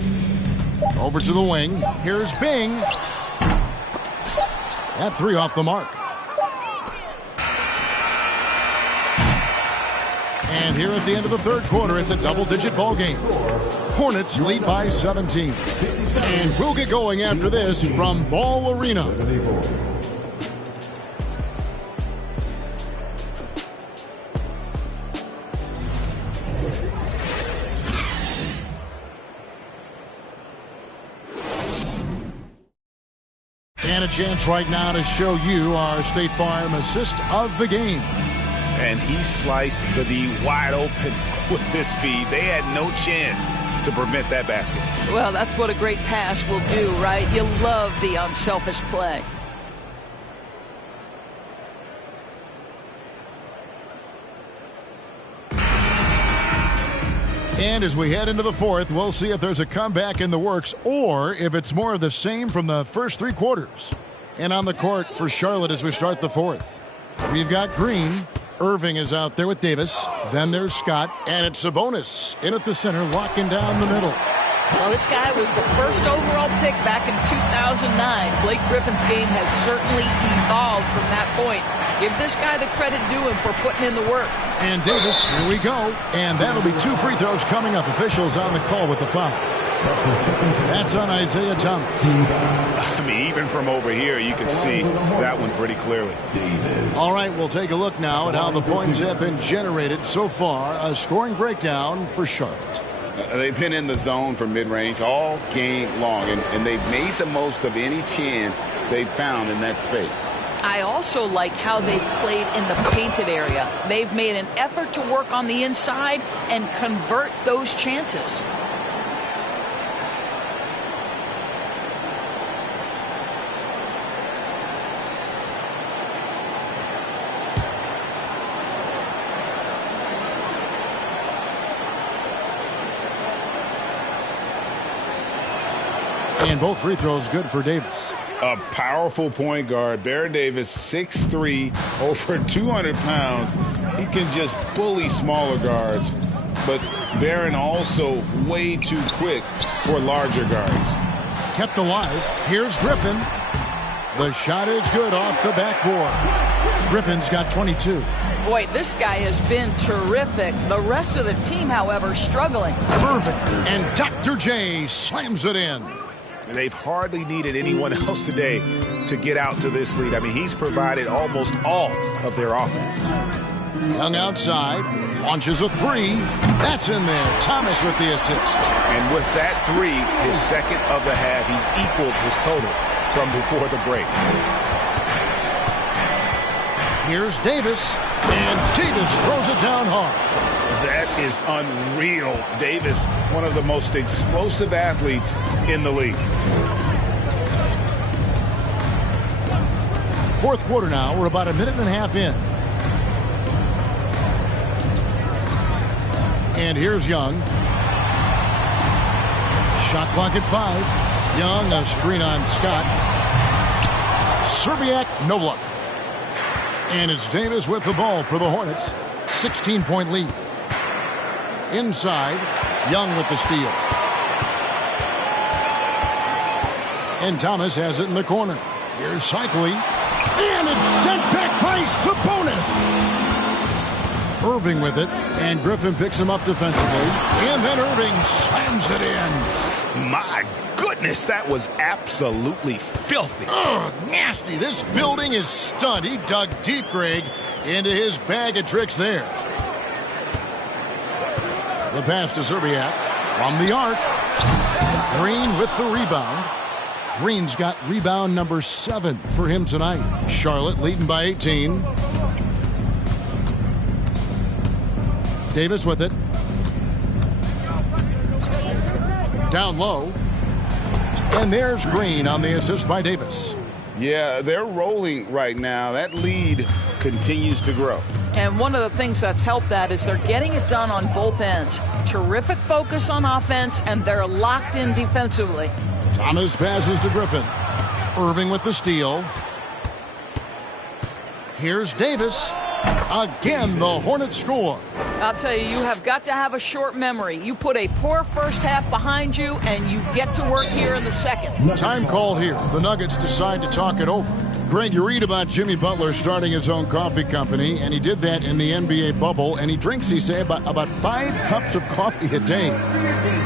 Over to the wing. Here's Bing. That 3 off the mark. And here at the end of the third quarter, it's a double-digit ball game. Hornets lead by 17. And we'll get going after this from Ball Arena. And a chance right now to show you our State Farm assist of the game. And he sliced the D wide open with this feed. They had no chance to prevent that basket. Well, that's what a great pass will do, right? You love the unselfish play. And as we head into the fourth, we'll see if there's a comeback in the works or if it's more of the same from the first three quarters. And on the court for Charlotte as we start the fourth, we've got Green. Irving is out there with Davis. Then there's Scott. And it's Sabonis in at the center, locking down the middle. Well, this guy was the first overall pick back in 2009. Blake Griffin's game has certainly evolved from that point. Give this guy the credit due him for putting in the work. And Davis, here we go. And that'll be 2 free throws coming up. Officials on the call with the foul. That's on Isaiah Thomas. I mean, even from over here, you can see that one pretty clearly. All right, we'll take a look now at how the points have been generated so far. A scoring breakdown for Charlotte. They've been in the zone for mid-range all game long, and they've made the most of any chance they've found in that space. I also like how they've played in the painted area. They've made an effort to work on the inside and convert those chances. And both free throws good for Davis. A powerful point guard. Baron Davis, 6'3", over 200 pounds. He can just bully smaller guards. But Baron also way too quick for larger guards. Kept alive. Here's Griffin. The shot is good off the backboard. Griffin's got 22. Boy, this guy has been terrific. The rest of the team, however, struggling. Irving. And Dr. J slams it in. They've hardly needed anyone else today to get out to this lead. I mean, he's provided almost all of their offense. Young outside, launches a three. That's in there. Thomas with the assist. And with that three, his second of the half, he's equaled his total from before the break. Here's Davis, and Davis throws it down hard. That is unreal. Davis, one of the most explosive athletes in the league. Fourth quarter now. We're about a minute and a half in. And here's Young. Shot clock at 5. Young, a screen on Scott. Serbiak, no luck. And it's Davis with the ball for the Hornets. 16-point lead. Inside, Young with the steal. And Thomas has it in the corner. Here's Cycli. And it's sent back by Sabonis. Irving with it. And Griffin picks him up defensively. And then Irving slams it in. My goodness, that was absolutely filthy. Oh, nasty. This building is stunned. He dug deep, Greg, into his bag of tricks there. The pass to Serbiak from the arc. Green with the rebound. Green's got rebound number 7 for him tonight. Charlotte leading by 18. Davis with it. Down low. And there's Green on the assist by Davis. Yeah, they're rolling right now. That lead continues to grow. And one of the things that's helped that is they're getting it done on both ends. Terrific focus on offense, and they're locked in defensively. Thomas passes to Griffin. Irving with the steal. Here's Davis. Again, the Hornets score. I'll tell you, you have got to have a short memory. You put a poor first half behind you, and you get to work here in the second. Time called here. The Nuggets decide to talk it over. Greg, you read about Jimmy Butler starting his own coffee company, and he did that in the NBA bubble, and he drinks, he say, about 5 cups of coffee a day.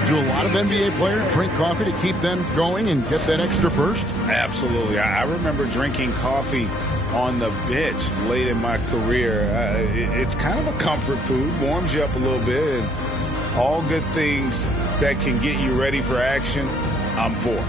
Do a lot of NBA players drink coffee to keep them going and get that extra burst? Absolutely. I remember drinking coffee on the bench late in my career. It's kind of a comfort food, warms you up a little bit, and all good things that can get you ready for action, I'm for.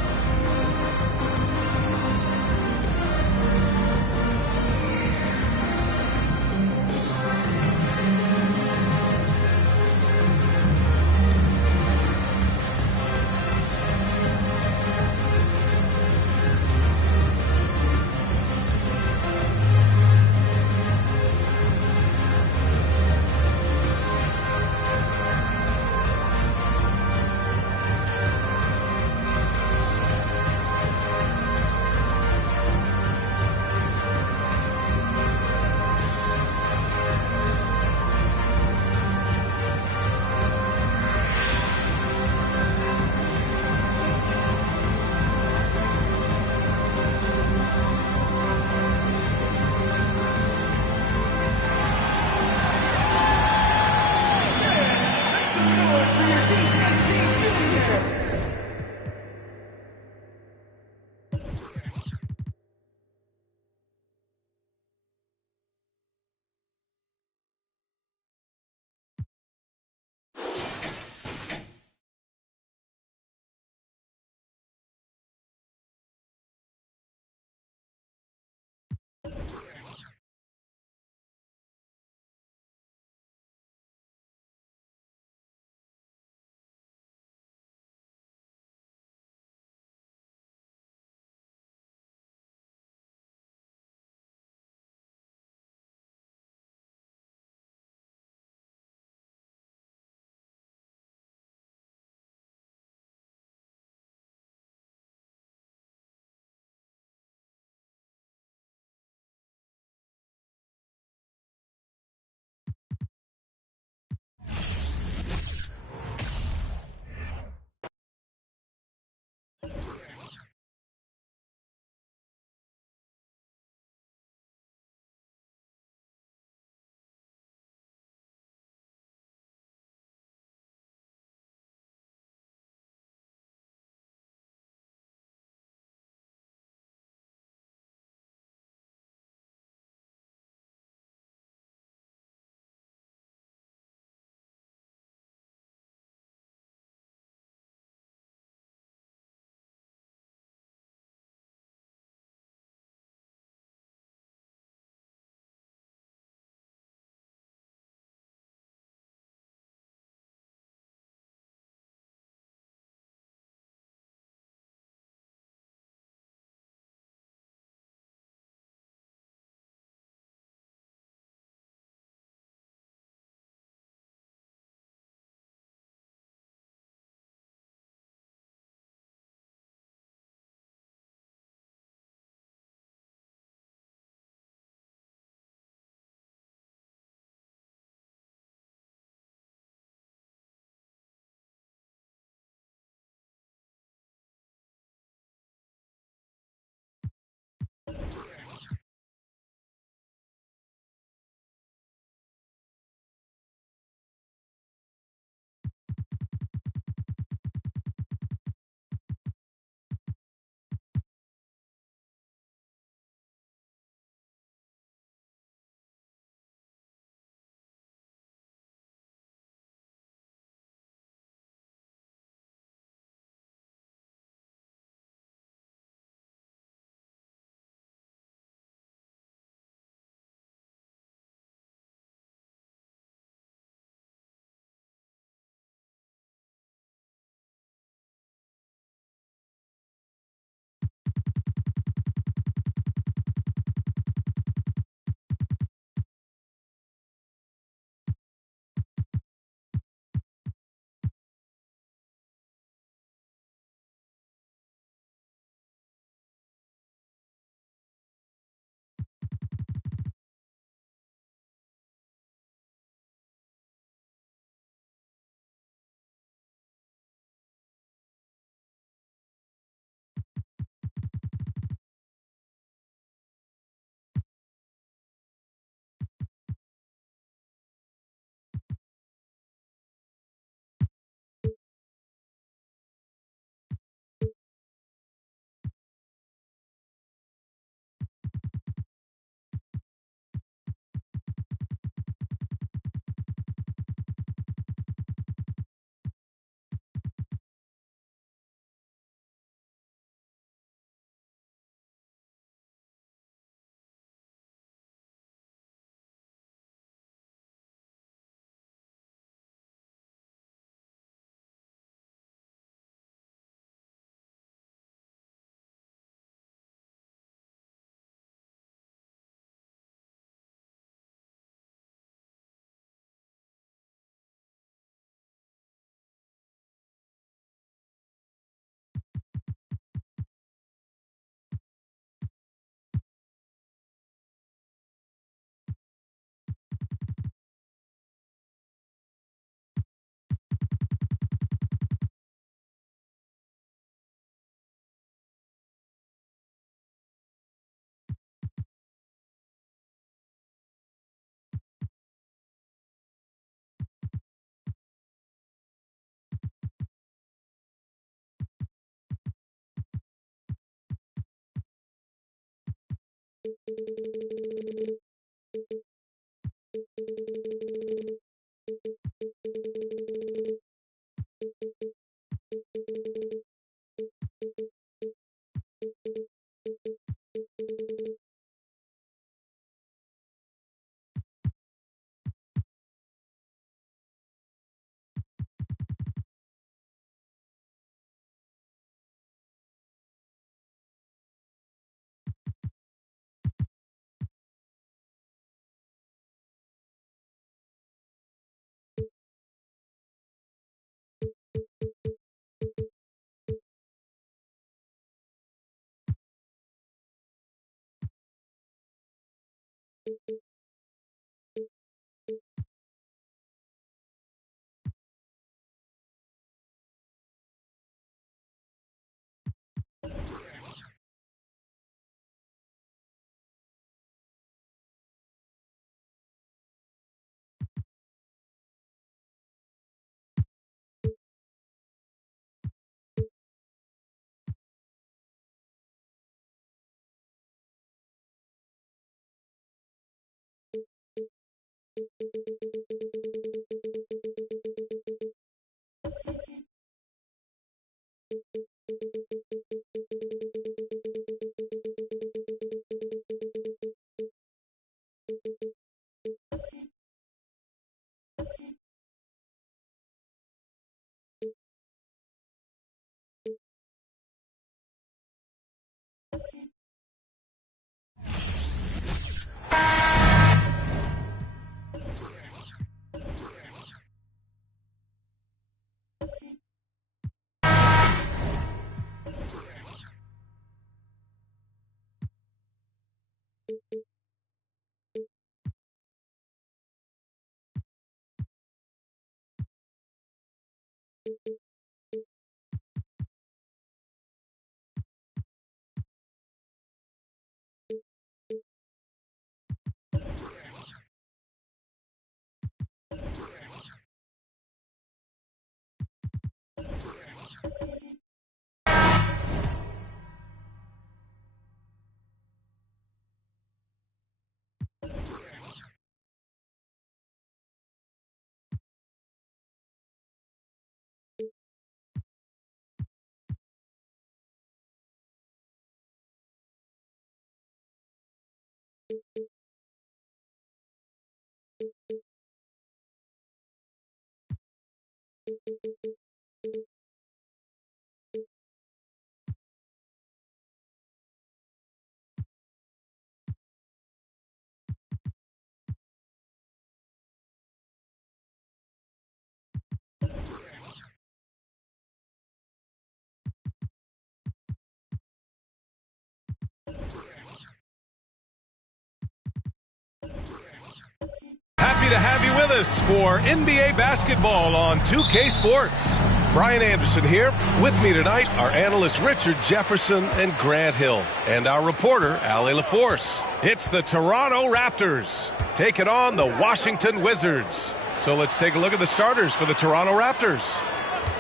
Happy to have you with us for NBA basketball on 2K Sports. Brian Anderson here. With me tonight, our analysts Richard Jefferson and Grant Hill, and our reporter, Ali LaForce. It's the Toronto Raptors taking on the Washington Wizards. So let's take a look at the starters for the Toronto Raptors.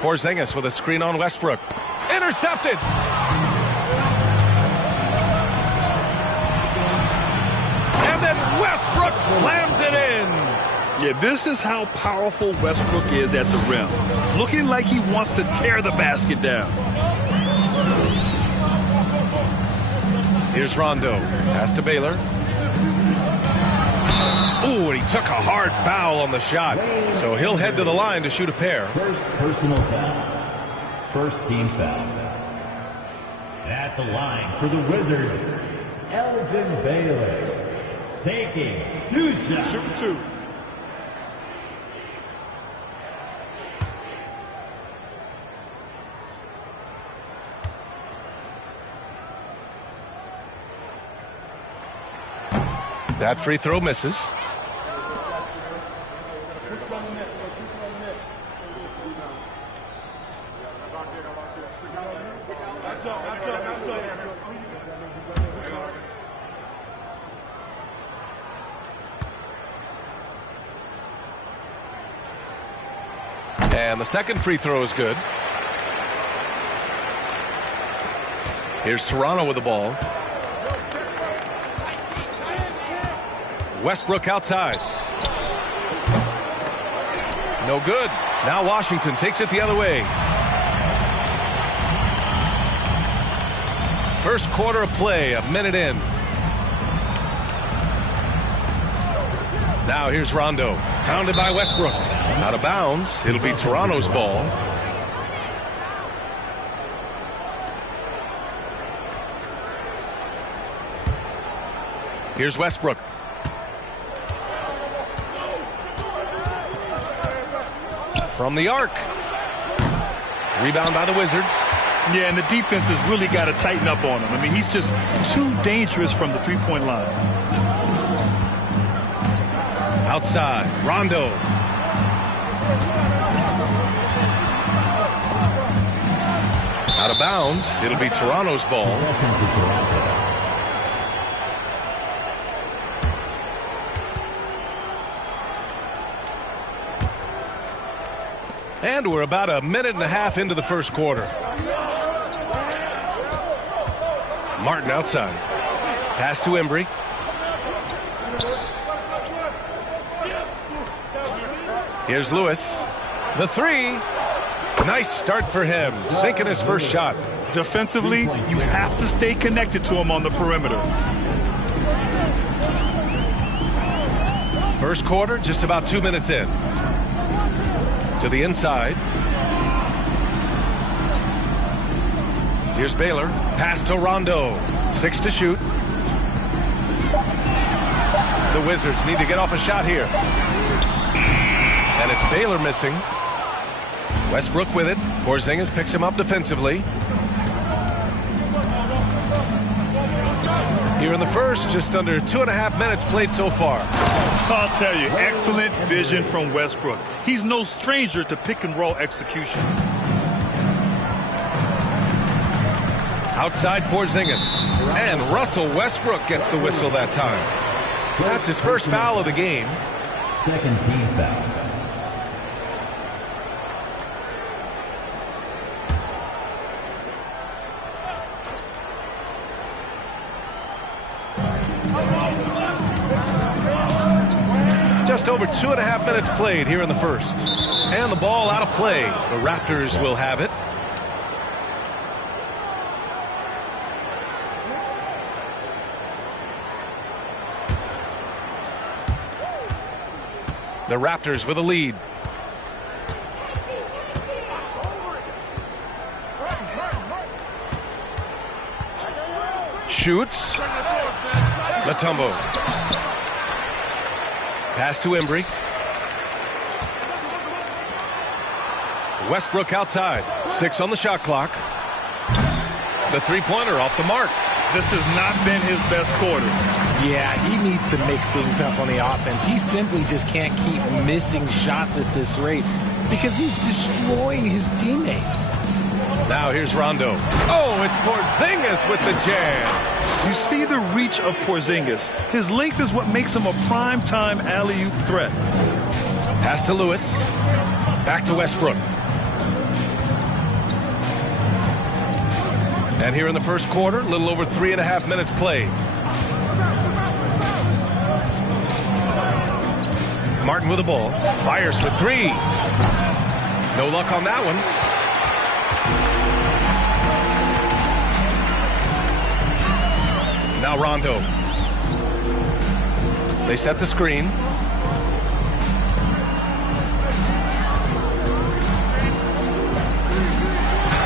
Porzingis with a screen on Westbrook. Intercepted! And then Westbrook slams it in! Yeah, this is how powerful Westbrook is at the rim. Looking like he wants to tear the basket down. Here's Rondo. Pass to Baylor. Ooh, and he took a hard foul on the shot. So he'll head to the line to shoot a pair. First personal foul. First team foul. At the line for the Wizards, Elgin Baylor. Taking 2 shots. Shooting 2. That free throw misses. And the second free throw is good. Here's Toronto with the ball. Westbrook outside. No good. Now Washington takes it the other way. First quarter of play, a minute in. Now here's Rondo. Pounded by Westbrook. Out of bounds. It'll be Toronto's ball. Here's Westbrook. From the arc. Rebound by the Wizards. Yeah, and the defense has really got to tighten up on him. I mean, he's just too dangerous from the three-point line. Outside, Rondo. Out of bounds. It'll be Toronto's ball. And we're about a minute and a half into the first quarter. Martin outside. Pass to Embry. Here's Lewis. The three. Nice start for him. Sinking his first shot. Defensively, you have to stay connected to him on the perimeter. First quarter, just about 2 minutes in. To the inside. Here's Baylor. Pass to Rondo. 6 to shoot. The Wizards need to get off a shot here. And it's Baylor missing. Westbrook with it. Porzingis picks him up defensively. Here in the first, just under 2.5 minutes played so far. I'll tell you, excellent vision from Westbrook. He's no stranger to pick and roll execution. Outside Porzingis. And Russell Westbrook gets the whistle that time. That's his first foul of the game. Second team foul. Just over 2.5 minutes played here in the first. And the ball out of play. The Raptors will have it. The Raptors with a lead. Shoots. Mutombo. Pass to Embry. Westbrook outside. 6 on the shot clock. The three-pointer off the mark. This has not been his best quarter. Yeah, he needs to mix things up on the offense. He simply just can't keep missing shots at this rate because he's destroying his teammates. Now here's Rondo. Oh, it's Porzingis with the jam. You see the reach of Porzingis. His length is what makes him a prime-time alley-oop threat. Pass to Lewis. Back to Westbrook. And here in the first quarter, a little over 3.5 minutes played. Martin with the ball. Fires for 3. No luck on that one. Now Rondo. They set the screen.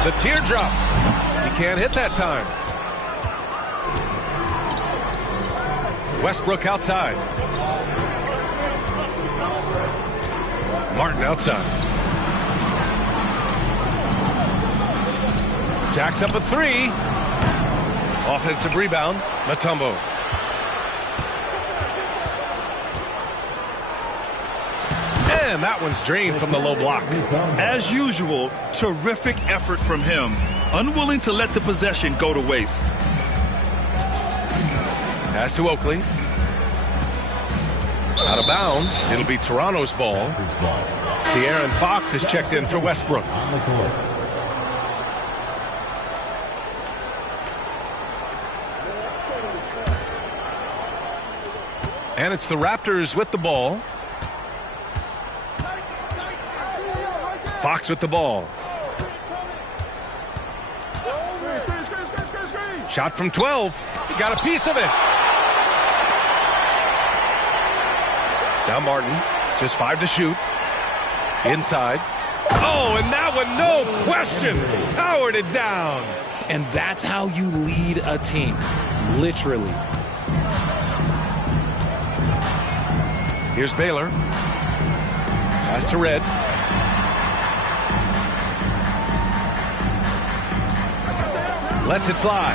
The teardrop. He can't hit that time. Westbrook outside. Martin outside. Jacks up a 3. Offensive rebound. Mutombo. And that one's drained from the low block. As usual, terrific effort from him. Unwilling to let the possession go to waste. Pass to Oakley. Out of bounds. It'll be Toronto's ball. De'Aaron Fox is checked in for Westbrook. On the court. And it's the Raptors with the ball. Fox with the ball. Shot from 12. He got a piece of it. Now Martin, just 5 to shoot. Inside. Oh, and that one, no question, powered it down. And that's how you lead a team, literally. Here's Baylor. Pass to Red. Lets it fly.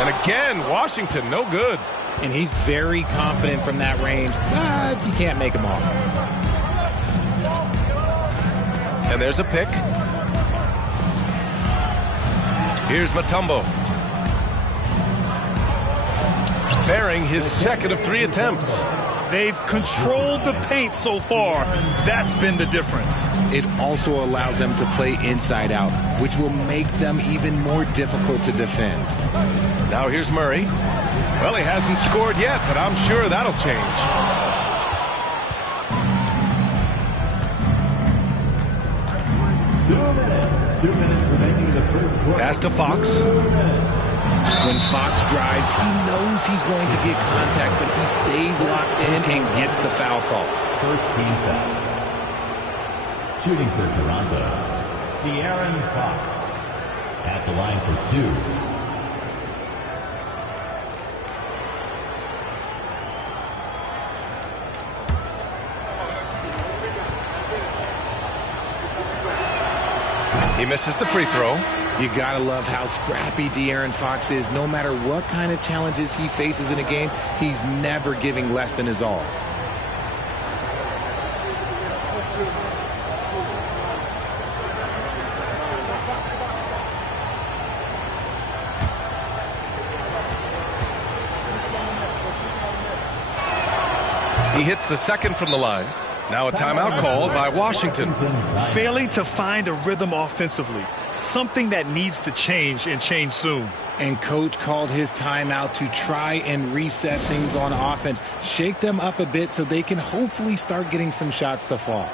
And again, Washington, no good. And he's very confident from that range, but you can't make him all. And there's a pick. Here's Mutombo. Bearing his second of 3 attempts. They've controlled the paint so far. That's been the difference. It also allows them to play inside out, which will make them even more difficult to defend. Now here's Murray. Well, he hasn't scored yet, but I'm sure that'll change. 2 minutes remaining in the first quarter. Pass to Fox. When Fox drives, he knows he's going to get contact, but he stays locked in and gets the foul call. First team foul. Shooting for Toronto, De'Aaron Fox. At the line for 2. He misses the free throw. You gotta love how scrappy De'Aaron Fox is. No matter what kind of challenges he faces in a game, he's never giving less than his all. He hits the second from the line. Now a timeout called by Washington. Failing to find a rhythm offensively. Something that needs to change and change soon. And coach called his timeout to try and reset things on offense. Shake them up a bit so they can hopefully start getting some shots to fall.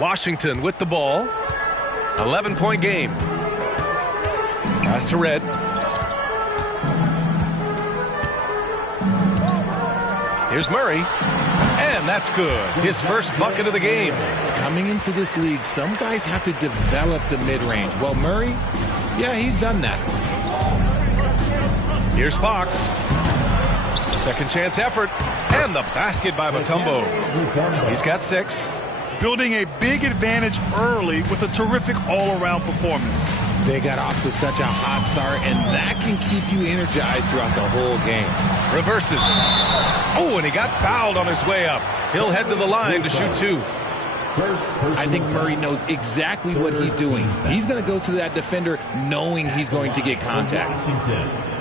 Washington with the ball. 11-point game. Pass to Red. Here's Murray. And that's good. His first bucket of the game. Coming into this league, some guys have to develop the mid-range. Well, Murray, yeah, he's done that. Here's Fox. Second chance effort. And the basket by Mutombo. He's got 6. Building a big advantage early with a terrific all-around performance. They got off to such a hot start, and that can keep you energized throughout the whole game. Reverses. Oh, and he got fouled on his way up. He'll head to the line to shoot 2. I think Murray knows exactly what he's doing. He's going to go to that defender knowing he's going to get contact.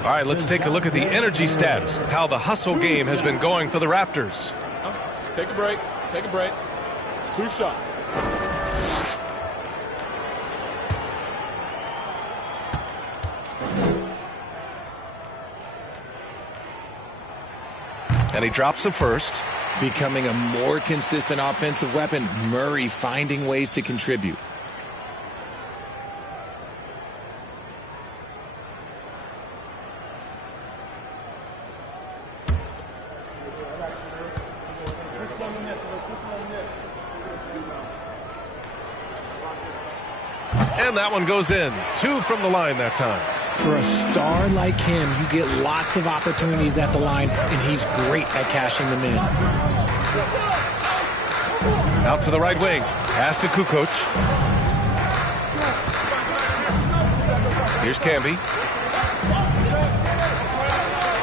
All right, let's take a look at the energy stats, how the hustle game has been going for the Raptors. Take a break. Take a break. 2 shots. And he drops the first. Becoming a more consistent offensive weapon, Murray finding ways to contribute. And that one goes in. 2 from the line that time. For a star like him, you get lots of opportunities at the line, and he's great at cashing them in. Out to the right wing. Pass to Kukoc. Here's Camby.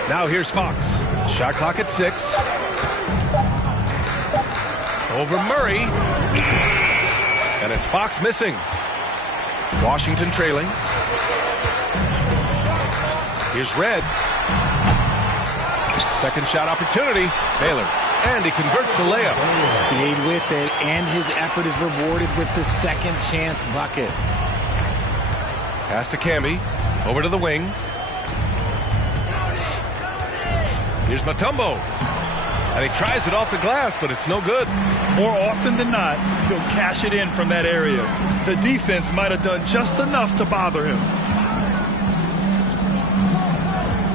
Now here's Fox. Shot clock at 6. Over Murray. And it's Fox missing. Washington trailing. Here's Red. Second shot opportunity. Baylor. And he converts the layup. Stayed with it, and his effort is rewarded with the second chance bucket. Pass to Camby. Over to the wing. Here's Mutombo. And he tries it off the glass, but it's no good. More often than not, he'll cash it in from that area. The defense might have done just enough to bother him.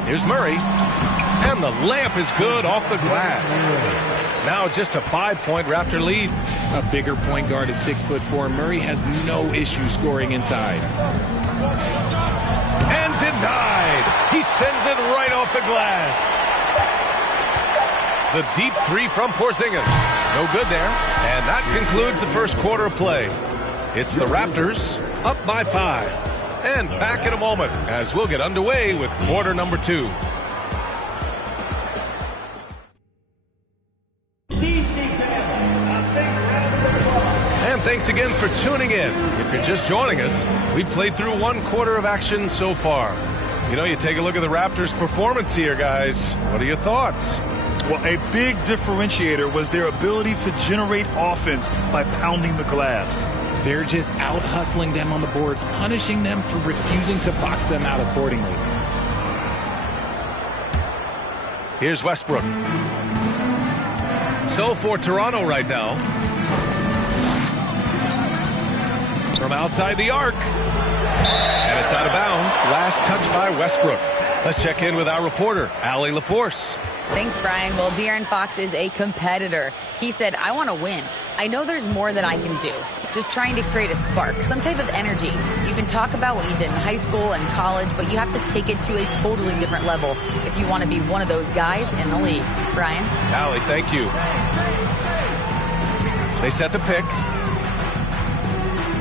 Here's Murray. And the layup is good off the glass. Now just a 5-point Raptor lead. A bigger point guard at 6'4". Murray has no issue scoring inside. And denied. He sends it right off the glass. The deep 3 from Porzingis. No good there. And that concludes the first quarter of play. It's the Raptors up by 5. And back in a moment as we'll get underway with quarter number 2. And thanks again for tuning in. If you're just joining us, we've played through 1 quarter of action so far. You know, you take a look at the Raptors' performance here, guys. What are your thoughts? Well, a big differentiator was their ability to generate offense by pounding the glass. They're just out-hustling them on the boards, punishing them for refusing to box them out accordingly. Here's Westbrook. So for Toronto right now. From outside the arc. And it's out of bounds. Last touch by Westbrook. Let's check in with our reporter, Allie LaForce. Thanks, Brian. Well, De'Aaron Fox is a competitor. He said, I want to win. I know there's more that I can do. Just trying to create a spark, some type of energy. You can talk about what you did in high school and college, but you have to take it to a totally different level if you want to be one of those guys in the league. Brian? Allie, thank you. They set the pick.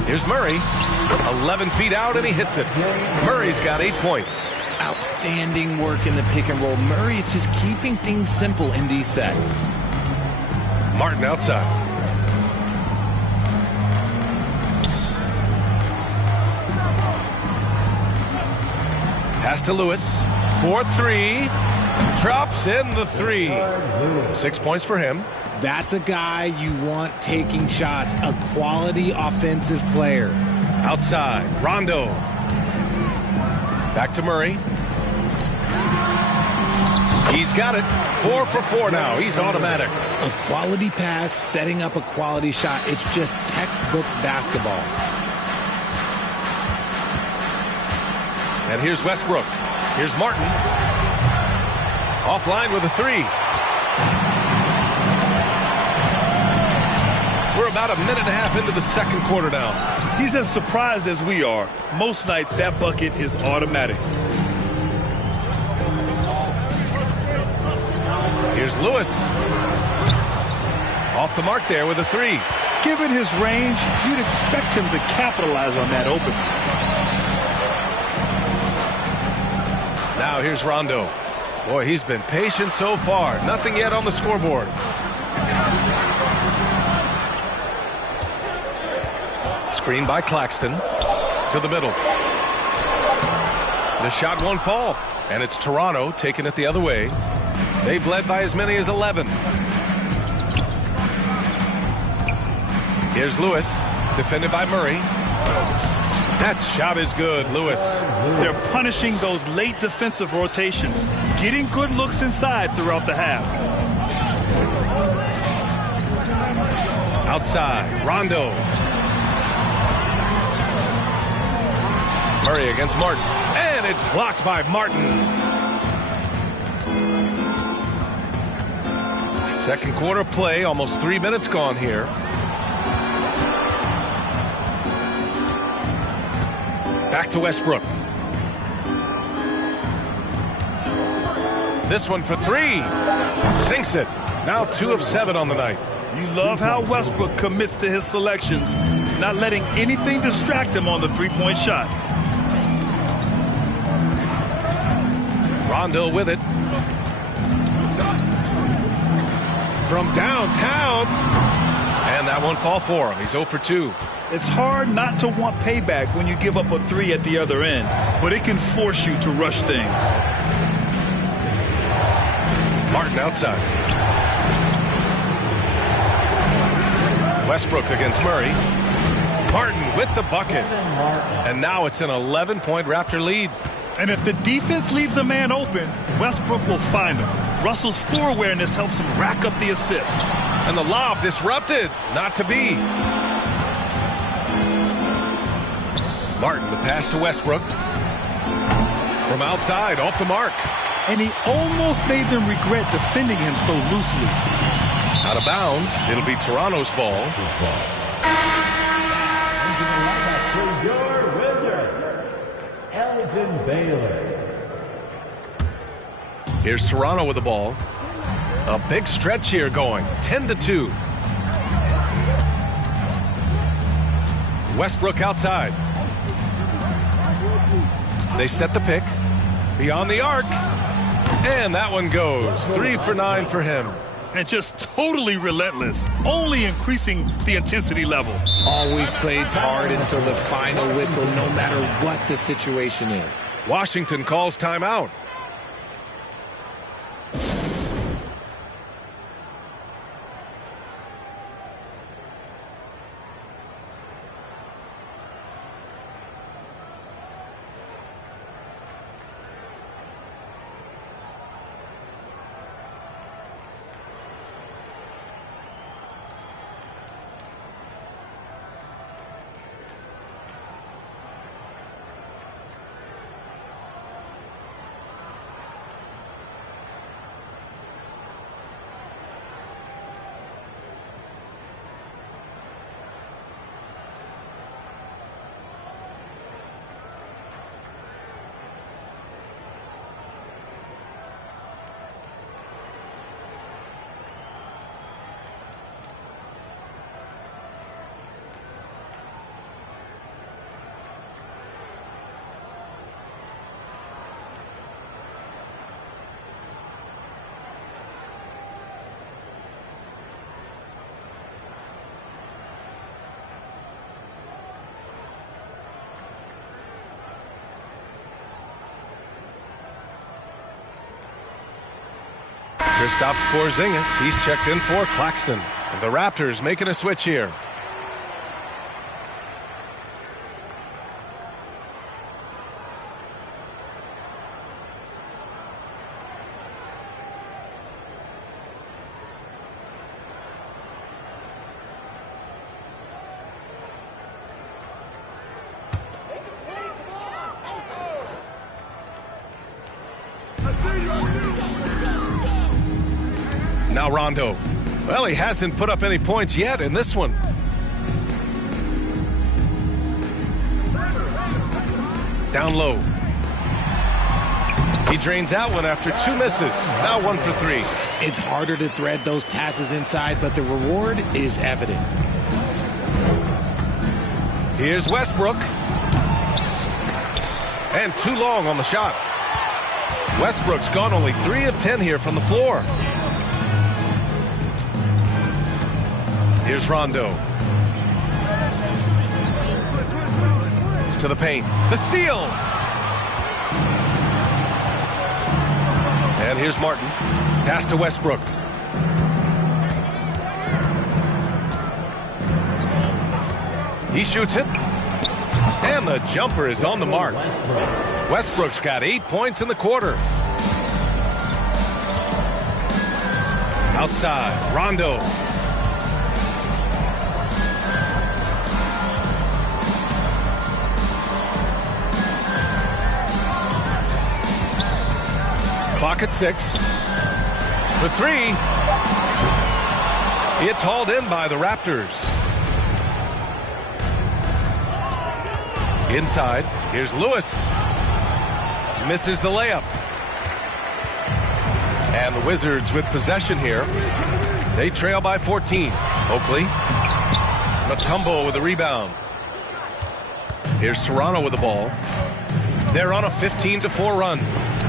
Here's Murray. 11 feet out, and he hits it. Murray's got 8 points. Outstanding work in the pick and roll. Murray is just keeping things simple in these sets. Martin outside. Pass to Lewis. 4-3. Drops in the 3. 6 points for him. That's a guy you want taking shots. A quality offensive player. Outside. Rondo. Back to Murray. He's got it. 4 for 4 now. He's automatic. A quality pass, setting up a quality shot. It's just textbook basketball. And here's Westbrook. Here's Martin. Offline with a 3. We're about a minute and a half into the second quarter now. He's as surprised as we are. Most nights that bucket is automatic. Here's Lewis. Off the mark there with a 3. Given his range, you'd expect him to capitalize on that open. Now here's Rondo. Boy, he's been patient so far. Nothing yet on the scoreboard. Screen by Claxton. To the middle. The shot won't fall. And it's Toronto taking it the other way. They've led by as many as 11. Here's Lewis. Defended by Murray. That shot is good, Lewis. They're punishing those late defensive rotations, getting good looks inside throughout the half. Outside, Rondo. Murray against Martin. And it's blocked by Martin. Second quarter play, almost 3 minutes gone here. Back to Westbrook. This one for 3. Sinks it. Now 2 of 7 on the night. You love how Westbrook commits to his selections, not letting anything distract him on the three-point shot. Rondo with it. From downtown. And that won't fall for him. He's 0 for 2. It's hard not to want payback when you give up a 3 at the other end, but it can force you to rush things. Martin outside. Westbrook against Murray. Martin with the bucket. And now it's an 11-point Raptor lead. And if the defense leaves a man open, Westbrook will find him. Russell's floor awareness helps him rack up the assist. And the lob disrupted. Not to be. Martin, the pass to Westbrook. From outside, off the mark. And he almost made them regret defending him so loosely. Out of bounds. It'll be Toronto's ball. Your Wizards, Elgin Baylor. Here's Toronto with the ball. A big stretch here going. 10-2. Westbrook outside. They set the pick. Beyond the arc. And that one goes. 3 for 9 for him. And just totally relentless, only increasing the intensity level. Always plays hard until the final whistle, no matter what the situation is. Washington calls timeout. Kristaps Porzingis, he's checked in for Claxton. The Raptors making a switch here. Now Rondo. Well, he hasn't put up any points yet in this one. Down low. He drains out one after 2 misses. Now 1 for 3. It's harder to thread those passes inside, but the reward is evident. Here's Westbrook. And too long on the shot. Westbrook's gone only 3 of 10 here from the floor. Here's Rondo. To the paint. The steal. And here's Martin. Pass to Westbrook. He shoots it. And the jumper is on the mark. Westbrook's got 8 points in the quarter. Outside, Rondo. Clock at 6. For 3. It's hauled in by the Raptors. Inside, here's Lewis. Misses the layup. And the Wizards with possession here. They trail by 14. Oakley. Mutombo with the rebound. Here's Toronto with the ball. They're on a 15-4 run.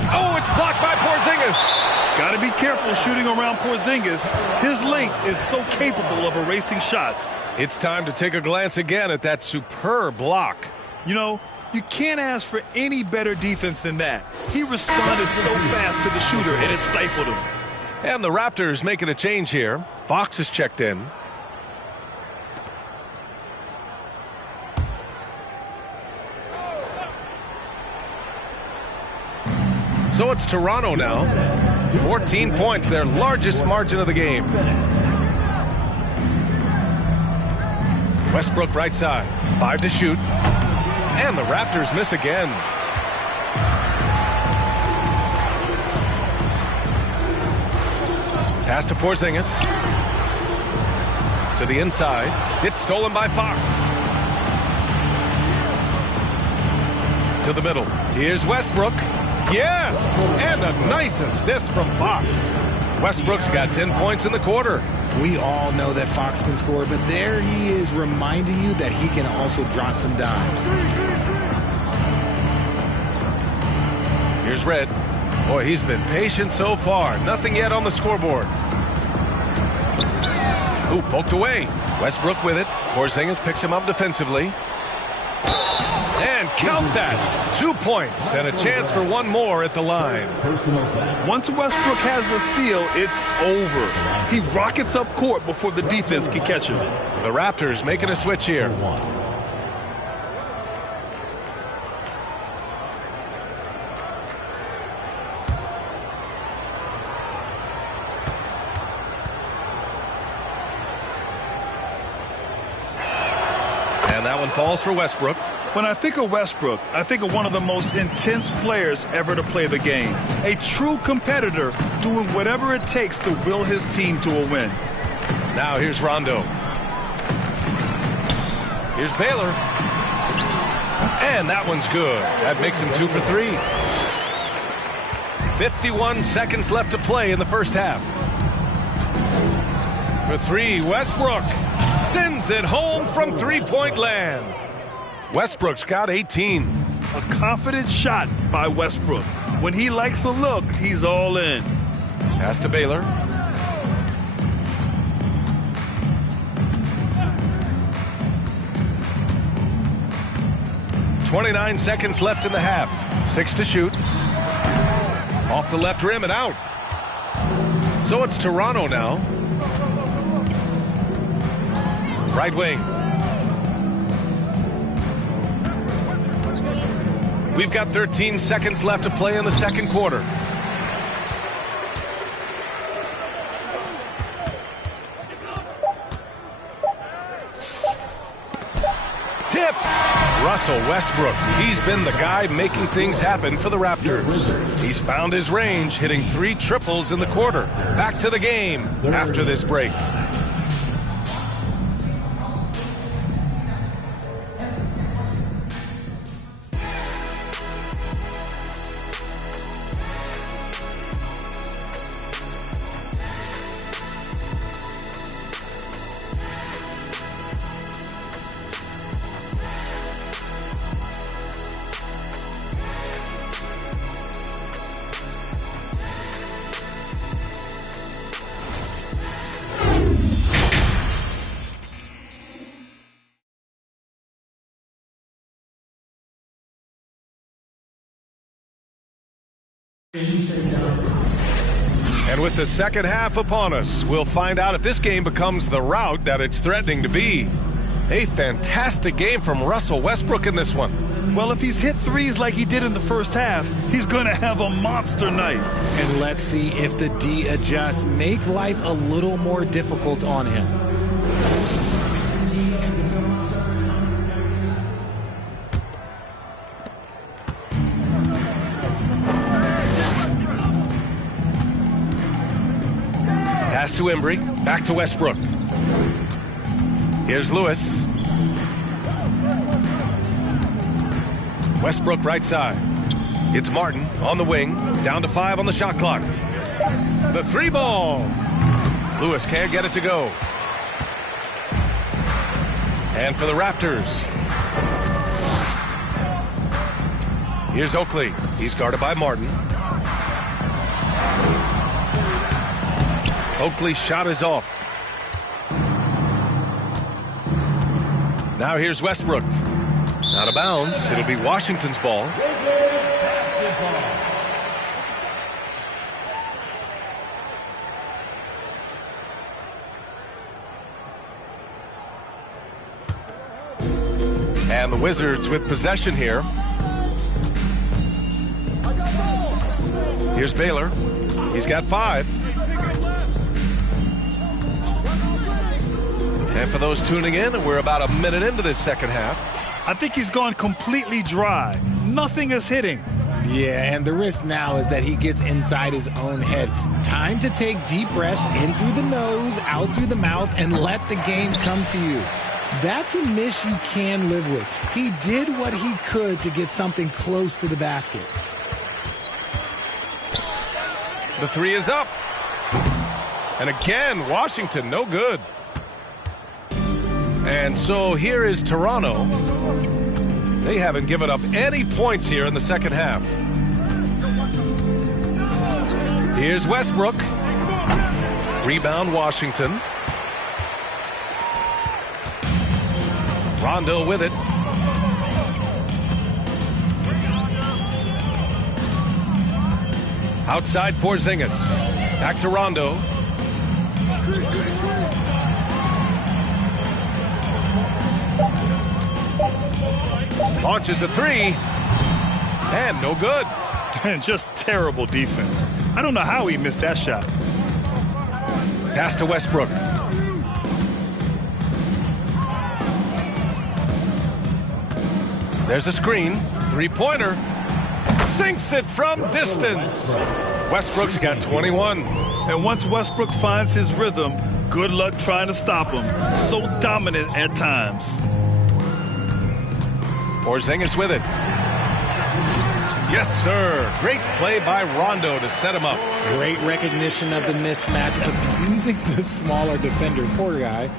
Oh, it's blocked by Porzingis. Got to be careful shooting around Porzingis. His length is so capable of erasing shots. It's time to take a glance again at that superb block. You know, you can't ask for any better defense than that. He responded so fast to the shooter, and it stifled him. And the Raptors making a change here. Fox is checked in. So it's Toronto now. 14 points, their largest margin of the game. Westbrook right side. 5 to shoot. And the Raptors miss again. Pass to Porzingis. To the inside. It's stolen by Fox. To the middle. Here's Westbrook. Yes! And a nice assist from Fox. Westbrook's got 10 points in the quarter. We all know that Fox can score, but there he is reminding you that he can also drop some dimes. Here's Red. Boy, he's been patient so far. Nothing yet on the scoreboard. Ooh, poked away. Westbrook with it. Porzingis picks him up defensively. And count that. 2 points and a chance for one more at the line. Once Westbrook has the steal, it's over. He rockets up court before the defense can catch him. The Raptors making a switch here. And that one falls for Westbrook. When I think of Westbrook, I think of one of the most intense players ever to play the game. A true competitor doing whatever it takes to will his team to a win. Now here's Rondo. Here's Baylor. And that one's good. That makes him 2 for 3. 51 seconds left to play in the first half. For 3, Westbrook sends it home from three-point land. Westbrook's got 18. A confident shot by Westbrook. When he likes a look, he's all in. Pass to Baylor. .29 seconds left in the half. 6 to shoot. Off the left rim and out. So it's Toronto now. Right wing. We've got 13 seconds left to play in the second quarter. Tipped. Russell Westbrook. He's been the guy making things happen for the Raptors. He's found his range, hitting 3 triples in the quarter. Back to the game after this break. And with the second half upon us, we'll find out if this game becomes the rout that it's threatening to be. A fantastic game from Russell Westbrook in this one. Well, if he's hit threes like he did in the first half, he's going to have a monster night. And let's see if the D adjusts, make life a little more difficult on him. Pass to Embry, back to Westbrook. Here's Lewis. Westbrook right side. It's Martin on the wing, down to 5 on the shot clock. The 3 ball. Lewis can't get it to go. And for the Raptors. Here's Oakley. He's guarded by Martin. Oakley's shot is off. Now here's Westbrook. Out of bounds. It'll be Washington's ball. And the Wizards with possession here. Here's Baylor. He's got 5. And for those tuning in, we're about a minute into this second half. I think he's gone completely dry. Nothing is hitting. Yeah, and the risk now is that he gets inside his own head. Time to take deep breaths in through the nose, out through the mouth, and let the game come to you. That's a miss you can live with. He did what he could to get something close to the basket. The 3 is up. And again, Washington, no good. And so here is Toronto. They haven't given up any points here in the second half. Here's Westbrook. Rebound Washington. Rondo with it. Outside Porzingis. Back to Rondo. Launches a 3. And no good. And just terrible defense. I don't know how he missed that shot. Pass to Westbrook. There's a screen. 3-pointer. Sinks it from distance. Westbrook's got 21. And once Westbrook finds his rhythm, good luck trying to stop him. So dominant at times. Porzingis with it. Yes, sir. Great play by Rondo to set him up. Great recognition of the mismatch, abusing the smaller defender. Poor guy.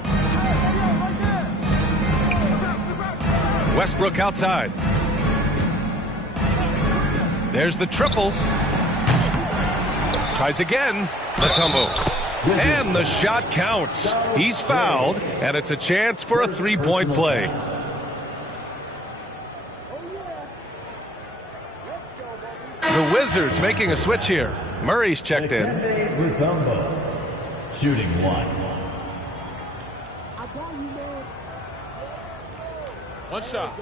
Westbrook outside. There's the triple. Tries again. Mutombo. And the shot counts. He's fouled, and it's a chance for a 3-point play. The Wizards making a switch here. Murray's checked in. Mutombo, shooting 1. One shot.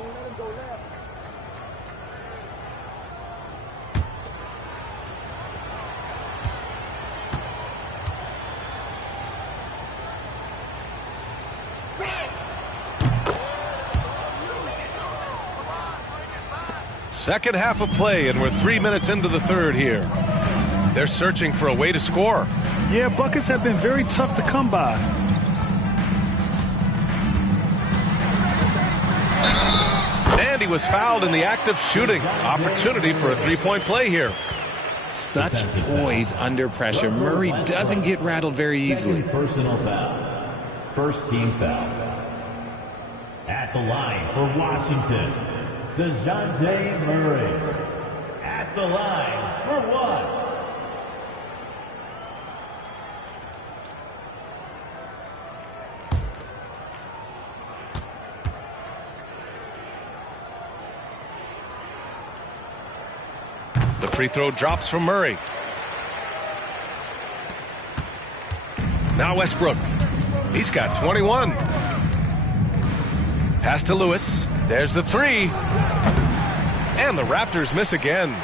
Second half of play, and we're 3 minutes into the third here. They're searching for a way to score. Yeah, buckets have been very tough to come by. And he was fouled in the act of shooting. Opportunity for a three-point play here. Such poise under pressure. Murray doesn't get rattled very easily. Personal foul. First team foul. At the line for Washington, DeJounte Murray. At the line for one. The free throw drops from Murray. Now Westbrook. He's got 21. Pass to Lewis. There's the three. And the Raptors miss again.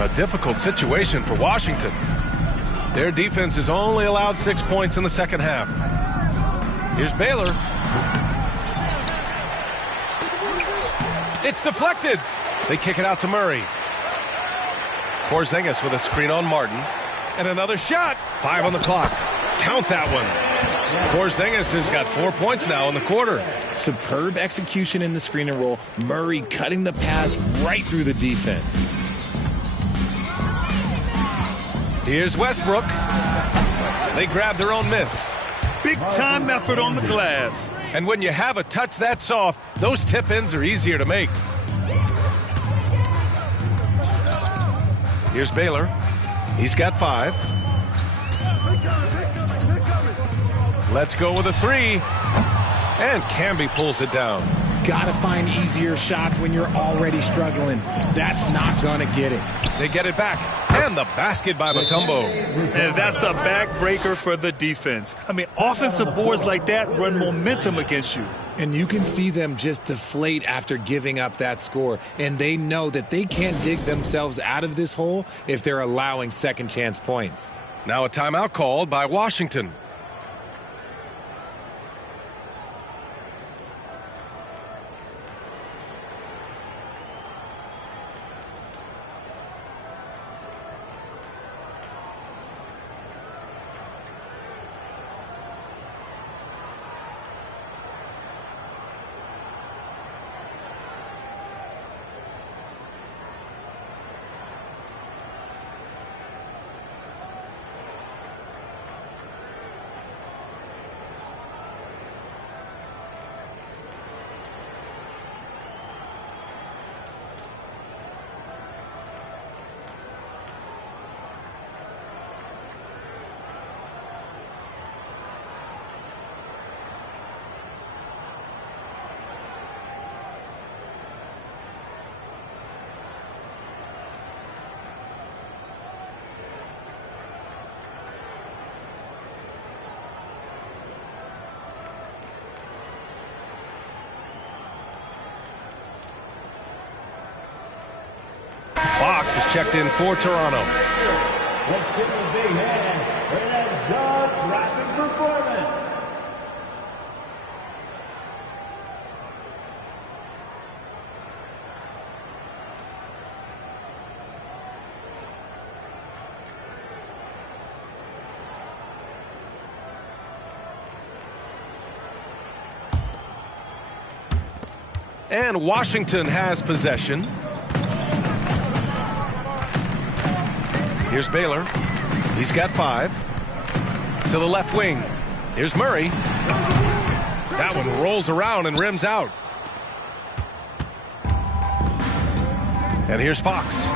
A difficult situation for Washington. Their defense has only allowed 6 points in the second half. Here's Baylor. It's deflected. They kick it out to Murray. Porzingis with a screen on Martin. And another shot. 5 on the clock. Count that one. Porzingis has got 4 points now in the quarter. Superb execution in the screen and roll. Murray cutting the pass right through the defense. Here's Westbrook. They grab their own miss. Big time effort on the glass. And when you have a touch that soft, those tip-ins are easier to make. Here's Baylor. He's got 5. Let's go with a 3. And Camby pulls it down. Gotta find easier shots when you're already struggling. That's not gonna get it. They get it back. And the basket by Mutombo. And that's a backbreaker for the defense. I mean, offensive boards like that run momentum against you. And you can see them just deflate after giving up that score. And they know that they can't dig themselves out of this hole if they're allowing second chance points. Now a timeout called by Washington. Fox is checked in for Toronto. Let's give him a big hand for that jaw-dropping performance. And Washington has possession. Here's Baylor. He's got 5. To the left wing. Here's Murray. That one rolls around and rims out. And here's Fox.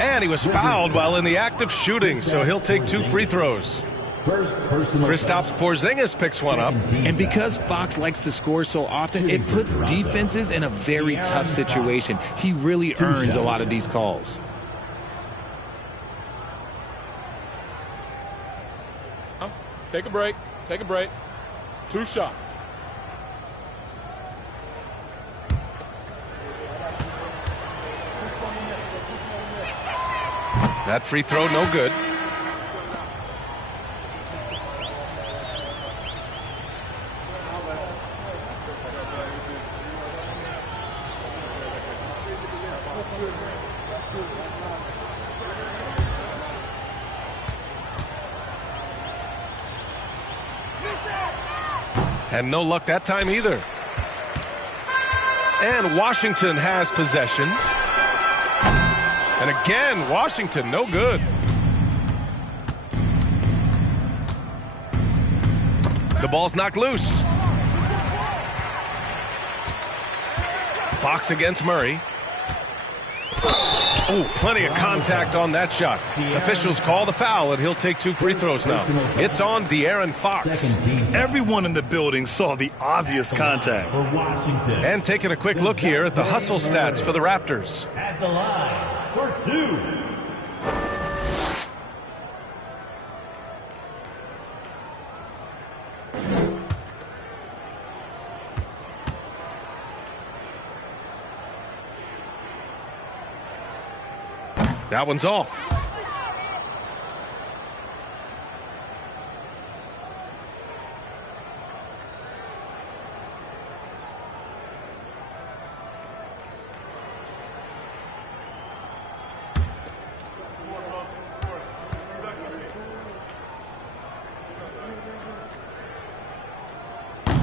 And he was fouled while in the act of shooting, so he'll take 2 free throws. Kristaps Porzingis picks one up. And because Fox likes to score so often, it puts defenses in a very tough situation. He really earns a lot of these calls. Take a break. Take a break. 2 shots. That free throw, no good. And no luck that time either. And Washington has possession. And again, Washington, no good. The ball's knocked loose. Fox against Murray. Oh, plenty of contact on that shot. Officials call the foul, and he'll take 2 free throws now. It's on De'Aaron Fox. Everyone in the building saw the obvious contact. And taking a quick look here at the hustle stats for the Raptors. At the line for 2. That one's off.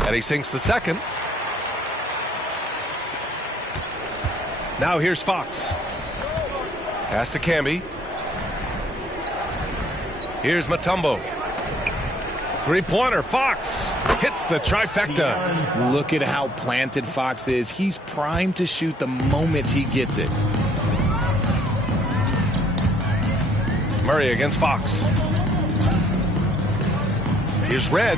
And he sinks the second. Now here's Fox. Pass to Camby. Here's Mutombo. Three-pointer. Fox hits the trifecta. Look at how planted Fox is. He's primed to shoot the moment he gets it. Murray against Fox. Here's Red.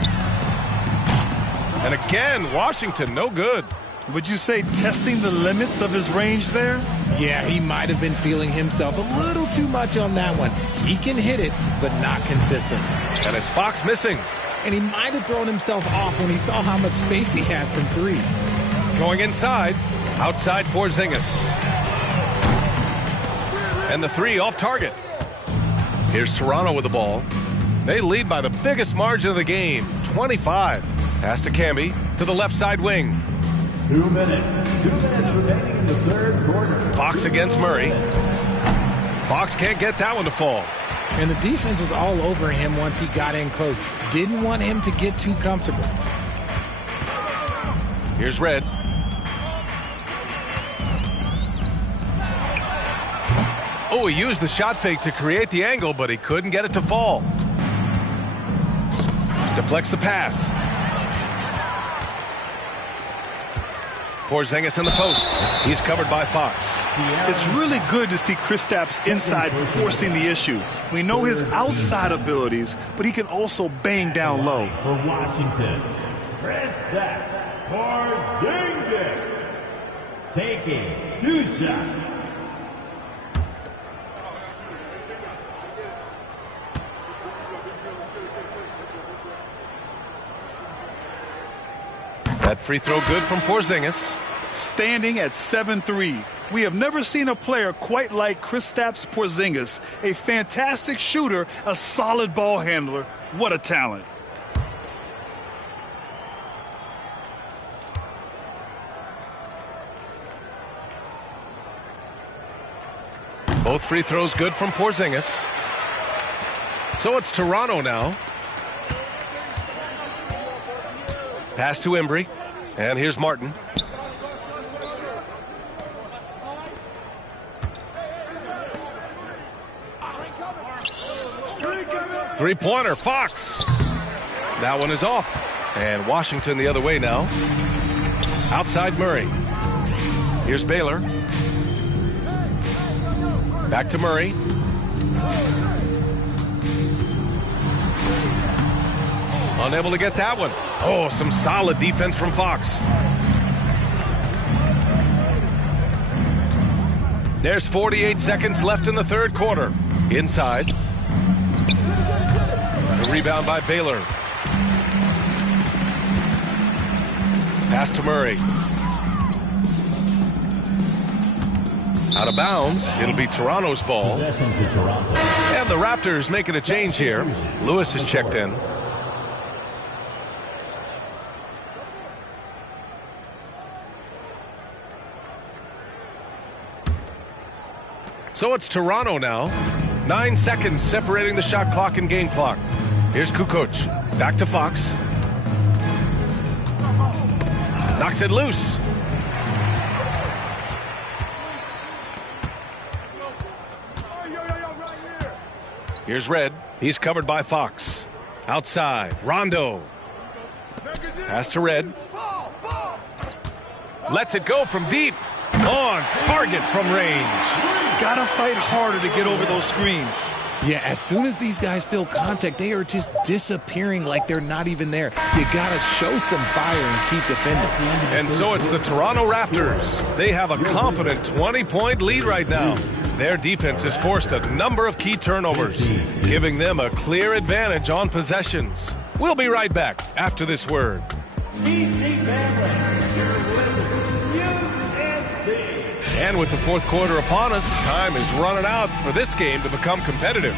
And again, Washington, no good. Would you say testing the limits of his range there? Yeah, he might have been feeling himself a little too much on that one. He can hit it, but not consistent. And it's Fox missing. And he might have thrown himself off when he saw how much space he had from 3. Going inside, outside Porzingis. And the 3 off target. Here's Toronto with the ball. They lead by the biggest margin of the game, 25. Pass to Camby to the left side wing. 2 minutes. 2 minutes remaining in the third quarter. Fox against Murray. Fox can't get that one to fall. And the defense was all over him once he got in close. Didn't want him to get too comfortable. Here's Red. Oh, he used the shot fake to create the angle, but he couldn't get it to fall. Deflects the pass. Porzingis in the post. He's covered by Fox. It's really good to see Kristaps inside forcing the issue. We know his outside abilities, but he can also bang down low. For Washington, Kristaps Porzingis taking 2 shots. That free throw good from Porzingis. Standing at 7-3. We have never seen a player quite like Kristaps Porzingis. A fantastic shooter, a solid ball handler. What a talent. Both free throws good from Porzingis. So it's Toronto now. Pass to Embry. And here's Martin. Three-pointer, Fox. That one is off. And Washington the other way now. Outside Murray. Here's Baylor. Back to Murray. Unable to get that one. Oh, some solid defense from Fox. There's 48 seconds left in the third quarter. Inside. The rebound by Baylor. Pass to Murray. Out of bounds. It'll be Toronto's ball. Possession to Toronto. And the Raptors making a change here. Lewis has checked in. So it's Toronto now. 9 seconds separating the shot clock and game clock. Here's Kukoc. Back to Fox. Knocks it loose. Here's Red. He's covered by Fox. Outside. Rondo. Pass to Red. Lets it go from deep. On target from range. Gotta fight harder to get over those screens. Yeah, as soon as these guys feel contact, they are just disappearing like they're not even there. You gotta show some fire and keep defending. And so it's the Toronto Raptors. They have a confident 20-point lead right now. Their defense has forced a number of key turnovers, giving them a clear advantage on possessions. We'll be right back after this word. And with the fourth quarter upon us, time is running out for this game to become competitive.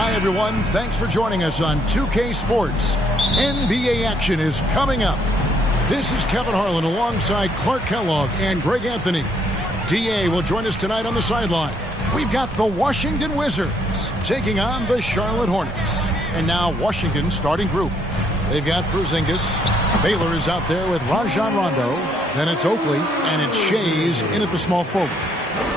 Hi, everyone. Thanks for joining us on 2K Sports. NBA action is coming up. This is Kevin Harlan alongside Clark Kellogg and Greg Anthony. DA will join us tonight on the sideline. We've got the Washington Wizards taking on the Charlotte Hornets. And now Washington's starting group. They've got Porzingis. Baylor is out there with Rajon Rondo. Then it's Oakley, and it's Shays in at the small forward.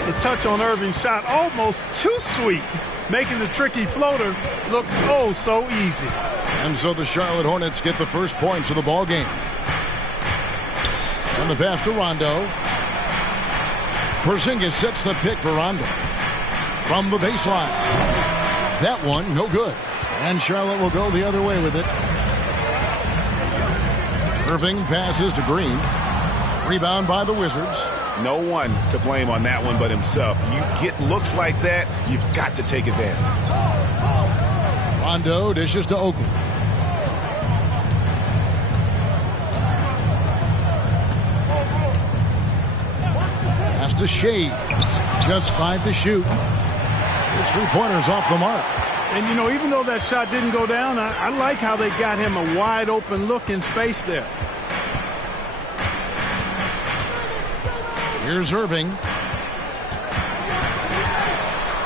The touch on Irving's shot almost too sweet, making the tricky floater look oh so easy. And so the Charlotte Hornets get the first points of the ball game. And the pass to Rondo. Porzingis sets the pick for Rondo. From the baseline. That one, no good. And Charlotte will go the other way with it. Irving passes to Green. Rebound by the Wizards. No one to blame on that one but himself. You get looks like that, you've got to take advantage. Rondo dishes to Oakley. Pass to Shades. Just 5 to shoot. His three-pointers off the mark. And, you know, even though that shot didn't go down, I like how they got him a wide-open look in space there. Here's Irving.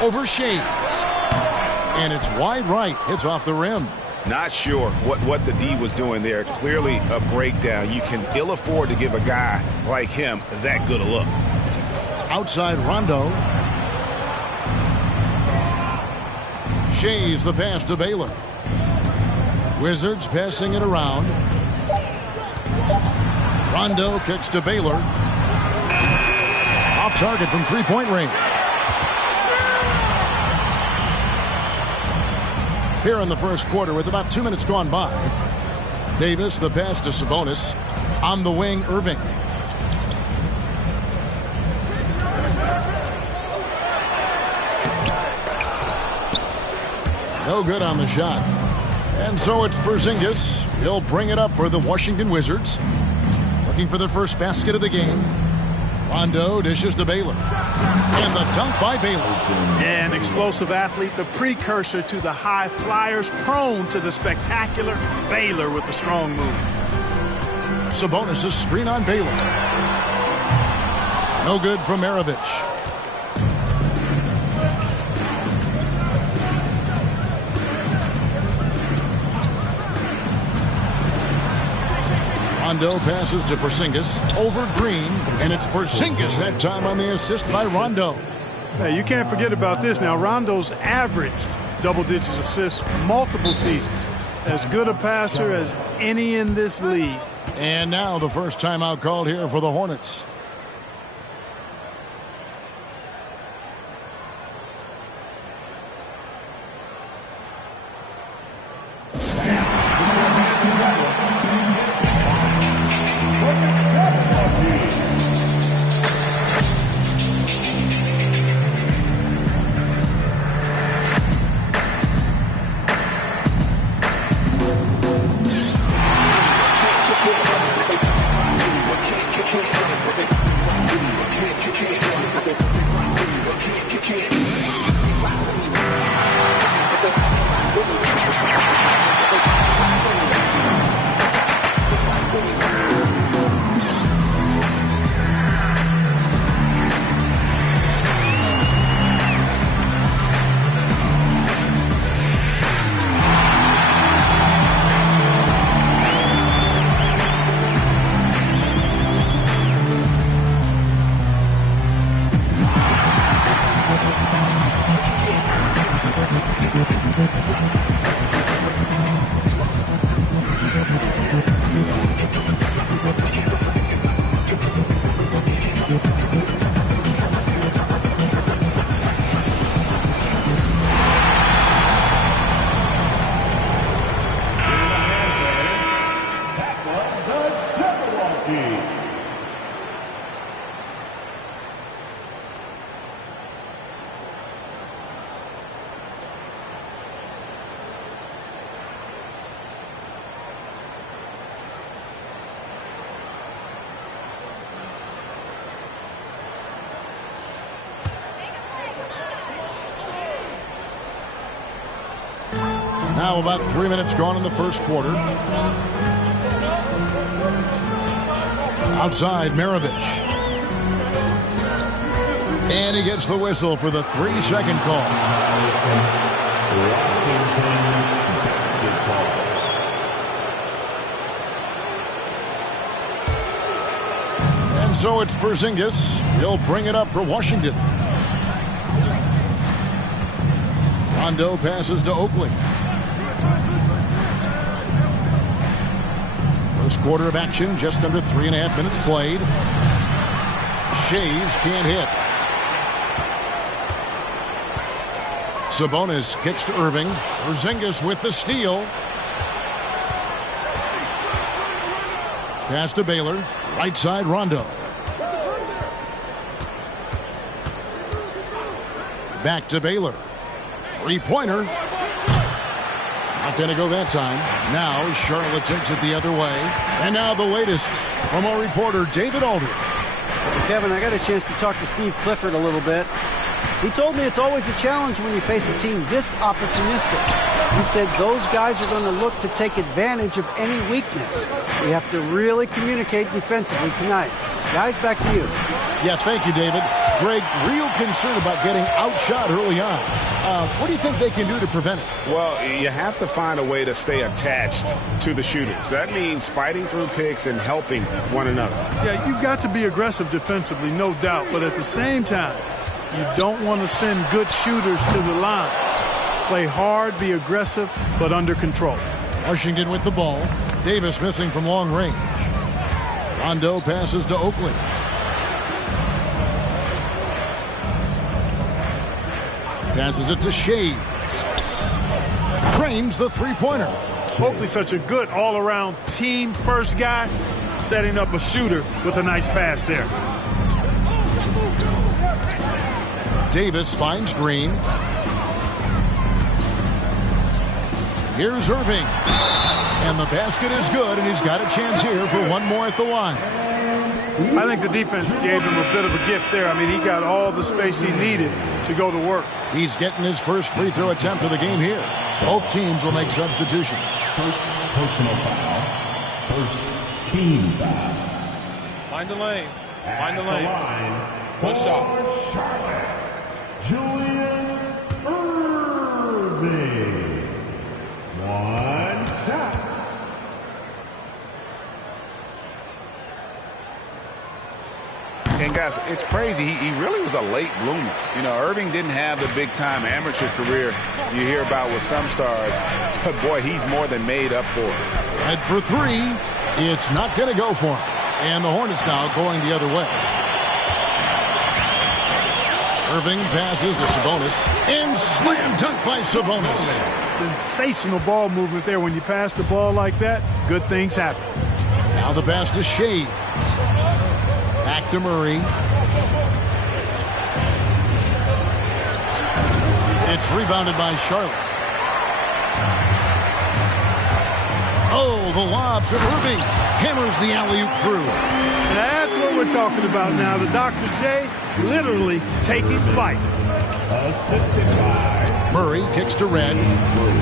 Over Shades. And it's wide right. Hits off the rim. Not sure what the D was doing there. Clearly a breakdown. You can ill afford to give a guy like him that good a look. Outside Rondo. Shays the pass to Baylor. Wizards passing it around. Rondo kicks to Baylor. Off target from three-point range. Here in the first quarter with about 2 minutes gone by. Davis the pass to Sabonis. On the wing, Irving. No good on the shot. And so it's Porzingis. He'll bring it up for the Washington Wizards. Looking for their first basket of the game. Rondo dishes to Baylor. And the dunk by Baylor. Yeah, an explosive athlete, the precursor to the high flyers, prone to the spectacular. Baylor with the strong move. Sabonis' screen on Baylor. No good from Maravich. Rondo passes to Porzingis over Green, and it's Porzingis that time on the assist by Rondo. Hey, you can't forget about this now. Rondo's averaged double-digit assists multiple seasons. As good a passer as any in this league. And now the first timeout called here for the Hornets. Now about 3 minutes gone in the first quarter. Outside, Maravich. And he gets the whistle for the 3-second call. And so it's Porzingis. He'll bring it up for Washington. Rondo passes to Oakley. First quarter of action, just under 3.5 minutes played. Shays can't hit. Sabonis kicks to Irving. Porzingis with the steal. Pass to Baylor. Right side, Rondo. Back to Baylor. Three-pointer. Not going to go that time. Now Charlotte takes it the other way. And now the latest from our reporter, David Aldridge. Kevin, I got a chance to talk to Steve Clifford a little bit. He told me it's always a challenge when you face a team this opportunistic. He said those guys are going to look to take advantage of any weakness. We have to really communicate defensively tonight. Guys, back to you. Yeah, thank you, David. Greg, real concern about getting outshot early on. What do you think they can do to prevent it? Well, you have to find a way to stay attached to the shooters. That means fighting through picks and helping one another. Yeah, you've got to be aggressive defensively, no doubt. But at the same time, you don't want to send good shooters to the line. Play hard, be aggressive, but under control. Washington with the ball. Davis missing from long range. Rondo passes to Oakley. Passes it to Shades. Cranes the three-pointer. Oakley's such a good all-around team-first guy, setting up a shooter with a nice pass there. Davis finds Green. Here's Irving. And the basket is good, and he's got a chance here for one more at the line. I think the defense gave him a bit of a gift there. I mean, he got all the space he needed to go to work. He's getting his first free throw attempt of the game here. Both teams will make substitutions. First personal foul. First team foul. Mind the lanes. Mind the At lanes. line One shot. for Charlotte, Julius Irving. One shot. And guys, it's crazy. He really was a late bloomer. You know, Irving didn't have the big-time amateur career you hear about with some stars. But, boy, he's more than made up for it. Head for three. It's not going to go for him. And the Hornets now going the other way. Irving passes to Sabonis. And slam dunk by Sabonis. Sensational ball movement there. When you pass the ball like that, good things happen. Now the pass to Shades. Back to Murray. It's rebounded by Charlotte. Oh, the lob to Irving. Hammers the alley-oop through. That's what we're talking about now. The Dr. J literally taking flight. Assisted by Murray kicks to Red.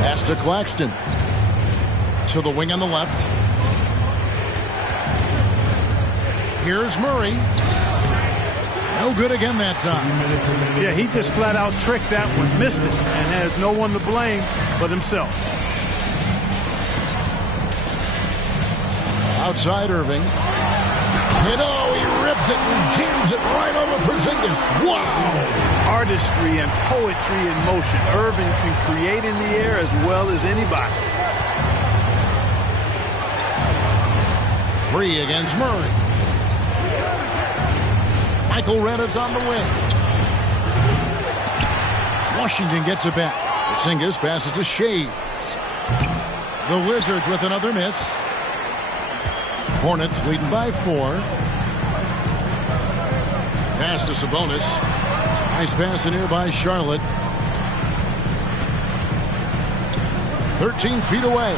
Pass to Claxton. To the wing on the left. Here's Murray. No good again that time. Yeah, he just flat out tricked that one, missed it, and has no one to blame but himself. Outside Irving. And oh, he rips it and jams it right over Porzingis. Wow! Artistry and poetry in motion. Irving can create in the air as well as anybody. Free against Murray. Michael Reddit's on the wing. Washington gets it back. Porzingis passes to Shades. The Wizards with another miss. Hornets leading by 4. Pass to Sabonis. Nice pass in here by Charlotte. 13 feet away.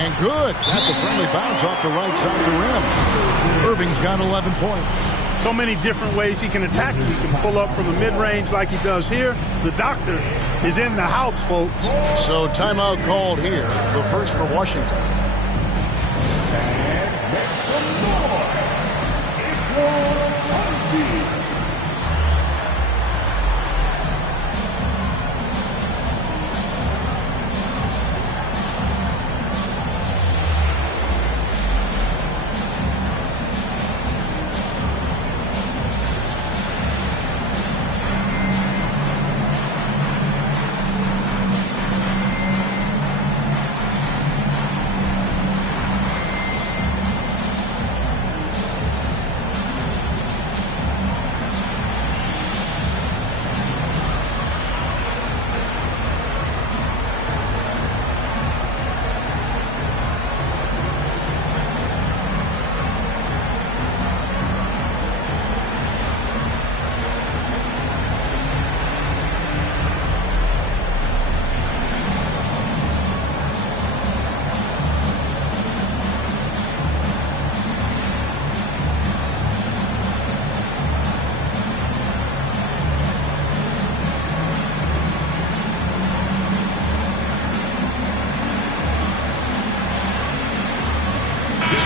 And good. Got the friendly bounce off the right side of the rim. Irving's got 11 points. So many different ways he can attack. He can pull up from the mid-range like he does here. The doctor is in the house, folks. So timeout called here. The first for Washington.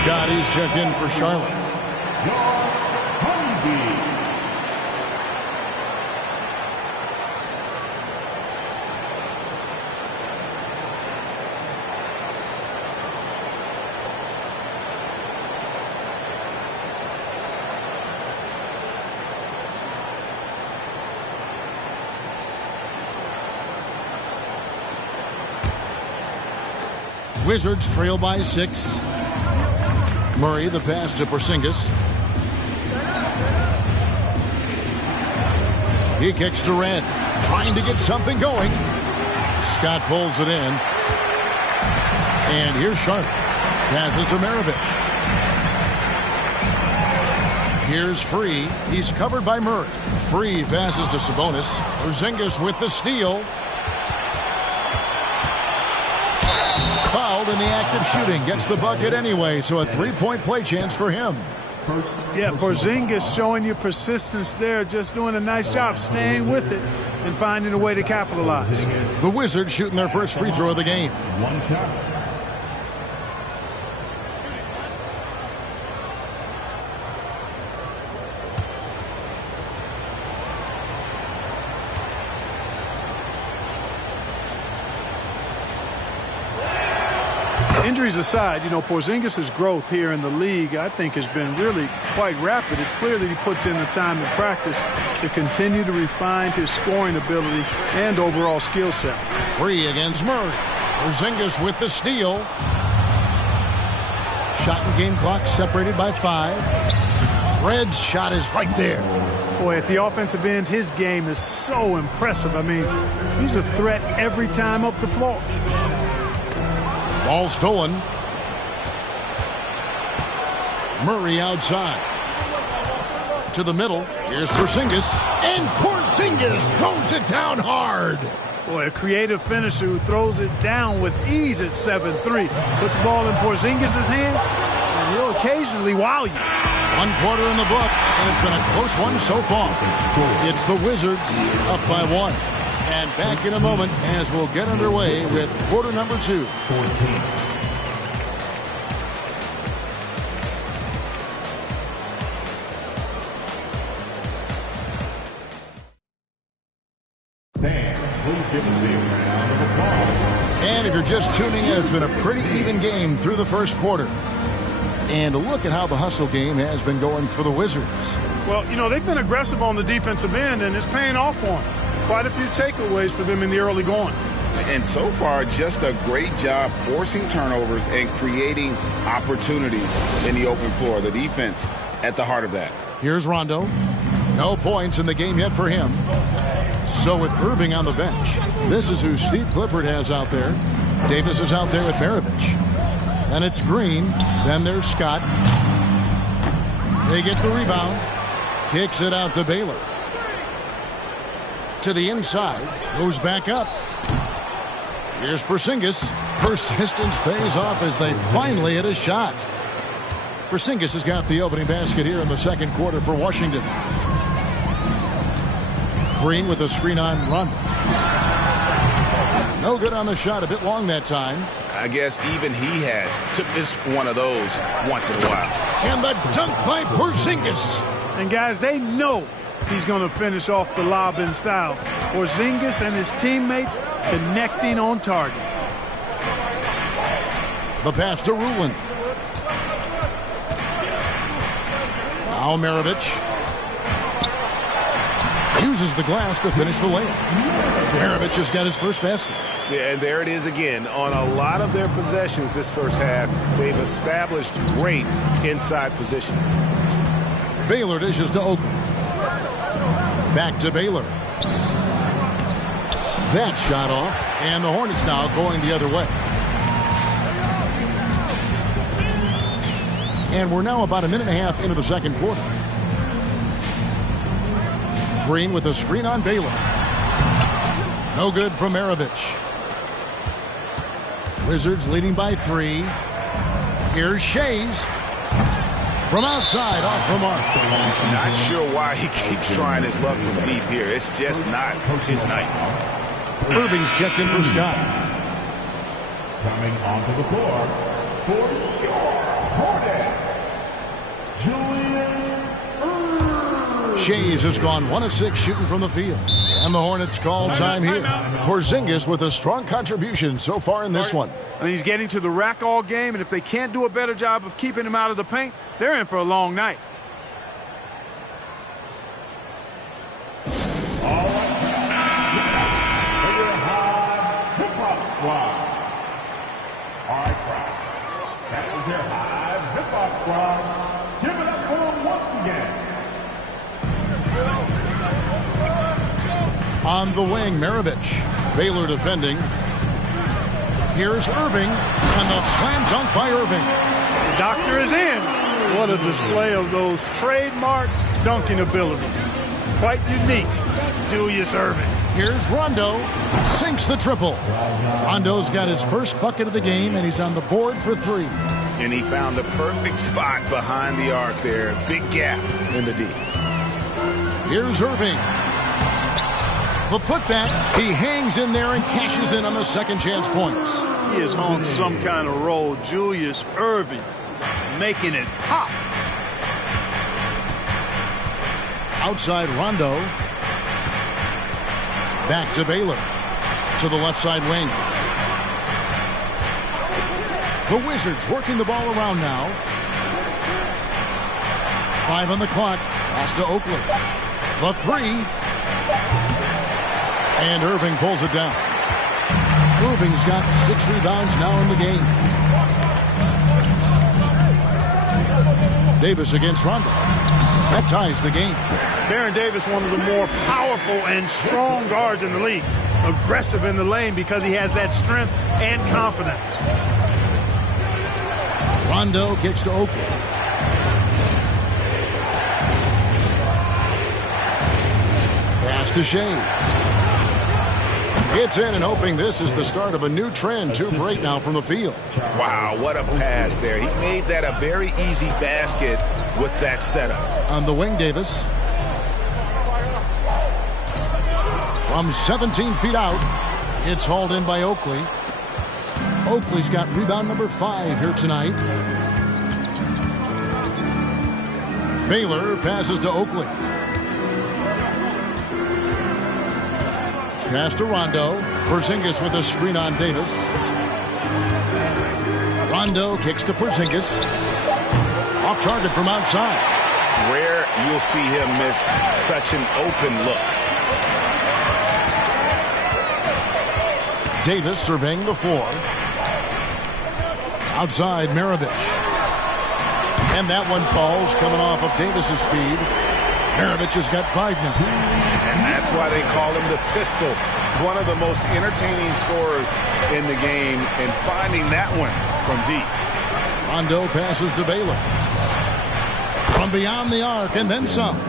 Scotty's checked in for Charlotte. Wizards trail by 6. Murray, the pass to Porzingis. He kicks to Red, trying to get something going. Scott pulls it in. And here's Charlotte. Passes to Maravich. Here's Free. He's covered by Murray. Free passes to Sabonis. Porzingis with the steal. Fouled in the act of shooting. Gets the bucket anyway, so a 3-point play chance for him. Yeah, Porzingis showing you persistence there, just doing a nice job staying with it and finding a way to capitalize. The Wizards shooting their first free throw of the game. One shot. Injuries aside, you know, Porzingis' growth here in the league, I think, has been really quite rapid. It's clear that he puts in the time in practice to continue to refine his scoring ability and overall skill set. Free against Murray. Porzingis with the steal. Shot and game clock separated by 5. Red's shot is right there. Boy, at the offensive end, his game is so impressive. I mean, he's a threat every time up the floor. Ball stolen. Murray outside. To the middle. Here's Porzingis. And Porzingis throws it down hard. Boy, a creative finisher who throws it down with ease at 7-3. Put the ball in Porzingis' hands, and he'll occasionally wow you. 1 quarter in the books, and it's been a close one so far. It's the Wizards up by 1. And back in a moment as we'll get underway with quarter number 2. And if you're just tuning in, it's been a pretty even game through the first quarter. And look at how the hustle game has been going for the Wizards. Well, you know, they've been aggressive on the defensive end, and it's paying off for them. Quite a few takeaways for them in the early going. And so far, just a great job forcing turnovers and creating opportunities in the open floor. The defense at the heart of that. Here's Rondo. No points in the game yet for him. So with Irving on the bench, this is who Steve Clifford has out there. Davis is out there with Maravich. And it's Green. Then there's Scott. They get the rebound. Kicks it out to Baylor. To the inside. Goes back up. Here's Porzingis. Persistence pays off as they finally hit a shot. Porzingis has got the opening basket here in the second quarter for Washington. Green with a screen on Rondo. No good on the shot. A bit long that time. I guess even he has to miss one of those once in a while. And the dunk by Porzingis. And guys, they know he's going to finish off the lob in style. Porzingis and his teammates connecting on target. The pass to Rulin. Now Maravich uses the glass to finish the layup. Maravich has got his first basket. Yeah, and there it is again. On a lot of their possessions this first half, they've established great inside position. Baylor dishes to Oakland. Back to Baylor. That shot off, and the Hornets now going the other way. And we're now about a minute and a half into the second quarter. Green with a screen on Baylor. No good from Maravich. Wizards leading by 3. Here's Shays. From outside, off the mark. Not sure why he keeps trying his luck from deep here. It's just not his night. Irving's checked in for Scott. Coming onto the court for your Hornets, Julius Irving. Shays has gone 1 of 6 shooting from the field. And the Hornets call time here. Porzingis with a strong contribution so far in this one. And he's getting to the rack all game, and if they can't do a better job of keeping him out of the paint, they're in for a long night. That was their high hip-hop squad. Give it up for them once again. On the wing, Maravich. Baylor defending. Here's Irving, and the slam dunk by Irving. The doctor is in. What a display of those trademark dunking abilities. Quite unique, Julius Irving. Here's Rondo. Sinks the triple. Rondo's got his first bucket of the game, and he's on the board for 3. And he found the perfect spot behind the arc there. Big gap in the D. Here's Irving. The putback. He hangs in there and cashes in on the second chance points. He is on some kind of roll. Julius Irving making it pop. Outside Rondo. Back to Baylor. To the left side wing. The Wizards working the ball around now. 5 on the clock. Pass to Oakland. The 3. And Irving pulls it down. Irving's got 6 rebounds now in the game. Davis against Rondo. That ties the game. Baron Davis, one of the more powerful and strong guards in the league. Aggressive in the lane because he has that strength and confidence. Rondo kicks to Oakland. Pass to Shays. It's in and hoping this is the start of a new trend. 2 for 8 now from the field. Wow, what a pass there. He made that a very easy basket with that setup. On the wing, Davis. From 17 feet out, it's hauled in by Oakley. Oakley's got rebound number 5 here tonight. Baylor passes to Oakley. Pass to Rondo. Porzingis with a screen on Davis. Rondo kicks to Porzingis. Off target from outside. Rare you'll see him miss such an open look. Davis surveying the floor. Outside, Maravich. And that one falls coming off of Davis's feed. Maravich has got 5 now. And that's why they call him the pistol. One of the most entertaining scorers in the game, and finding that one from deep. Rondo passes to Baylor. From beyond the arc and then some.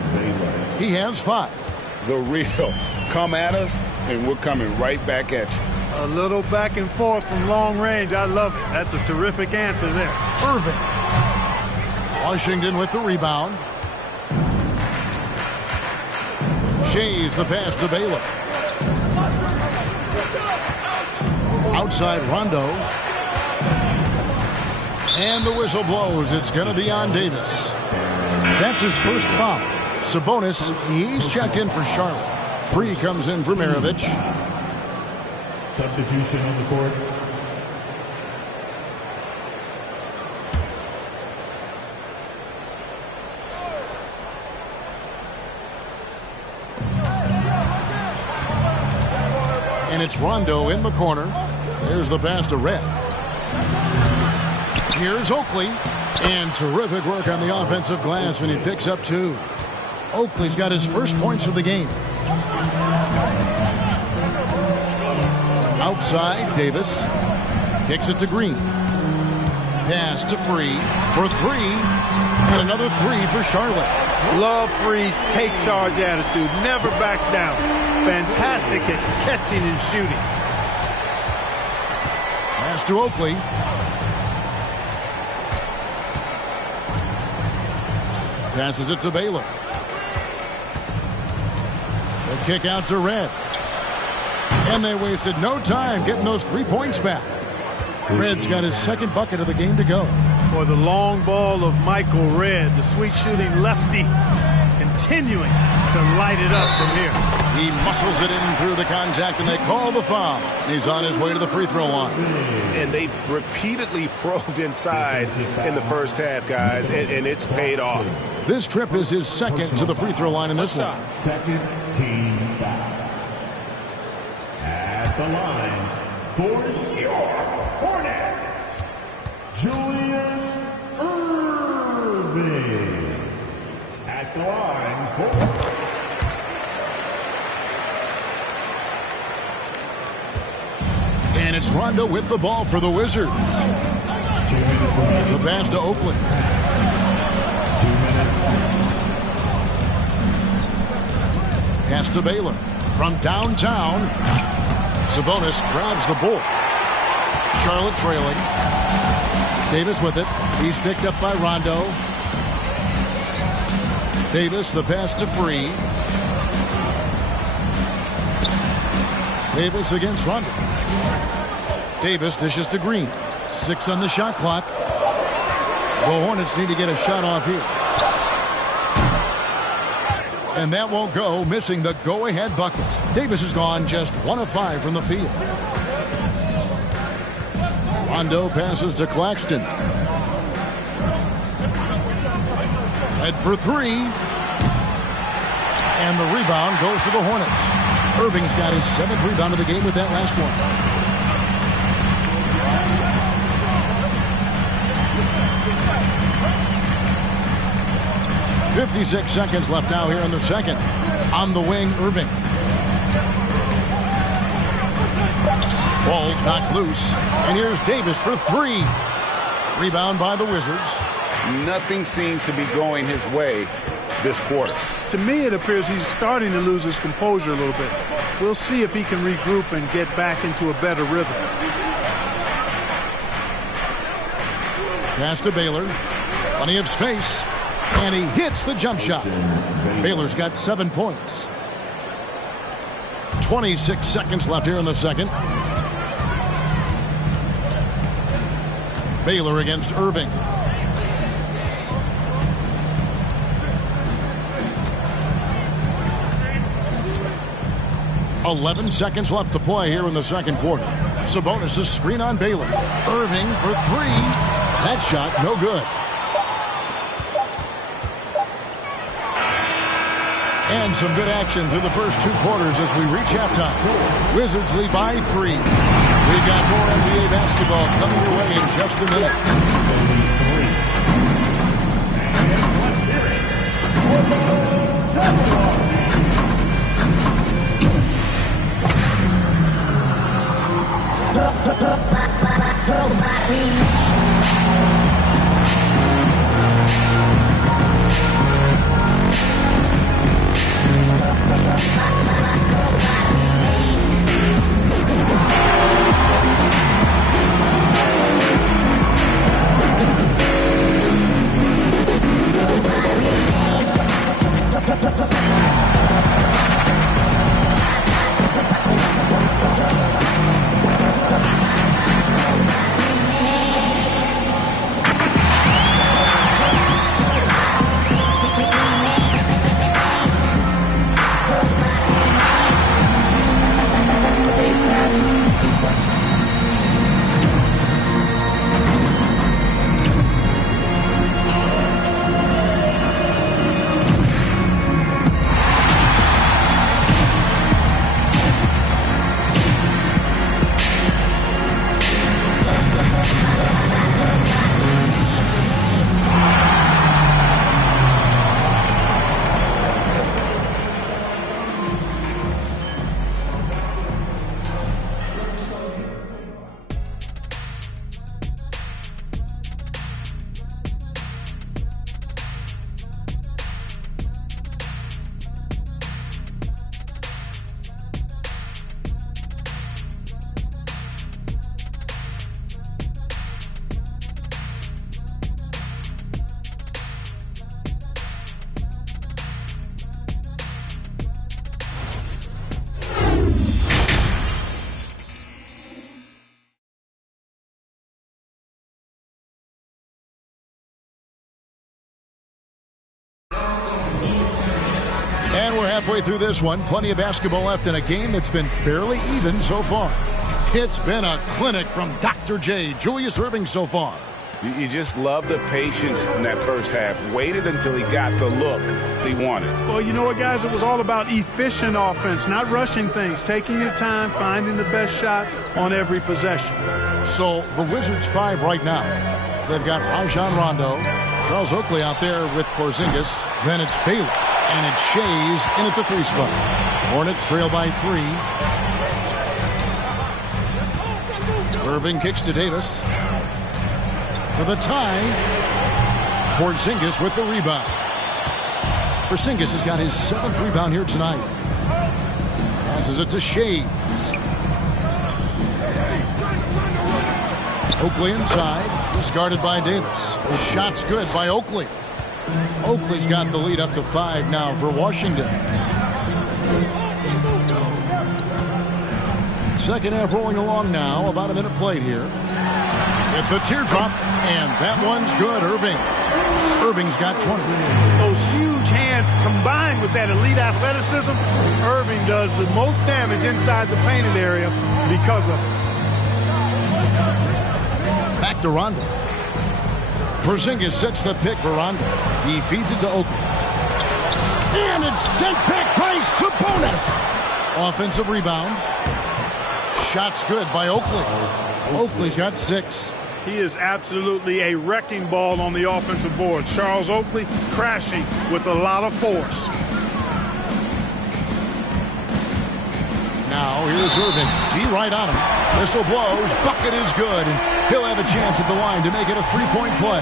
He has 5. The real. Come at us, and we're coming right back at you. A little back and forth from long range. I love it. That's a terrific answer there. Irving. Washington with the rebound. Shays the pass to Baylor. Outside Rondo. And the whistle blows. It's going to be on Davis. That's his first foul. Sabonis, he's checked in for Charlotte. Free comes in for Maravich. Substitution on the court. And it's Rondo in the corner. There's the pass to Red. Here's Oakley. And terrific work on the offensive glass, and he picks up 2. Oakley's got his first points of the game. Outside, Davis. Kicks it to Green. Pass to Free for 3. And another 3 for Charlotte. Love Free's take charge attitude. Never backs down. Fantastic at catching and shooting. Pass to Oakley. Passes it to Baylor. The kick out to Red. And they wasted no time getting those 3 points back. Red's got his second bucket of the game to go. For the long ball of Michael Red, the sweet shooting lefty, continuing to light it up from here. He muscles it in through the contact, and they call the foul. He's on his way to the free throw line. And they've repeatedly probed inside in the first half, guys, and it's paid off. This trip is his second to the free throw line in this one. Second team foul. At the line for your Hornets, Julius Irving. At the line for... And it's Rondo with the ball for the Wizards. The pass to Oakland. 2 minutes. Pass to Baylor. From downtown, Sabonis grabs the board. Charlotte trailing. Davis with it. He's picked up by Rondo. Davis, the pass to Free. Davis against Rondo. Davis dishes to Green. 6 on the shot clock. The Hornets need to get a shot off here. And that won't go, missing the go-ahead bucket. Davis has gone just 1 of 5 from the field. Rondo passes to Claxton. Head for 3. And the rebound goes to the Hornets. Irving's got his 7th rebound of the game with that last one. 56 seconds left now here in the second. On the wing, Irving. Ball's knocked loose. And here's Davis for 3. Rebound by the Wizards. Nothing seems to be going his way this quarter. To me, it appears he's starting to lose his composure a little bit. We'll see if he can regroup and get back into a better rhythm. Pass to Baylor. Plenty of space. And he hits the jump shot. Baylor's got 7 points. 26 seconds left here in the second. Baylor against Irving. .11 seconds left to play here in the second quarter. Sabonis' screen on Baylor. Irving for 3. That shot no good. And some good action through the first 2 quarters as we reach halftime. Wizards lead by 3. We've got more NBA basketball coming your way in just a minute. Halfway through this one, plenty of basketball left in a game that's been fairly even so far. It's been a clinic from Dr. J, Julius Irving so far. You just love the patience in that first half. Waited until he got the look he wanted. Well, you know what, guys? It was all about efficient offense, not rushing things, taking your time, finding the best shot on every possession. So the Wizards 5 right now. They've got Rajon Rondo, Charles Oakley out there with Porzingis. Then it's Baylor. And it's Shays in at the 3 spot. Hornets trail by 3. Irving kicks to Davis. For the tie. Porzingis with the rebound. Porzingis has got his 7th rebound here tonight. Passes it to Shays. Oakley inside. He's guarded by Davis. Shot's good by Oakley. Oakley's got the lead up to 5 now for Washington. Second half rolling along now. About a minute played here. At the teardrop, and that one's good. Irving's got 20. Those huge hands combined with that elite athleticism, Irving does the most damage inside the painted area because of it. Back to Rondo. Porzingis sets the pick for Rondo. He feeds it to Oakley. And it's sent back by Sabonis. Offensive rebound. Shot's good by Oakley. Oakley's got 6. He is absolutely a wrecking ball on the offensive board. Charles Oakley crashing with a lot of force. Now here's Irving. D right on him. Whistle blows. Bucket is good. And he'll have a chance at the line to make it a 3-point play.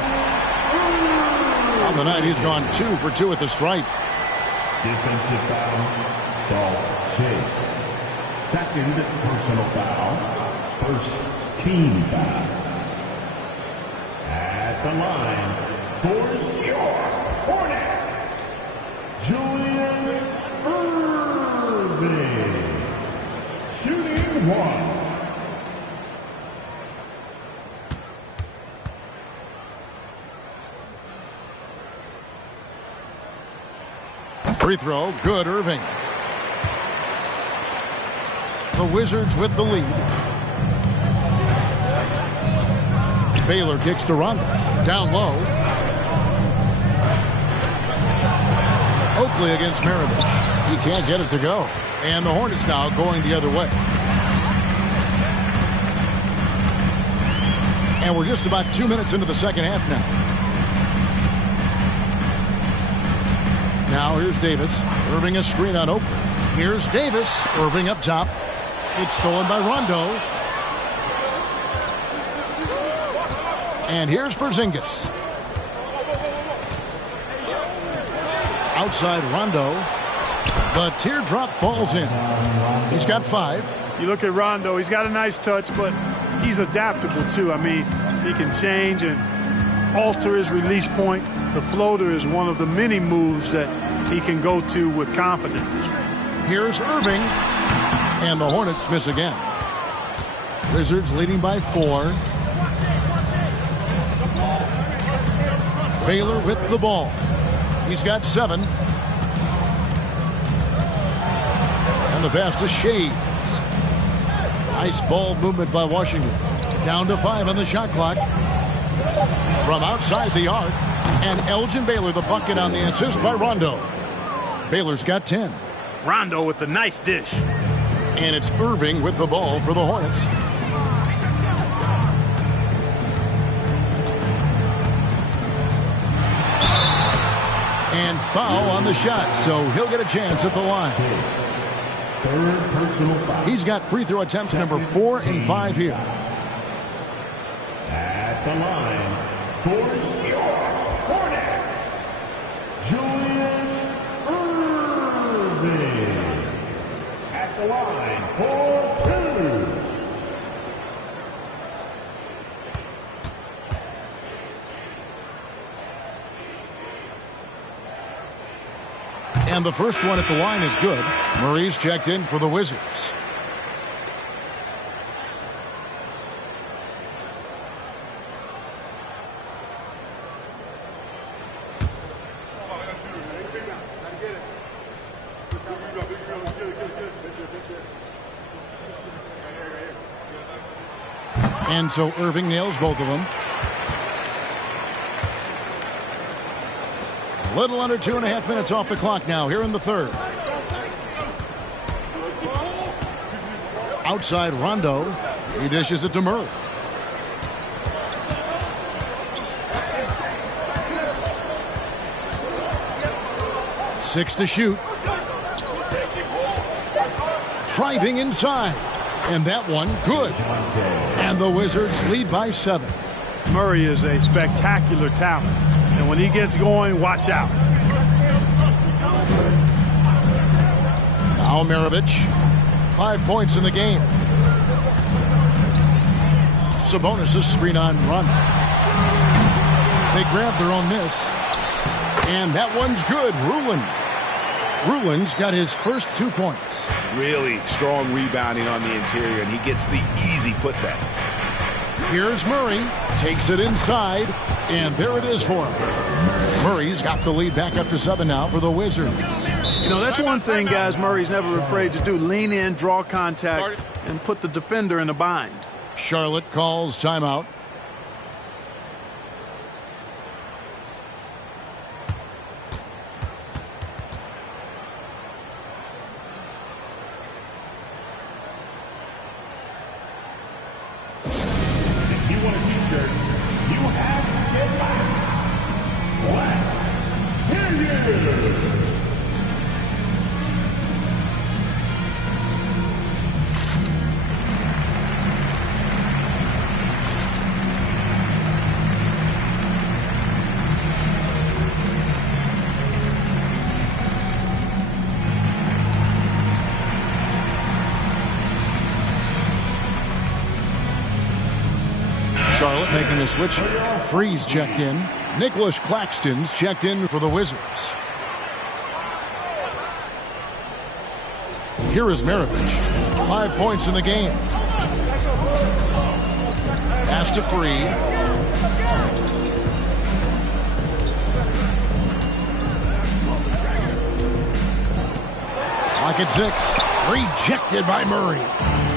On the night, he's gone 2 for 2 at the stripe. Defensive foul, Shea. Second personal foul. First team foul. At the line for your Hornets, Julius Irving. Shooting 1. Free throw, good, Irving. The Wizards with the lead. Baylor kicks to Rondo. Down low. Oakley against Maravich. He can't get it to go. And the Hornets now going the other way. And we're just about 2 minutes into the second half now. Now here's Davis. Irving a screen on Oakley. Here's Davis. Irving up top. It's stolen by Rondo. And here's Porzingis. Outside Rondo. The teardrop falls in. He's got 5. You look at Rondo, he's got a nice touch, but he's adaptable too. I mean, he can change and alter his release point. The floater is one of the many moves that he can go to with confidence. Here's Irving. And the Hornets miss again. Wizards leading by 4. Baylor with the ball. He's got 7. And the pass to Shades. Nice ball movement by Washington. Down to 5 on the shot clock. From outside the arc. And Elgin Baylor the bucket on the assist by Rondo. Baylor's got 10. Rondo with the nice dish. And it's Irving with the ball for the Hornets. And foul on the shot, so he'll get a chance at the line. Third personal foul. He's got free throw attempts number 4 and 5 here. At the line for your Hornets, Julius Irving. At the line for 2. And the first one at the line is good. Murray's checked in for the Wizards. And so Irving nails both of them. A little under 2.5 minutes off the clock now here in the third. Outside Rondo. He dishes it to Murray. Six to shoot. Driving inside. And that one, good. And the Wizards lead by 7. Murray is a spectacular talent. And when he gets going, watch out. Now Maravich. 5 points in the game. Sabonis' screen on run. They grab their own miss. And that one's good. Rulin's got his first 2 points. Really strong rebounding on the interior, and he gets the easy putback. Here's Murray. Takes it inside. And there it is for him. Murray's got the lead back up to 7 now for the Wizards. You know, that's one thing, guys, Murray's never afraid to do. Lean in, draw contact, and put the defender in a bind. Charlotte calls timeout. If you want a t-shirt, you have to get back. Let's hear you. Charlotte making a switch here. Freeze checked in. Nicholas Claxton's checked in for the Wizards. Here is Maravich. 5 points in the game. Pass to Free. Clock at 6. Rejected by Murray.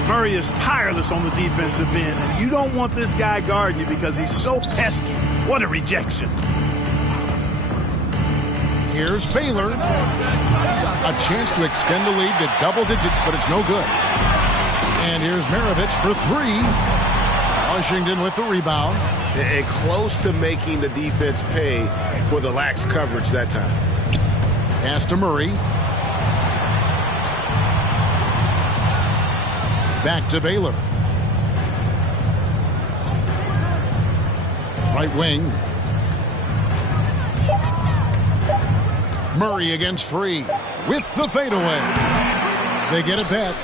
Murray is tireless on the defensive end, and you don't want this guy guarding you because he's so pesky. What a rejection. Here's Baylor. A chance to extend the lead to double digits, but it's no good. And here's Maravich for 3. Washington with the rebound. And close to making the defense pay for the lax coverage that time. Pass to Murray. Back to Baylor. Right wing. Murray against Free with the fadeaway. They get it back.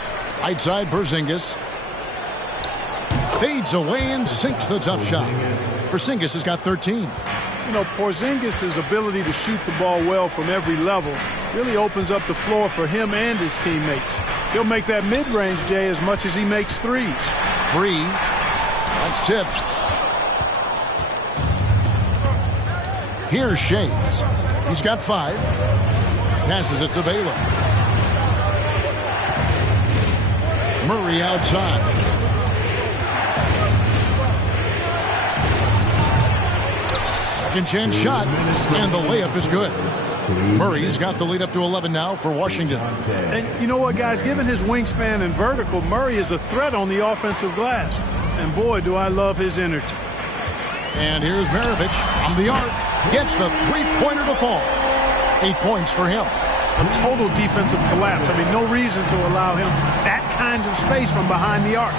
Right side Porzingis. Fades away and sinks the tough shot. Porzingis has got 13. You know, Porzingis' ability to shoot the ball well from every level really opens up the floor for him and his teammates. He'll make that mid-range, Jay, as much as he makes threes. Free. That's tipped. Here's Shades. He's got 5. Passes it to Baylor. Murray outside. Second chance shot, and the layup is good. Murray's got the lead up to 11 now for Washington. And you know what, guys? Given his wingspan and vertical, Murray is a threat on the offensive glass. And boy, do I love his energy. And here's Maravich from the arc. Gets the three-pointer to fall. 8 points for him. A total defensive collapse. I mean, no reason to allow him that kind of space from behind the arc.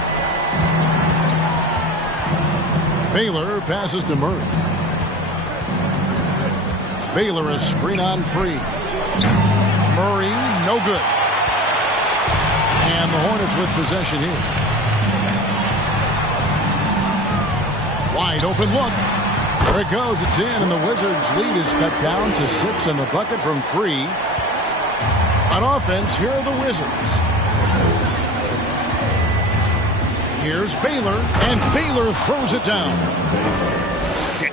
Baylor passes to Murray. Baylor is screen on Free. Murray, no good. And the Hornets with possession here. Wide open look. There it goes. It's in, and the Wizards' lead is cut down to 6 in the bucket from Free. On offense, here are the Wizards. Here's Baylor, and Baylor throws it down.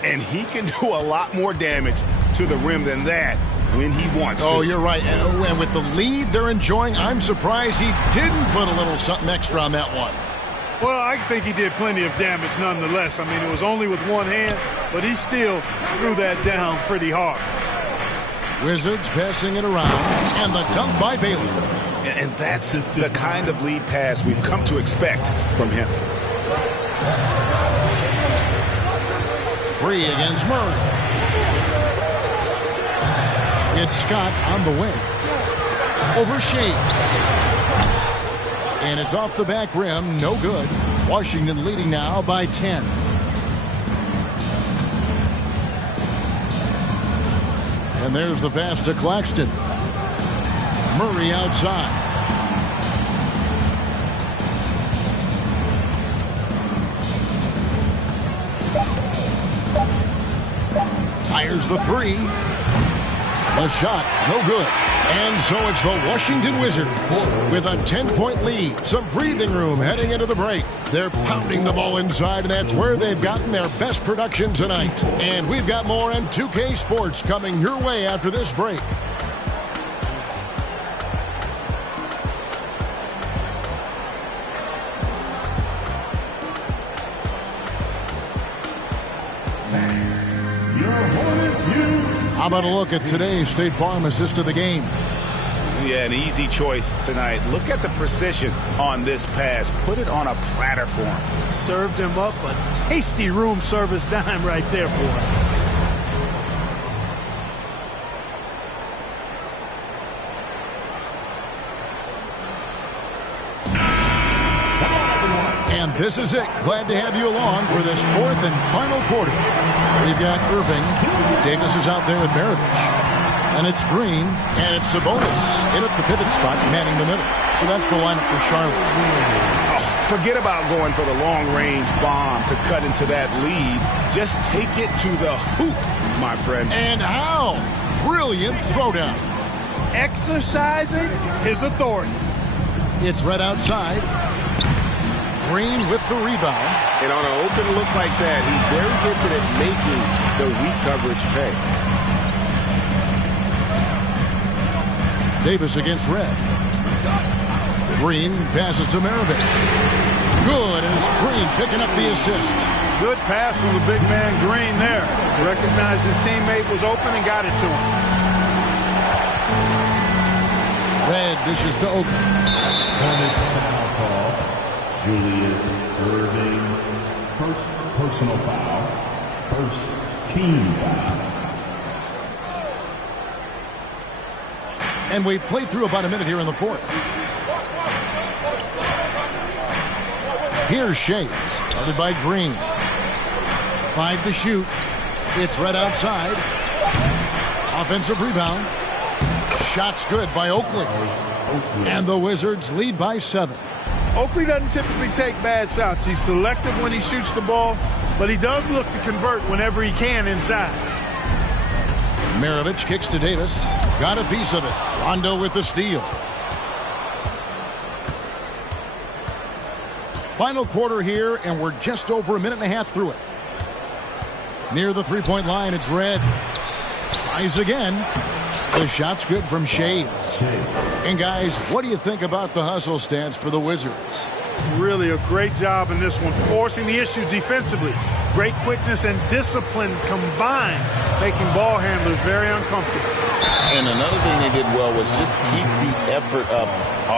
And he can do a lot more damage to the rim than that when he wants to. Oh, you're right. And with the lead they're enjoying, I'm surprised he didn't put a little something extra on that one. Well, I think he did plenty of damage nonetheless. I mean, it was only with one hand, but he still threw that down pretty hard. Wizards passing it around, and the dunk by Baylor. And that's the kind of lead pass we've come to expect from him. Free against Murray. It's Scott on the wing. Over Shades. And it's off the back rim. No good. Washington leading now by 10. And there's the pass to Claxton. Murray outside. Fires the 3. The shot, no good. And so it's the Washington Wizards with a 10-point lead. Some breathing room heading into the break. They're pounding the ball inside, and that's where they've gotten their best production tonight. And we've got more on 2K Sports coming your way after this break. How about a look at today's State Farm assist of the game? Yeah, an easy choice tonight. Look at the precision on this pass. Put it on a platter for him. Served him up a tasty room service dime right there, boy. And this is it. Glad to have you along for this fourth and final quarter. We've got Irving. Davis is out there with Maravich. And it's Green. And it's Sabonis in at the pivot spot, manning the middle. So that's the lineup for Charlotte. Oh, Forget about going for the long-range bomb to cut into that lead. Just take it to the hoop, my friend. And how? Brilliant throwdown. Exercising his authority. It's right outside. Green with the rebound. And on an open look like that, he's very gifted at making the weak coverage pay. Davis against Red. Green passes to Maravich. Good, and it's Green picking up the assist. Good pass from the big man Green there. Recognized his teammate was open and got it to him. Red dishes to Oakley. Julius Irving, first personal foul, first team foul. And we've played through about a minute here in the fourth. Here's Shades, started by Green. 5 to shoot. It's right outside. Offensive rebound. Shot's good by Oakley. And the Wizards lead by 7. Oakley doesn't typically take bad shots. He's selective when he shoots the ball, but he does look to convert whenever he can inside. Maravich kicks to Davis. Got a piece of it. Rondo with the steal. Final quarter here, and we're just over a minute and a half through it. Near the three-point line, it's Red. Tries again. The shot's good from Shades. And guys, what do you think about the hustle stance for the Wizards? Really a great job in this one, forcing the issues defensively. Great quickness and discipline combined, making ball handlers very uncomfortable. And another thing they did well was just keep the effort up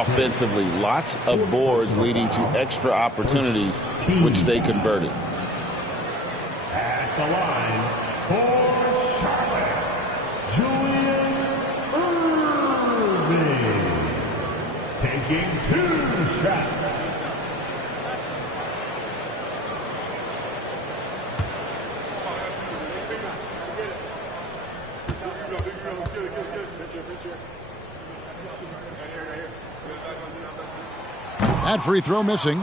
offensively. Lots of boards leading to extra opportunities, which they converted. At the line for Charlotte, Julius Irving, taking 2 shots. That free throw missing.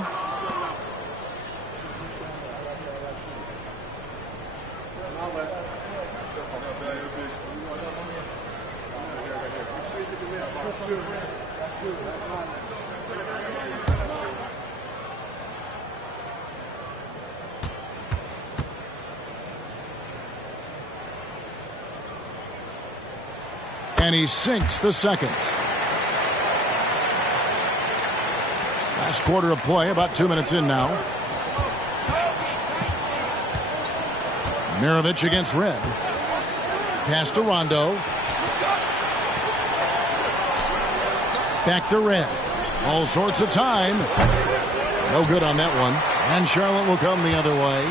And he sinks the second. Last quarter of play, about 2 minutes in now. Maravich against Red. Pass to Rondo. Back to Red. All sorts of time. No good on that one. And Charlotte will come the other way.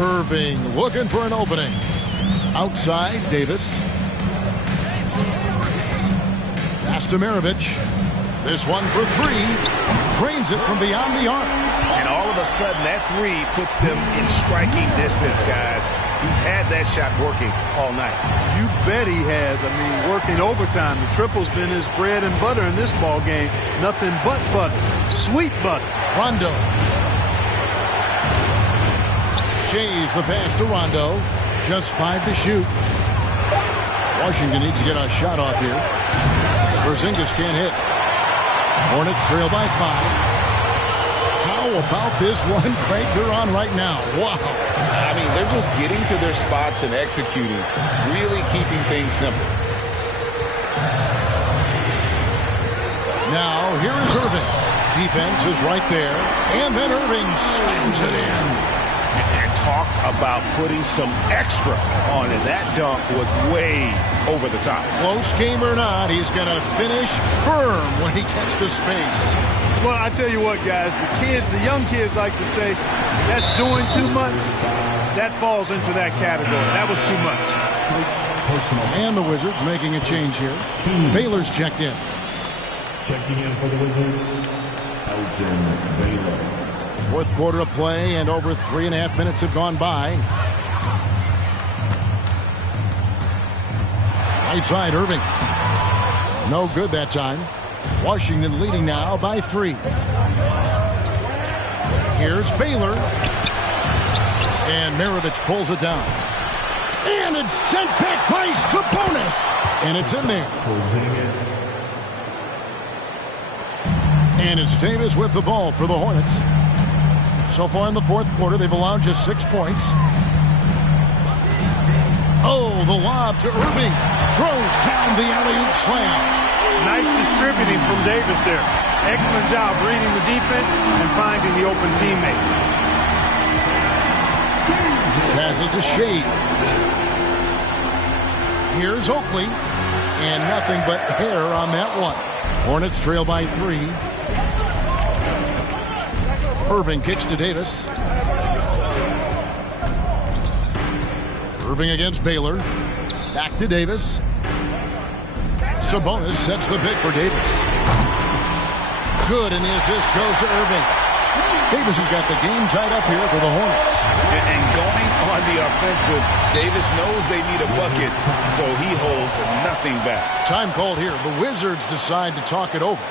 Irving looking for an opening. Outside, Davis. Pass to Maravich. This one for 3. Drains it from beyond the arc. And all of a sudden, that 3 puts them in striking distance, guys. He's had that shot working all night. You bet he has. I mean, working overtime. The triple's been his bread and butter in this ball game. Nothing but butter. Sweet butter. Rondo. Shaves the pass to Rondo. Just 5 to shoot. Washington needs to get a shot off here. Porzingis can't hit. Hornets trail by 5. How about this run, Craig, they're on right now? Wow. I mean, they're just getting to their spots and executing, really keeping things simple. Now, here is Irving. Defense is right there. And then Irving slams it in. And talk about putting some extra on it. That dunk was way over the top. Close game or not, he's going to finish firm when he gets the space. Well, I tell you what, guys, the young kids like to say, that's doing too much. That falls into that category. That was too much. And the Wizards making a change here. Baylor's checked in. Checking in for the Wizards, Elgin Baylor. Fourth quarter of play, and over 3.5 minutes have gone by. Right side, Irving. No good that time. Washington leading now by 3. Here's Baylor. And Maravich pulls it down. And it's sent back by Sabonis. And it's in there. And it's Davis with the ball for the Hornets. So far in the fourth quarter, they've allowed just 6 points. Oh, the lob to Irving. Throws down the alley-oop slam. Nice distributing from Davis there. Excellent job reading the defense and finding the open teammate. Passes to Shea. Here's Oakley. And nothing but hair on that one. Hornets trail by 3. Irving kicks to Davis. Irving against Baylor. Back to Davis. Sabonis sets the pick for Davis. Good, and the assist goes to Irving. Davis has got the game tied up here for the Hornets. And going on the offensive, Davis knows they need a bucket, so he holds nothing back. Time called here. The Wizards decide to talk it over.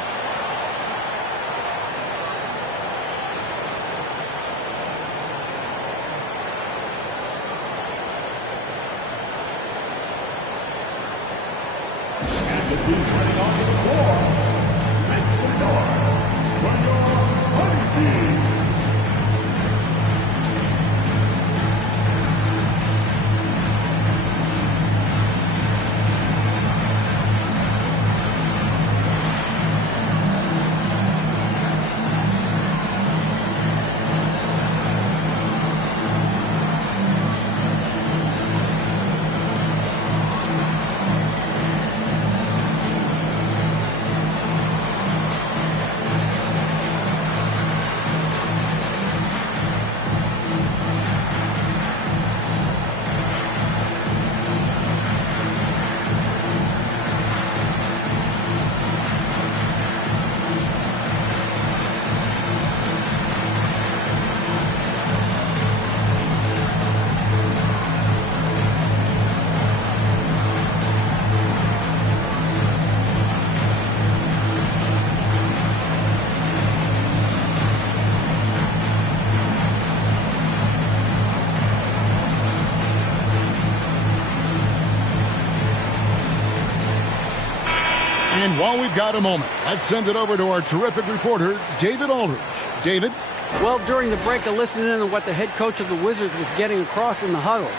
And while we've got a moment, let's send it over to our terrific reporter, David Aldridge. David? Well, during the break, I listened in on what the head coach of the Wizards was getting across in the huddle.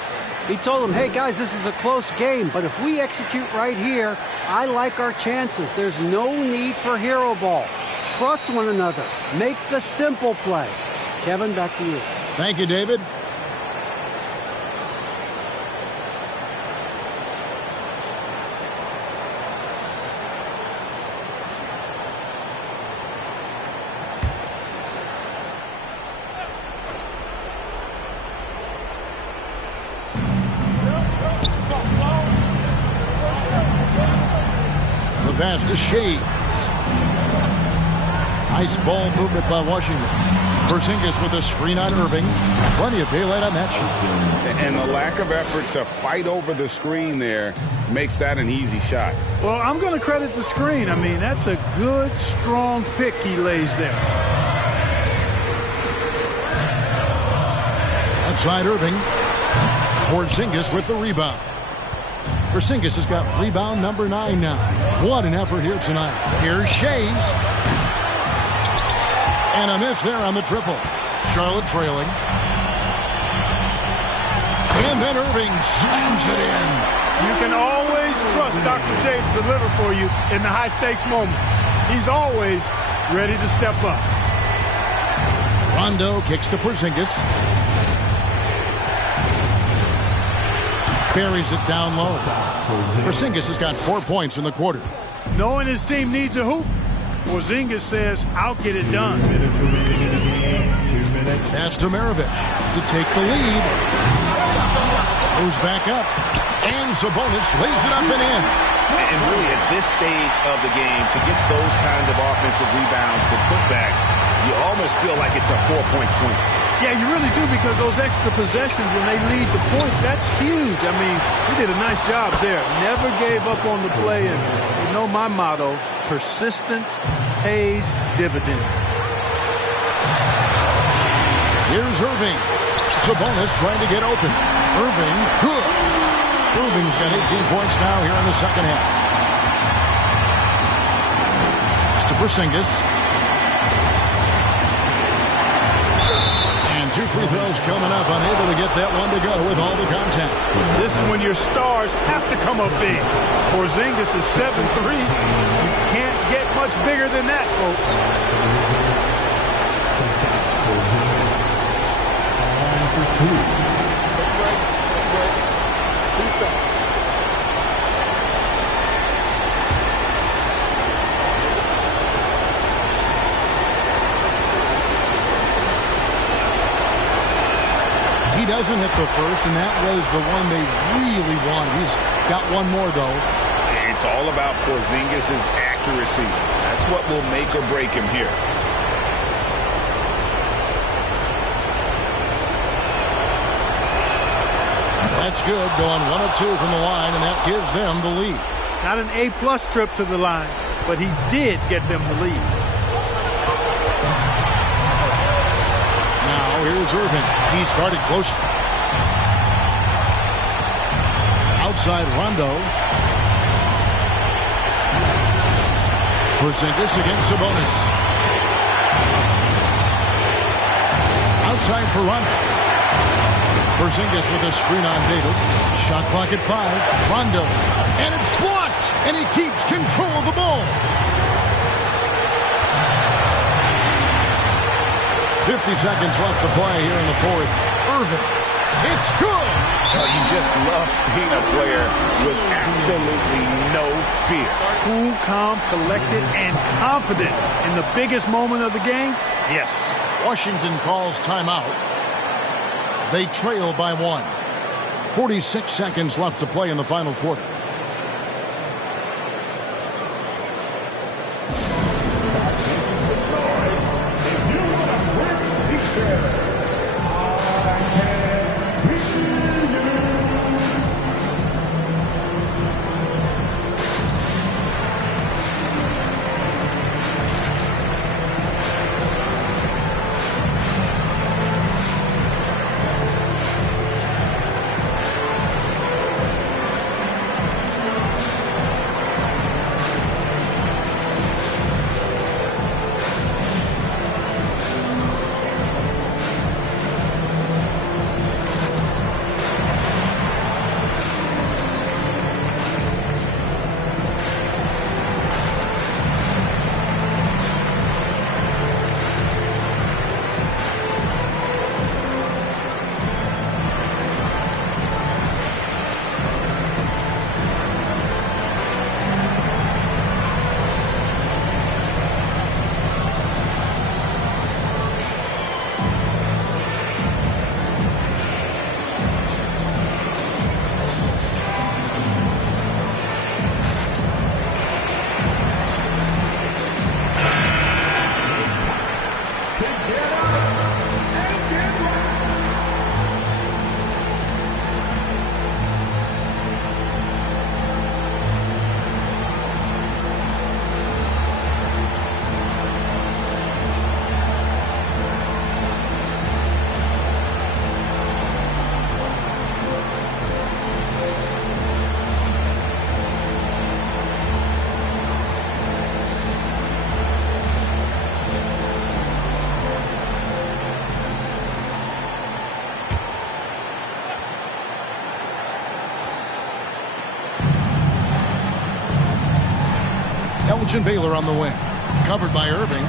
He told them, hey, guys, this is a close game, but if we execute right here, I like our chances. There's no need for hero ball. Trust one another. Make the simple play. Kevin, back to you. Thank you, David. Pass to Shea. Nice ball movement by Washington. Porzingis with a screen on Irving. Plenty of daylight on that shot. And the lack of effort to fight over the screen there makes that an easy shot. Well, I'm going to credit the screen. I mean, that's a good, strong pick he lays there. Outside Irving. Porzingis with the rebound. Porzingis has got rebound number 9 now. What an effort here tonight. Here's Shays. And a miss there on the triple. Charlotte trailing. And then Irving slams it in. You can always trust Dr. J to deliver for you in the high-stakes moments. He's always ready to step up. Rondo kicks to Porzingis. Buries it down low. Porzingis has got 4 points in the quarter. Knowing his team needs a hoop, Porzingis says, I'll get it done. Pass to Maravich to take the lead. Goes back up. And Sabonis lays it up and in. And really at this stage of the game, to get those kinds of offensive rebounds for putbacks, you almost feel like it's a 4-point swing. Yeah, you really do, because those extra possessions, when they lead to points, that's huge. I mean, he did a nice job there. Never gave up on the play, and you know my motto, persistence pays dividends. Here's Irving. Sabonis trying to get open. Irving, good. Irving's got 18 points now here in the second half. It's to Porzingis. And 2 free throws coming up. Unable to get that one to go with all the contact. This is when your stars have to come up big. Porzingis is 7'3". You can't get much bigger than that, folks. He doesn't hit the first, and that was the one they really wanted. He's got one more, though. It's all about Porzingis' accuracy. That's what will make or break him here. That's good, going 1 of 2 from the line, and that gives them the lead. Not an A-plus trip to the line, but he did get them the lead. Now here's Irving. He's guarded closer. Outside Rondo. Porzingis against Sabonis. Outside for Rondo. Porzingis with a screen on Davis. Shot clock at 5. Rondo. And it's blocked. And he keeps control of the ball. 50 seconds left to play here in the fourth. Irving. It's good. Oh, you just love seeing a player with absolutely no fear. Cool, calm, collected, and confident in the biggest moment of the game. Yes. Washington calls timeout. They trail by 1. 46 seconds left to play in the final quarter. Elgin Baylor on the wing. Covered by Irving.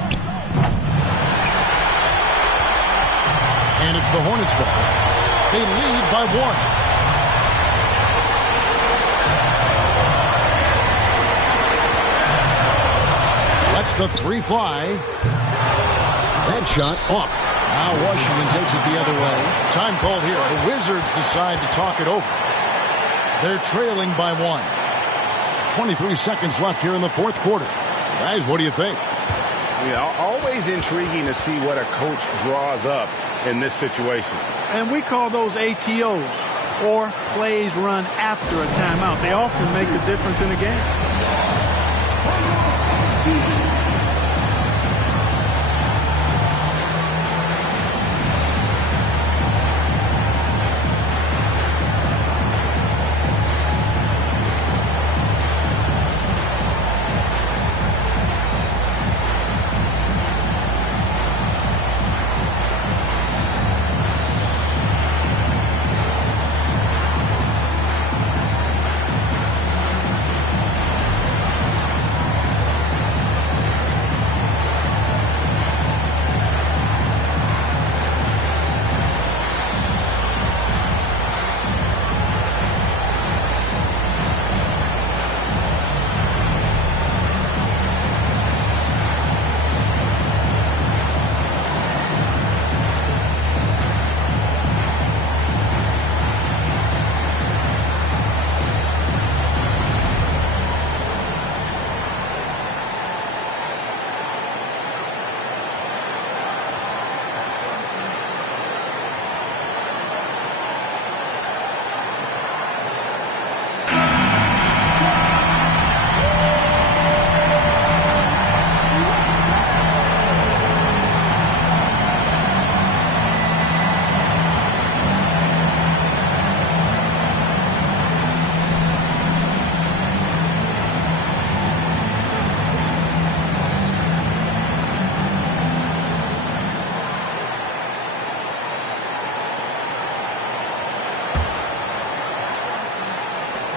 And it's the Hornets ball. They lead by 1. Lets the 3 fly. That shot off. Now Washington takes it the other way. Time called here. The Wizards decide to talk it over. They're trailing by 1. 23 seconds left here in the fourth quarter. Guys, what do you think? Yeah, always intriguing to see what a coach draws up in this situation. And we call those ATOs, or plays run after a timeout. They often make the difference in a game.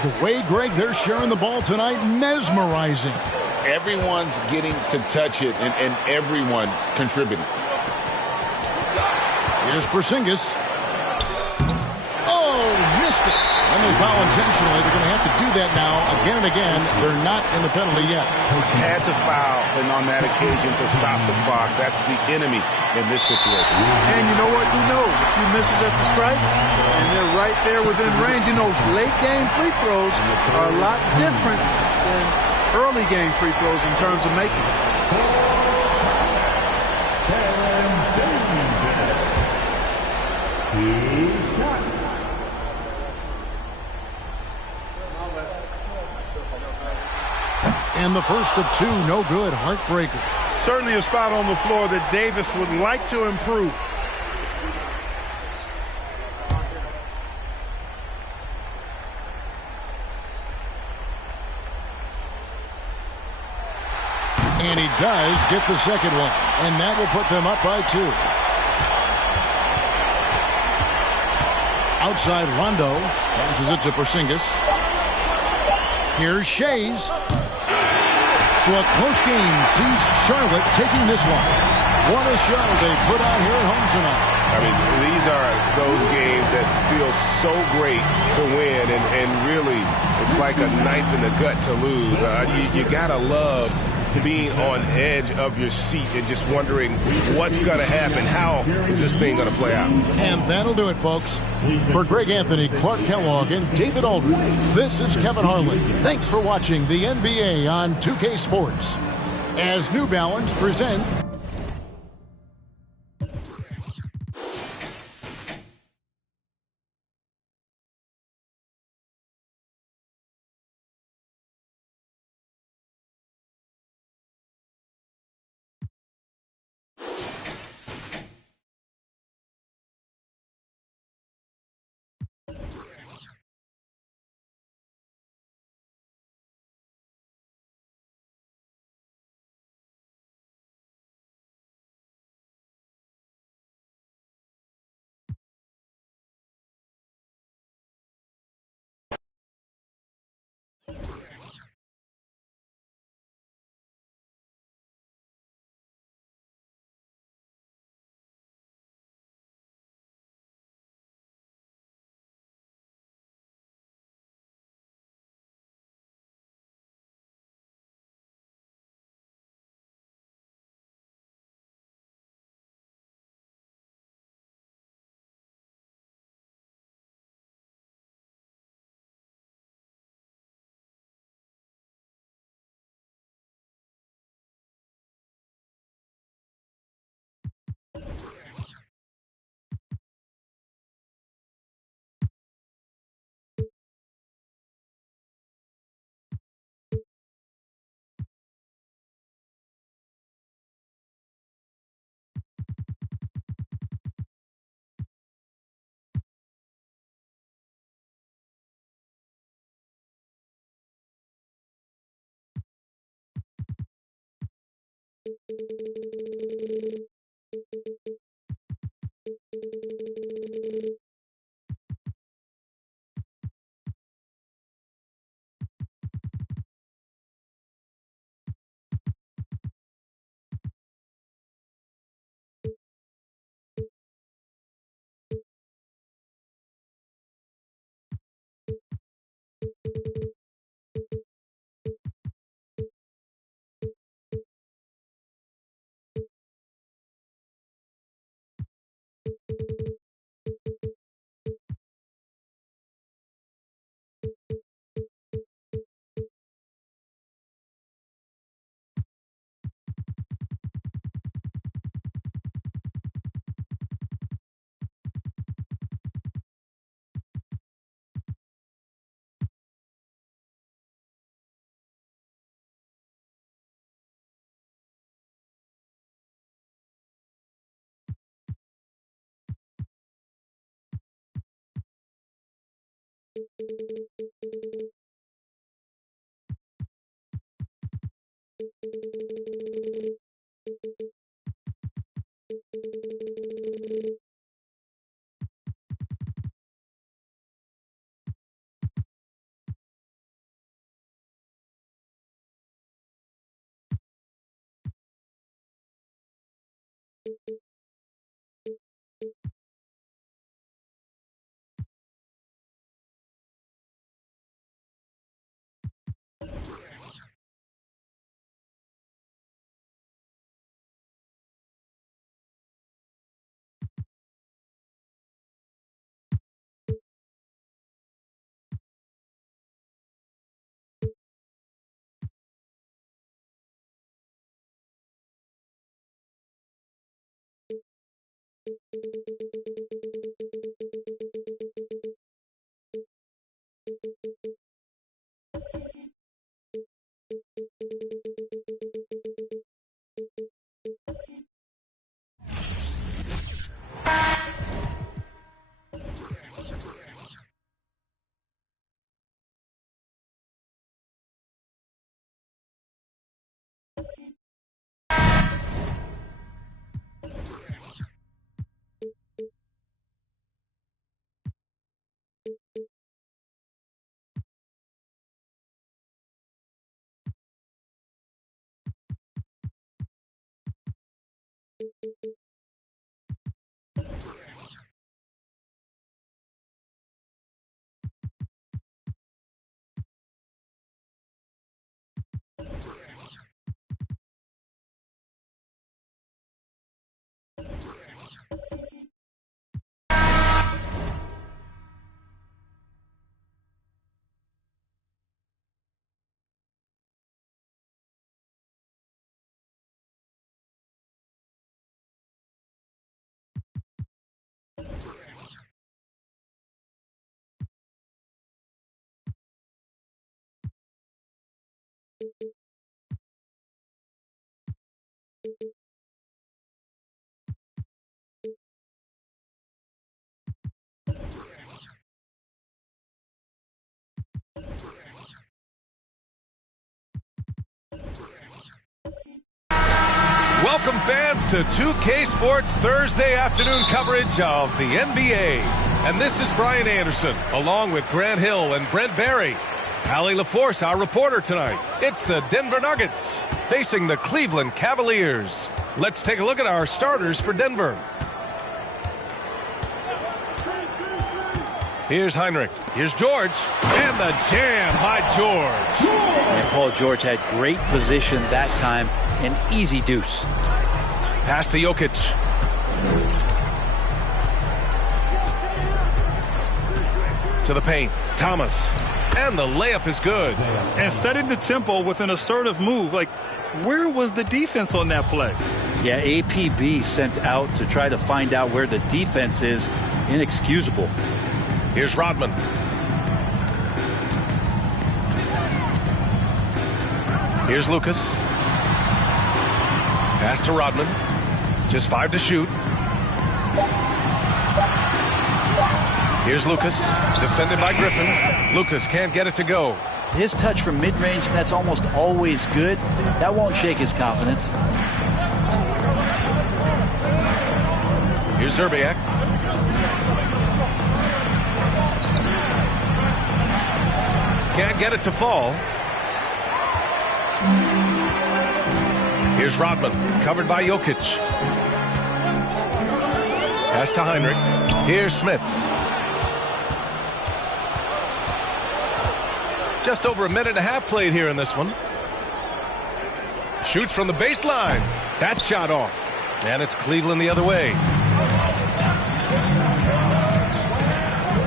The way, Greg, they're sharing the ball tonight, mesmerizing. Everyone's getting to touch it, and everyone's contributing. Here's Porzingis. Oh, missed it. And they foul intentionally. They're going to have to do that now again and again. They're not in the penalty yet. Had to foul, and on that occasion to stop the clock. That's the enemy in this situation. And you know what? You know, a few misses at the stripe, and they're right there within range. You know, late game free throws are a lot different than early game free throws in terms of making. And the first of two, no good, heartbreaker. Certainly a spot on the floor that Davis would like to improve. And he does get the second one, and that will put them up by 2. Outside Rondo, passes it to Porzingis. Here's Shays. So a close game sees Charlotte taking this one. What a show they put out here at home tonight. I mean, these are those games that feel so great to win, and really, it's like a knife in the gut to lose. You gotta love being on edge of your seat and just wondering what's going to happen. How is this thing going to play out? And that'll do it, folks. For Greg Anthony, Clark Kellogg, and David Aldridge, this is Kevin Harlan. Thanks for watching the NBA on 2K Sports. As New Balance presents Welcome, fans, to 2K Sports Thursday afternoon coverage of the NBA. And this is Brian Anderson, along with Grant Hill and Brent Barry. Allie LaForce, our reporter tonight. It's the Denver Nuggets facing the Cleveland Cavaliers. Let's take a look at our starters for Denver. Here's Heinrich. Here's George. And the jam by George. And Paul George had great position that time. An easy deuce. Pass to Jokic. To the paint. Thomas. And the layup is good. And setting the tempo with an assertive move. Like, where was the defense on that play? Yeah, APB sent out to try to find out where the defense is. Inexcusable. Here's Rodman. Here's Lucas. Pass to Rodman. Just 5 to shoot. Here's Lucas. Defended by Griffin. Lucas can't get it to go. His touch from mid-range, that's almost always good. That won't shake his confidence. Here's Zerbiak. Can't get it to fall. Here's Rodman, covered by Jokic. Pass to Heinrich. Here's Smits. Just over a minute and a half played here in this one. Shoots from the baseline. That shot off. And it's Cleveland the other way.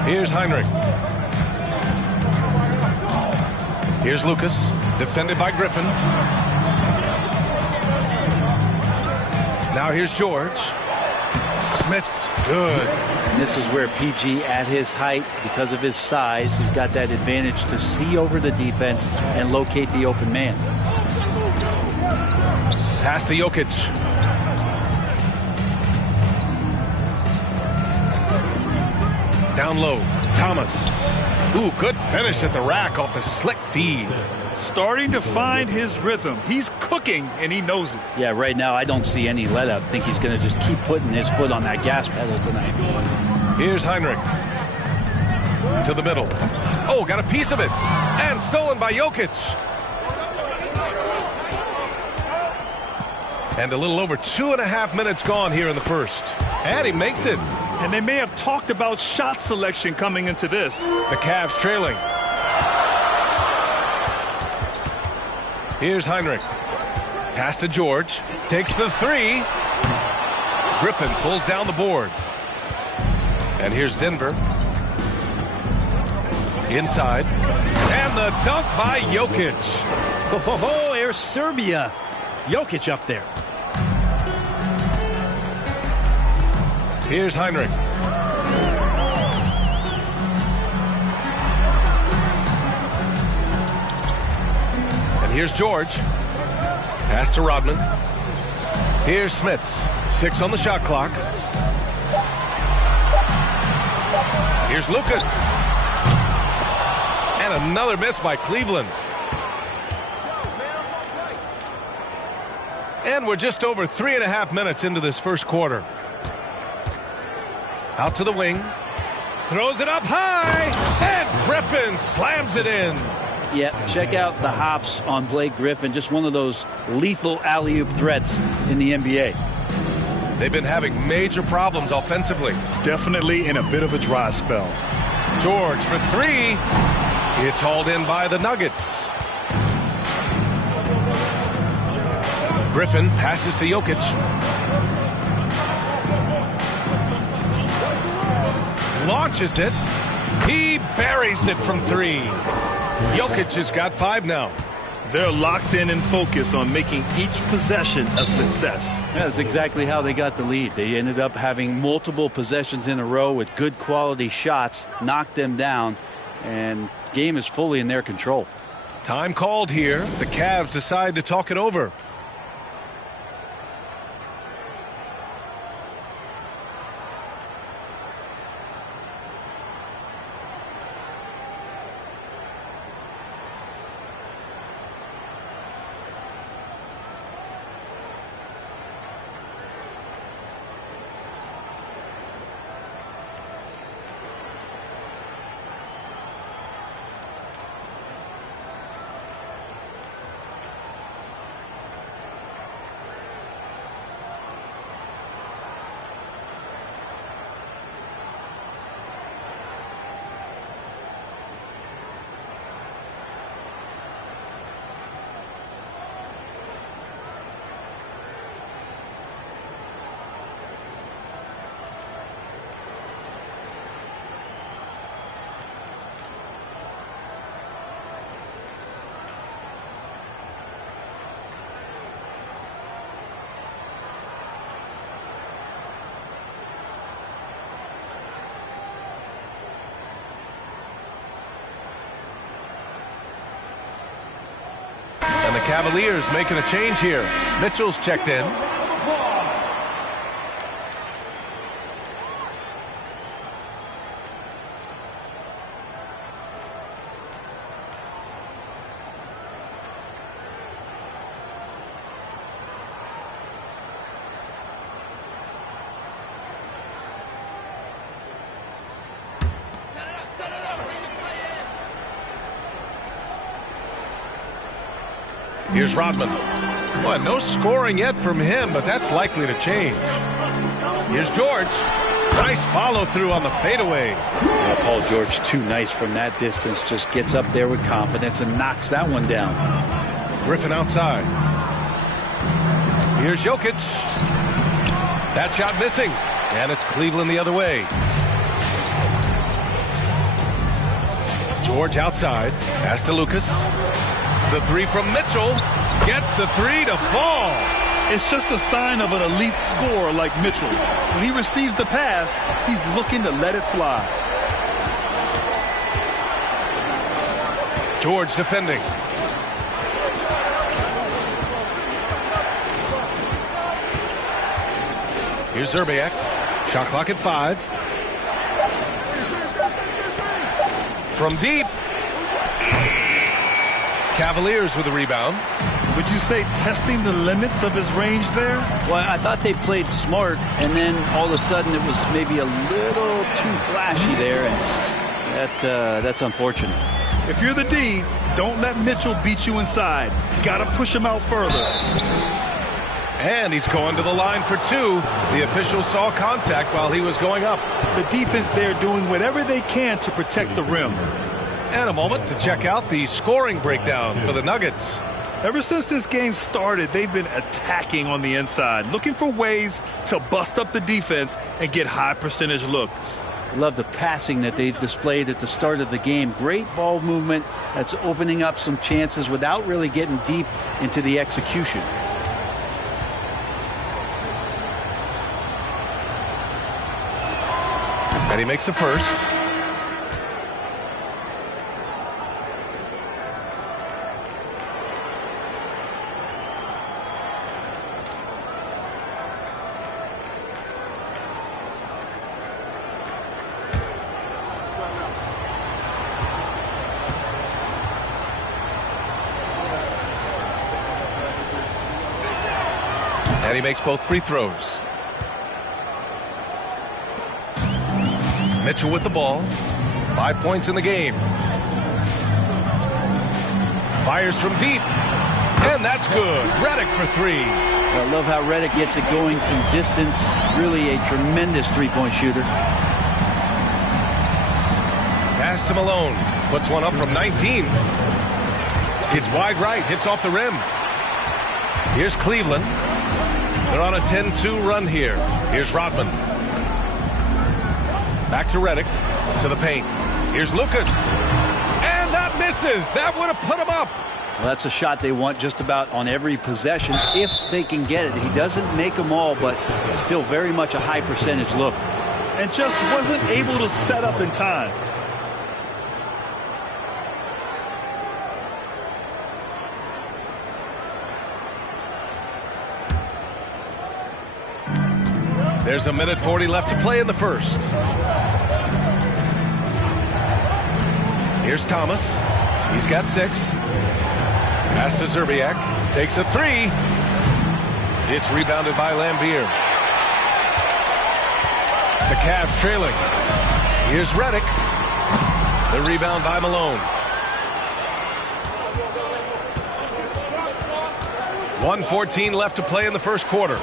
Here's Heinrich. Here's Lucas, defended by Griffin. Now here's George. Smits, good. This is where PG, at his height, because of his size, he's got that advantage to see over the defense and locate the open man. Pass to Jokic. Down low, Thomas. Ooh, good finish at the rack off the slick feed. Starting to find his rhythm. He's cooking, and he knows it. Yeah, right now I don't see any let up. I think he's going to just keep putting his foot on that gas pedal tonight. Here's Heinrich. To the middle. Oh, got a piece of it. And stolen by Jokic. And a little over 2.5 minutes gone here in the first. And he makes it. And they may have talked about shot selection coming into this. The Cavs trailing. Here's Heinrich. Pass to George. Takes the three. Griffin pulls down the board. And here's Denver. Inside. And the dunk by Jokic. Oh, Air Serbia. Jokic up there. Here's Heinrich. And here's George. Pass to Rodman. Here's Smits. 6 on the shot clock. Here's Lucas. And another miss by Cleveland. And we're just over 3.5 minutes into this first quarter. Out to the wing. Throws it up high. And Griffin slams it in. Yeah, check out the hops on Blake Griffin. Just one of those lethal alley-oop threats in the NBA. They've been having major problems offensively. Definitely in a bit of a dry spell. George for three. It's hauled in by the Nuggets. Griffin passes to Jokic. Launches it. He buries it from three. Jokic has got 5 now. They're locked in and focused on making each possession a success. Yeah, that's exactly how they got the lead. They ended up having multiple possessions in a row with good quality shots, knocked them down, and the game is fully in their control. Time called here. The Cavs decide to talk it over. And the Cavaliers making a change here. Mitchell's checked in. Here's Rodman. Well, no scoring yet from him, but that's likely to change. Here's George. Nice follow through on the fadeaway. Yeah, Paul George, too nice from that distance. Just gets up there with confidence and knocks that one down. Griffin outside. Here's Jokic. That shot missing. And it's Cleveland the other way. George outside. Pass to Lucas. The three from Mitchell. Gets the three to fall. It's just a sign of an elite scorer like Mitchell. When he receives the pass, he's looking to let it fly. George defending. Here's Zerbiak. Shot clock at 5. From deep. Cavaliers with a rebound. Would you say testing the limits of his range there? Well, I thought they played smart, and then all of a sudden it was maybe a little too flashy there, and that's unfortunate. If you're the D, don't let Mitchell beat you inside. Got to push him out further. And he's going to the line for two. The official saw contact while he was going up. The defense there doing whatever they can to protect the rim. And a moment to check out the scoring breakdown for the Nuggets. Ever since this game started, they've been attacking on the inside, looking for ways to bust up the defense and get high percentage looks. Love the passing that they displayed at the start of the game. Great ball movement that's opening up some chances without really getting deep into the execution. And he makes the first. And he makes both free throws. Mitchell with the ball. 5 points in the game. Fires from deep. And that's good. Redick for three. I love how Redick gets it going from distance. Really a tremendous three-point shooter. Pass to Malone. Puts one up from 19. It's wide right. Hits off the rim. Here's Cleveland. They're on a 10-2 run here. Here's Rodman. Back to Redick. To the paint. Here's Lucas. And that misses. That would have put him up. Well, that's a shot they want just about on every possession if they can get it. He doesn't make them all, but still very much a high percentage look. And just wasn't able to set up in time. There's a minute 40 left to play in the first. Here's Thomas. He's got 6. Pass to Zerbiak. Takes a 3. It's rebounded by Lambier. The Cavs trailing. Here's Redick. The rebound by Malone. 1:14 left to play in the first quarter.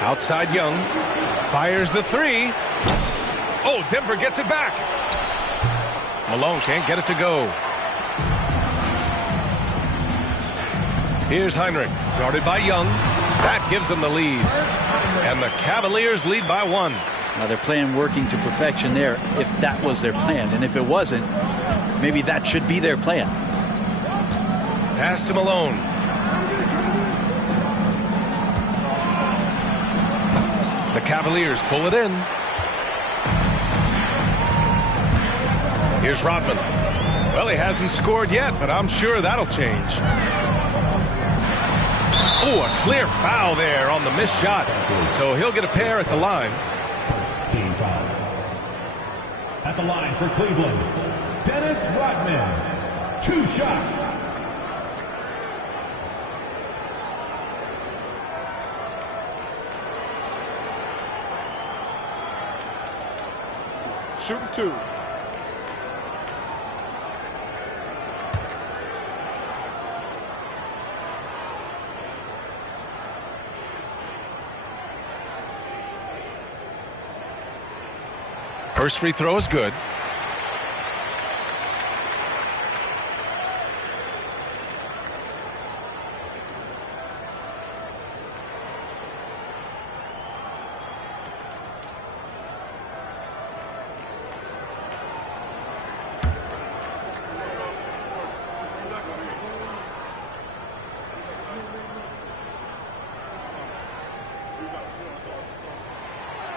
Outside Young. Fires the 3. Oh, Denver gets it back. Malone can't get it to go. Here's Heinrich, guarded by Young. That gives them the lead. And the Cavaliers lead by 1. Now they're playing working to perfection there if that was their plan. And if it wasn't, maybe that should be their plan. Pass to Malone. The Cavaliers pull it in. Here's Rodman. Well, he hasn't scored yet, but I'm sure that'll change. Oh, a clear foul there on the missed shot. So he'll get a pair at the line. Team foul. At the line for Cleveland, Dennis Rodman. 2 shots. Shooting 2. First free throw is good.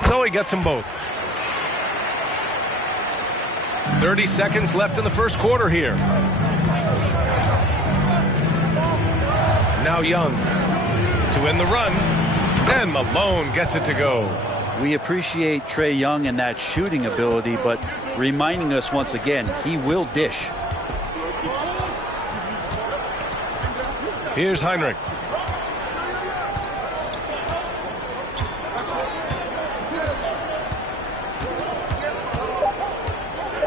So he gets them both. 30 seconds left in the first quarter here. Now Young to end the run. And Malone gets it to go. We appreciate Trae Young and that shooting ability, but reminding us once again, he will dish. Here's Heinrich.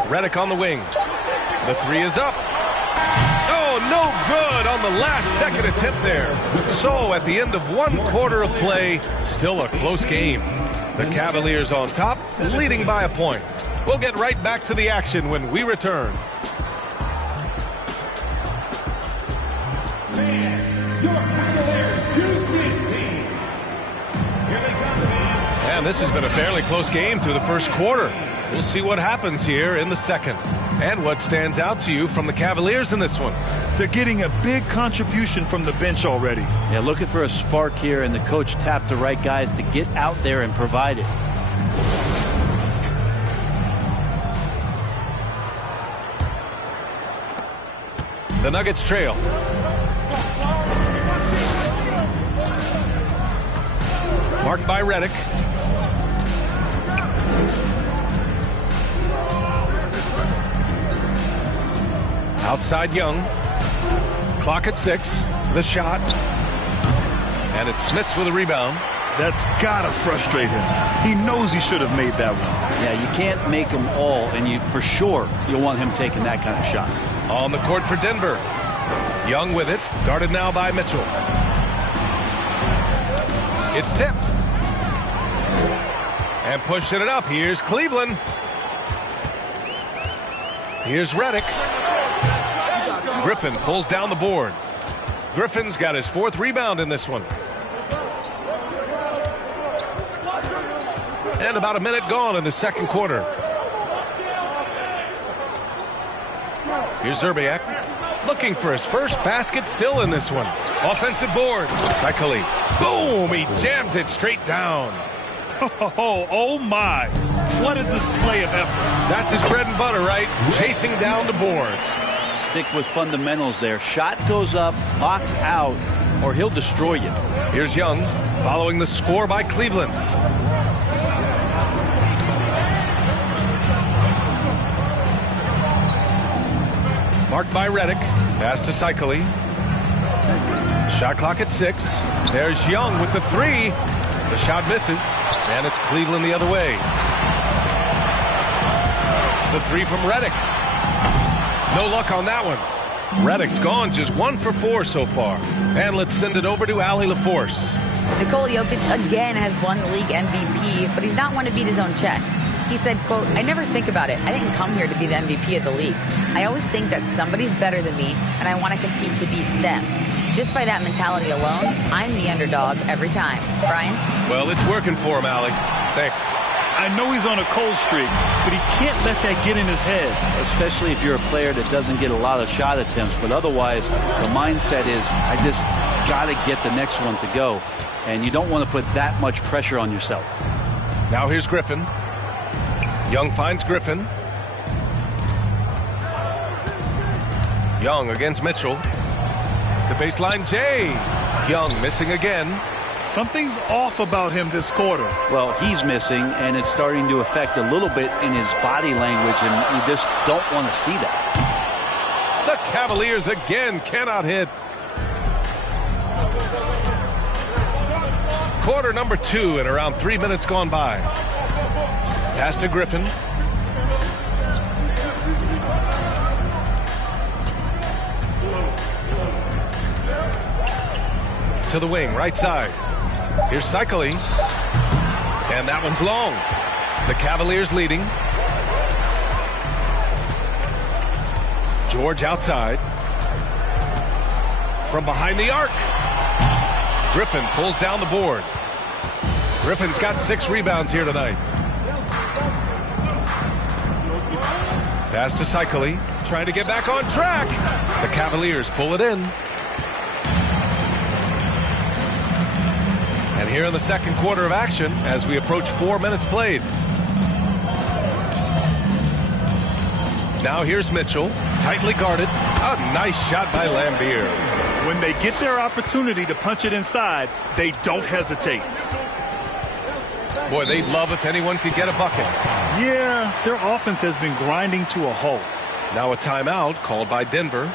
Redick on the wing. The 3 is up. Oh, Oh, no good on the last-second attempt there. So at the end of 1 quarter of play, still a close game. The Cavaliers on top, leading by a point. We'll get right back to the action when we return. And this has been a fairly close game through the first quarter. We'll see what happens here in the second. And what stands out to you from the Cavaliers in this one? They're getting a big contribution from the bench already. Yeah, looking for a spark here, and the coach tapped the right guys to get out there and provide it. The Nuggets trail. Marked by Redick. Outside Young. Clock at 6. The shot. And it's Smits with a rebound. That's got to frustrate him. He knows he should have made that one. Yeah, you can't make them all, and you for sure you'll want him taking that kind of shot. On the court for Denver. Young with it. Guarded now by Mitchell. It's tipped. And pushing it up. Here's Cleveland. Here's Redick. Griffin pulls down the board. Griffin's got his 4th rebound in this one. And about a minute gone in the second quarter. Here's Zerbiak looking for his first basket still in this one. Offensive board. Cycling. Boom! He jams it straight down. Oh my. What a display of effort. That's his bread and butter, right? Chasing down the boards. Stick with fundamentals there. Shot goes up, box out, or he'll destroy you. Here's Young following the score by Cleveland. Marked by Redick. Pass to Cycli. Shot clock at 6. There's Young with the 3. The shot misses, and it's Cleveland the other way. The 3 from Redick. No luck on that one. Redick's gone just 1 for 4 so far. And let's send it over to Allie LaForce. Nikola Jokic again has won the league MVP, but he's not one to beat his own chest. He said, quote, "I never think about it. I didn't come here to be the MVP of the league. I always think that somebody's better than me, and I want to compete to beat them. Just by that mentality alone, I'm the underdog every time." Brian? Well, it's working for him, Allie. Thanks. I know he's on a cold streak, but he can't let that get in his head. Especially if you're a player that doesn't get a lot of shot attempts. But otherwise, the mindset is, I just got to get the next one to go. And you don't want to put that much pressure on yourself. Now here's Griffin. Young finds Griffin. Young against Mitchell. The baseline J. Young missing again. Something's off about him this quarter. Well, he's missing, and it's starting to affect a little bit in his body language, and you just don't want to see that. The Cavaliers again cannot hit. Quarter number 2 and around 3 minutes gone by. Pass to Griffin. To the wing, right side. Here's Cycli. And that one's long. The Cavaliers leading. George outside. From behind the arc. Griffin pulls down the board. Griffin's got 6 rebounds here tonight. Pass to Cycli. Trying to get back on track. The Cavaliers pull it in. And here in the second quarter of action as we approach 4 minutes played. Now here's Mitchell, tightly guarded. A nice shot by Lambier. When they get their opportunity to punch it inside, they don't hesitate. Boy, they'd love if anyone could get a bucket. Yeah, their offense has been grinding to a halt. Now a timeout called by Denver.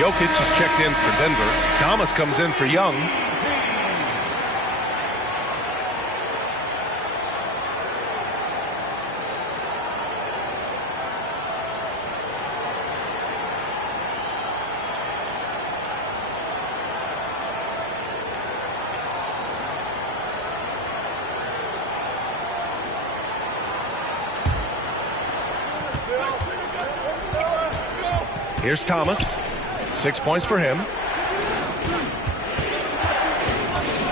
Jokic is checked in for Denver. Thomas comes in for Young. Here's Thomas. 6 points for him.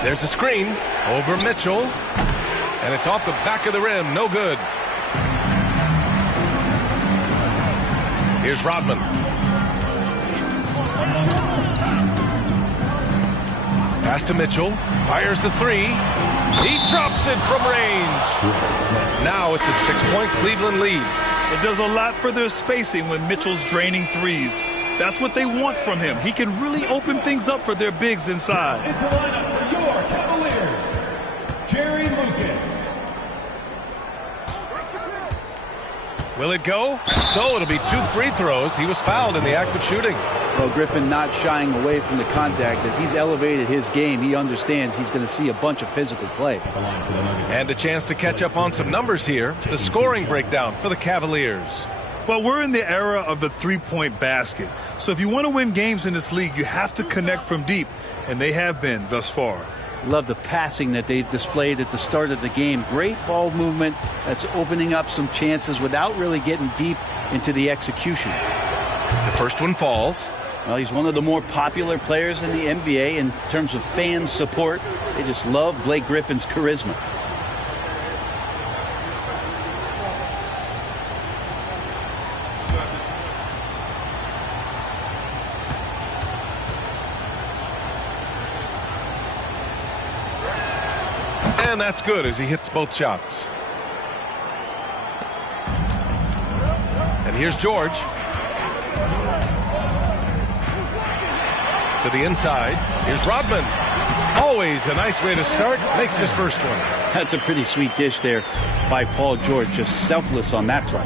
There's a screen over Mitchell. And it's off the back of the rim. No good. Here's Rodman. Pass to Mitchell. Fires the three. He drops it from range. Now it's a 6-point Cleveland lead. It does a lot for their spacing when Mitchell's draining threes. That's what they want from him. He can really open things up for their bigs inside. Into lineup for your Cavaliers, Jerry Lucas. Will it go? So it'll be 2 free throws. He was fouled in the act of shooting. Well, Griffin not shying away from the contact. As he's elevated his game, he understands he's going to see a bunch of physical play. And a chance to catch up on some numbers here. The scoring breakdown for the Cavaliers. Well, we're in the era of the three-point basket. So if you want to win games in this league, you have to connect from deep. And they have been thus far. Love the passing that they displayed at the start of the game. Great ball movement that's opening up some chances without really getting deep into the execution. The first one falls. Well, he's one of the more popular players in the NBA in terms of fan support. They just love Blake Griffin's charisma. And that's good as he hits both shots. And here's George. To the inside. Here's Rodman. Always a nice way to start. Makes his first one. That's a pretty sweet dish there by Paul George. Just selfless on that play.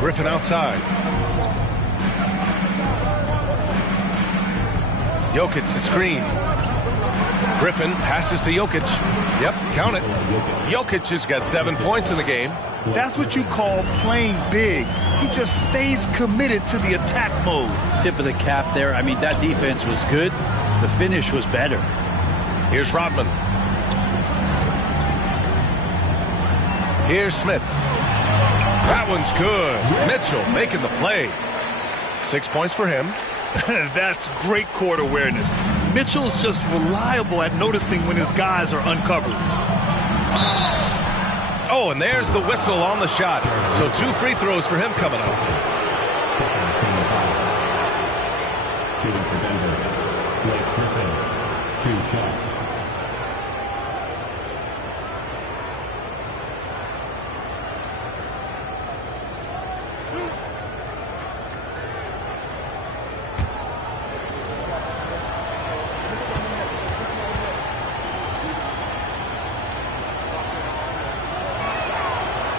Griffin outside. Jokic the screen. Griffin passes to Jokic. Yep, count it. Jokic has got 7 points in the game. That's what you call playing big. He just stays committed to the attack mode. Tip of the cap there. I mean, that defense was good. The finish was better. Here's Rodman. Here's Smits. That one's good. Mitchell making the play. 6 points for him. That's great court awareness. Mitchell's just reliable at noticing when his guys are uncovered. Oh, and there's the whistle on the shot. So 2 free throws for him coming up. Shooting for Denver, Blake Griffin, 2 shots.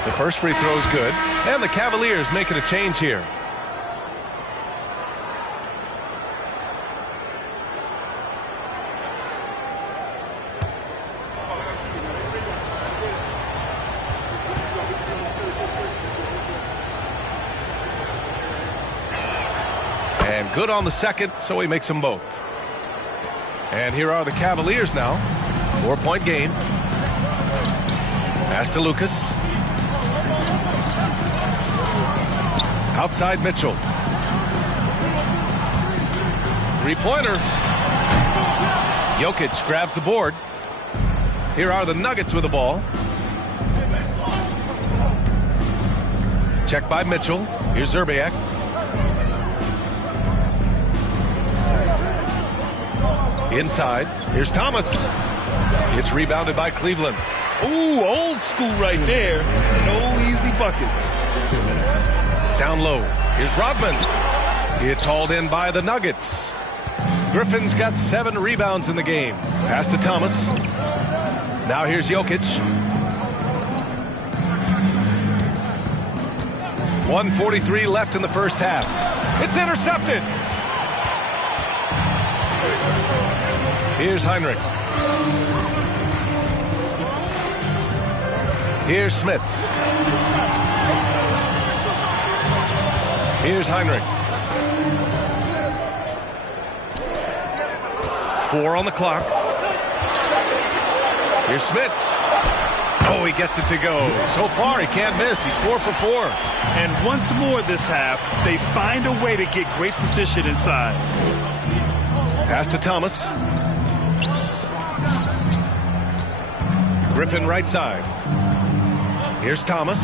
The first free throw is good. And the Cavaliers making a change here. And good on the second, so he makes them both. And here are the Cavaliers now. 4-point game. Pass to Lucas. Outside Mitchell. 3-pointer. Jokic grabs the board. Here are the Nuggets with the ball. Check by Mitchell. Here's Zerbiak. Inside. Here's Thomas. It's rebounded by Cleveland. Ooh, old school right there. No easy buckets. Down low. Here's Rodman. It's hauled in by the Nuggets. Griffin's got 7 rebounds in the game. Pass to Thomas. Now here's Jokic. 1:43 left in the first half. It's intercepted. Here's Heinrich. Here's Smits. Here's Heinrich. 4 on the clock. Here's Smits. Oh, he gets it to go. So far, he can't miss. He's 4 for 4. And once more this half, they find a way to get great position inside. Pass to Thomas. Griffin right side. Here's Thomas.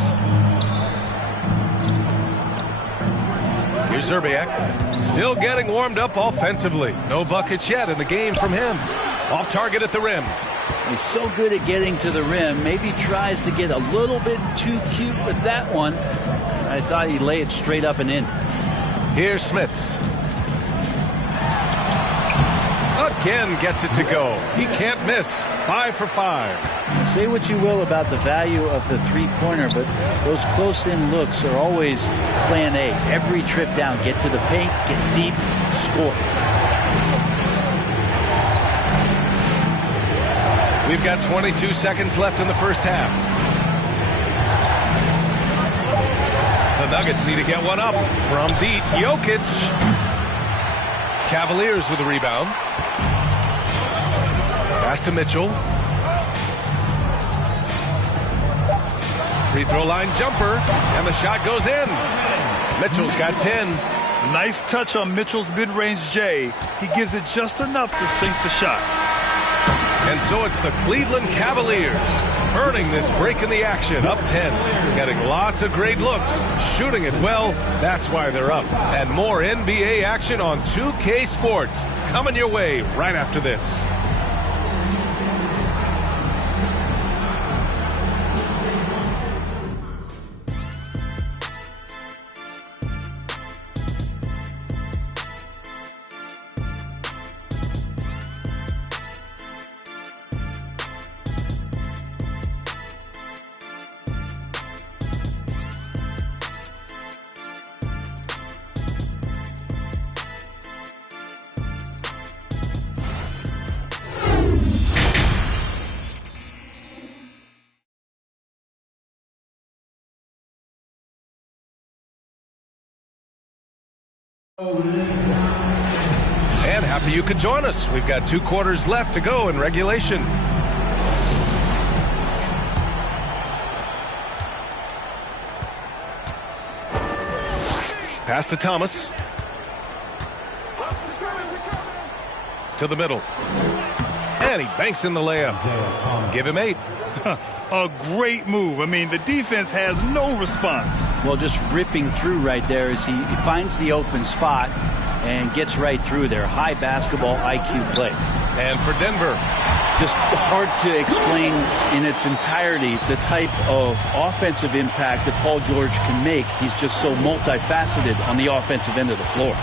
Here's Zerbiak. Still getting warmed up offensively. No buckets yet in the game from him. Off target at the rim. He's so good at getting to the rim. Maybe tries to get a little bit too cute with that one. I thought he'd lay it straight up and in. Here's Smits. Again gets it to go. He can't miss. 5 for 5. Say what you will about the value of the three-pointer, but those close-in looks are always plan A. Every trip down, get to the paint, get deep, score. We've got 22 seconds left in the first half. The Nuggets need to get one up from deep. Jokic. Cavaliers with the rebound. Pass to Mitchell. Free throw line jumper, and the shot goes in. Mitchell's got 10. Nice touch on Mitchell's mid-range J. He gives it just enough to sink the shot. And so it's the Cleveland Cavaliers earning this break in the action, up 10. Getting lots of great looks, shooting it well. That's why they're up. And more NBA action on 2K Sports coming your way right after this. And happy you could join us. We've got 2 quarters left to go in regulation. Pass to Thomas. To the middle. And he banks in the layup. Give him 8. A great move. I mean, the defense has no response. Well, just ripping through right there as he finds the open spot and gets right through there. High basketball IQ play. And for Denver, just hard to explain in its entirety the type of offensive impact that Paul George can make. He's just so multifaceted on the offensive end of the floor.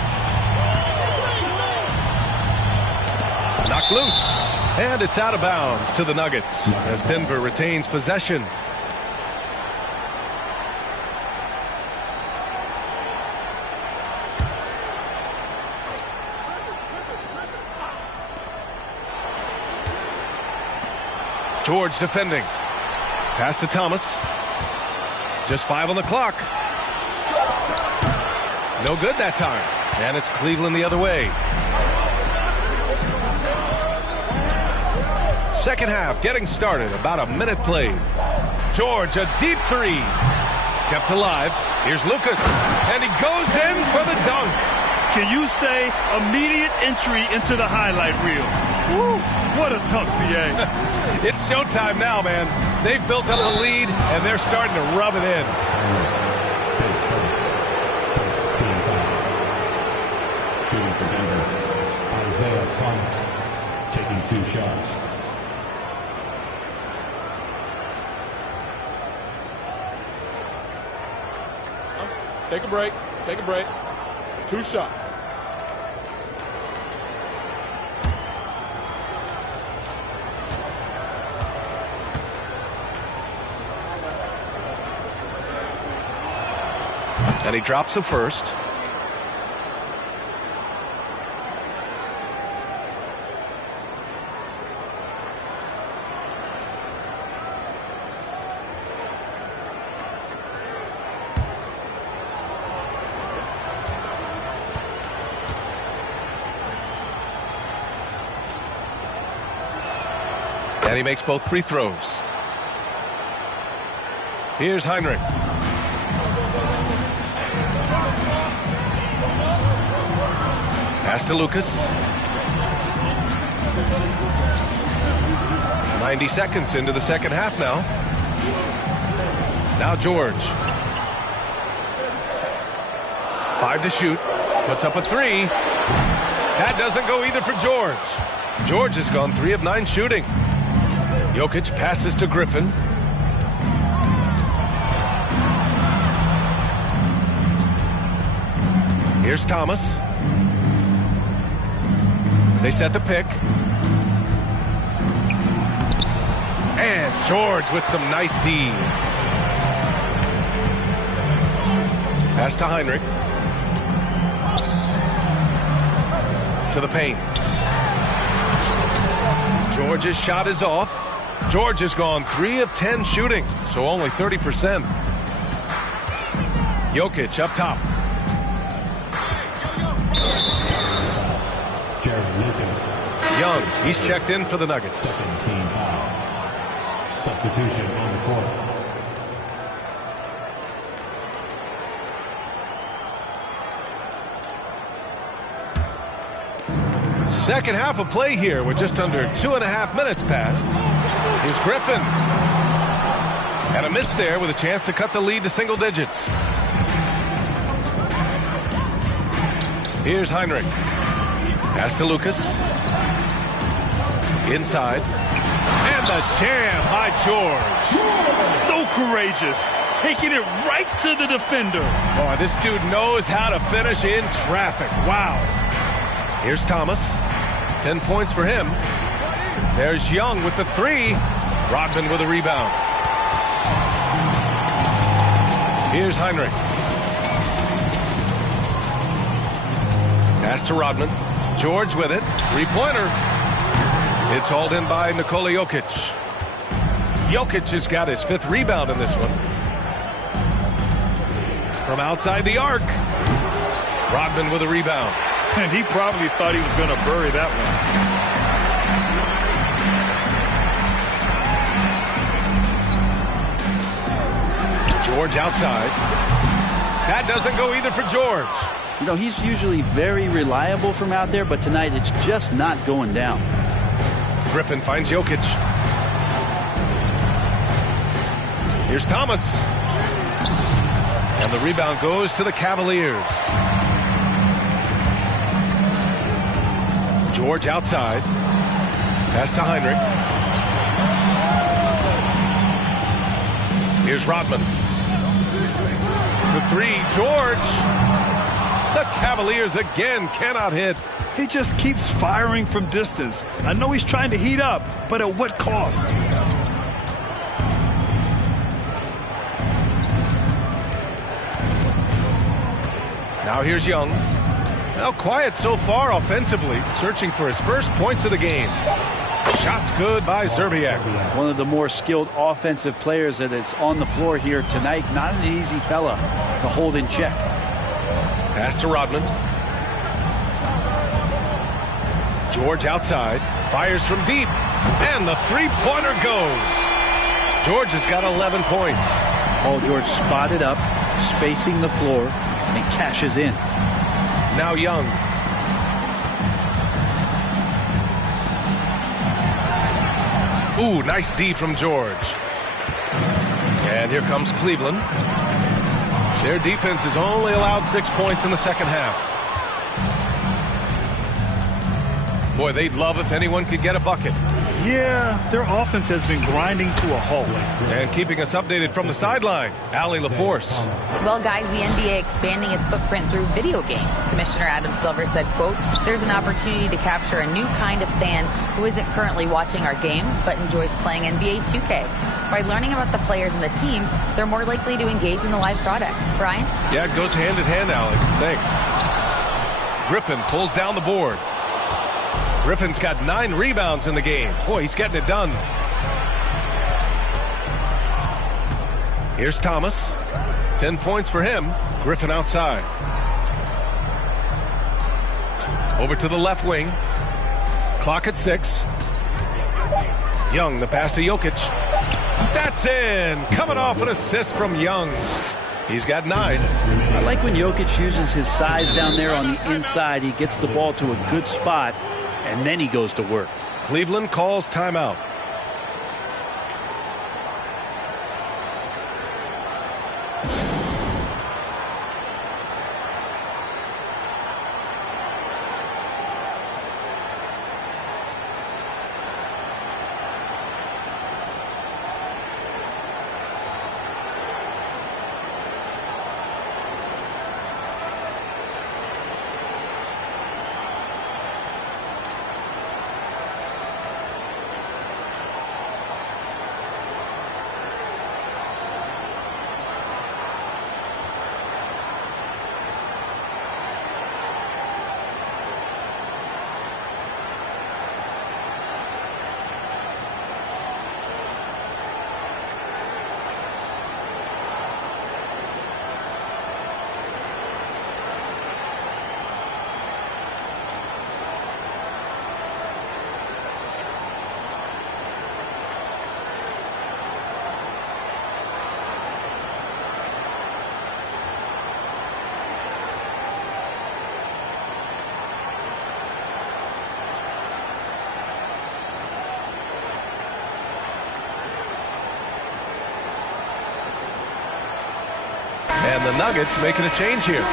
Knocked loose. And it's out of bounds to the Nuggets as Denver retains possession. George defending. Pass to Thomas. Just 5 on the clock. No good that time. And it's Cleveland the other way. Second half getting started. About a minute played. George, a deep 3. Kept alive. Here's Lucas. And he goes in for the dunk. Can you say immediate entry into the highlight reel? Woo, what a dunk, PA. It's showtime now, man. They've built up a lead, and they're starting to rub it in. Shooting for Denver, Isaiah Thomas, taking 2 shots. Take a break. Take a break. 2 shots. And he drops the first. he makes both free throws. Here's Heinrich. Pass to Lucas. 90 seconds into the second half now. Now George. 5 to shoot. Puts up a 3. That doesn't go either for George. George has gone 3 of 9 shooting. Jokic passes to Griffin. Here's Thomas. They set the pick. And George with some nice D. Pass to Heinrich. To the paint. George's shot is off. George has gone 3 of 10 shooting, so only 30%. Jokic up top. Young, he's checked in for the Nuggets. Substitution on the court. Second half of play here with just under 2.5 minutes passed. Here's Griffin. And a miss there with a chance to cut the lead to single digits. Here's Heinrich. Pass to Lucas. Inside. And the jam by George. So courageous. Taking it right to the defender. Oh, this dude knows how to finish in traffic. Wow. Here's Thomas. 10 points for him. There's Young with the 3. Rodman with a rebound. Here's Heinrich. Pass to Rodman. George with it. 3-pointer. It's hauled in by Nikola Jokic. Jokic has got his 5th rebound in this one. From outside the arc. Rodman with a rebound. And he probably thought he was going to bury that one. George outside. That doesn't go either for George. You know, he's usually very reliable from out there, but tonight it's just not going down. Griffin finds Jokic. Here's Thomas. And the rebound goes to the Cavaliers. George outside. Pass to Heinrich. Here's Rodman. The 3, George. The Cavaliers again cannot hit. He just keeps firing from distance. I know he's trying to heat up, but at what cost? Now here's Young. Now quiet so far offensively, searching for his first points of the game. Shots good by Zerbiak. One of the more skilled offensive players that is on the floor here tonight. Not an easy fella to hold in check. Pass to Rodman. George outside. Fires from deep. And the 3-pointer goes. George has got 11 points. Paul George spotted up, spacing the floor, and cashes in. Now Young. Ooh, nice D from George. And here comes Cleveland. Their defense has only allowed 6 points in the second half. Boy, they'd love if anyone could get a bucket. Yeah, their offense has been grinding to a halt. And keeping us updated from the sideline, Allie LaForce. Well, guys, the NBA expanding its footprint through video games. Commissioner Adam Silver said, quote, there's an opportunity to capture a new kind of fan who isn't currently watching our games but enjoys playing NBA 2K. By learning about the players and the teams, they're more likely to engage in the live product. Brian? Yeah, it goes hand in hand, Allie. Thanks. Griffin pulls down the board. Griffin's got 9 rebounds in the game. Boy, he's getting it done. Here's Thomas. 10 points for him. Griffin outside. Over to the left wing. Clock at 6. Young, the pass to Jokic. That's in. Coming off an assist from Young. He's got 9. I like when Jokic uses his size down there on the inside. He gets the ball to a good spot, and then he goes to work. Cleveland calls timeout. And the Nuggets making a change here.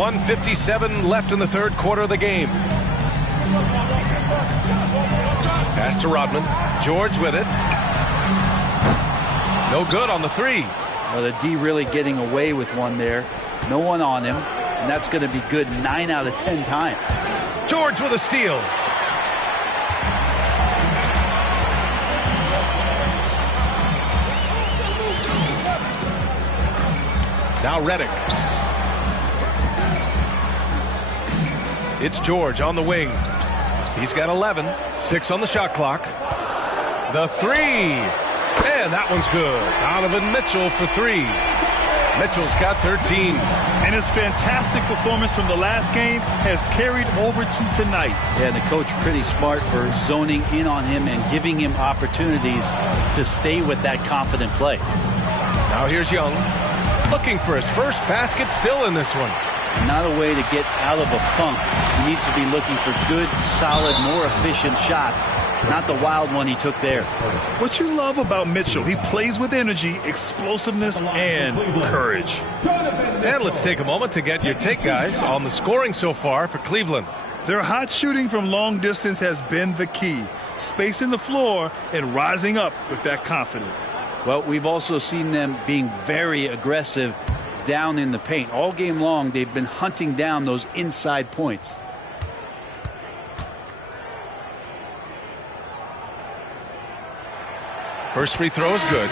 .157 left in the third quarter of the game. Pass to Rodman. George with it. No good on the 3. Well, the D really getting away with one there. No one on him. And that's going to be good 9 out of 10 times. George with a steal. Now Redick. It's George on the wing. He's got 11. 6 on the shot clock. The 3. And that one's good. Donovan Mitchell for 3. Mitchell's got 13. And his fantastic performance from the last game has carried over to tonight. Yeah, the coach pretty smart for zoning in on him and giving him opportunities to stay with that confident play. Now here's Young. Looking for his first basket, still in this one. Not a way to get out of a funk. He needs to be looking for good, solid, more efficient shots, not the wild one he took there. What you love about Mitchell, he plays with energy, explosiveness, and courage. And let's take a moment to get your take, guys, on the scoring so far for Cleveland. Their hot shooting from long distance has been the key. Spacing the floor and rising up with that confidence. Well, we've also seen them being very aggressive down in the paint. All game long, they've been hunting down those inside points. First free throw is good.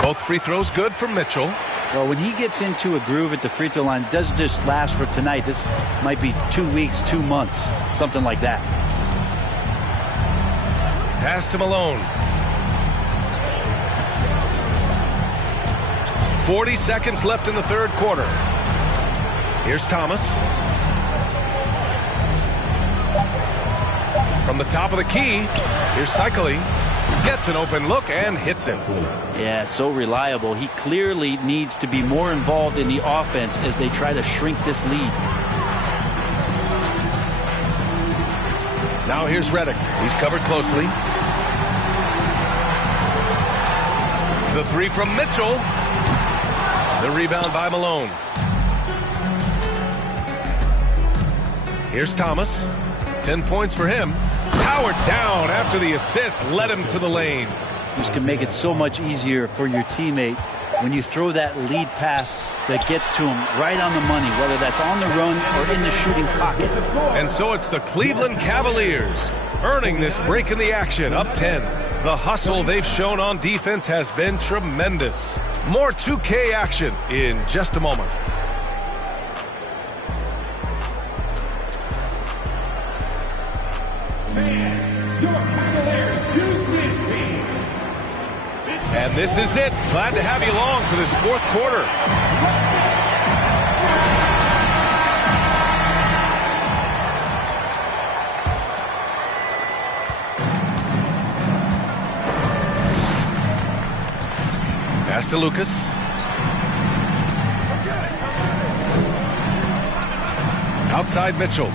Both free throws good for Mitchell. Well, when he gets into a groove at the free throw line, it doesn't just last for tonight. This might be 2 weeks, 2 months, something like that. Pass to Malone. 40 seconds left in the third quarter. Here's Thomas. From the top of the key, here's Cycling. Gets an open look and hits him. Yeah, so reliable. He clearly needs to be more involved in the offense as they try to shrink this lead. Now here's Reddick. He's covered closely. The three from Mitchell. The rebound by Malone. Here's Thomas. 10 points for him. Powered down after the assist. Led him to the lane. This can make it so much easier for your teammate when you throw that lead pass that gets to him right on the money, whether that's on the run or in the shooting pocket. And so it's the Cleveland Cavaliers earning this break in the action, up 10. The hustle they've shown on defense has been tremendous. More 2K action in just a moment. And this is it. Glad to have you along for this fourth quarter. Pass to Lucas. Outside Mitchell.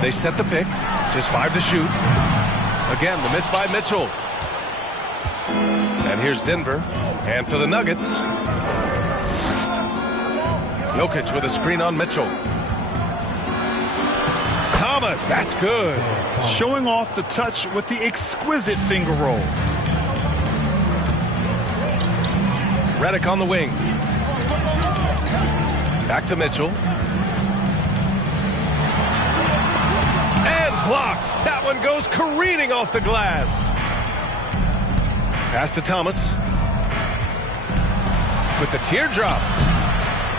They set the pick. Just 5 to shoot. Again, the miss by Mitchell. And here's Denver. And for the Nuggets. Jokic with a screen on Mitchell. Thomas, that's good. Showing off the touch with the exquisite finger roll. Reddick on the wing. Back to Mitchell. Blocked. That one goes careening off the glass. Pass to Thomas. With the teardrop.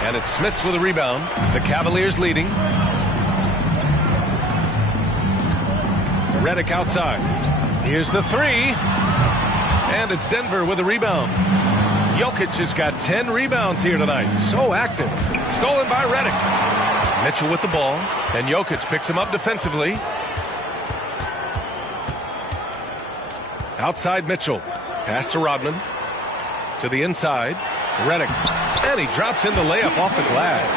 And it's Smits with a rebound. The Cavaliers leading. Reddick outside. Here's the three. And it's Denver with a rebound. Jokic has got 10 rebounds here tonight. So active. Stolen by Reddick. Mitchell with the ball. And Jokic picks him up defensively. Outside Mitchell. Pass to Rodman. To the inside. Reddick. And he drops in the layup off the glass.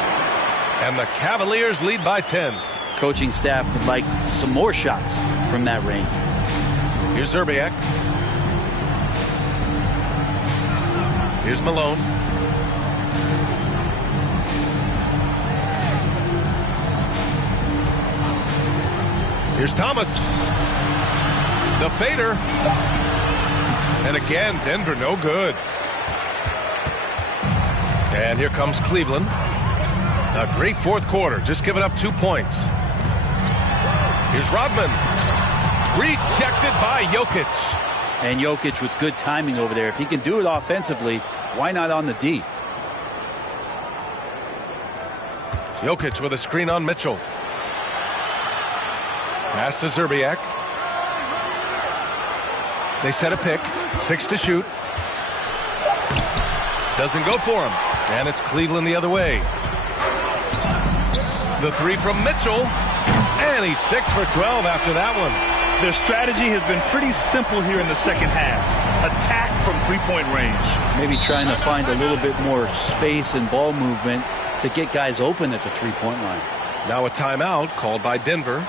And the Cavaliers lead by 10. Coaching staff would like some more shots from that range. Here's Zerbiak. Here's Malone. Here's Thomas. The fader. And again, Denver no good. And here comes Cleveland. A great fourth quarter, just giving up 2 points. Here's Rodman. Rejected by Jokic. And Jokic with good timing over there. If he can do it offensively, why not on the D? Jokic with a screen on Mitchell. Pass to Zerbiak. They set a pick. 6 to shoot. Doesn't go for him. And it's Cleveland the other way. The three from Mitchell. And he's 6 for 12 after that one. Their strategy has been pretty simple here in the second half. Attack from three-point range. Maybe trying to find a little bit more space and ball movement to get guys open at the three-point line. Now a timeout called by Denver.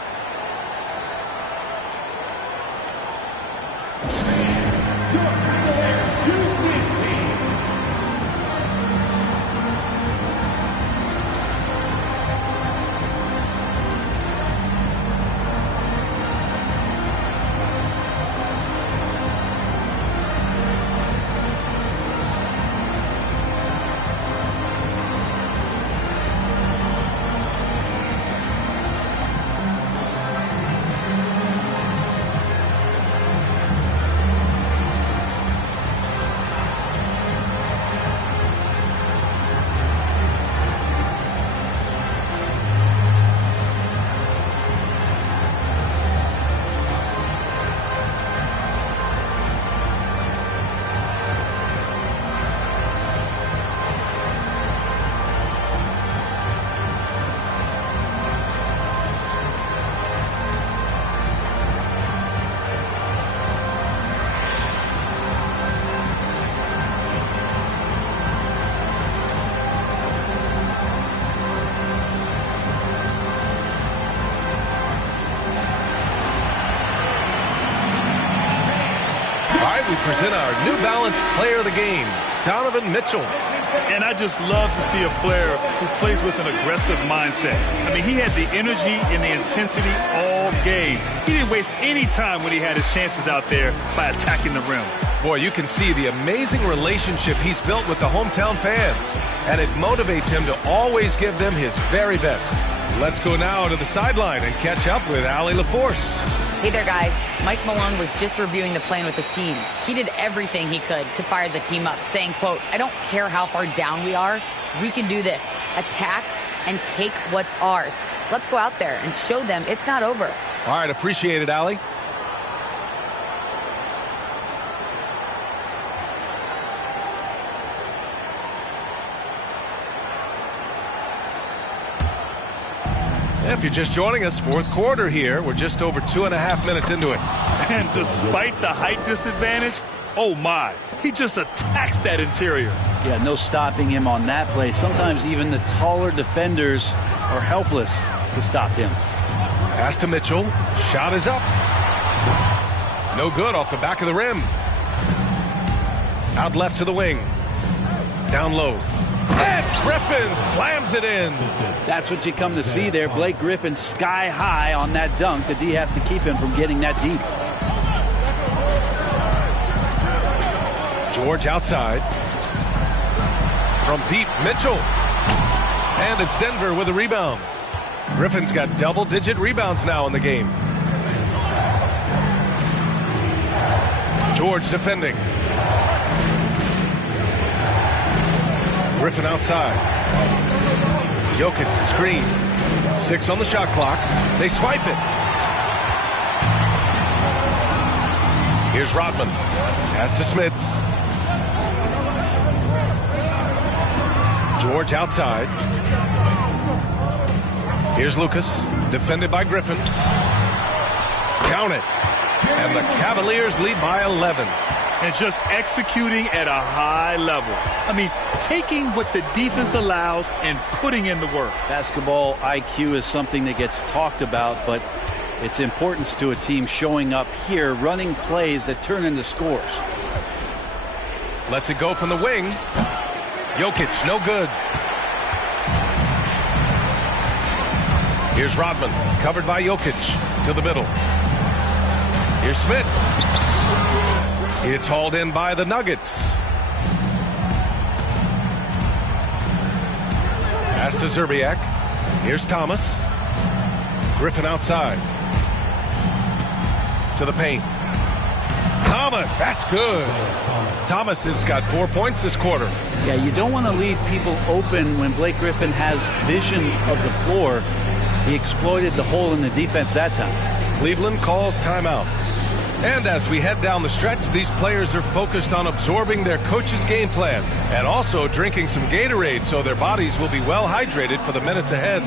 present our New Balance Player of the Game, Donovan Mitchell. And I just love to see a player who plays with an aggressive mindset. I mean, he had the energy and the intensity all game. He didn't waste any time when he had his chances out there by attacking the rim. Boy, you can see the amazing relationship he's built with the hometown fans, and it motivates him to always give them his very best. Let's go now to the sideline and catch up with Allie LaForce. Hey there, guys. Mike Malone was just reviewing the plan with his team. He did everything he could to fire the team up, saying, quote, "I don't care how far down we are. We can do this. Attack and take what's ours. Let's go out there and show them it's not over." All right, appreciate it, Allie. If you're just joining us, fourth quarter here. We're just over 2.5 minutes into it. And despite the height disadvantage, oh my, he just attacks that interior. Yeah, no stopping him on that play. Sometimes even the taller defenders are helpless to stop him. Pass to Mitchell. Shot is up. No good off the back of the rim. Out left to the wing. Down low. And Griffin slams it in. That's what you come to see there. Blake Griffin sky high on that dunk. The D has to keep him from getting that deep. George outside. From deep, Mitchell. And it's Denver with a rebound. Griffin's got double-digit rebounds now in the game. George defending. Griffin outside. Jokic the screen. 6 on the shot clock. They swipe it. Here's Rodman. Pass to Smits. George outside. Here's Lucas. Defended by Griffin. Count it. And the Cavaliers lead by 11. And just executing at a high level. I mean, taking what the defense allows and putting in the work. Basketball IQ is something that gets talked about, but its importance to a team showing up here, running plays that turn into scores. Lets it go from the wing. Jokic, no good. Here's Rodman, covered by Jokic, to the middle. Here's Smits. It's hauled in by the Nuggets. Pass to Zerbiak. Here's Thomas. Griffin outside. To the paint. Thomas, that's good. Thomas has got 4 points this quarter. Yeah, you don't want to leave people open when Blake Griffin has vision of the floor. He exploited the hole in the defense that time. Cleveland calls timeout. And as we head down the stretch, these players are focused on absorbing their coach's game plan and also drinking some Gatorade so their bodies will be well hydrated for the minutes ahead.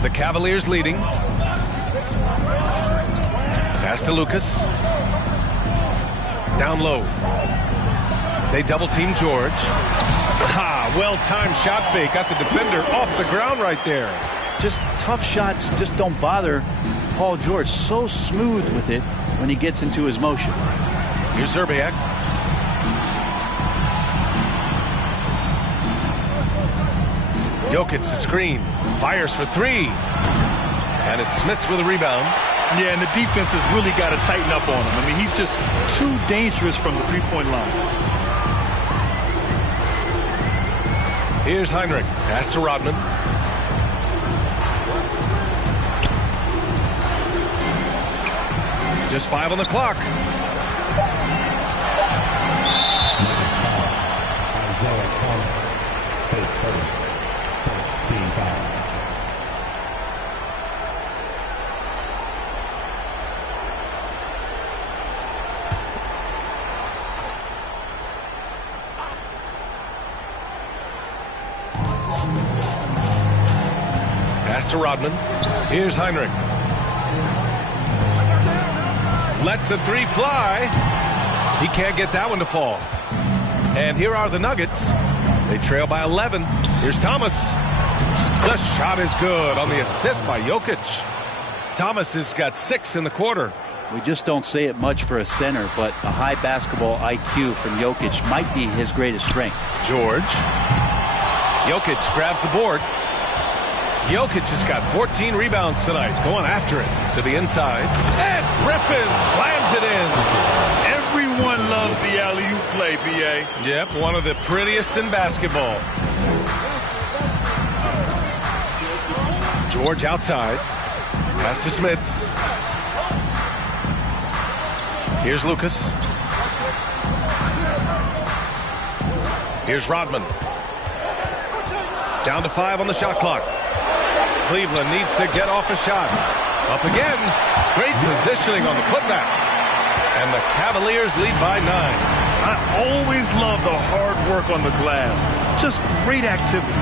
The Cavaliers leading. Pass to Lucas. Down low. They double team George. Well-timed shot fake. Got the defender off the ground right there. Just tough shots just don't bother Paul George. So smooth with it when he gets into his motion. Here's Zerbiak. Jokic, the screen. Fires for three. And it's Smits with a rebound. Yeah, and the defense has really got to tighten up on him. I mean, he's just too dangerous from the three-point line. Here's Heinrich. Pass to Rodman. Just 5 on the clock. Pass to Rodman. Here's Heinrich. Lets the three fly. He can't get that one to fall. And here are the Nuggets. They trail by 11. Here's Thomas. The shot is good on the assist by Jokic. Thomas has got 6 in the quarter. We just don't say it much for a center, but a high basketball IQ from Jokic might be his greatest strength. George. Jokic grabs the board. Jokic has got 14 rebounds tonight, going after it to the inside. And Griffin slams it in. Everyone loves the alley-oop play, B.A. Yep, one of the prettiest in basketball. George outside. Pass to Smits. Here's Lucas. Here's Rodman. Down to 5 on the shot clock. Cleveland needs to get off a shot. Up again. Great positioning on the putback. And the Cavaliers lead by 9. I always love the hard work on the glass. Just great activity.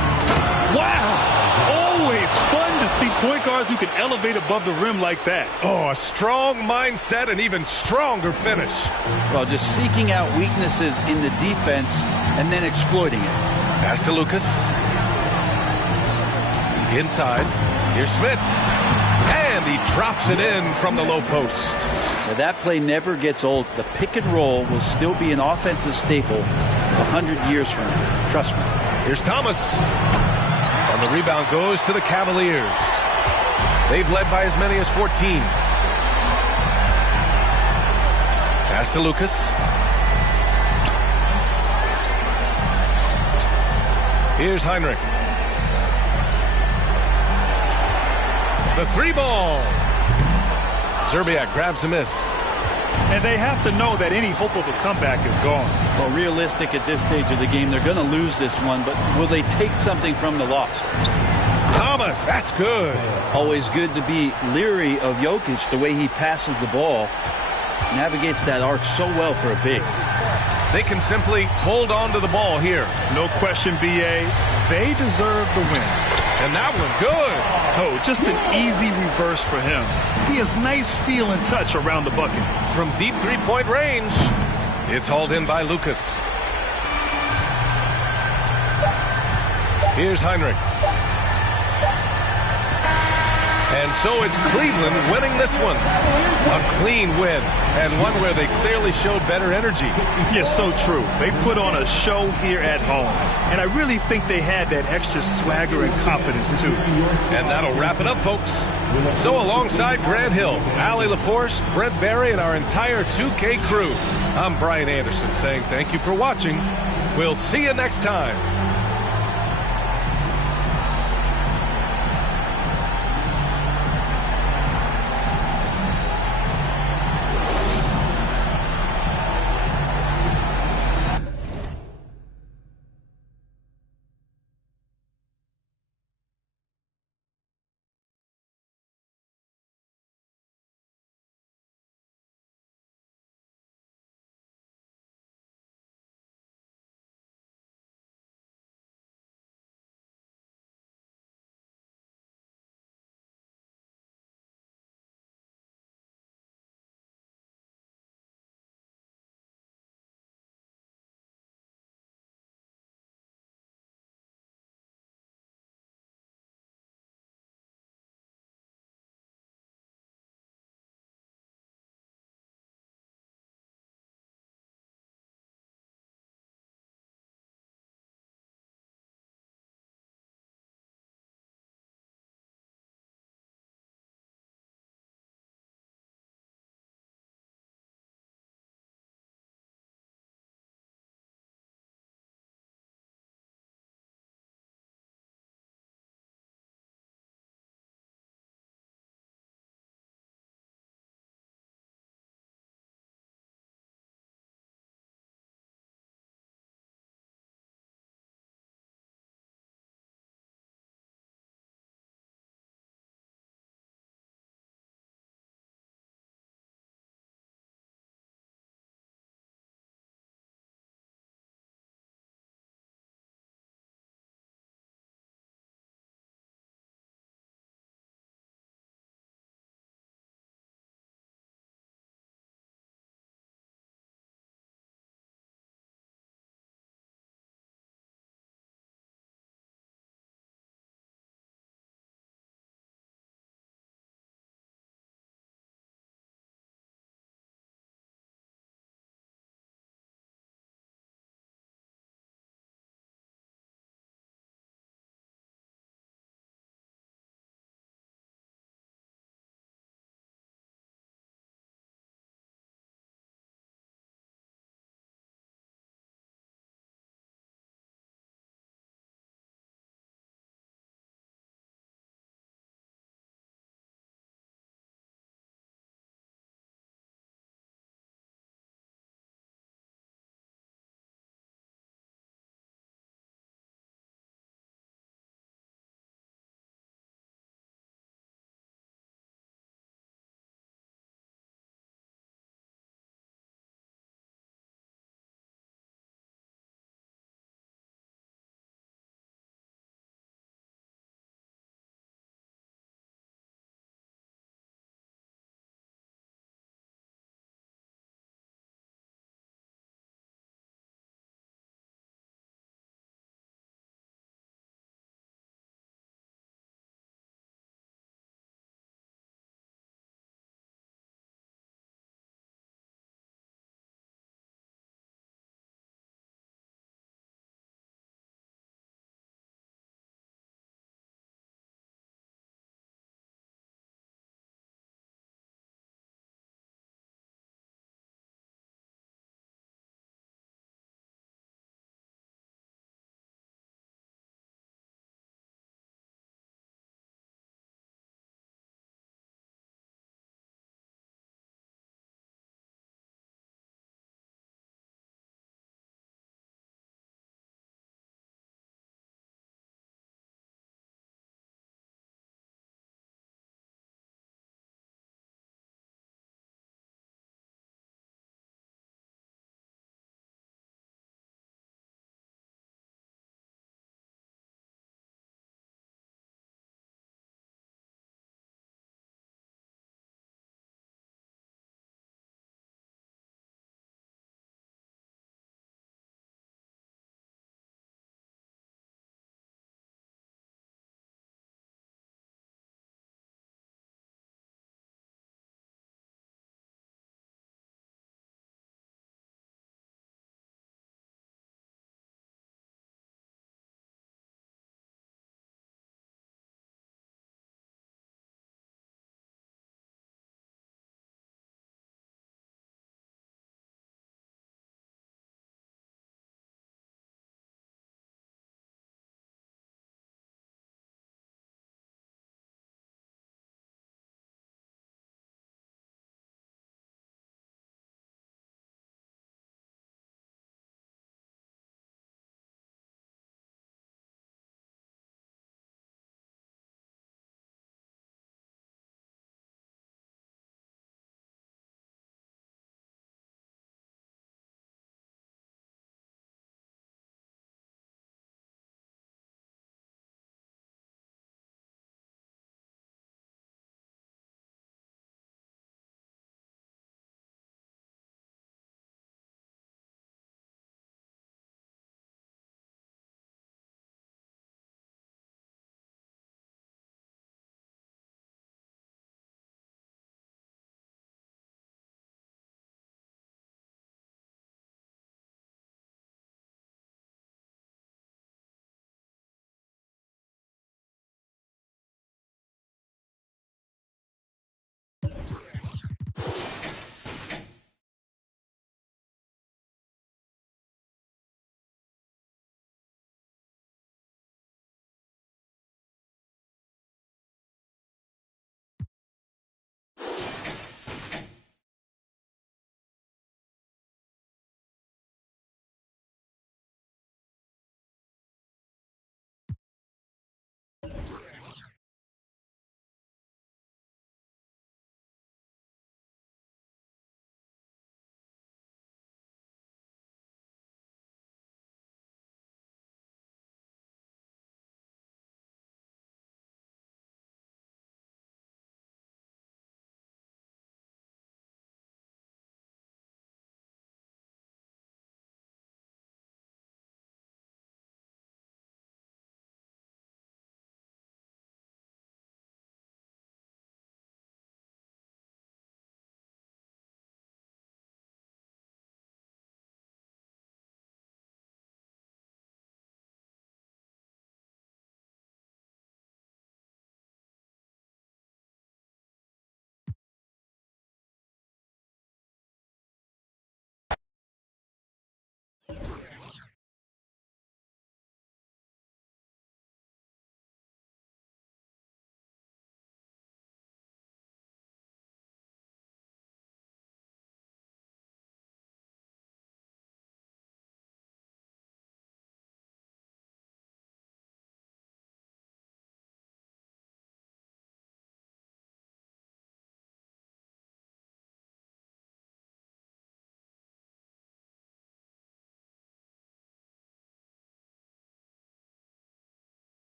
Wow! Always fun to see point guards who can elevate above the rim like that. Oh, a strong mindset and even stronger finish. Well, just seeking out weaknesses in the defense and then exploiting it. Pass to Lucas. Inside. Here's Smits. And he drops it in from the low post. Now that play never gets old. The pick and roll will still be an offensive staple 100 years from now. Trust me. Here's Thomas. And the rebound goes to the Cavaliers. They've led by as many as 14. Pass to Lucas. Here's Heinrich. The 3-ball. Zerbiak grabs a miss. And they have to know that any hope of a comeback is gone. Well, realistic at this stage of the game, they're going to lose this one, but will they take something from the loss? Thomas, that's good. Always good to be leery of Jokic, the way he passes the ball. Navigates that arc so well for a big. They can simply hold on to the ball here. No question, B.A. They deserve the win. And that one good. Oh, just an easy reverse for him. He has nice feel and touch around the bucket. From deep three-point range, it's hauled in by Lucas. Here's Heinrich. And so it's Cleveland winning this one. A clean win, and one where they clearly showed better energy. Yes, so true. They put on a show here at home, and I really think they had that extra swagger and confidence, too. And that'll wrap it up, folks. So alongside Grant Hill, Allie LaForce, Brent Barry, and our entire 2K crew, I'm Brian Anderson saying thank you for watching. We'll see you next time.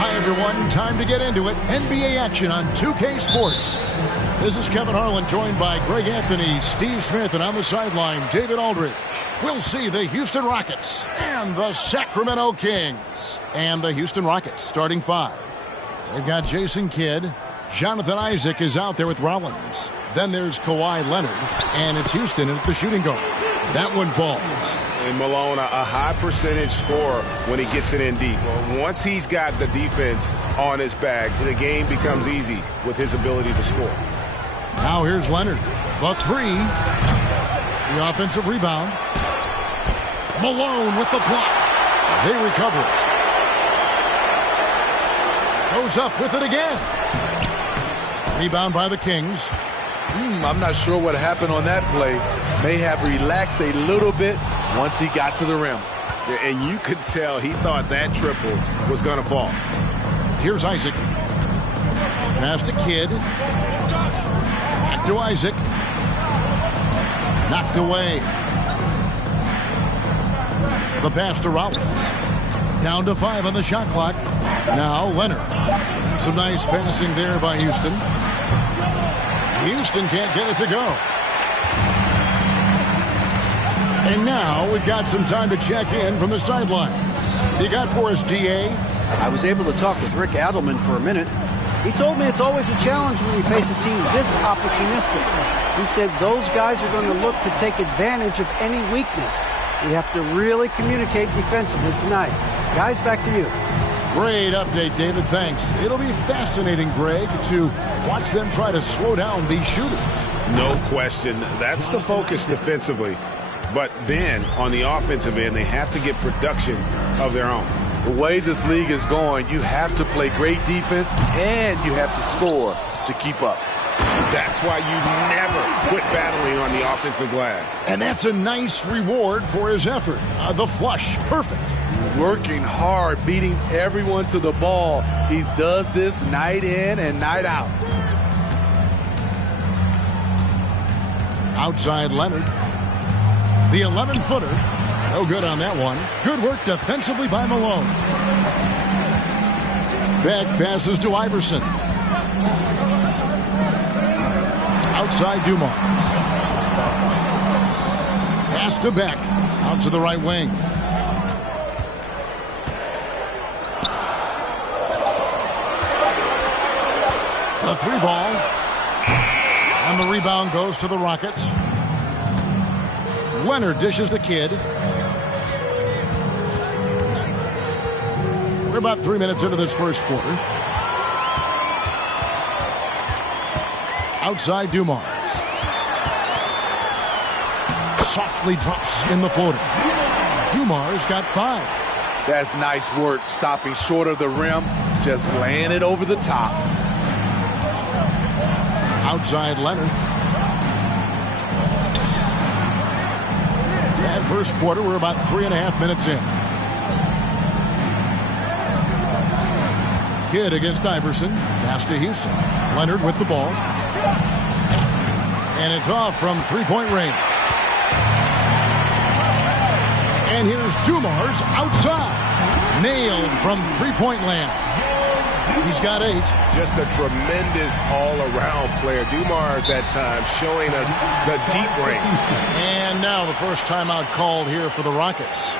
Hi, everyone. Time to get into it. NBA action on 2K Sports. This is Kevin Harlan, joined by Greg Anthony, Steve Smith, and on the sideline, David Aldridge. We'll see the Houston Rockets and the Sacramento Kings. And the Houston Rockets starting five. They've got Jason Kidd. Jonathan Isaac is out there with Rollins. Then there's Kawhi Leonard. And it's Houston at the shooting guard. That one falls. And Malone, a high percentage scorer when he gets it in deep. Well, once he's got the defense on his back, the game becomes easy with his ability to score. Now here's Leonard. The three. The offensive rebound. Malone with the block. They recover it. Goes up with it again. Rebound by the Kings. I'm not sure what happened on that play. May have relaxed a little bit once he got to the rim. And you could tell he thought that triple was going to fall. Here's Isaac. Pass to Kidd. Back to Isaac. Knocked away. The pass to Rollins. Down to 5 on the shot clock. Now Leonard. Some nice passing there by Houston. Houston can't get it to go. And now we've got some time to check in from the sidelines. You got for us, D.A.? I was able to talk with Rick Adelman for a minute. He told me it's always a challenge when you face a team this opportunistic. He said those guys are going to look to take advantage of any weakness. We have to really communicate defensively tonight. Guys, back to you. Great update, David. Thanks. It'll be fascinating, Greg, to watch them try to slow down these shooters. No question. That's the focus defensively. But then, on the offensive end, they have to get production of their own. The way this league is going, you have to play great defense and you have to score to keep up. That's why you never quit battling on the offensive glass. And that's a nice reward for his effort. The flush, perfect. Working hard, beating everyone to the ball. He does this night in and night out. Outside Leonard. The 11-footer. No good on that one. Good work defensively by Malone. Beck passes to Iverson. Outside Dumars. Pass to Beck. Out to the right wing. A three ball. And the rebound goes to the Rockets. Leonard dishes the Kidd. We're about 3 minutes into this first quarter. Outside Dumars. Softly drops in the floater. Dumars got 5. That's nice work, stopping short of the rim, just laying it over the top. Outside Leonard. And first quarter, we're about 3.5 minutes in. Kidd against Iverson. Pass to Houston. Leonard with the ball. And it's off from three-point range. And here's Dumars outside. Nailed from three-point land. He's got 8. Just a tremendous all-around player. Dumars at times showing us the deep range. And now the first timeout called here for the Rockets.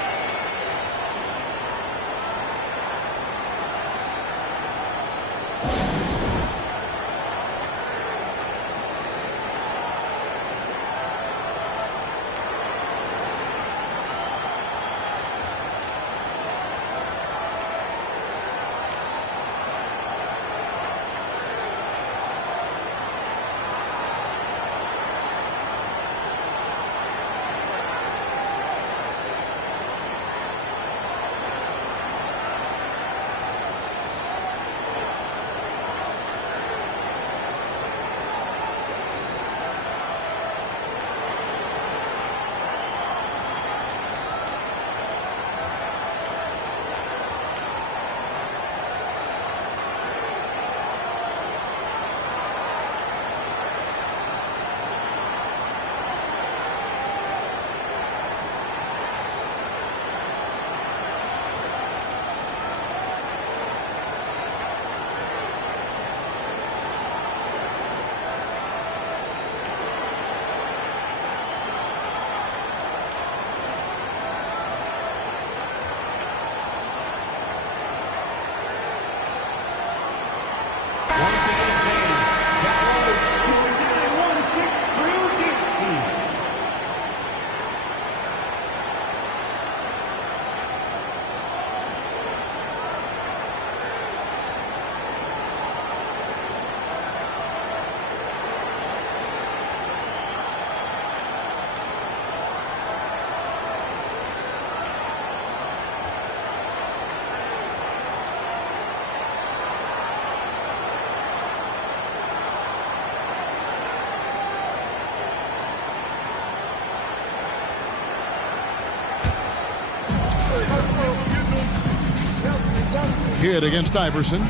Kidd against Iverson.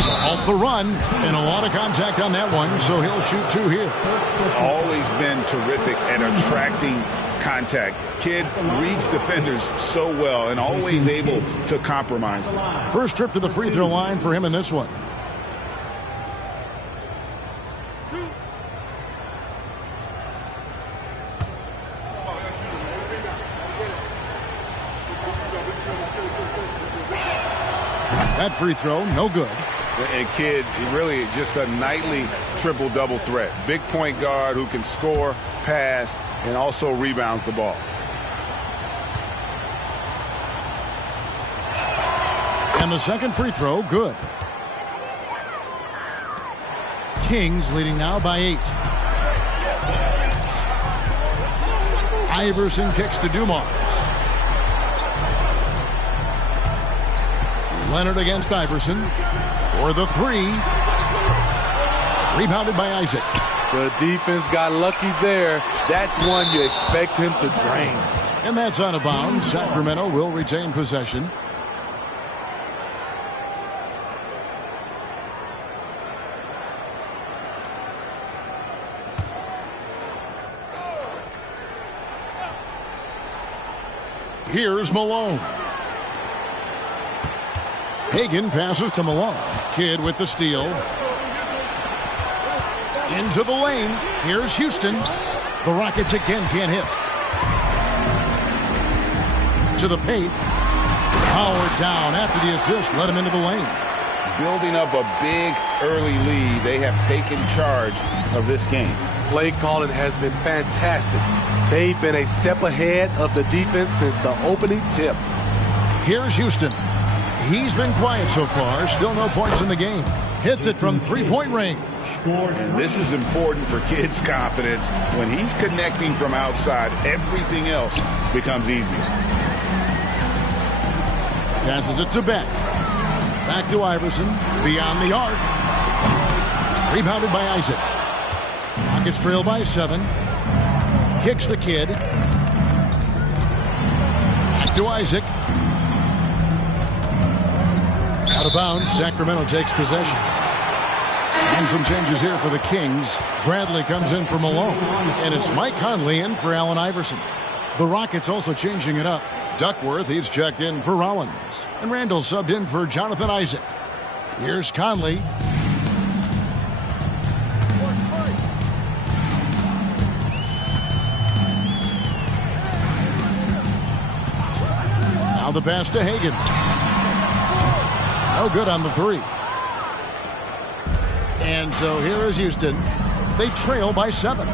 Halt the run, and a lot of contact on that one, so he'll shoot 2 here. Always been terrific at attracting contact. Kidd reads defenders so well and always able to compromise them. First trip to the free throw line for him in this one. That free throw, no good. And Kidd, really just a nightly triple-double threat. Big point guard who can score, pass, and also rebounds the ball. And the second free throw, good. Kings leading now by 8. Iverson kicks to Dumars. Leonard against Iverson for the 3. Rebounded by Isaac. The defense got lucky there. That's one you expect him to drain. And that's out of bounds. Sacramento will retain possession. Here's Malone. Hagan passes to Malone. Kidd with the steal. Into the lane. Here's Houston. The Rockets again can't hit. To the paint. Howard down after the assist. Let him into the lane. Building up a big early lead. They have taken charge of this game. play calling has been fantastic. They've been a step ahead of the defense since the opening tip. Here's Houston. He's been quiet so far. Still no points in the game. Hits it from three-point range. And this is important for kids' confidence. When he's connecting from outside, everything else becomes easier. Passes it to Beck. Back to Iverson. Beyond the arc. Rebounded by Isaac. Rockets trail by 7. Kicks the kid. Back to Isaac. Out of bounds. Sacramento takes possession. And some changes here for the Kings. Bradley comes in for Malone. And it's Mike Conley in for Allen Iverson. The Rockets also changing it up. Duckworth, he's checked in for Rollins. And Randall subbed in for Jonathan Isaac. Here's Conley. Now the pass to Hagan. No good on the 3. And so here is Houston. They trail by 7.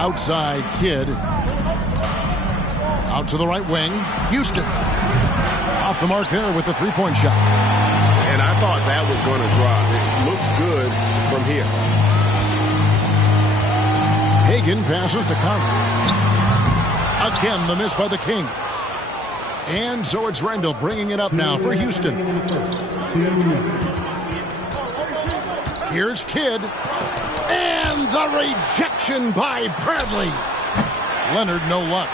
Outside Kidd. Out to the right wing. Houston. Off the mark there with the three-point shot. And I thought that was going to drop. It looked good from here. Hagan passes to Conley. Again, the miss by the Kings. And so it's Randall bringing it up now for Houston. Here's Kidd. And the rejection by Bradley. Leonard, no luck.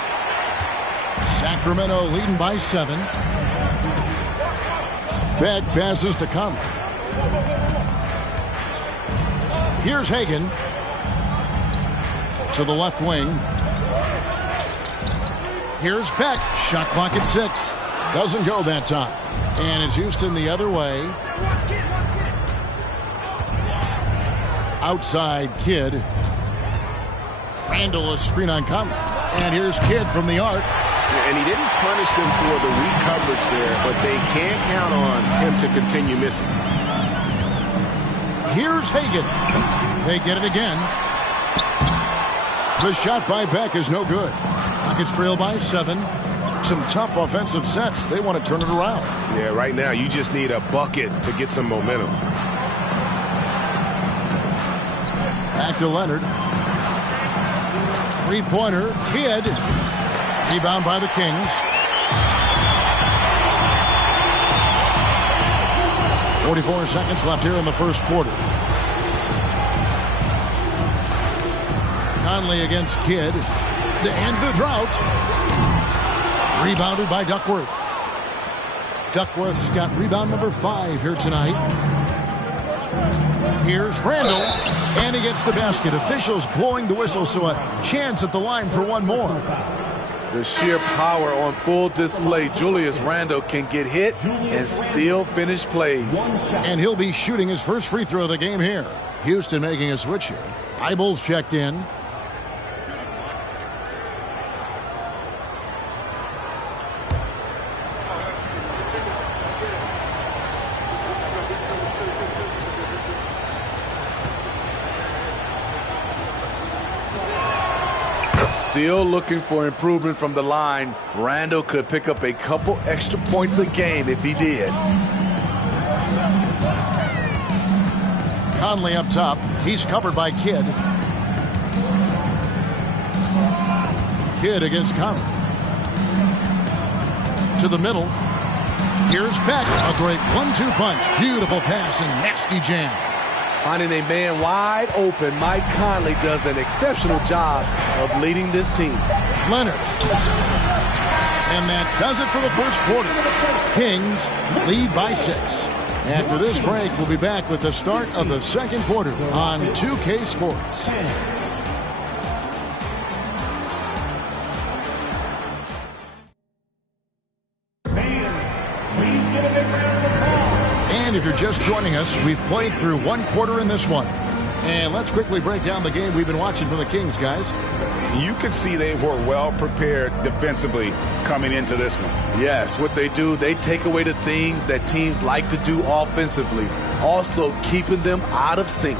Sacramento leading by 7. Beck passes to Conley. Here's Hagan. To the left wing. Here's Beck. Shot clock at 6. Doesn't go that time. And it's Houston the other way. Outside Kidd. Randall a screen on Conley. And here's Kidd from the arc. And he didn't punish them for the weak coverage there, but they can't count on him to continue missing. Here's Hagan. They get it again. The shot by Beck is no good. Rockets trail by 7. Some tough offensive sets. They want to turn it around. Yeah, right now you just need a bucket to get some momentum. Back to Leonard. Three-pointer. Kidd. Rebound by the Kings. 44 seconds left here in the first quarter. Conley against Kidd. To end the drought. Rebounded by Duckworth. Duckworth's got rebound number 5 here tonight. Here's Randall. And he gets the basket. Officials blowing the whistle, so a chance at the line for one more. The sheer power on full display. Julius Randle can get hit and still finish plays. And he'll be shooting his first free throw of the game here. Houston making a switch here. Eibels checked in. Still looking for improvement from the line. Randall could pick up a couple extra points a game if he did. Conley up top. He's covered by Kidd. Kidd against Conley. To the middle. Here's Beck. A great 1-2 punch. Beautiful pass and nasty jam. Finding a man wide open, Mike Conley does an exceptional job of leading this team. Leonard. And that does it for the first quarter. Kings lead by 6. After this break, we'll be back with the start of the second quarter on 2K Sports. And if you're just joining us, we've played through one quarter in this one. And let's quickly break down the game we've been watching from the Kings, guys. You could see they were well prepared defensively coming into this one. Yes, what they do, they take away the things that teams like to do offensively. also keeping them out of sync.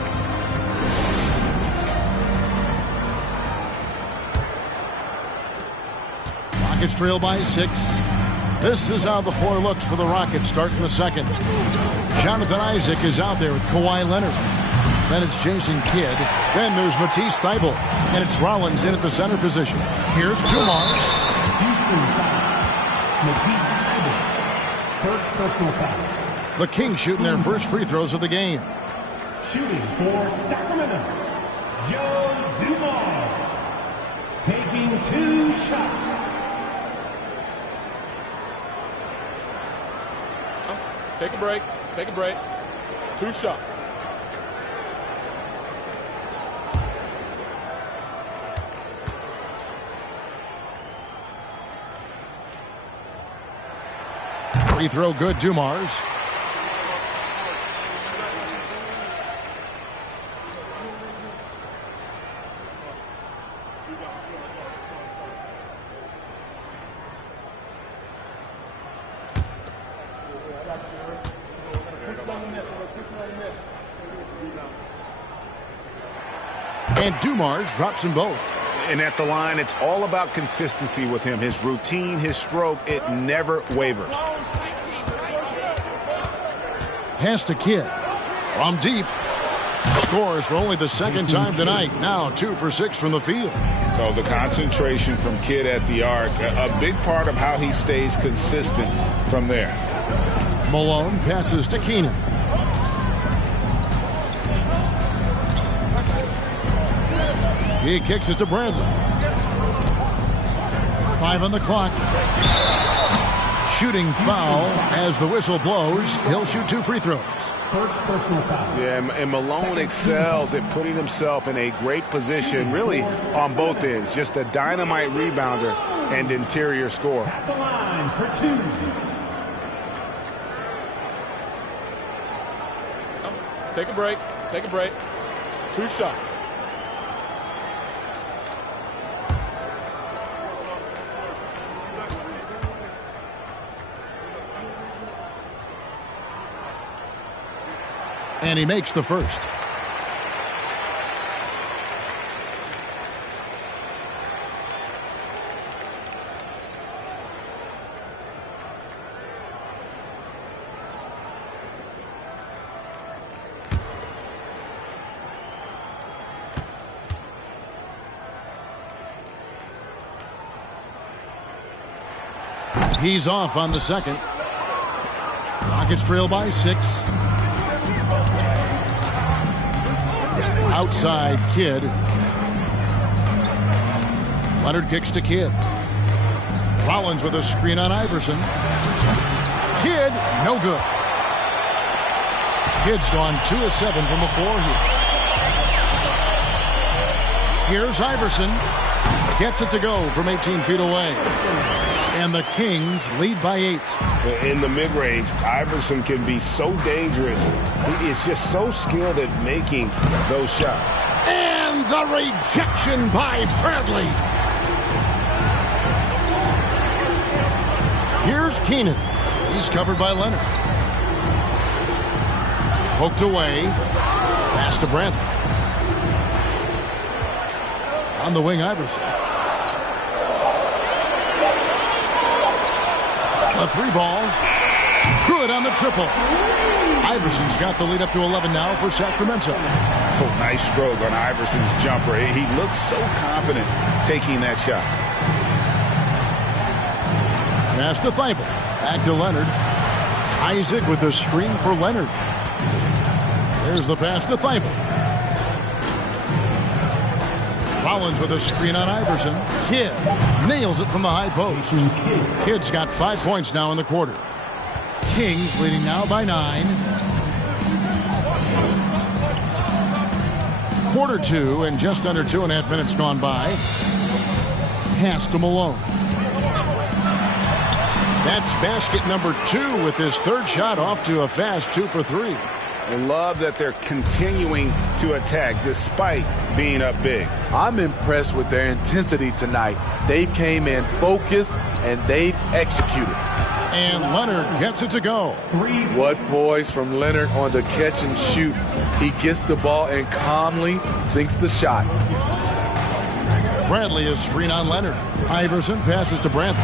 Rockets trail by 6. This is how the floor looks for the Rockets starting the second. Jonathan Isaac is out there with Kawhi Leonard. Then it's Jason Kidd. Then there's Matisse Thybulle. And it's Rollins in at the center position. Here's Dumars. Houston foul. Matisse Thybulle. First personal foul. The Kings shooting their first free throws of the game. Shooting for Sacramento, Joe Dumars. Taking 2 shots. Take a break. Take a break. 2 shots. Free throw good, Dumars. And Dumars drops them both. And at the line, it's all about consistency with him. His routine, his stroke, it never wavers. Pass to Kidd. From deep. Scores for only the second time tonight. Now 2 for 6 from the field. Oh, the concentration from Kidd at the arc, a big part of how he stays consistent from there. Malone passes to Keenan. He kicks it to Bradley. 5 on the clock. Shooting foul as the whistle blows. He'll shoot 2 free throws. First personal foul. Yeah, and Malone excels at putting himself in a great position, really on both ends. Just a dynamite rebounder and interior scorer. At the line for 2. Take a break. Take a break. 2 shots. And he makes the first. He's off on the second. Rockets trail by 6. Outside Kidd. Leonard kicks to Kidd. Rollins with a screen on Iverson. Kidd, no good. Kidd's gone 2 of 7 from the floor here. Here's Iverson. Gets it to go from 18 feet away. And the Kings lead by 8. In the mid-range, Iverson can be so dangerous. He is just so skilled at making those shots. And the rejection by Bradley. Here's Keenan. He's covered by Leonard. Poked away. Pass to Bradley. On the wing, Iverson. A 3-ball. Good on the triple. Iverson's got the lead up to 11 now for Sacramento. Oh, nice stroke on Iverson's jumper. He looks so confident taking that shot. Pass to Thybulle. Back to Leonard. Isaac with the screen for Leonard. There's the pass to Thybulle. Rollins with a screen on Iverson. Kidd nails it from the high post. Kidd's got 5 points now in the quarter. Kings leading now by 9. Quarter 2 and just under 2.5 minutes gone by. Pass to Malone. That's basket number 2 with his third shot off to a fast 2 for 3. I love that they're continuing to attack despite being up big. I'm impressed with their intensity tonight. They've came in focused and they've executed. And Leonard gets it to go. What poise from Leonard on the catch and shoot. He gets the ball and calmly sinks the shot. Bradley is screen on Leonard. Iverson passes to Bradley.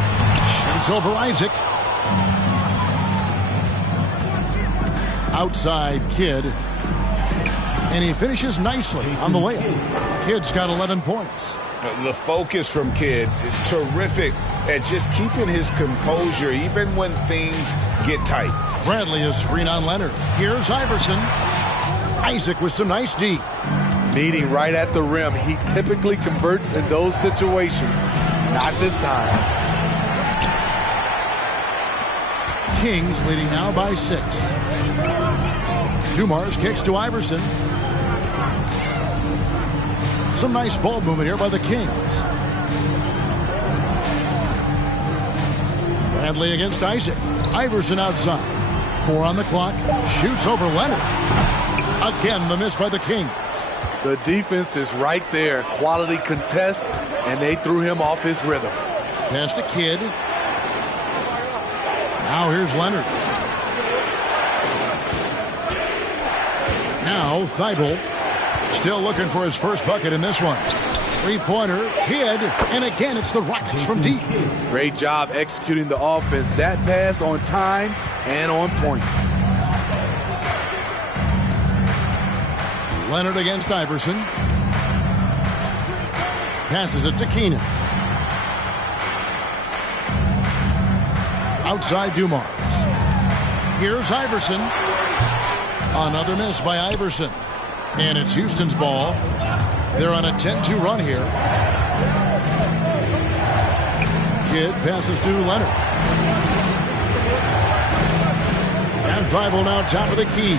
Shoots over Isaac. Outside Kidd. And he finishes nicely on the layup. Kidd's got 11 points. The focus from Kidd is terrific at just keeping his composure even when things get tight. Bradley is screen on Leonard. Here's Iverson. Isaac with some nice D. Meeting right at the rim. He typically converts in those situations. Not this time. Kings leading now by 6. Dumars kicks to Iverson. Some nice ball movement here by the Kings. Bradley against Isaac. Iverson outside. 4 on the clock. Shoots over Leonard. Again, the miss by the Kings. The defense is right there. Quality contest, and they threw him off his rhythm. Pass to Kidd. Now here's Leonard. Now Thibault. Still looking for his first bucket in this one. 3-pointer, Kidd, and again it's the Rockets from deep. Great job executing the offense. That pass on time and on point. Leonard against Iverson. Passes it to Keenan. Outside Dumars. Here's Iverson. Another miss by Iverson. And it's Houston's ball. They're on a 10-2 run here. Kidd passes to Leonard. And Thibault now top of the key.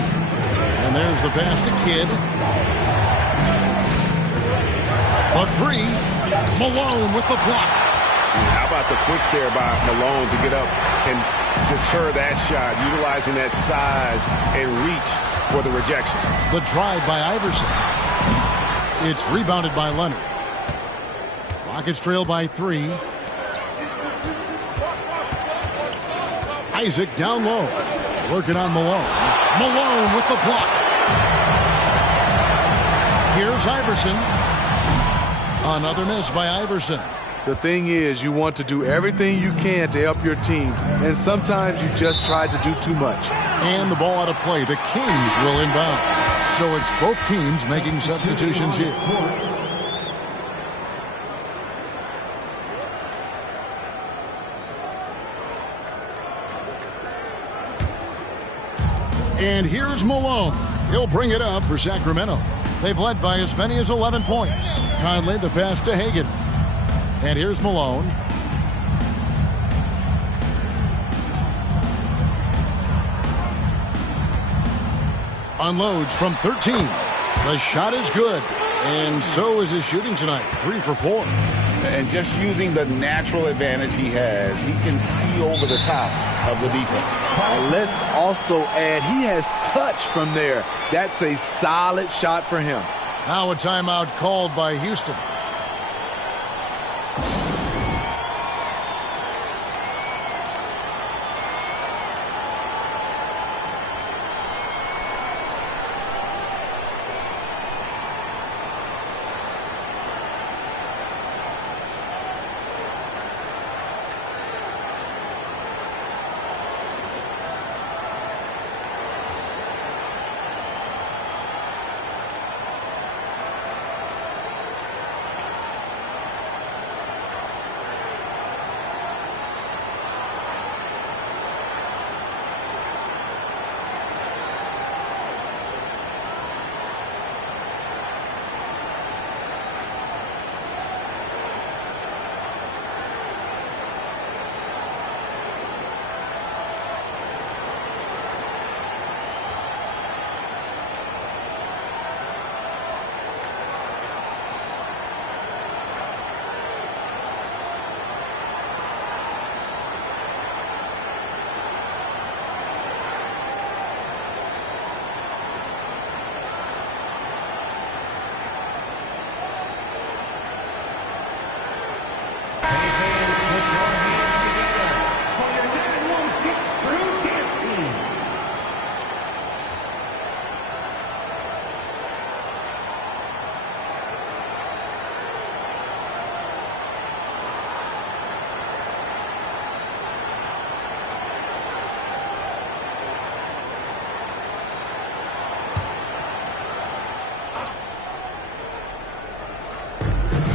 And there's the pass to Kidd. A 3. Malone with the block. How about the quicks there by Malone to get up and deter that shot, utilizing that size and reach for the rejection. The drive by Iverson. It's rebounded by Leonard. Rockets trail by 3. Isaac down low. Working on Malone. Malone with the block. Here's Iverson. Another miss by Iverson. The thing is, you want to do everything you can to help your team, and sometimes you just try to do too much. And the ball out of play. The Kings will inbound. So it's both teams making substitutions here. And here's Malone. He'll bring it up for Sacramento. They've led by as many as 11 points. Conley the pass to Hagan. And here's Malone. Unloads from 13. The shot is good. And so is his shooting tonight. 3 for 4. And just using the natural advantage he has, he can see over the top of the defense. Let's also add he has touch from there. That's a solid shot for him. Now a timeout called by Houston.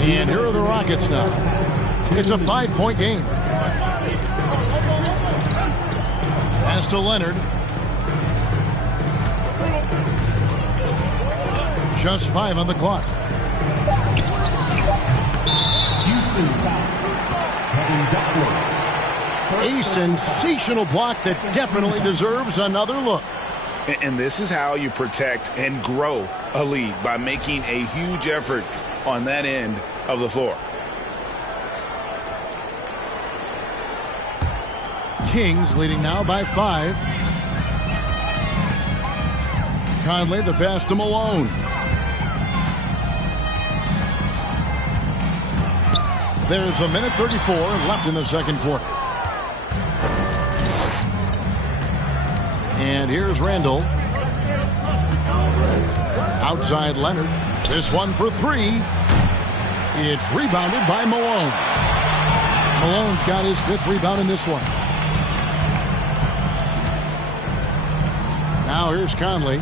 And here are the Rockets now. It's a 5-point game. Pass to Leonard. Just 5 on the clock. A sensational block that definitely deserves another look. And this is how you protect and grow a lead, by making a huge effort on that end of the floor. Kings leading now by 5. Conley, the pass to Malone. There's a minute 34 left in the second quarter. And here's Randall. Outside Leonard. This one for 3. It's rebounded by Malone. Malone's got his 5th rebound in this one. Now here's Conley.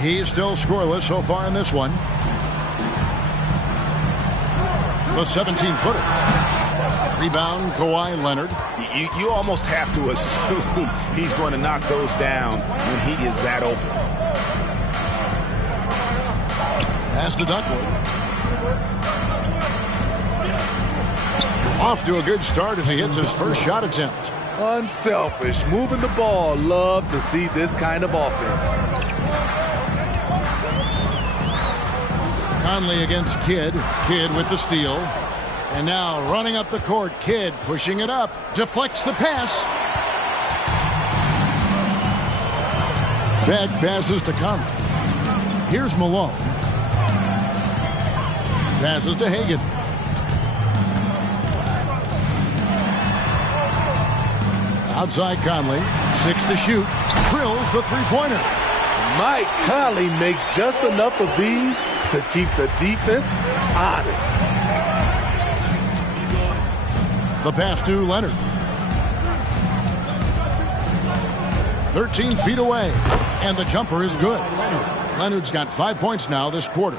He's still scoreless so far in this one. The 17-footer. Rebound, Kawhi Leonard. You almost have to assume he's going to knock those down when he is that open. Pass to Duckworth. Off to a good start as he hits his first shot attempt. Unselfish, moving the ball. Love to see this kind of offense. Conley against Kidd. Kidd with the steal. And now running up the court. Kidd pushing it up. Deflects the pass. Back passes to Conley. Here's Malone. Passes to Hagan. Outside Conley. 6 to shoot. Drills the three-pointer. Mike Conley makes just enough of these to keep the defense honest. The pass to Leonard. 13 feet away. And the jumper is good. Leonard's got 5 points now this quarter.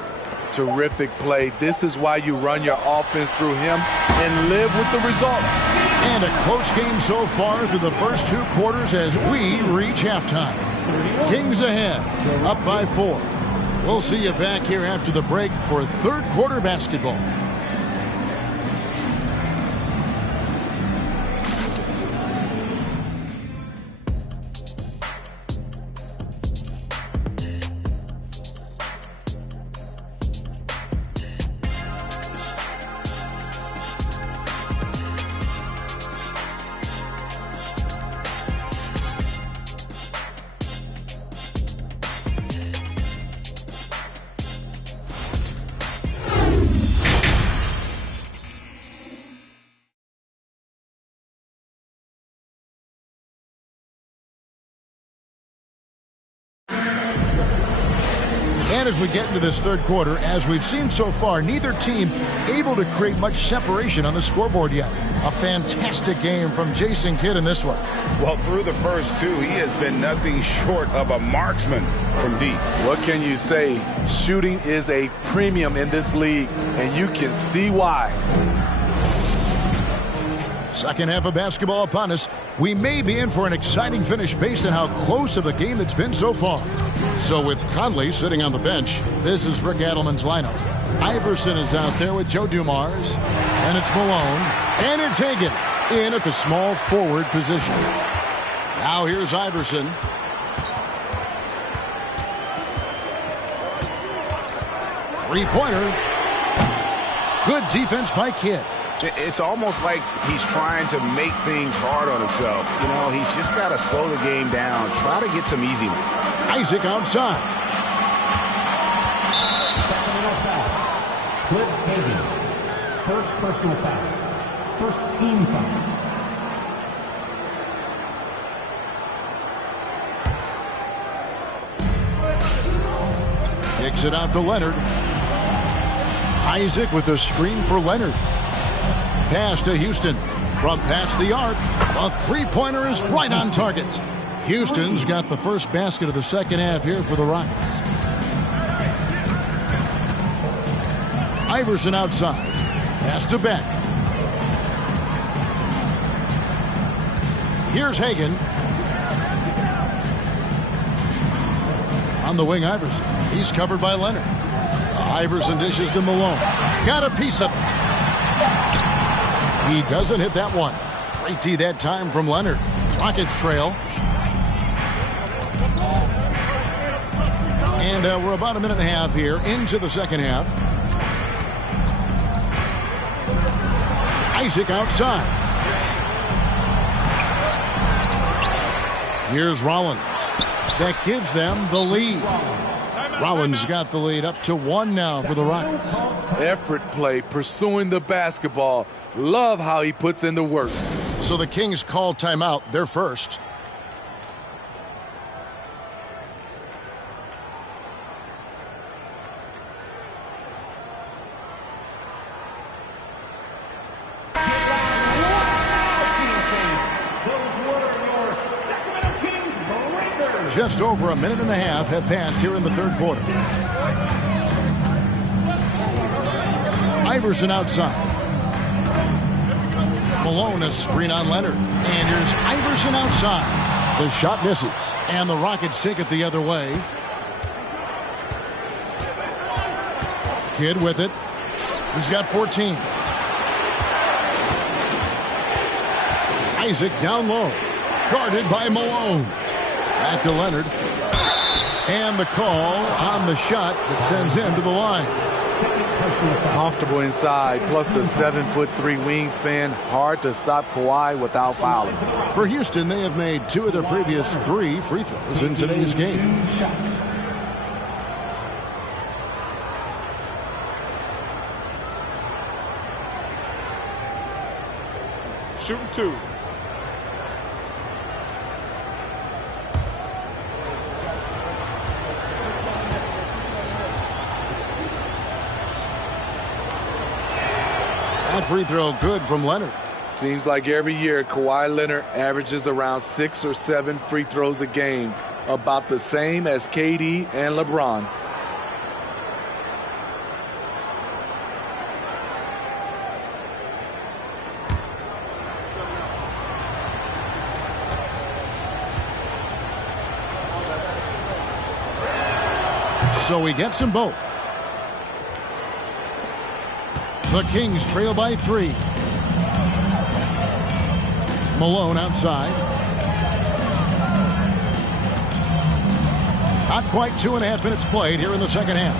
Terrific play. This is why you run your offense through him and live with the results. And a close game so far through the first 2 quarters as we reach halftime. Kings ahead, up by 4. We'll see you back here after the break for third quarter basketball. And as we get into this third quarter, as we've seen so far, neither team able to create much separation on the scoreboard yet. A fantastic game from Jason Kidd in this one. Well, through the first 2, he has been nothing short of a marksman from deep. What can you say? Shooting is a premium in this league, and you can see why. Second half of basketball upon us. We may be in for an exciting finish based on how close of a game it's been so far. So with Conley sitting on the bench, this is Rick Adelman's lineup. Iverson is out there with Joe Dumars. And it's Malone. And it's Hagan in at the small forward position. Now here's Iverson. Three-pointer. Good defense by Kidd. It's almost like he's trying to make things hard on himself. You know, he's just got to slow the game down. Try to get some easy ones. Isaac outside. Sacramento foul. Cliff Hagan. First personal foul. First team foul. Kicks it out to Leonard. Isaac with the screen for Leonard. Pass to Houston. From past the arc. A three-pointer is right on target. Houston's got the first basket of the second half here for the Rockets. Iverson outside. Pass to Beck. Here's Hagan. On the wing, Iverson. He's covered by Leonard. Iverson dishes to Malone. Got a piece of it. He doesn't hit that one. Great D that time from Leonard. Rockets trail. And we're about a minute and a half here into the second half. Isaac outside. Here's Rollins. That gives them the lead. Rollins got the lead up to 1 now for the Rockets. Effort play, pursuing the basketball. Love how he puts in the work. So the Kings call timeout, their first. Just over a minute and a half have passed here in the third quarter. Iverson outside. Malone a screen on Leonard. And here's Iverson outside. The shot misses. And the Rockets take it the other way. Kidd with it. He's got 14. Isaac down low. Guarded by Malone. Back to Leonard. And the call on the shot that sends him to the line. Comfortable inside, plus the 7'3" wingspan. Hard to stop Kawhi without fouling. For Houston, they have made 2 of their previous 3 free throws in today's game. Shooting 2. That free throw good from Leonard. Seems like every year Kawhi Leonard averages around 6 or 7 free throws a game, about the same as KD and LeBron. So he gets them both. The Kings trail by 3. Malone outside. Not quite 2.5 minutes played here in the second half.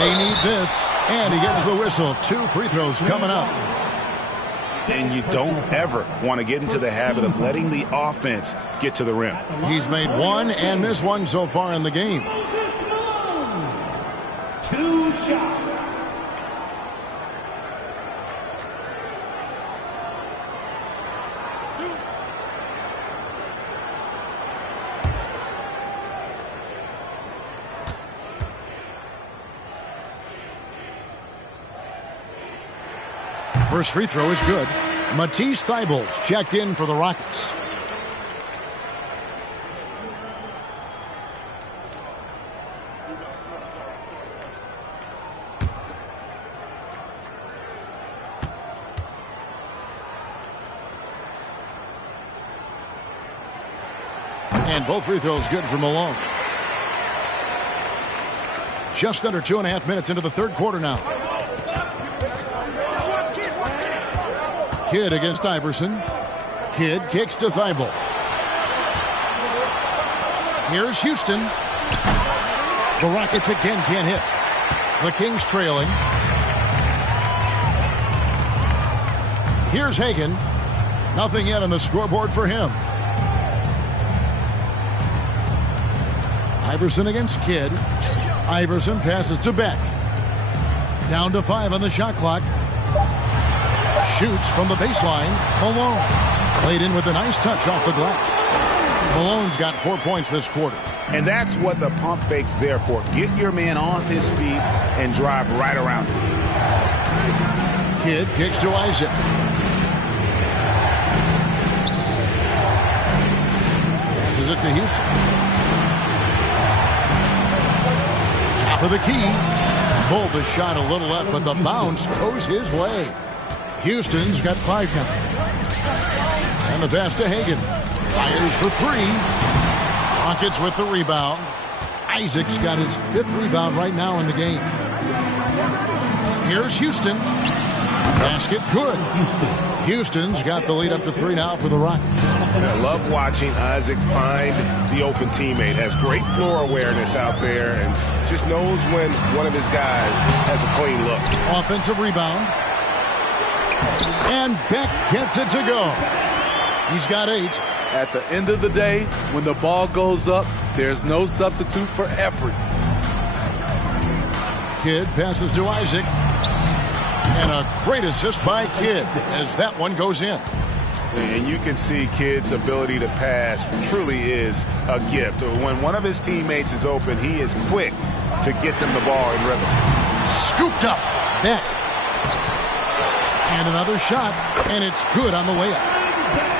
They need this, and he gets the whistle. 2 free throws coming up. And you don't ever want to get into the habit of letting the offense get to the rim. He's made 1 and missed 1 so far in the game. 2 shots. First free throw is good. Matisse Thybulle checked in for the Rockets. And both free throws good for Malone. Just under 2.5 minutes into the third quarter now. Kidd against Iverson. Kidd kicks to Thybulle. Here's Houston. The Rockets again can't hit. The Kings trailing. Here's Hagan. Nothing yet on the scoreboard for him. Iverson against Kidd. Iverson passes to Beck. Down to 5 on the shot clock. Shoots from the baseline. Malone. Played in with a nice touch off the glass. Malone's got 4 points this quarter. And that's what the pump fake's there for. Get your man off his feet and drive right around him. Kidd kicks to Isaac. Passes it to Houston. Top for the key. Pulled the shot a little left, but the bounce goes his way. Houston's got 5 now. And the pass to Hagan. Fires for 3. Rockets with the rebound. Isaac's got his 5th rebound right now in the game. Here's Houston. Basket good. Houston's got the lead up to 3 now for the Rockets. I love watching Isaac find the open teammate. Has great floor awareness out there and just knows when one of his guys has a clean look. Offensive rebound. And Beck gets it to go. He's got 8. At the end of the day, when the ball goes up, there's no substitute for effort. Kidd passes to Isaac. And a great assist by Kidd as that one goes in. And you can see Kidd's ability to pass truly is a gift. When one of his teammates is open, he is quick to get them the ball in rhythm. Scooped up. Beck. And another shot, and it's good on the way up.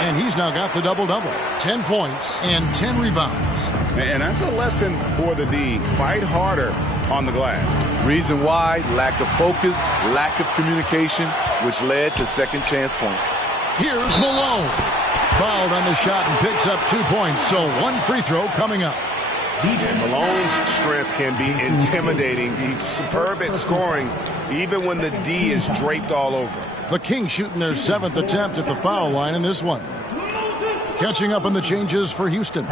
And he's now got the double-double. 10 points and 10 rebounds. And that's a lesson for the D. Fight harder on the glass. Reason why, lack of focus, lack of communication, which led to second chance points. Here's Malone. Fouled on the shot and picks up 2 points, so 1 free throw coming up. And Malone's strength can be intimidating. He's superb at scoring, even when the D is draped all over. The Kings shooting their 7th attempt at the foul line in this one. Catching up on the changes for Houston.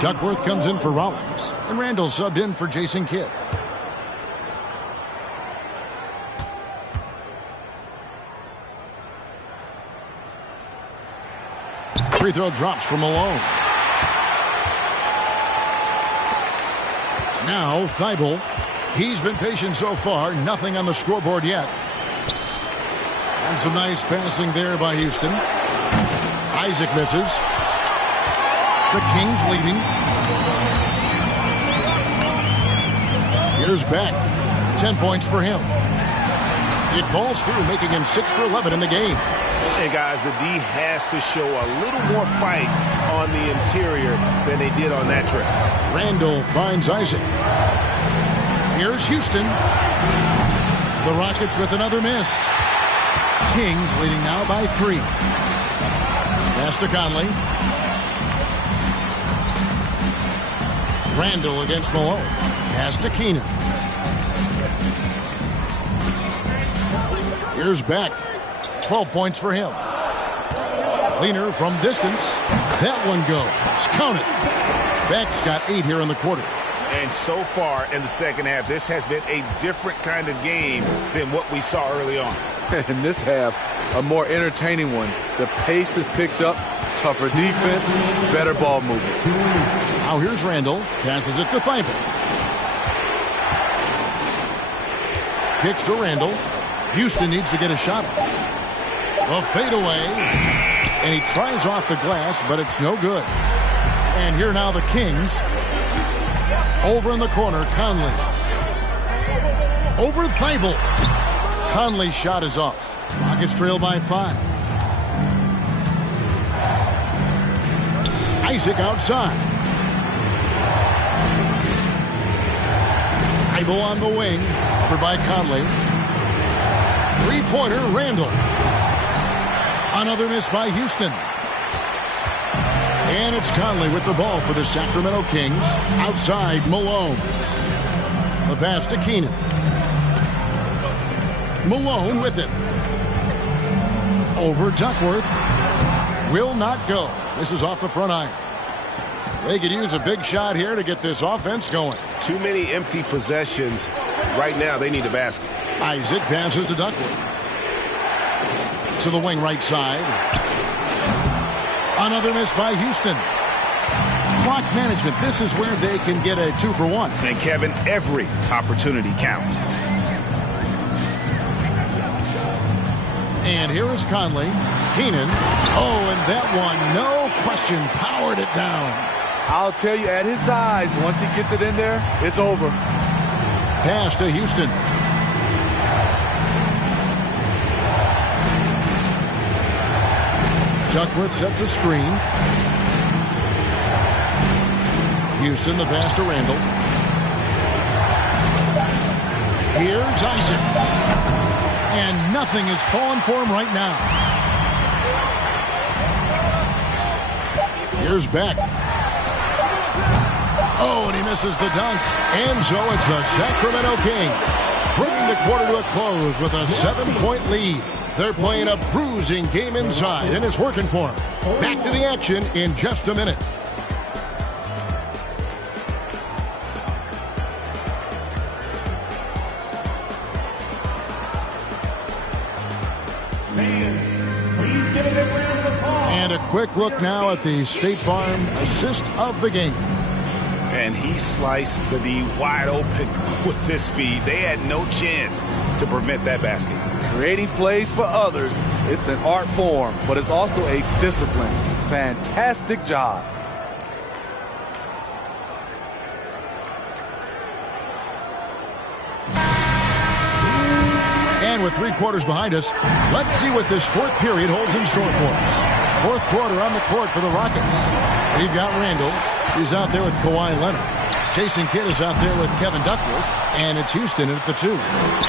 Duckworth comes in for Rollins, and Randall subbed in for Jason Kidd. Free throw drops for Malone. Now Thibault. He's been patient so far. Nothing on the scoreboard yet. And some nice passing there by Houston. Isaac misses. The Kings leading. Here's Beck. 10 points for him. It falls through, making him 6 for 11 in the game. And guys, the D has to show a little more fight on the interior than they did on that trip. Randall finds Isaac. Here's Houston. The Rockets with another miss. Kings leading now by 3. Pass to Conley. Randall against Malone. Pass to Keenan. Here's Beck. 12 points for him. Leaner from distance. That one goes. Count it. Beck's got 8 here in the quarter. And so far in the second half, this has been a different kind of game than what we saw early on. In this half, a more entertaining one. The pace is picked up, tougher defense, better ball movement. Now here's Randall. Passes it to Thibault. Kicks to Randall. Houston needs to get a shot off. A fadeaway. And he tries off the glass, but it's no good. And here now the Kings. Over in the corner, Conley. Over Thibault. Conley's shot is off. Rockets trail by 5. Isaac outside. Thibault on the wing. Covered by Conley. 3-pointer, Randall. Another miss by Houston. And it's Conley with the ball for the Sacramento Kings. Outside, Malone. The pass to Keenan. Malone with it. Over Duckworth. Will not go. This is off the front iron. They could use a big shot here to get this offense going. Too many empty possessions. Right now, they need a basket. Isaac passes to Duckworth. To the wing right side. Another miss by Houston. Clock management. This is where they can get a 2-for-1. And Kevin, every opportunity counts. And here is Conley. Keenan. Oh, and that one, no question, powered it down. I'll tell you, at his size, once he gets it in there, it's over. Pass to Houston. Duckworth sets a screen. Houston, the pass to Randall. Here's Isaac. And nothing is falling for him right now. Here's Beck. Oh, and he misses the dunk. And so it's the Sacramento Kings, bringing the quarter to a close with a 7-point lead. They're playing a bruising game inside, and it's working for them. Back to the action in just a minute. And a quick look now at the State Farm assist of the game. And he sliced the D wide open with this speed. They had no chance to prevent that basket. Creating plays for others, it's an art form, but it's also a discipline. Fantastic job. And with 3 quarters behind us, let's see what this fourth period holds in store for us. Fourth quarter on the court for the Rockets. We've got Randall. He's out there with Kawhi Leonard. Jason Kidd is out there with Kevin Duckworth. And it's Houston at the 2.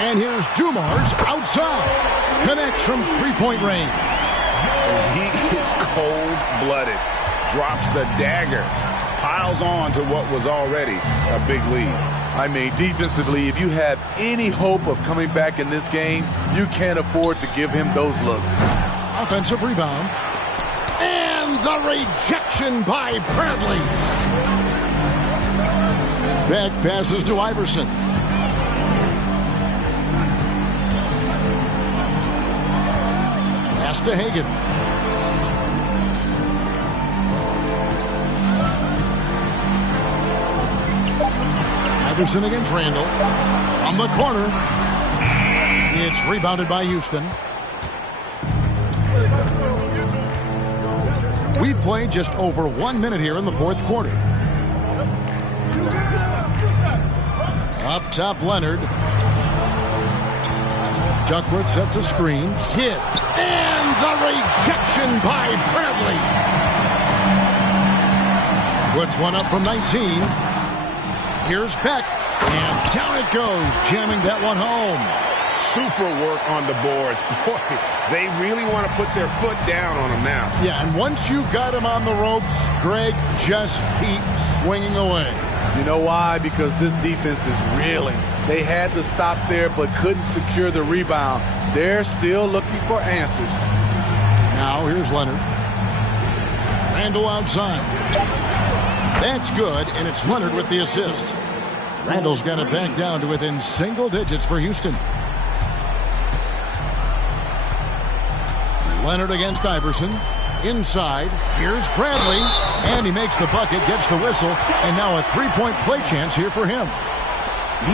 And here's Dumars outside. Connects from 3-point range. He is cold-blooded. Drops the dagger. Piles on to what was already a big lead. I mean, defensively, if you have any hope of coming back in this game, you can't afford to give him those looks. Offensive rebound. And the rejection by Bradley. Beck passes to Iverson. Pass to Hagan. Iverson against Randall. From the corner. It's rebounded by Houston. We've played just over 1 minute here in the fourth quarter. Up top, Leonard. Duckworth sets a screen. Kidd. And the rejection by Bradley. Puts one up from 19. Here's Beck. And down it goes, jamming that one home. Super work on the boards. Boy, they really want to put their foot down on him now. Yeah, and once you've got him on the ropes, Greg, just keep swinging away. You know why? Because this defense is reeling. They had to stop there but couldn't secure the rebound. They're still looking for answers. Now here's Leonard. Randall outside. That's good, and it's Leonard with the assist. Randall's got it back down to within single digits for Houston. Leonard against Iverson. Inside, here's Bradley, and he makes the bucket, gets the whistle, and now a 3-point play chance here for him.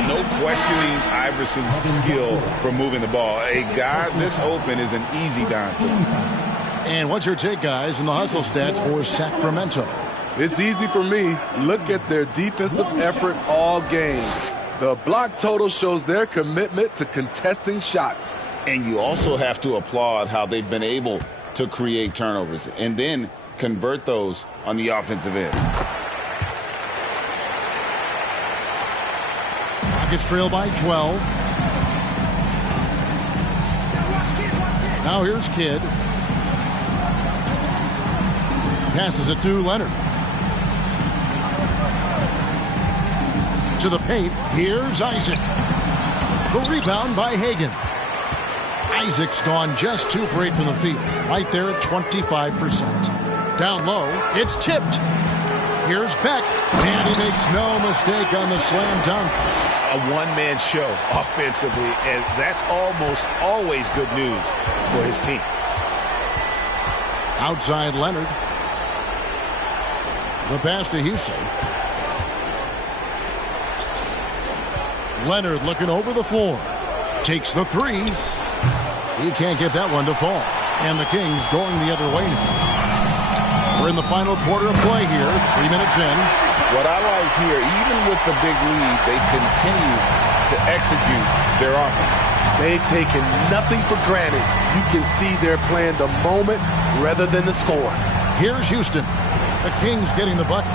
No questioning Iverson's skill for moving the ball. A guy this open is an easy dime for him. And what's your take, guys, in the hustle stats for Sacramento? It's easy for me. Look at their defensive effort all game. The block total shows their commitment to contesting shots. And you also have to applaud how they've been able to create turnovers and then convert those on the offensive end. Rockets trail by 12. Now here's Kidd. Passes it to Leonard. To the paint. Here's Isaac. The rebound by Hagan. Isaac's gone just 2 for 8 from the field. Right there at 25%. Down low. It's tipped. Here's Beck. And he makes no mistake on the slam dunk. A one-man show offensively, and that's almost always good news for his team. Outside Leonard. The pass to Houston. Leonard looking over the floor. Takes the 3. He can't get that one to fall. And the Kings going the other way now. We're in the final quarter of play here. 3 minutes in. What I like here, even with the big lead, they continue to execute their offense. They've taken nothing for granted. You can see they're playing the moment rather than the score. Here's Houston. The Kings getting the bucket.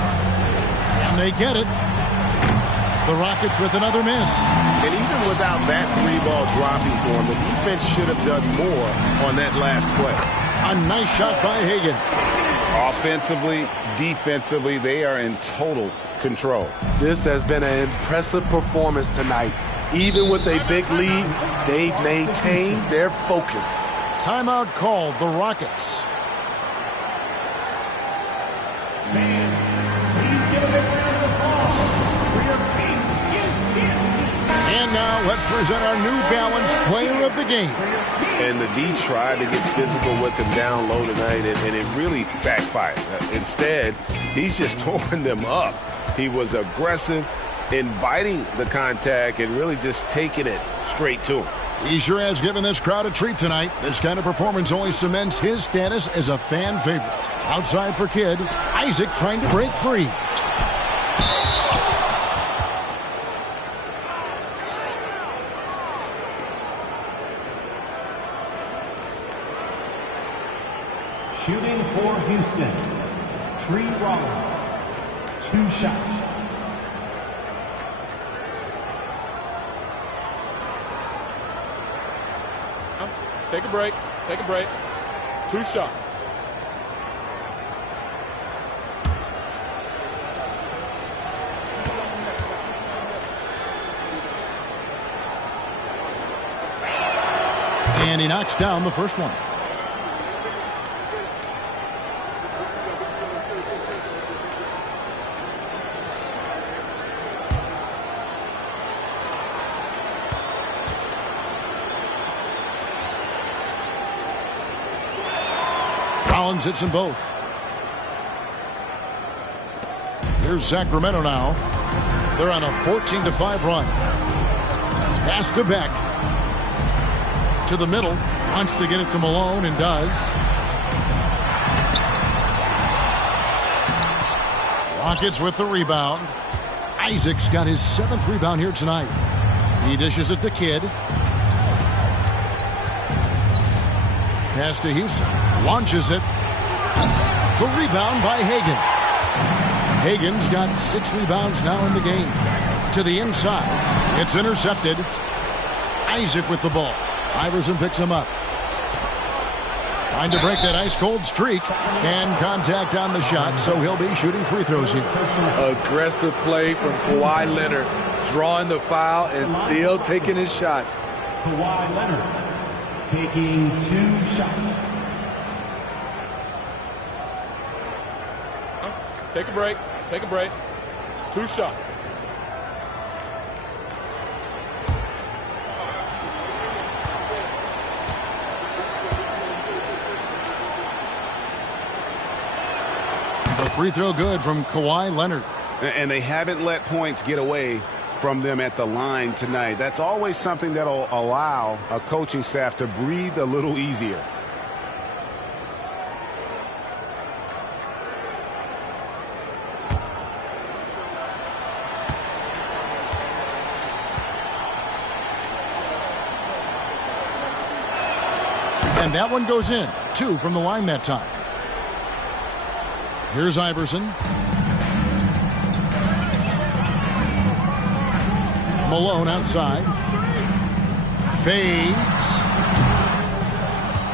And they get it. The Rockets with another miss. And even without that three-ball dropping for him, the defense should have done more on that last play. A nice shot by Hagan. Offensively, defensively, they are in total control. This has been an impressive performance tonight. Even with a big lead, they've maintained their focus. Timeout called, the Rockets. And now let's present our New Balance Player of the Game. And the D tried to get physical with him down low tonight, and it really backfired. Instead, he's just tore them up. He was aggressive, inviting the contact, and really just taking it straight to him. He sure has given this crowd a treat tonight. This kind of performance only cements his status as a fan favorite. Outside for Kidd. Isaac trying to break free. Shooting for Houston, Tree Rollins, 2 shots. Take a break. Take a break. 2 shots. And he knocks down the first one. Rollins hits them both. Here's Sacramento now. They're on a 14-5 run. Pass to Beck. To the middle. Wants to get it to Malone and does. Rockets with the rebound. Isaac's got his 7th rebound here tonight. He dishes it to Kidd. Pass to Houston. Launches it. The rebound by Hagan. Hagan's got 6 rebounds now in the game. To the inside. It's intercepted. Isaac with the ball. Iverson picks him up. Trying to break that ice-cold streak. And contact on the shot, so he'll be shooting free throws here. Aggressive play from Kawhi Leonard. Drawing the foul and still taking his shot. Kawhi Leonard taking 2 shots. Take a break. Take a break. 2 shots. The free throw good from Kawhi Leonard. And they haven't let points get away from them at the line tonight. That's always something that'll allow a coaching staff to breathe a little easier. And that one goes in. 2 from the line that time. Here's Iverson. Malone outside. Fades.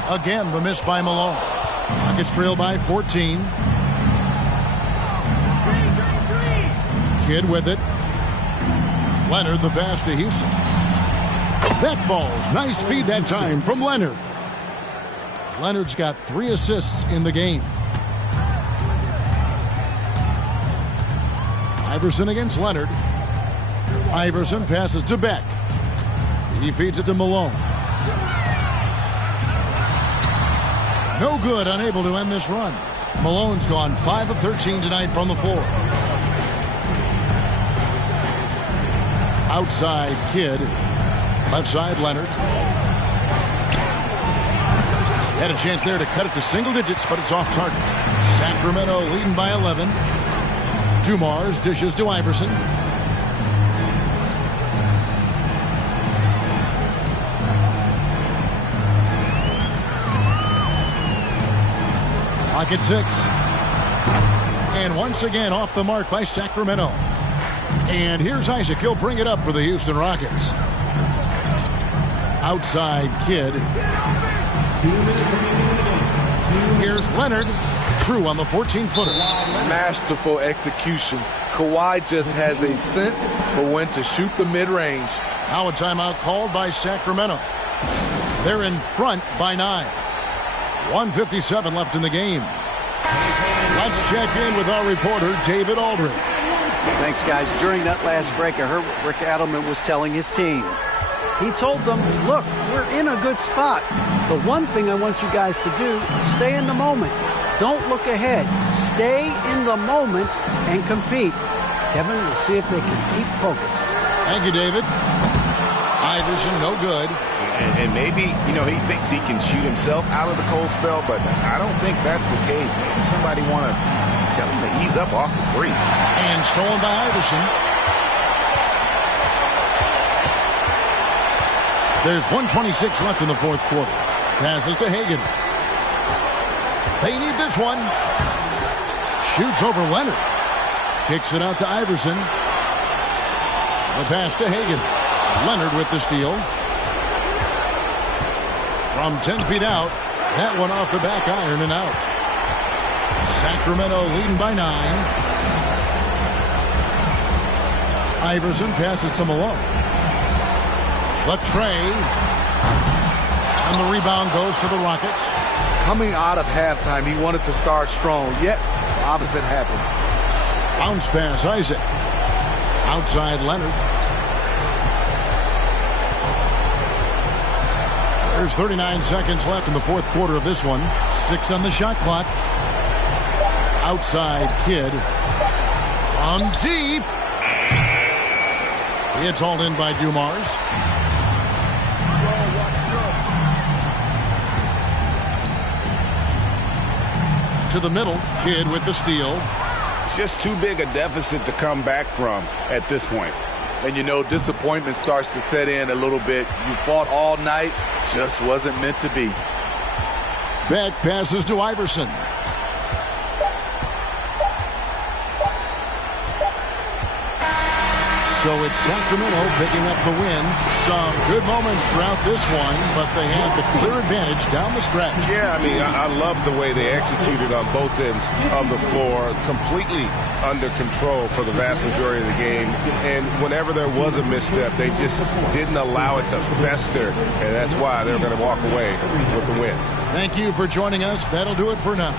Again, the miss by Malone. Rockets trail by 14. Kidd with it. Leonard the pass to Houston. That falls. Nice feed that time from Leonard. Leonard's got 3 assists in the game. Iverson against Leonard. Iverson passes to Beck. He feeds it to Malone. No good, unable to end this run. Malone's gone 5 of 13 tonight from the floor. Outside Kidd. Left side Leonard. Had a chance there to cut it to single digits, but it's off target. Sacramento leading by 11. Dumars dishes to Iverson. Pocket 6. And once again off the mark by Sacramento. And here's Isaac. He'll bring it up for the Houston Rockets. Outside Kidd. Here's Leonard. True on the 14-footer. Masterful execution. Kawhi just has a sense for when to shoot the mid-range. Now a timeout called by Sacramento. They're in front by 9. 1:57 left in the game. Let's check in with our reporter, David Aldridge. Thanks, guys. During that last break, I heard Rick Adelman was telling his team. He told them, look, we're in a good spot. The one thing I want you guys to do is stay in the moment. Don't look ahead. Stay in the moment and compete. Kevin, we'll see if they can keep focused. Thank you, David. Iverson, no good. And maybe, he thinks he can shoot himself out of the cold spell, but I don't think that's the case. Maybe somebody want to tell him to ease up off the threes. And stolen by Iverson. There's 1:26 left in the fourth quarter. Passes to Hagan. They need this one. Shoots over Leonard. Kicks it out to Iverson. The pass to Hagan. Leonard with the steal. From 10 feet out. That one off the back iron and out. Sacramento leading by 9. Iverson passes to Malone. The tray. And the rebound goes to the Rockets. Coming out of halftime, he wanted to start strong, yet the opposite happened. Bounce pass, Isaac. Outside Leonard. There's 39 seconds left in the fourth quarter of this one. 6 on the shot clock. Outside Kidd. On deep. It's hauled in by Dumars. To the middle. Kidd with the steal. It's just too big a deficit to come back from at this point. And disappointment starts to set in a little bit. You fought all night, just wasn't meant to be. Beck passes to Iverson. So it's Sacramento picking up the win. Some good moments throughout this one, but they had the clear advantage down the stretch. Yeah, I love the way they executed on both ends of the floor. Completely under control for the vast majority of the game. And whenever there was a misstep, they just didn't allow it to fester. And that's why they're going to walk away with the win. Thank you for joining us. That'll do it for now.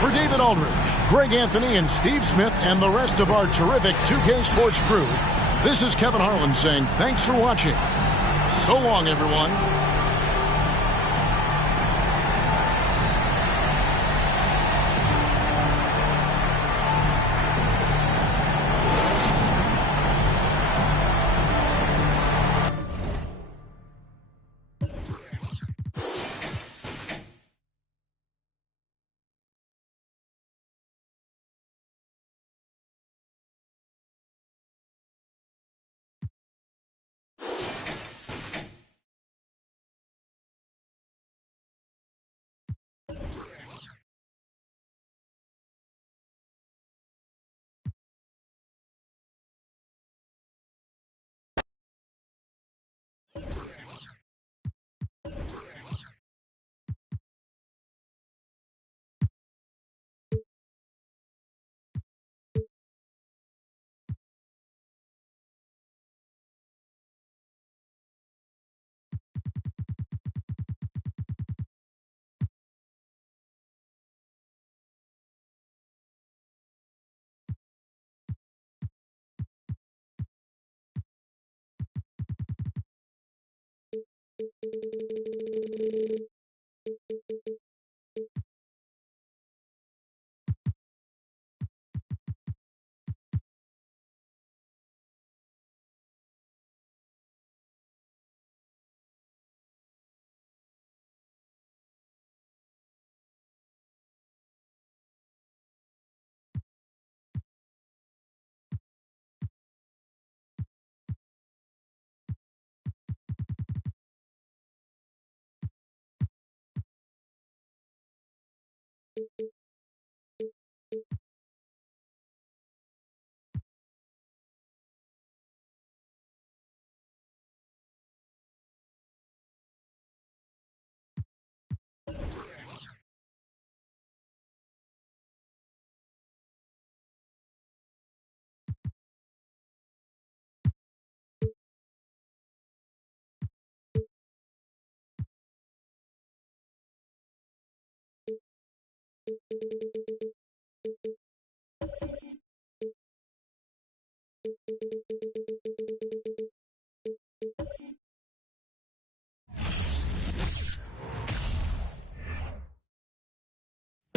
For David Aldridge, Greg Anthony, and Steve Smith, and the rest of our terrific 2K Sports crew, this is Kevin Harlan saying thanks for watching. So long, everyone.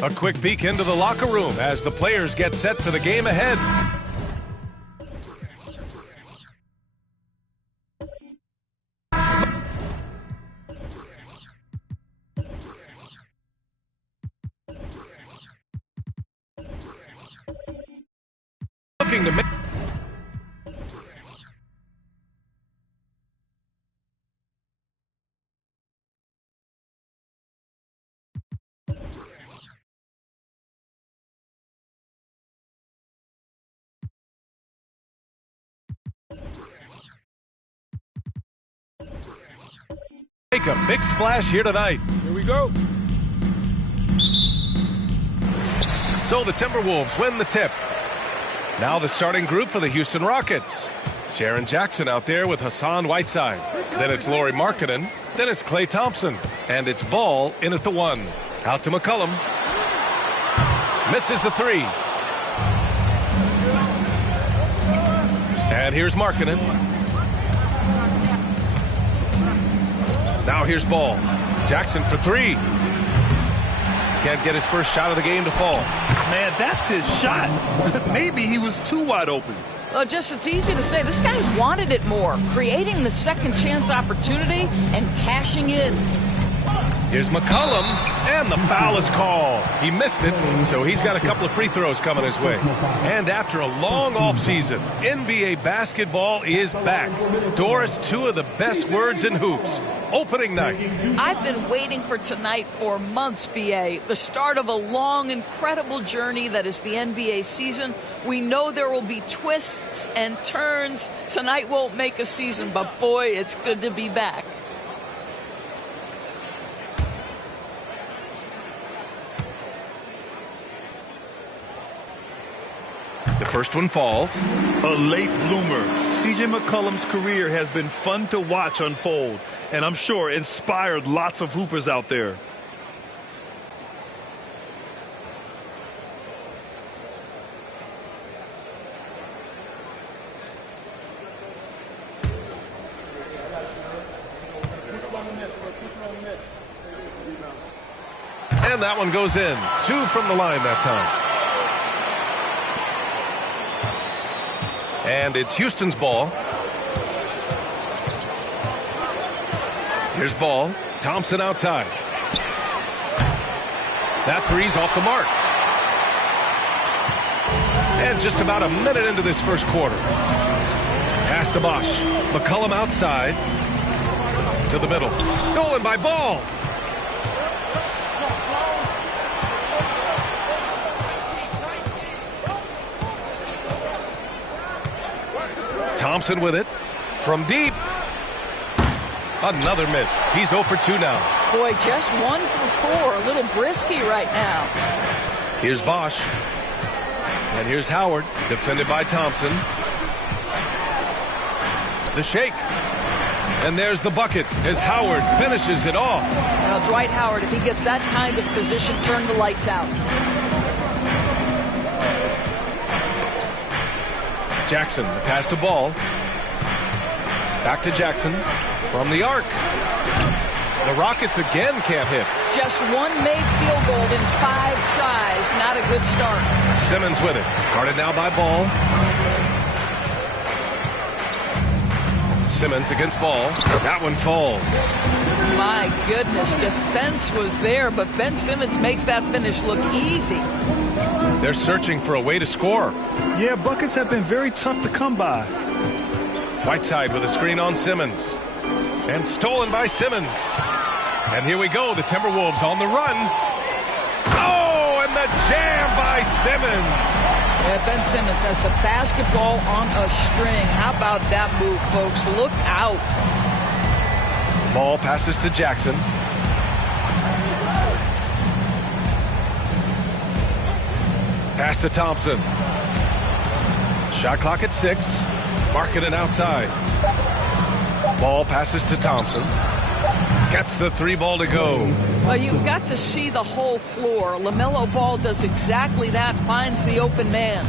A quick peek into the locker room as the players get set for the game ahead. Looking to make a big splash here tonight. Here we go. So the Timberwolves win the tip. Now the starting group for the Houston Rockets. Jaren Jackson out there with Hassan Whiteside. Then it's Lauri Markkanen. Then it's Klay Thompson. And it's Ball in at the 1. Out to McCollum. Misses the 3. And here's Markkanen. Now here's Ball. Jackson for 3. Can't get his first shot of the game to fall. Man, that's his shot. Maybe he was too wide open. Well, just it's easy to say. This guy wanted it more, creating the second chance opportunity and cashing in. Here's McCollum, and the foul is called. He missed it, so he's got a couple of free throws coming his way. And after a long offseason, NBA basketball is back. Doris, 2 of the best words in hoops. Opening night. I've been waiting for tonight for months, BA. The start of a long, incredible journey that is the NBA season. We know there will be twists and turns. Tonight won't make a season, but boy, it's good to be back. The first one falls. A late bloomer. C.J. McCollum's career has been fun to watch unfold, and I'm sure inspired lots of hoopers out there. And that one goes in. 2 from the line that time. And it's Houston's ball. Here's Ball. Thompson outside. That 3's off the mark. And just about a minute into this first quarter. Pass to Bosch. McCollum outside. To the middle. Stolen by Ball. Thompson with it. From deep. Another miss. He's 0 for 2 now. Boy, just 1 for 4. A little brisky right now. Here's Bosch. And here's Howard. Defended by Thompson. The shake. And there's the bucket as Howard finishes it off. Now, Dwight Howard, if he gets that kind of position, turn the lights out. Jackson, the pass to Ball. Back to Jackson from the arc. The Rockets again can't hit. Just 1 made field goal in 5 tries. Not a good start. Simmons with it. Guarded now by Ball. Simmons against Ball. That one falls. My goodness, defense was there, but Ben Simmons makes that finish look easy. They're searching for a way to score. Yeah, buckets have been very tough to come by. Whiteside with a screen on Simmons. And stolen by Simmons. And here we go, the Timberwolves on the run. Oh, and the jam by Simmons. Yeah, Ben Simmons has the basketball on a string. How about that move, folks? Look out. Ball passes to Jackson. Pass to Thompson. Shot clock at 6. Markkanen outside. Ball passes to Thompson. Gets the 3 ball to go. Well, you've got to see the whole floor. LaMelo Ball does exactly that, finds the open man.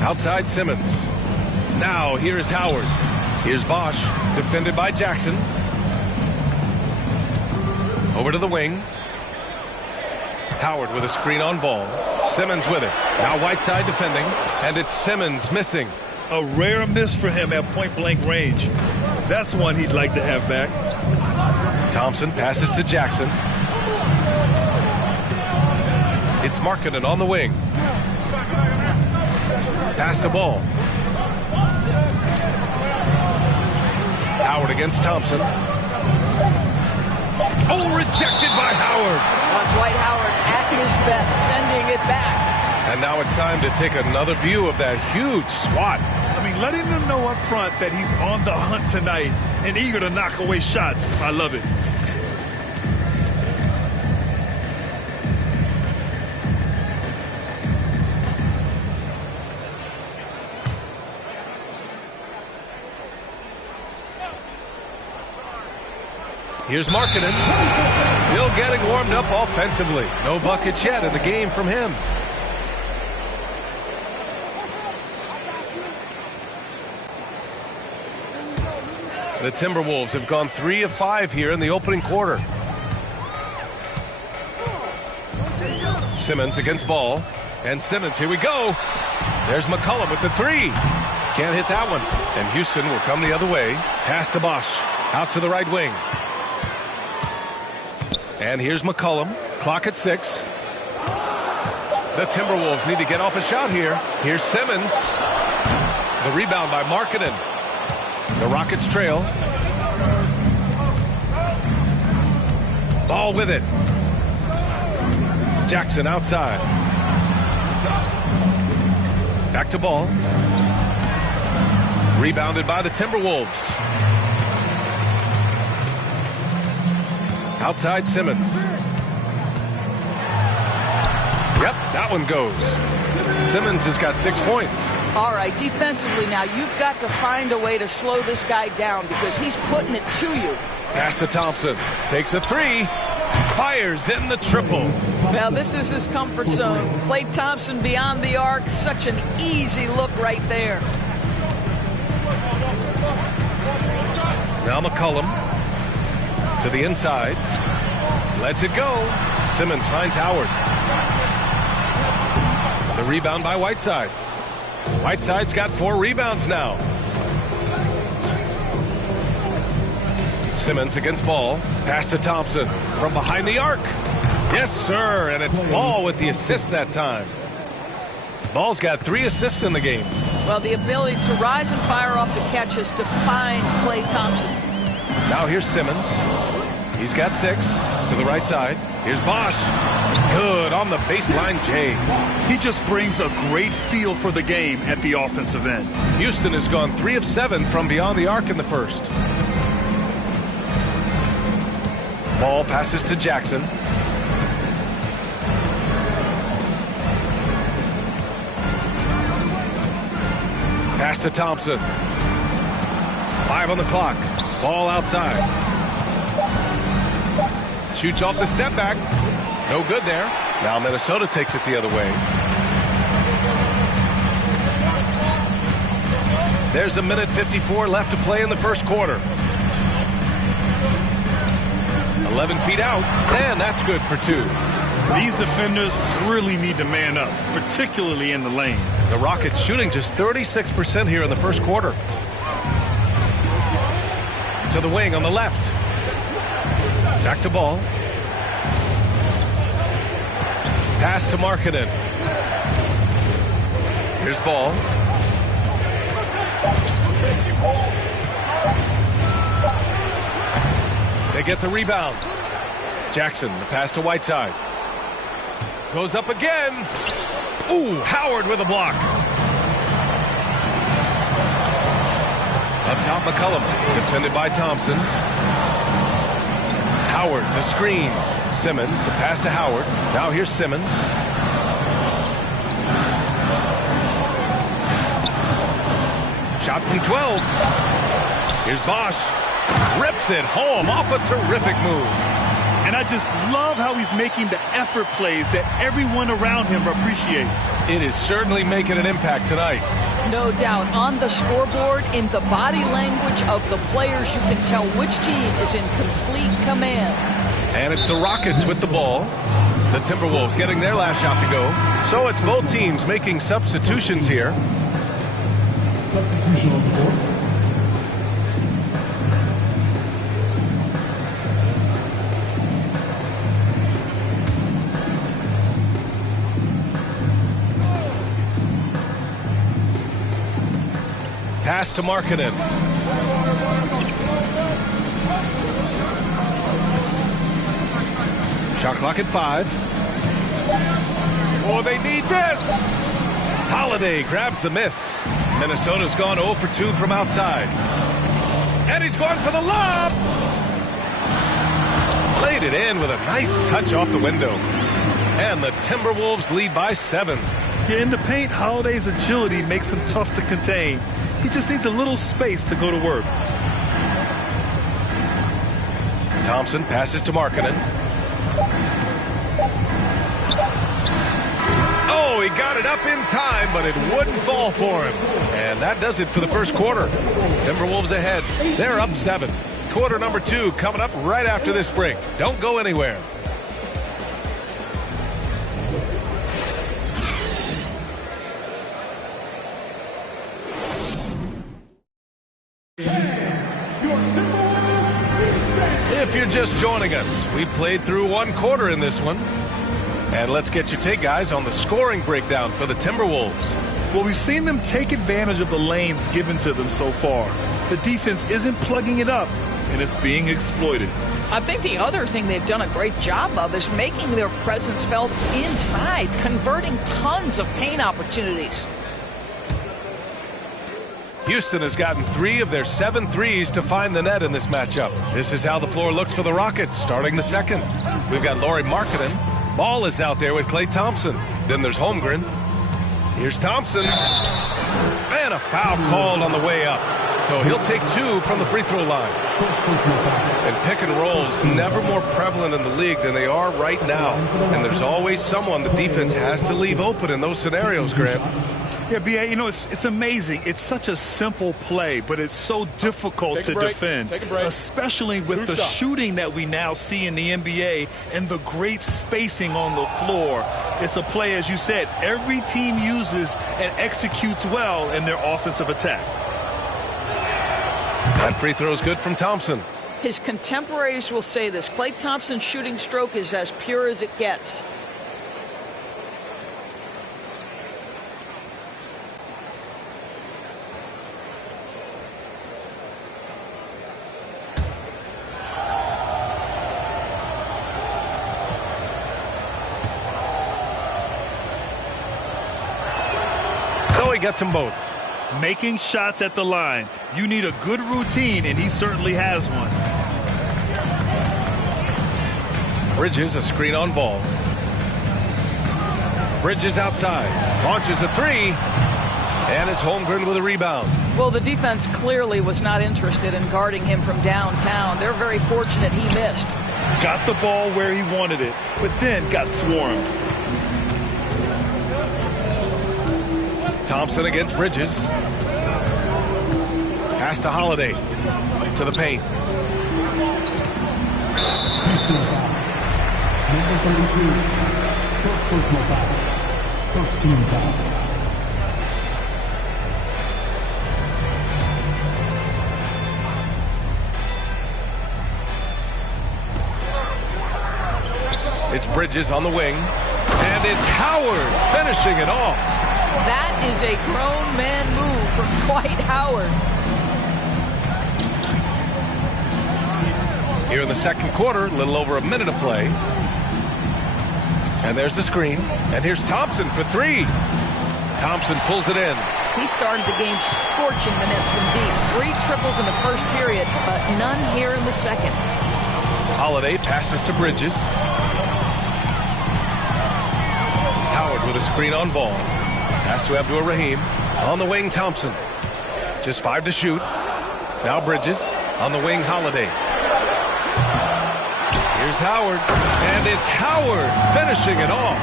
Outside Simmons. Now here's Howard. Here's Bosch, defended by Jackson. Over to the wing. Howard with a screen on ball. Simmons with it. Now Whiteside defending, and it's Simmons missing. A rare miss for him at point-blank range. That's one he'd like to have back. Thompson passes to Jackson. It's Markkanen on the wing. Pass to Ball. Howard against Thompson. Oh, rejected by Howard. Dwight Howard at his best, sending it back. And now it's time to take another view of that huge swat. I mean, letting them know up front that he's on the hunt tonight and eager to knock away shots. I love it. Here's Markkanen. Still getting warmed up offensively. No buckets yet in the game from him. The Timberwolves have gone 3 of 5 here in the opening quarter. Simmons against Ball. And Simmons, here we go. There's McCollum with the 3. Can't hit that one. And Houston will come the other way. Pass to Bosch. Out to the right wing. And here's McCollum. Clock at 6. The Timberwolves need to get off a shot here. Here's Simmons. The rebound by Markkanen. The Rockets trail. Ball with it. Jackson outside. Back to Ball. Rebounded by the Timberwolves. Outside Simmons. Yep, that one goes. Simmons has got 6 points. All right, defensively now, you've got to find a way to slow this guy down because he's putting it to you. Pass to Thompson. Takes a 3. Fires in the triple. Now, this is his comfort zone. Klay Thompson beyond the arc. Such an easy look right there. Now McCollum to the inside. Lets it go. Simmons finds Howard. The rebound by Whiteside. Whiteside's got 4 rebounds now. Simmons against Ball. Pass to Thompson from behind the arc. Yes, sir. And it's Ball with the assist that time. Ball's got 3 assists in the game. Well, the ability to rise and fire off the catches defined Klay Thompson. Now here's Simmons. He's got 6 to the right side. Here's Bosch. Good on the baseline, Jay. He just brings a great feel for the game at the offensive end. Houston has gone 3 of 7 from beyond the arc in the first. Ball passes to Jackson. Pass to Thompson. 5 on the clock. Ball outside. Shoots off the step back. No good there. Now Minnesota takes it the other way. There's a minute 54 left to play in the first quarter. 11 feet out, and that's good for 2. These defenders really need to man up, particularly in the lane. The Rockets shooting just 36% here in the first quarter. To the wing on the left. Back to Ball. Pass to Markkanen. Here's Ball. They get the rebound. Jackson, the pass to Whiteside. Goes up again. Ooh, Howard with a block. Up top, McCollum, defended by Thompson. Howard, the screen. Simmons, the pass to Howard. Now here's Simmons. Shot from 12. Here's Bosch. Rips it home off a terrific move. And I just love how he's making the effort plays that everyone around him appreciates. It is certainly making an impact tonight. No doubt. On the scoreboard, in the body language of the players, you can tell which team is in complete command. And it's the Rockets with the ball. The Timberwolves getting their last shot to go. So it's both teams making substitutions here. Substitution on the board. Pass to Markkanen. Shot clock at 5. Oh, they need this. Holiday grabs the miss. Minnesota's gone 0 for 2 from outside. And he's going for the lob. Played it in with a nice touch off the window. And the Timberwolves lead by 7. Yeah, in the paint, Holiday's agility makes him tough to contain. He just needs a little space to go to work. Thompson passes to Markkanen. Oh, he got it up in time, but it wouldn't fall for him. And that does it for the first quarter. Timberwolves ahead. They're up 7. Quarter number 2 coming up right after this break. Don't go anywhere. If you're just joining us, we played through 1 quarter in this one. And let's get your take, guys, on the scoring breakdown for the Timberwolves. Well, we've seen them take advantage of the lanes given to them so far. The defense isn't plugging it up, and it's being exploited. I think the other thing they've done a great job of is making their presence felt inside, converting tons of paint opportunities. Houston has gotten 3 of their 7 threes to find the net in this matchup. This is how the floor looks for the Rockets starting the second. We've got Lauri Markkanen. Ball is out there with Klay Thompson. Then there's Holmgren. Here's Thompson. And a foul called on the way up. So he'll take 2 from the free throw line. And pick and rolls never more prevalent in the league than they are right now. And there's always someone the defense has to leave open in those scenarios, Graham. Yeah, B.A., you know, it's amazing. It's such a simple play, but it's so difficult to defend, especially with the shooting that we now see in the NBA and the great spacing on the floor. It's a play, as you said, every team uses and executes well in their offensive attack. That free throw is good from Thompson. His contemporaries will say this. Klay Thompson's shooting stroke is as pure as it gets. So he gets them both. Making shots at the line. You need a good routine, and he certainly has one. Bridges, a screen on ball. Bridges outside. Launches a 3. And it's Holmgren with a rebound. Well, the defense clearly was not interested in guarding him from downtown. They're very fortunate he missed. Got the ball where he wanted it, but then got swarmed. Thompson against Bridges. Pass to Holiday. To the paint. Number 32, first personal foul. First team foul. It's Bridges on the wing. And it's Howard finishing it off. That is a grown man move from Dwight Howard. Here in the second quarter, a little over a minute of play. And there's the screen. And here's Thompson for 3. Thompson pulls it in. He started the game scorching minutes from deep. 3 triples in the first period, but none here in the second. Holiday passes to Bridges. Howard with a screen on ball. Pass to Abdur Rahim. On the wing, Thompson. Just 5 to shoot. Now Bridges on the wing, Holiday. Here's Howard, and it's Howard finishing it off.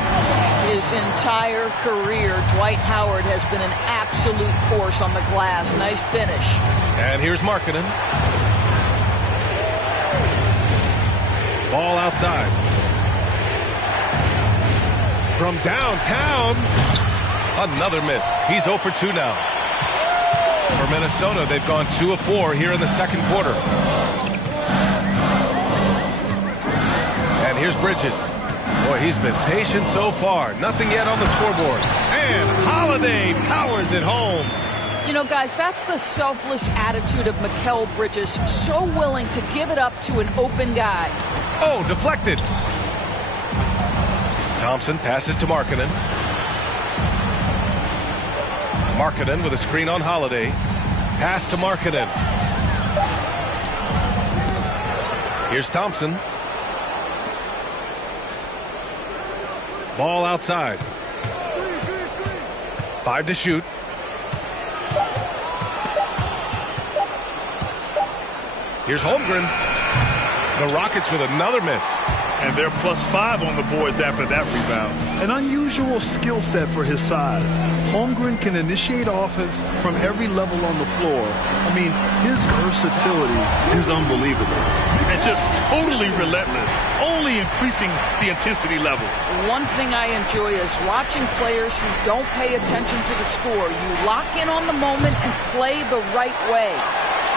His entire career, Dwight Howard has been an absolute force on the glass. Nice finish. And here's Markkanen. Ball outside. From downtown, another miss. He's 0 for 2 now. For Minnesota, they've gone 2 of 4 here in the second quarter. And here's Bridges. Boy, he's been patient so far. Nothing yet on the scoreboard. And Holiday powers it home. You know, guys, that's the selfless attitude of Mikal Bridges. So willing to give it up to an open guy. Oh, deflected. Thompson passes to Markkanen. Markkanen with a screen on Holiday. Pass to Markkanen. Here's Thompson. Ball outside. 5 to shoot. Here's Holmgren. The Rockets with another miss. And they're +5 on the boards after that rebound. An unusual skill set for his size. Holmgren can initiate offense from every level on the floor. I mean, his versatility is unbelievable. And just totally relentless, only increasing the intensity level. One thing I enjoy is watching players who don't pay attention to the score. You lock in on the moment and play the right way.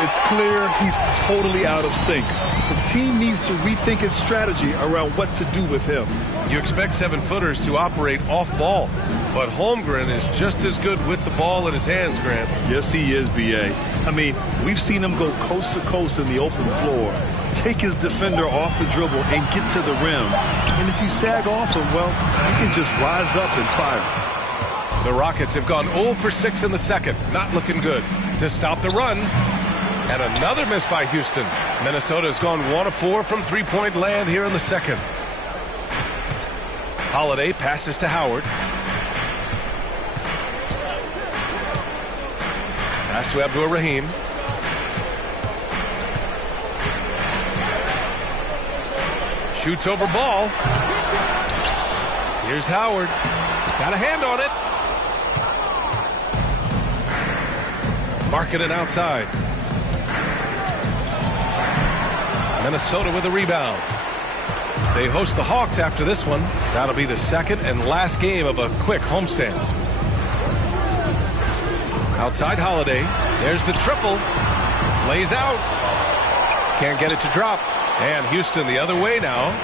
It's clear he's totally out of sync. The team needs to rethink its strategy around what to do with him. You expect 7-footers to operate off ball, but Holmgren is just as good with the ball in his hands, Grant. Yes, he is, B.A. I mean, we've seen him go coast to coast in the open floor, take his defender off the dribble and get to the rim. And if you sag off him, well, he can just rise up and fire. The Rockets have gone 0 for 6 in the second. Not looking good. To stop the run. And another miss by Houston. Minnesota's gone 1 of 4 from three-point land here in the second. Holiday passes to Howard. Pass to Abdur-Rahim. Shoots over ball. Here's Howard. Got a hand on it. Markkanen outside. Minnesota with a rebound. They host the Hawks after this one. That'll be the second and last game of a quick homestand. Outside Holiday. There's the triple. Lays out. Can't get it to drop. And Houston the other way now.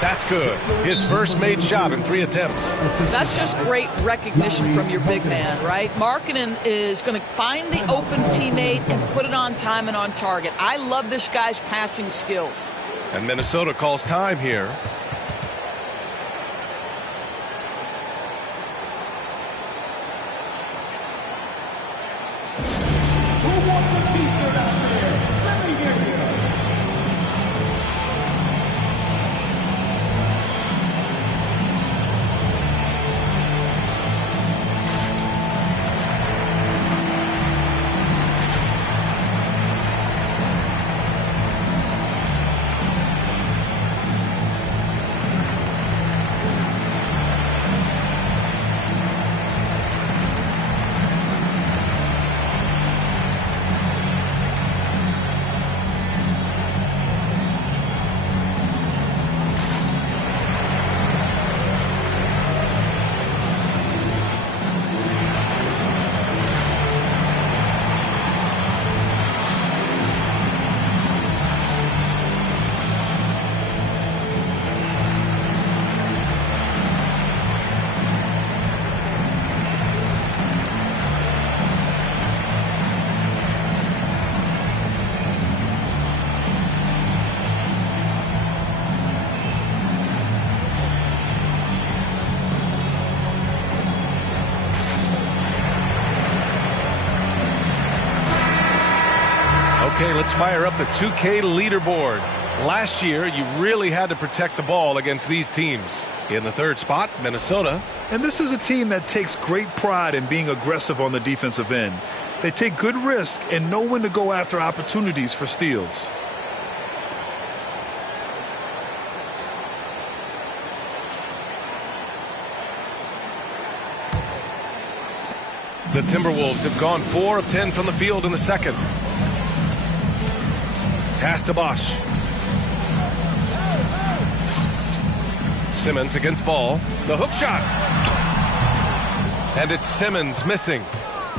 That's good. His first made shot in 3 attempts. That's just great recognition from your big man, right? Markkanen is going to find the open teammate and put it on time and on target. I love this guy's passing skills. And Minnesota calls time here. Okay, let's fire up the 2K leaderboard. Last year, you really had to protect the ball against these teams. In the third spot, Minnesota. And this is a team that takes great pride in being aggressive on the defensive end. They take good risk and know when to go after opportunities for steals. The Timberwolves have gone 4 of 10 from the field in the second. Pass to Bosch. Simmons against Ball. The hook shot. And it's Simmons missing.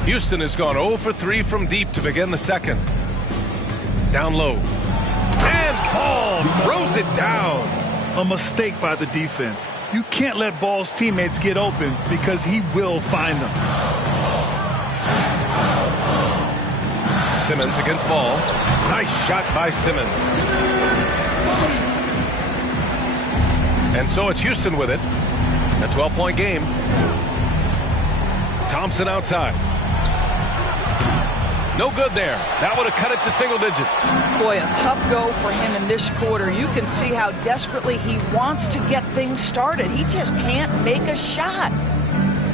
Houston has gone 0 for 3 from deep to begin the second. Down low. And Ball throws it down. A mistake by the defense. You can't let Ball's teammates get open because he will find them. Simmons against Ball. Nice shot by Simmons. And so it's Houston with it. A 12-point game. Thompson outside. No good there. That would have cut it to single digits. Boy, a tough go for him in this quarter. You can see how desperately he wants to get things started. He just can't make a shot.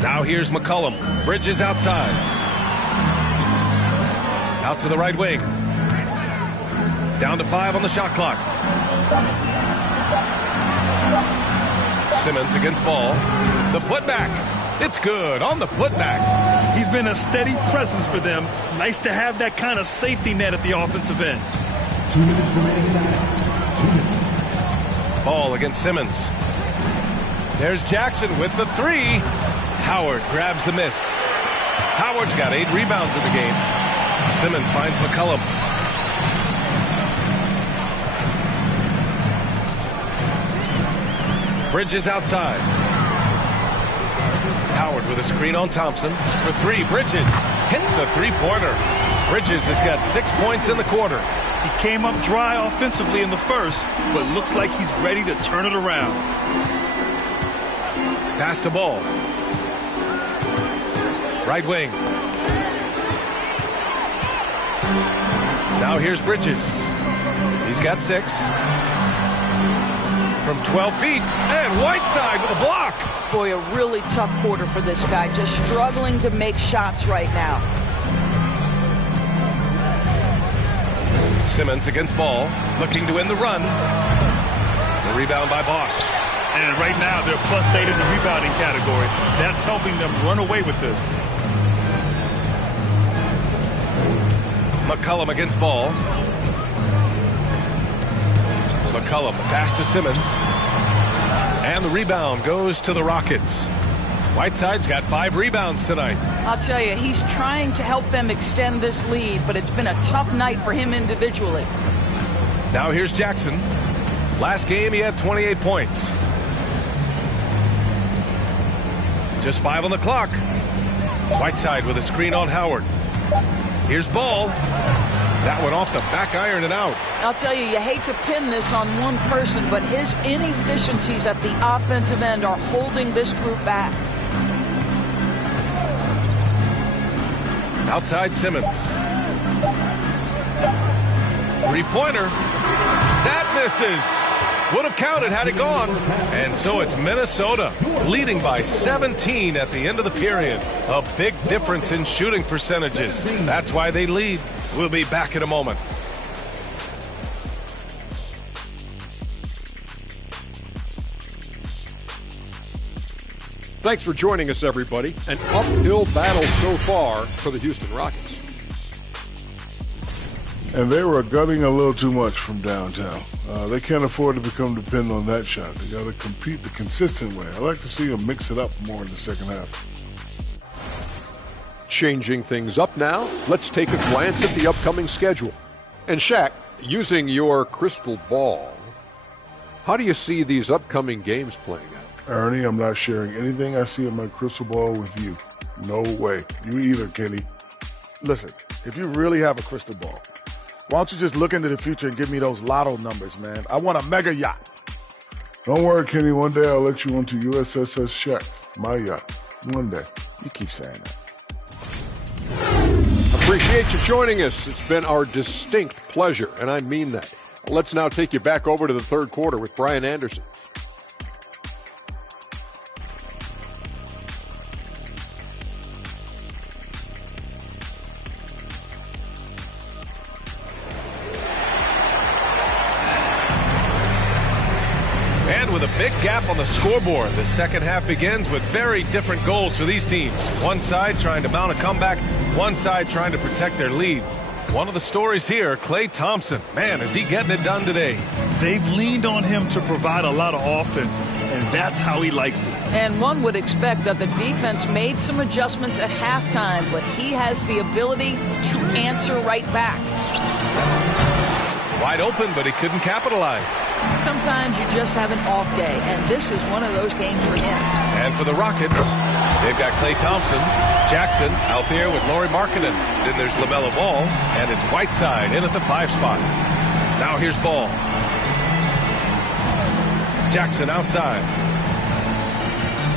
Now here's McCollum. Bridges outside. Out to the right wing. Down to 5 on the shot clock. Simmons against Ball. The putback. It's good on the putback. He's been a steady presence for them. Nice to have that kind of safety net at the offensive end. 2 minutes remaining. 2 minutes. Ball against Simmons. There's Jackson with the 3. Howard grabs the miss. Howard's got 8 rebounds in the game. Simmons finds McCollum. Bridges outside. Howard with a screen on Thompson. For 3, Bridges hits the 3-pointer. Bridges has got 6 points in the quarter. He came up dry offensively in the first, but looks like he's ready to turn it around. Pass to Ball. Right wing. Now here's Bridges. He's got 6. From 12 feet. And Whiteside with a block. Boy, a really tough quarter for this guy. Just struggling to make shots right now. Simmons against Ball. Looking to win the run. The rebound by Bosch. And right now they're +8 in the rebounding category. That's helping them run away with this. McCollum against Ball. McCollum, the pass to Simmons. And the rebound goes to the Rockets. Whiteside's got 5 rebounds tonight. I'll tell you, he's trying to help them extend this lead, but it's been a tough night for him individually. Now here's Jackson. Last game he had 28 points. Just 5 on the clock. Whiteside with a screen on Howard. Here's Ball. That one off the back iron and out. I'll tell you hate to pin this on one person, but his inefficiencies at the offensive end are holding this group back. Outside Simmons. 3-pointer. That misses. Would have counted had it gone. And so it's Minnesota leading by 17 at the end of the period. A big difference in shooting percentages. That's why they lead. We'll be back in a moment. Thanks for joining us, everybody. An uphill battle so far for the Houston Rockets. And they were gutting a little too much from downtown. They can't afford to become dependent on that shot. They got to compete the consistent way. I like to see them mix it up more in the second half. Changing things up now, let's take a glance at the upcoming schedule. And Shaq, using your crystal ball, how do you see these upcoming games playing out? Ernie, I'm not sharing anything I see in my crystal ball with you. No way. You either, Kenny. Listen, if you really have a crystal ball, why don't you just look into the future and give me those lotto numbers, man? I want a mega yacht. Don't worry, Kenny. One day I'll let you onto USSS Shaq, my yacht. One day. You keep saying that. Appreciate you joining us. It's been our distinct pleasure, and I mean that. Let's now take you back over to the third quarter with Brian Anderson. And with a big gap on the scoreboard, the second half begins with very different goals for these teams. One side trying to mount a comeback, one side trying to protect their lead. One of the stories here, Klay Thompson. Man, is he getting it done today. They've leaned on him to provide a lot of offense, and that's how he likes it. And one would expect that the defense made some adjustments at halftime, but he has the ability to answer right back. Wide open, but he couldn't capitalize. Sometimes you just have an off day, and this is one of those games for him. And for the Rockets, they've got Klay Thompson, Jackson out there with Lauri Markkanen. Then there's LaMelo Ball, and it's Whiteside in at the 5 spot. Now here's Ball. Jackson outside.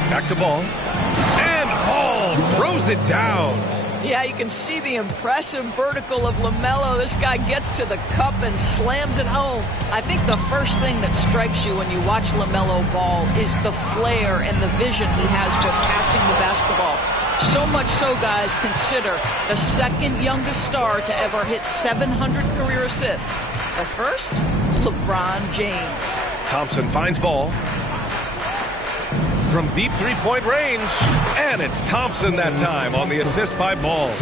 Back to Ball. And Ball throws it down. Yeah, you can see the impressive vertical of LaMelo. This guy gets to the cup and slams it home. I think the first thing that strikes you when you watch LaMelo Ball is the flair and the vision he has for passing the basketball. So much so, guys, consider the second youngest star to ever hit 700 career assists. The first, LeBron James. Thompson finds Ball. From deep three-point range, and it's Thompson that time on the assist by Ball.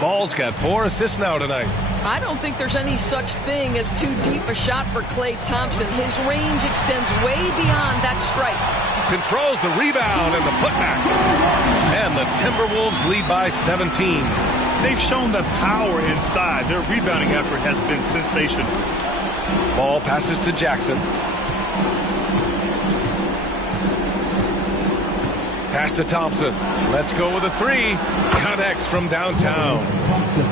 Ball's got 4 assists now tonight. I don't think there's any such thing as too deep a shot for Klay Thompson. His range extends way beyond that stripe. Controls the rebound and the putback. And the Timberwolves lead by 17. They've shown the power inside. Their rebounding effort has been sensational. Ball passes to Jackson. Pass to Thompson. Let's go with a 3. Connects from downtown.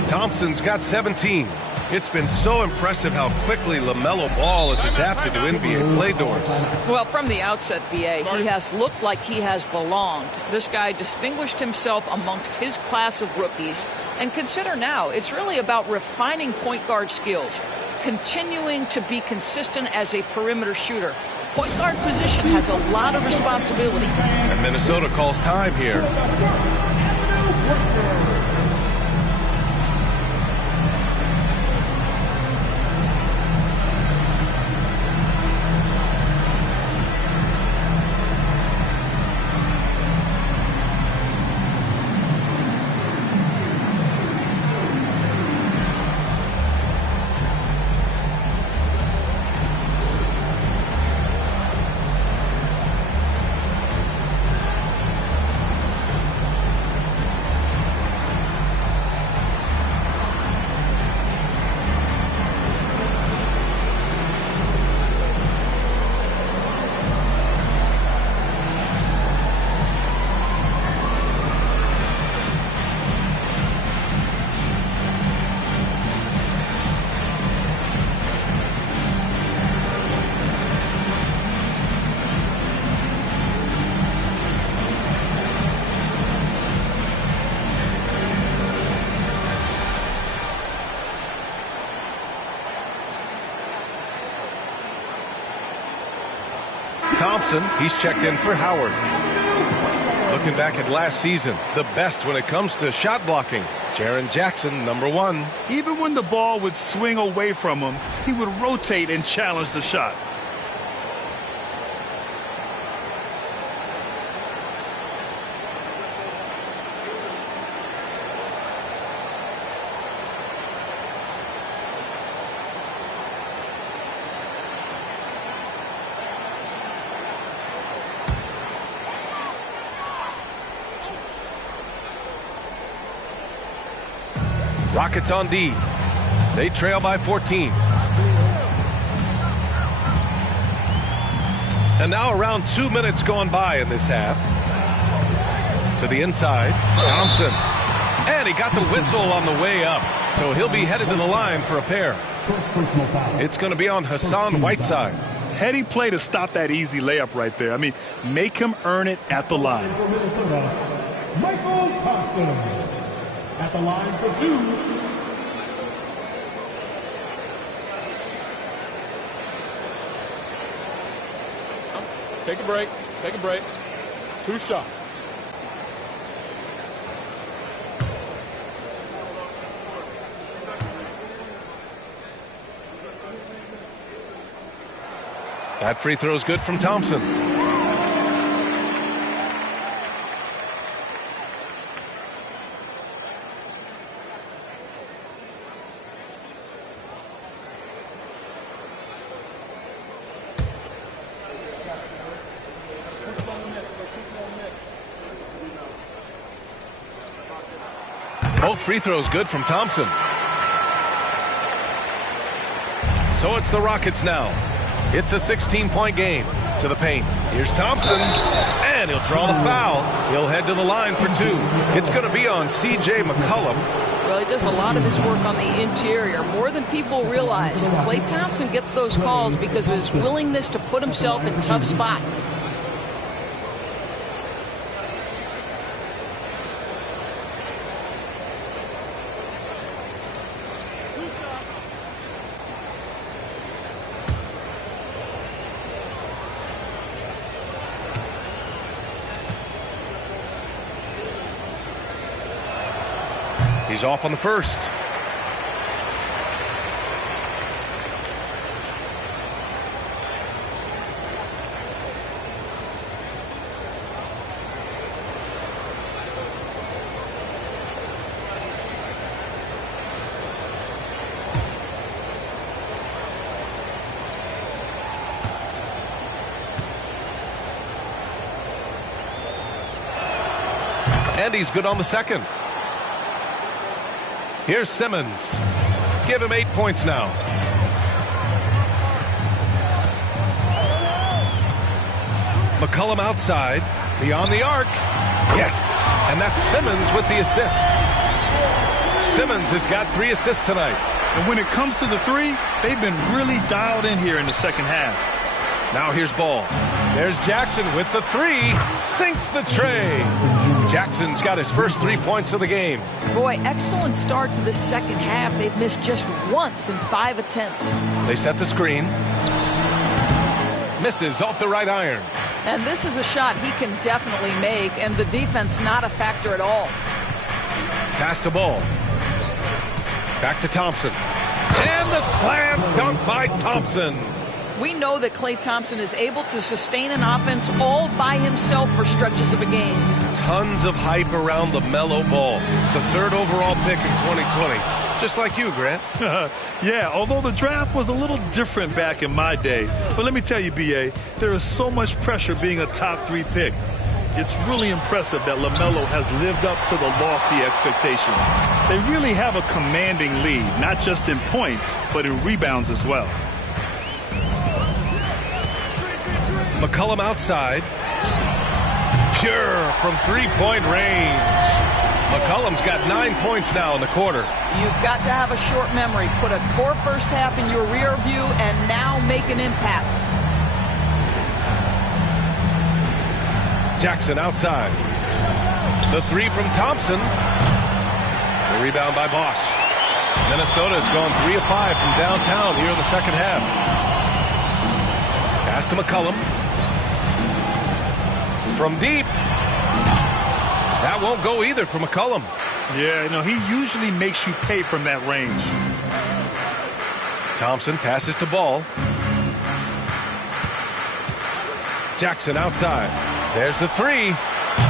Thompson's got 17. It's been so impressive how quickly LaMelo Ball has adapted to NBA play doors. Well, from the outset, B.A., he has looked like he has belonged. This guy distinguished himself amongst his class of rookies. And consider now, it's really about refining point guard skills, continuing to be consistent as a perimeter shooter. Point guard position has a lot of responsibility. And Minnesota calls time here. Thompson, he's checked in for Howard. Looking back at last season, the best when it comes to shot blocking. Jaren Jackson, number 1. Even when the ball would swing away from him, he would rotate and challenge the shot. Rockets on D. They trail by 14. And now around 2 minutes gone by in this half. To the inside, Thompson. And he got the whistle on the way up. So he'll be headed to the line for a pair. It's going to be on Hassan Whiteside. Heady play to stop that easy layup right there. I mean, make him earn it at the line. Michael Thompson at the line for 2. Take a break. Take a break. 2 shots. That free throw is good from Thompson. Both free throws good from Thompson. So it's the Rockets now. It's a 16-point game. To the paint. Here's Thompson. And he'll draw the foul. He'll head to the line for 2. It's going to be on C.J. McCollum. Well, he does a lot of his work on the interior, more than people realize. Klay Thompson gets those calls because of his willingness to put himself in tough spots. He's off on the first. And he's good on the second. Here's Simmons. Give him 8 points now. McCollum outside. Beyond the arc. Yes. And that's Simmons with the assist. Simmons has got 3 assists tonight. And when it comes to the 3, they've been really dialed in here in the second half. Now here's Ball. There's Jackson with the 3. Sinks the tray. Jackson's got his first 3 points of the game. Boy, excellent start to the second half. They've missed just once in 5 attempts. They set the screen. Misses off the right iron. And this is a shot he can definitely make, and the defense not a factor at all. Pass to Ball. Back to Thompson. And the slam dunk by Thompson. We know that Klay Thompson is able to sustain an offense all by himself for stretches of a game. Tons of hype around the Melo Ball, the 3rd overall pick in 2020. Just like you, Grant. Yeah, although the draft was a little different back in my day. But let me tell you, B.A., there is so much pressure being a top 3 pick. It's really impressive that LaMelo has lived up to the lofty expectations. They really have a commanding lead, not just in points, but in rebounds as well. McCollum outside. Pure from 3-point range. McCollum's got 9 points now in the quarter. You've got to have a short memory. Put a poor first half in your rear view and now make an impact. Jackson outside. The 3 from Thompson. The rebound by Bosch. Minnesota's gone 3 of 5 from downtown here in the second half. Pass to McCollum. From deep. That won't go either for McCollum. Yeah, you know, he usually makes you pay from that range. Thompson passes to Ball. Jackson outside. There's the 3.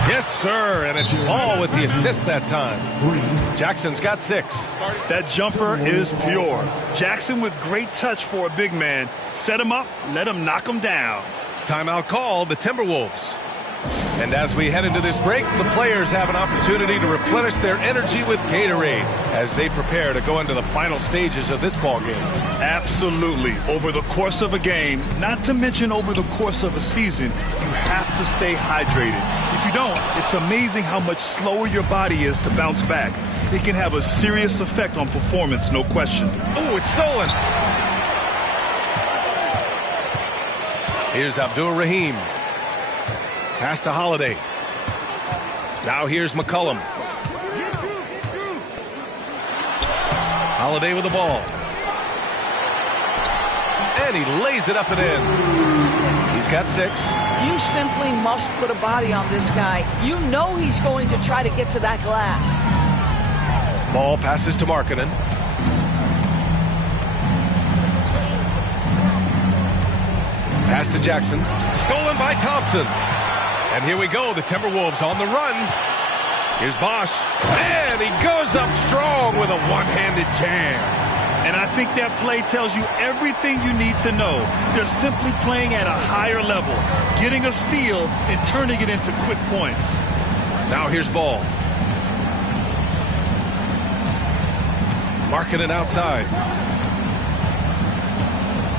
Yes, sir, and it's Ball with the assist that time. Jackson's got 6. That jumper is pure. Jackson with great touch for a big man. Set him up, let him knock him down. Timeout call, the Timberwolves. And as we head into this break, the players have an opportunity to replenish their energy with Gatorade as they prepare to go into the final stages of this ball game. Absolutely. Over the course of a game, not to mention over the course of a season, you have to stay hydrated. If you don't, it's amazing how much slower your body is to bounce back. It can have a serious effect on performance, no question. Oh, it's stolen. Here's Abdul-Rahim. Pass to Holiday. Now here's McCollum. Holiday with the ball. And he lays it up and in. He's got 6. You simply must put a body on this guy. You know he's going to try to get to that glass. Ball passes to Markkanen. Pass to Jackson. Stolen by Thompson. And here we go. The Timberwolves on the run. Here's Bosch. And he goes up strong with a one-handed jam. And I think that play tells you everything you need to know. They're simply playing at a higher level, getting a steal and turning it into quick points. Now here's Ball. Markkanen outside.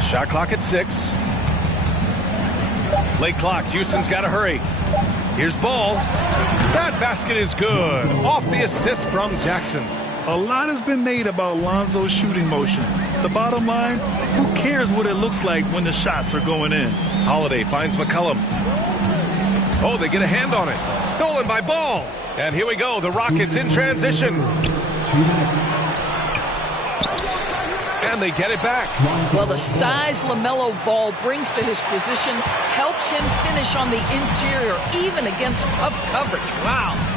Shot clock at 6. Late clock. Houston's got to hurry. Here's Ball. That basket is good. Off the assist from Jackson. A lot has been made about Lonzo's shooting motion. The bottom line, who cares what it looks like when the shots are going in? Holiday finds McCollum. Oh, they get a hand on it. Stolen by Ball. And here we go. The Rockets in transition. 2 minutes. And they get it back. Well, the size LaMelo Ball brings to his position helps him finish on the interior, even against tough coverage. Wow.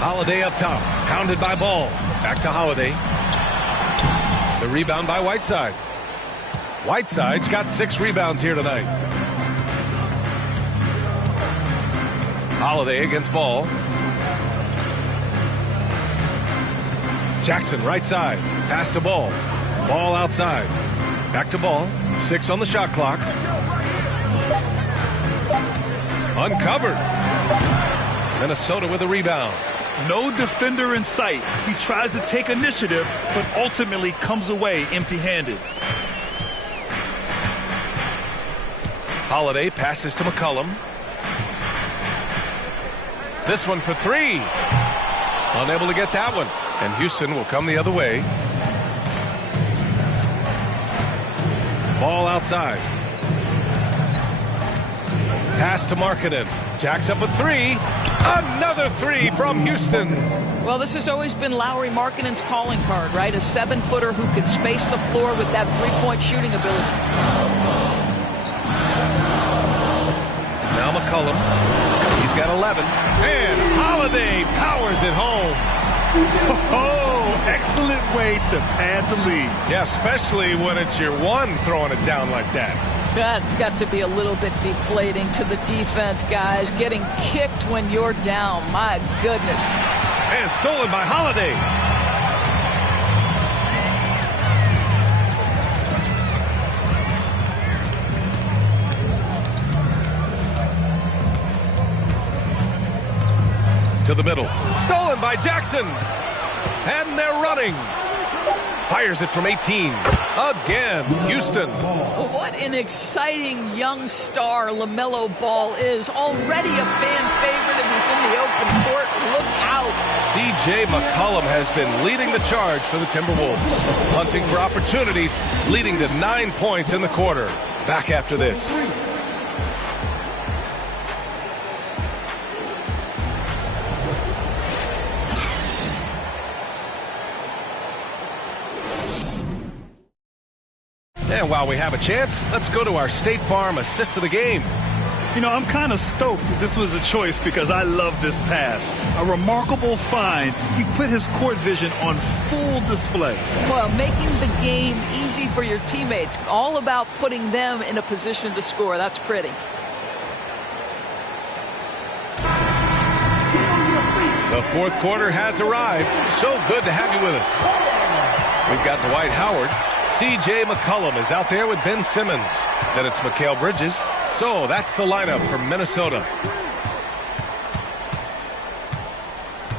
Holiday up top. Pounded by Ball. Back to Holiday. The rebound by Whiteside. Whiteside's got 6 rebounds here tonight. Holiday against Ball. Jackson right side. Pass to Ball. Ball outside. Back to Ball. 6 on the shot clock. Uncovered. Minnesota with a rebound. No defender in sight. He tries to take initiative, but ultimately comes away empty-handed. Holiday passes to McCollum. This one for 3. Unable to get that one. And Houston will come the other way. Ball outside. Pass to Markkanen. Jacks up a 3. Another 3 from Houston. Well, this has always been Lauri Markkanen's calling card, right? A 7-footer who could space the floor with that three-point shooting ability. Now McCollum. He's got 11. And Holiday powers it home. Oh, excellent way to pad the lead. Yeah, especially when it's your one throwing it down like that. That's got to be a little bit deflating to the defense, guys. Getting kicked when you're down. My goodness. And stolen by Holiday. To the middle. Stolen by Jackson. And they're running. Fires it from 18. Again, Houston. What an exciting young star LaMelo Ball is. Already a fan favorite if he's in the open court. Look out. C.J. McCollum has been leading the charge for the Timberwolves. Hunting for opportunities, leading to 9 points in the quarter. Back after this. And while we have a chance, let's go to our State Farm assist of the game. You know, I'm kind of stoked that this was a choice because I love this pass. A remarkable find. He put his court vision on full display. Well, making the game easy for your teammates. All about putting them in a position to score. That's pretty. The fourth quarter has arrived. So good to have you with us. We've got Dwight Howard. C.J. McCollum is out there with Ben Simmons. Then it's Mikal Bridges. So that's the lineup for Minnesota.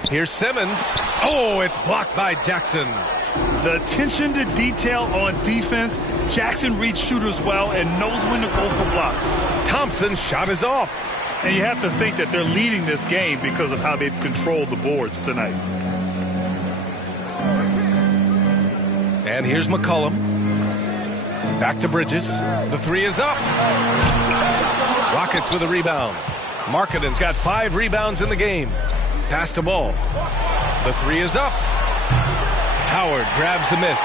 Here's Simmons. Oh, it's blocked by Jackson. The attention to detail on defense. Jackson reads shooters well and knows when to go for blocks. Thompson's shot is off. And you have to think that they're leading this game because of how they've controlled the boards tonight. And here's McCollum. Back to Bridges. The 3 is up. Rockets with a rebound. Markkanen's got 5 rebounds in the game. Pass to Ball. The 3 is up. Howard grabs the miss.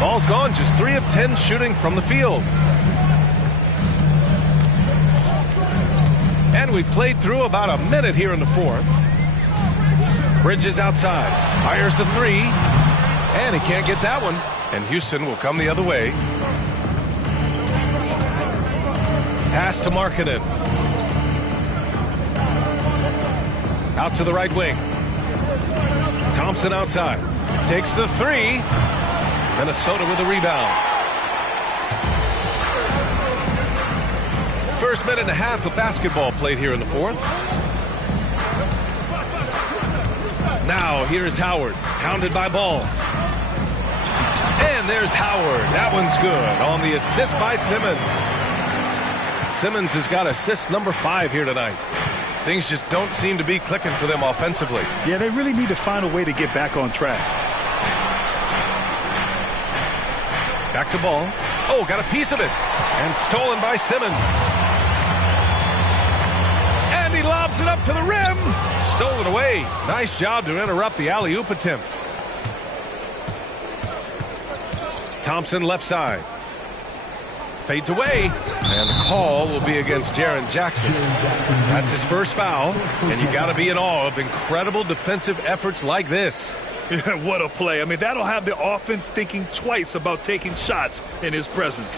Ball's gone, just 3 of 10 shooting from the field. And we played through about a minute here in the fourth. Bridges outside, fires the 3, and he can't get that one. And Houston will come the other way. Pass to Markkanen. Out to the right wing. Thompson outside. Takes the 3. Minnesota with a rebound. First minute and a half of basketball played here in the fourth. Now here's Howard. Hounded by Ball. And there's Howard. That one's good on the assist by Simmons. Simmons has got assist number 5 here tonight. Things just don't seem to be clicking for them offensively. Yeah, they really need to find a way to get back on track. Back to Ball. Oh, got a piece of it. And stolen by Simmons. And he lobs it up to the rim. Stolen away. Nice job to interrupt the alley-oop attempt. Thompson left side. Fades away. And the call will be against Jaren Jackson. That's his first foul. And you got to be in awe of incredible defensive efforts like this. Yeah, what a play. I mean, that'll have the offense thinking twice about taking shots in his presence.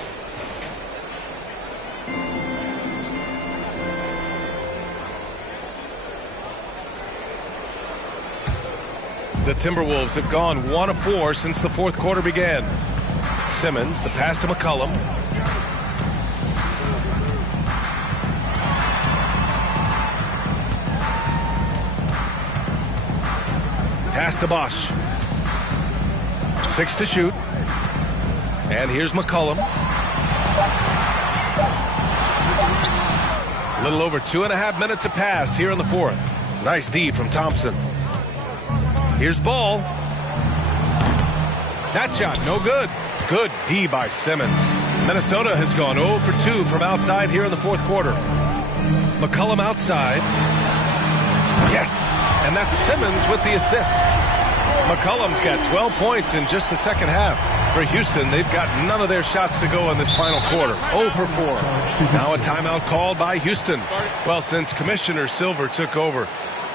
The Timberwolves have gone 1 of 4 since the fourth quarter began. Simmons, the pass to McCollum. Pass to Bosch. 6 to shoot. And here's McCollum. A little over 2.5 minutes have passed here in the fourth. Nice D from Thompson. Here's Ball. That shot, no good. Good D by Simmons. Minnesota has gone 0 for 2 from outside here in the fourth quarter. McCollum outside. Yes, and that's Simmons with the assist. McCollum's got 12 points in just the second half. For Houston, they've got none of their shots to go in this final quarter. 0 for 4. Now a timeout called by Houston. Well, since Commissioner Silver took over,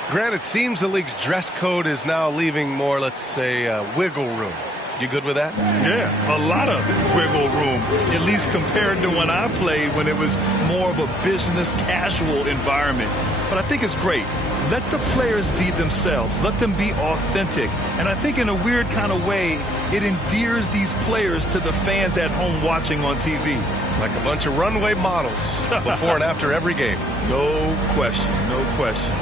Grant, it seems the league's dress code is now leaving more, let's say, wiggle room. You good with that? Yeah, a lot of wiggle room, at least compared to when I played, when it was more of a business casual environment. But I think it's great. Let the players be themselves. Let them be authentic. And I think in a weird kind of way, it endears these players to the fans at home watching on TV. Like a bunch of runway models before and after every game. No question, no question.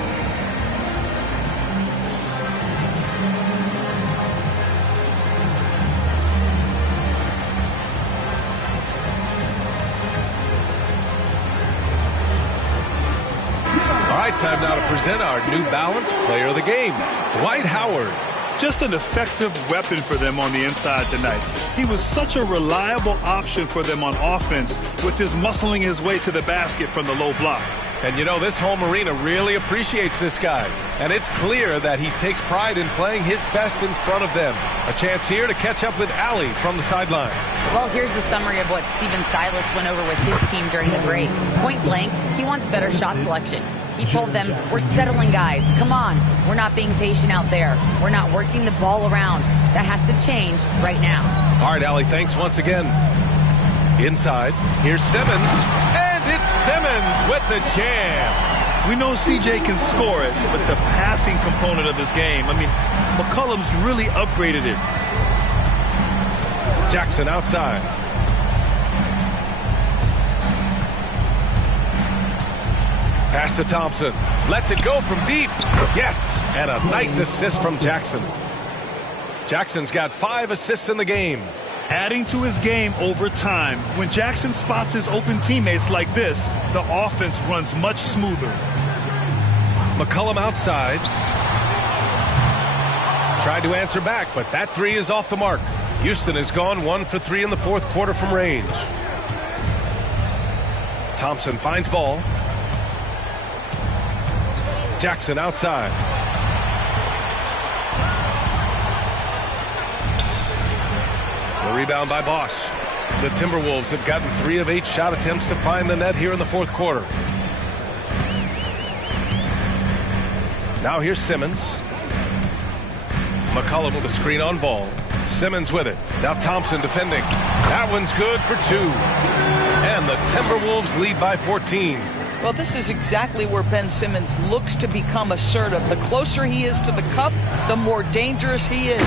Time now to present our New Balance Player of the Game, Dwight Howard. Just an effective weapon for them on the inside tonight. He was such a reliable option for them on offense with his muscling his way to the basket from the low block. And you know, this home arena really appreciates this guy. And it's clear that he takes pride in playing his best in front of them. A chance here to catch up with Allie from the sideline. Well, here's the summary of what Steven Silas went over with his team during the break. Point blank, he wants better shot selection. He told them, we're settling guys. Come on. We're not being patient out there. We're not working the ball around. That has to change right now. All right, Allie, thanks once again. Inside, here's Simmons. And it's Simmons with the jam. We know CJ can score it, but the passing component of his game, I mean, McCollum's really upgraded it. Jackson outside. Pass to Thompson. Lets it go from deep. Yes, and a nice assist from Jackson. Jackson's got 5 assists in the game. Adding to his game over time. When Jackson spots his open teammates like this, the offense runs much smoother. McCollum outside. Tried to answer back, but that 3 is off the mark. Houston has gone 1 for 3 in the fourth quarter from range. Thompson finds Ball. Jackson outside. The rebound by Bosch. The Timberwolves have gotten 3 of 8 shot attempts to find the net here in the fourth quarter. Now here's Simmons. McCollum with a screen on Ball. Simmons with it. Now Thompson defending. That one's good for 2. And the Timberwolves lead by 14. Well, this is exactly where Ben Simmons looks to become assertive. The closer he is to the cup, the more dangerous he is.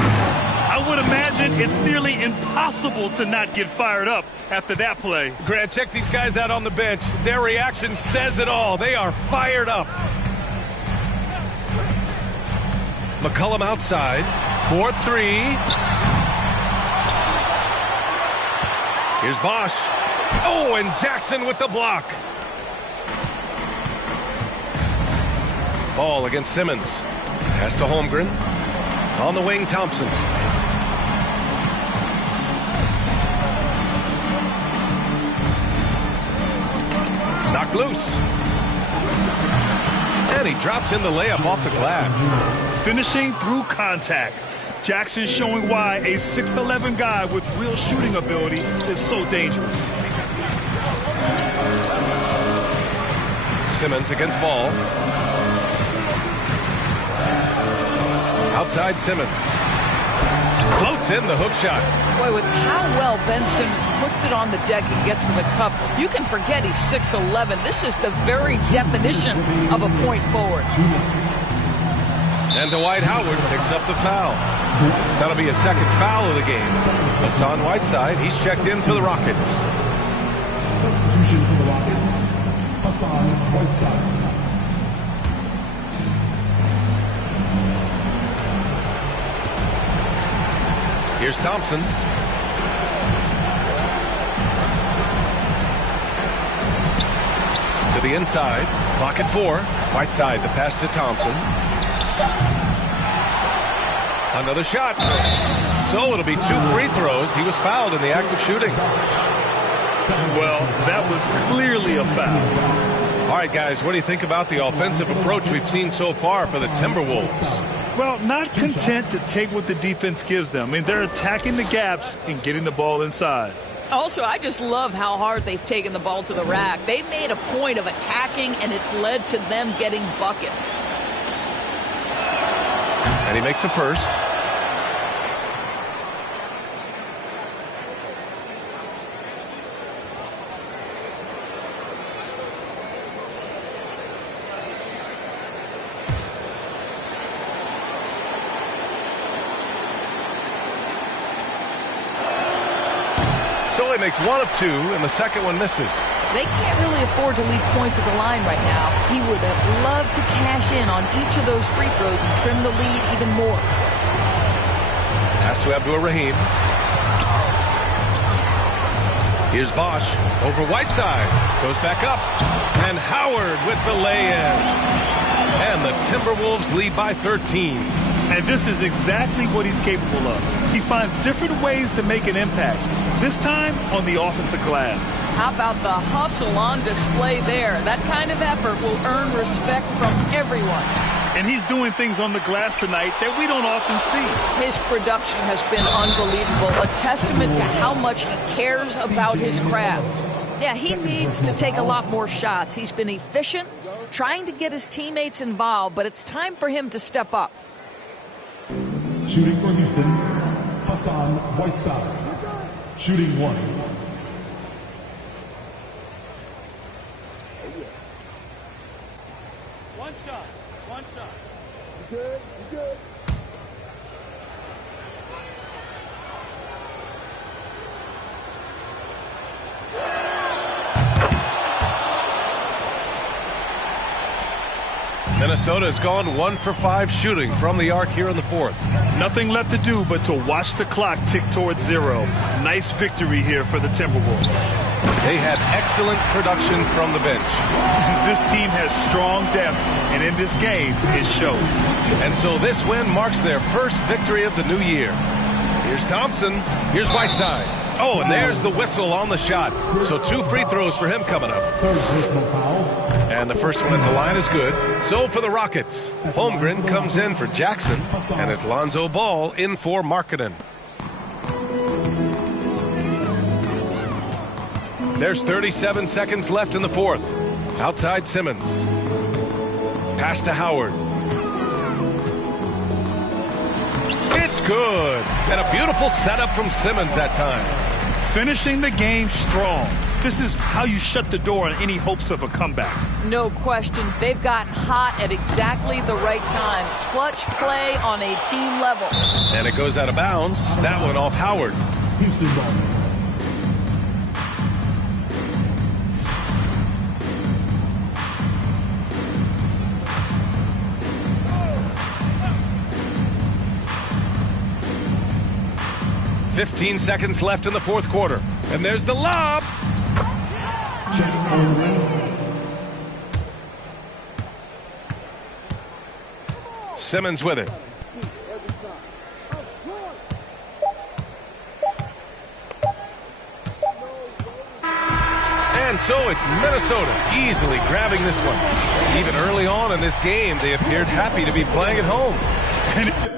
I would imagine it's nearly impossible to not get fired up after that play. Grant, check these guys out on the bench. Their reaction says it all. They are fired up. McCollum outside for 3. Here's Bosch. Oh, and Jackson with the block. Ball against Simmons. Pass to Holmgren. On the wing, Thompson. Knocked loose. And he drops in the layup off the glass. Finishing through contact. Jackson showing why a 6'11" guy with real shooting ability is so dangerous. Simmons against Ball. Outside Simmons. Floats in the hook shot. Boy, with how well Ben Simmons puts it on the deck and gets to the cup, you can forget he's 6'11". This is the very definition of a point forward. And Dwight Howard picks up the foul. That'll be a second foul of the game. Hassan Whiteside, he's checked in for the Rockets. Substitution for the Rockets, Hassan Whiteside. Here's Thompson. To the inside. Clock at 4. Whiteside, the pass to Thompson. Another shot. So it'll be 2 free throws. He was fouled in the act of shooting. Well, that was clearly a foul. All right, guys, what do you think about the offensive approach we've seen so far for the Timberwolves? Well, not content to take what the defense gives them. I mean, they're attacking the gaps and getting the ball inside. Also, I just love how hard they've taken the ball to the rack. They've made a point of attacking, and it's led to them getting buckets. And he makes a first. So he makes 1 of 2, and the second one misses. They can't really afford to leave points at the line right now. He would have loved to cash in on each of those free throws and trim the lead even more. Pass to Abdur-Rahim. Here's Bosch over Whiteside. Goes back up. And Howard with the lay-in. And the Timberwolves lead by 13. And this is exactly what he's capable of. He finds different ways to make an impact. This time on the offensive glass. How about the hustle on display there? That kind of effort will earn respect from everyone. And he's doing things on the glass tonight that we don't often see. His production has been unbelievable, a testament to how much he cares about his craft. Yeah, he needs to take a lot more shots. He's been efficient, trying to get his teammates involved, but it's time for him to step up. Shooting for Houston, Hassan Whiteside. Shooting 1. One shot. Good. Minnesota has gone 1 for 5 shooting from the arc here in the fourth. Nothing left to do but to watch the clock tick towards 0. Nice victory here for the Timberwolves. They had excellent production from the bench. This team has strong depth, and in this game, it showed. And so this win marks their first victory of the new year. Here's Thompson. Here's Whiteside. Oh, and there's the whistle on the shot. So 2 free throws for him coming up. And the first one at the line is good. So for the Rockets, Holmgren comes in for Jackson, and it's Lonzo Ball in for Markkanen. There's 37 seconds left in the fourth. Outside Simmons. Pass to Howard. It's good. And a beautiful setup from Simmons that time. Finishing the game strong. This is how you shut the door on any hopes of a comeback. No question. They've gotten hot at exactly the right time. Clutch play on a team level. And it goes out of bounds. That one off Howard. Houston ball. 15 seconds left in the fourth quarter. And there's the lob. Simmons with it. And so it's Minnesota easily grabbing this one. Even early on in this game, they appeared happy to be playing at home.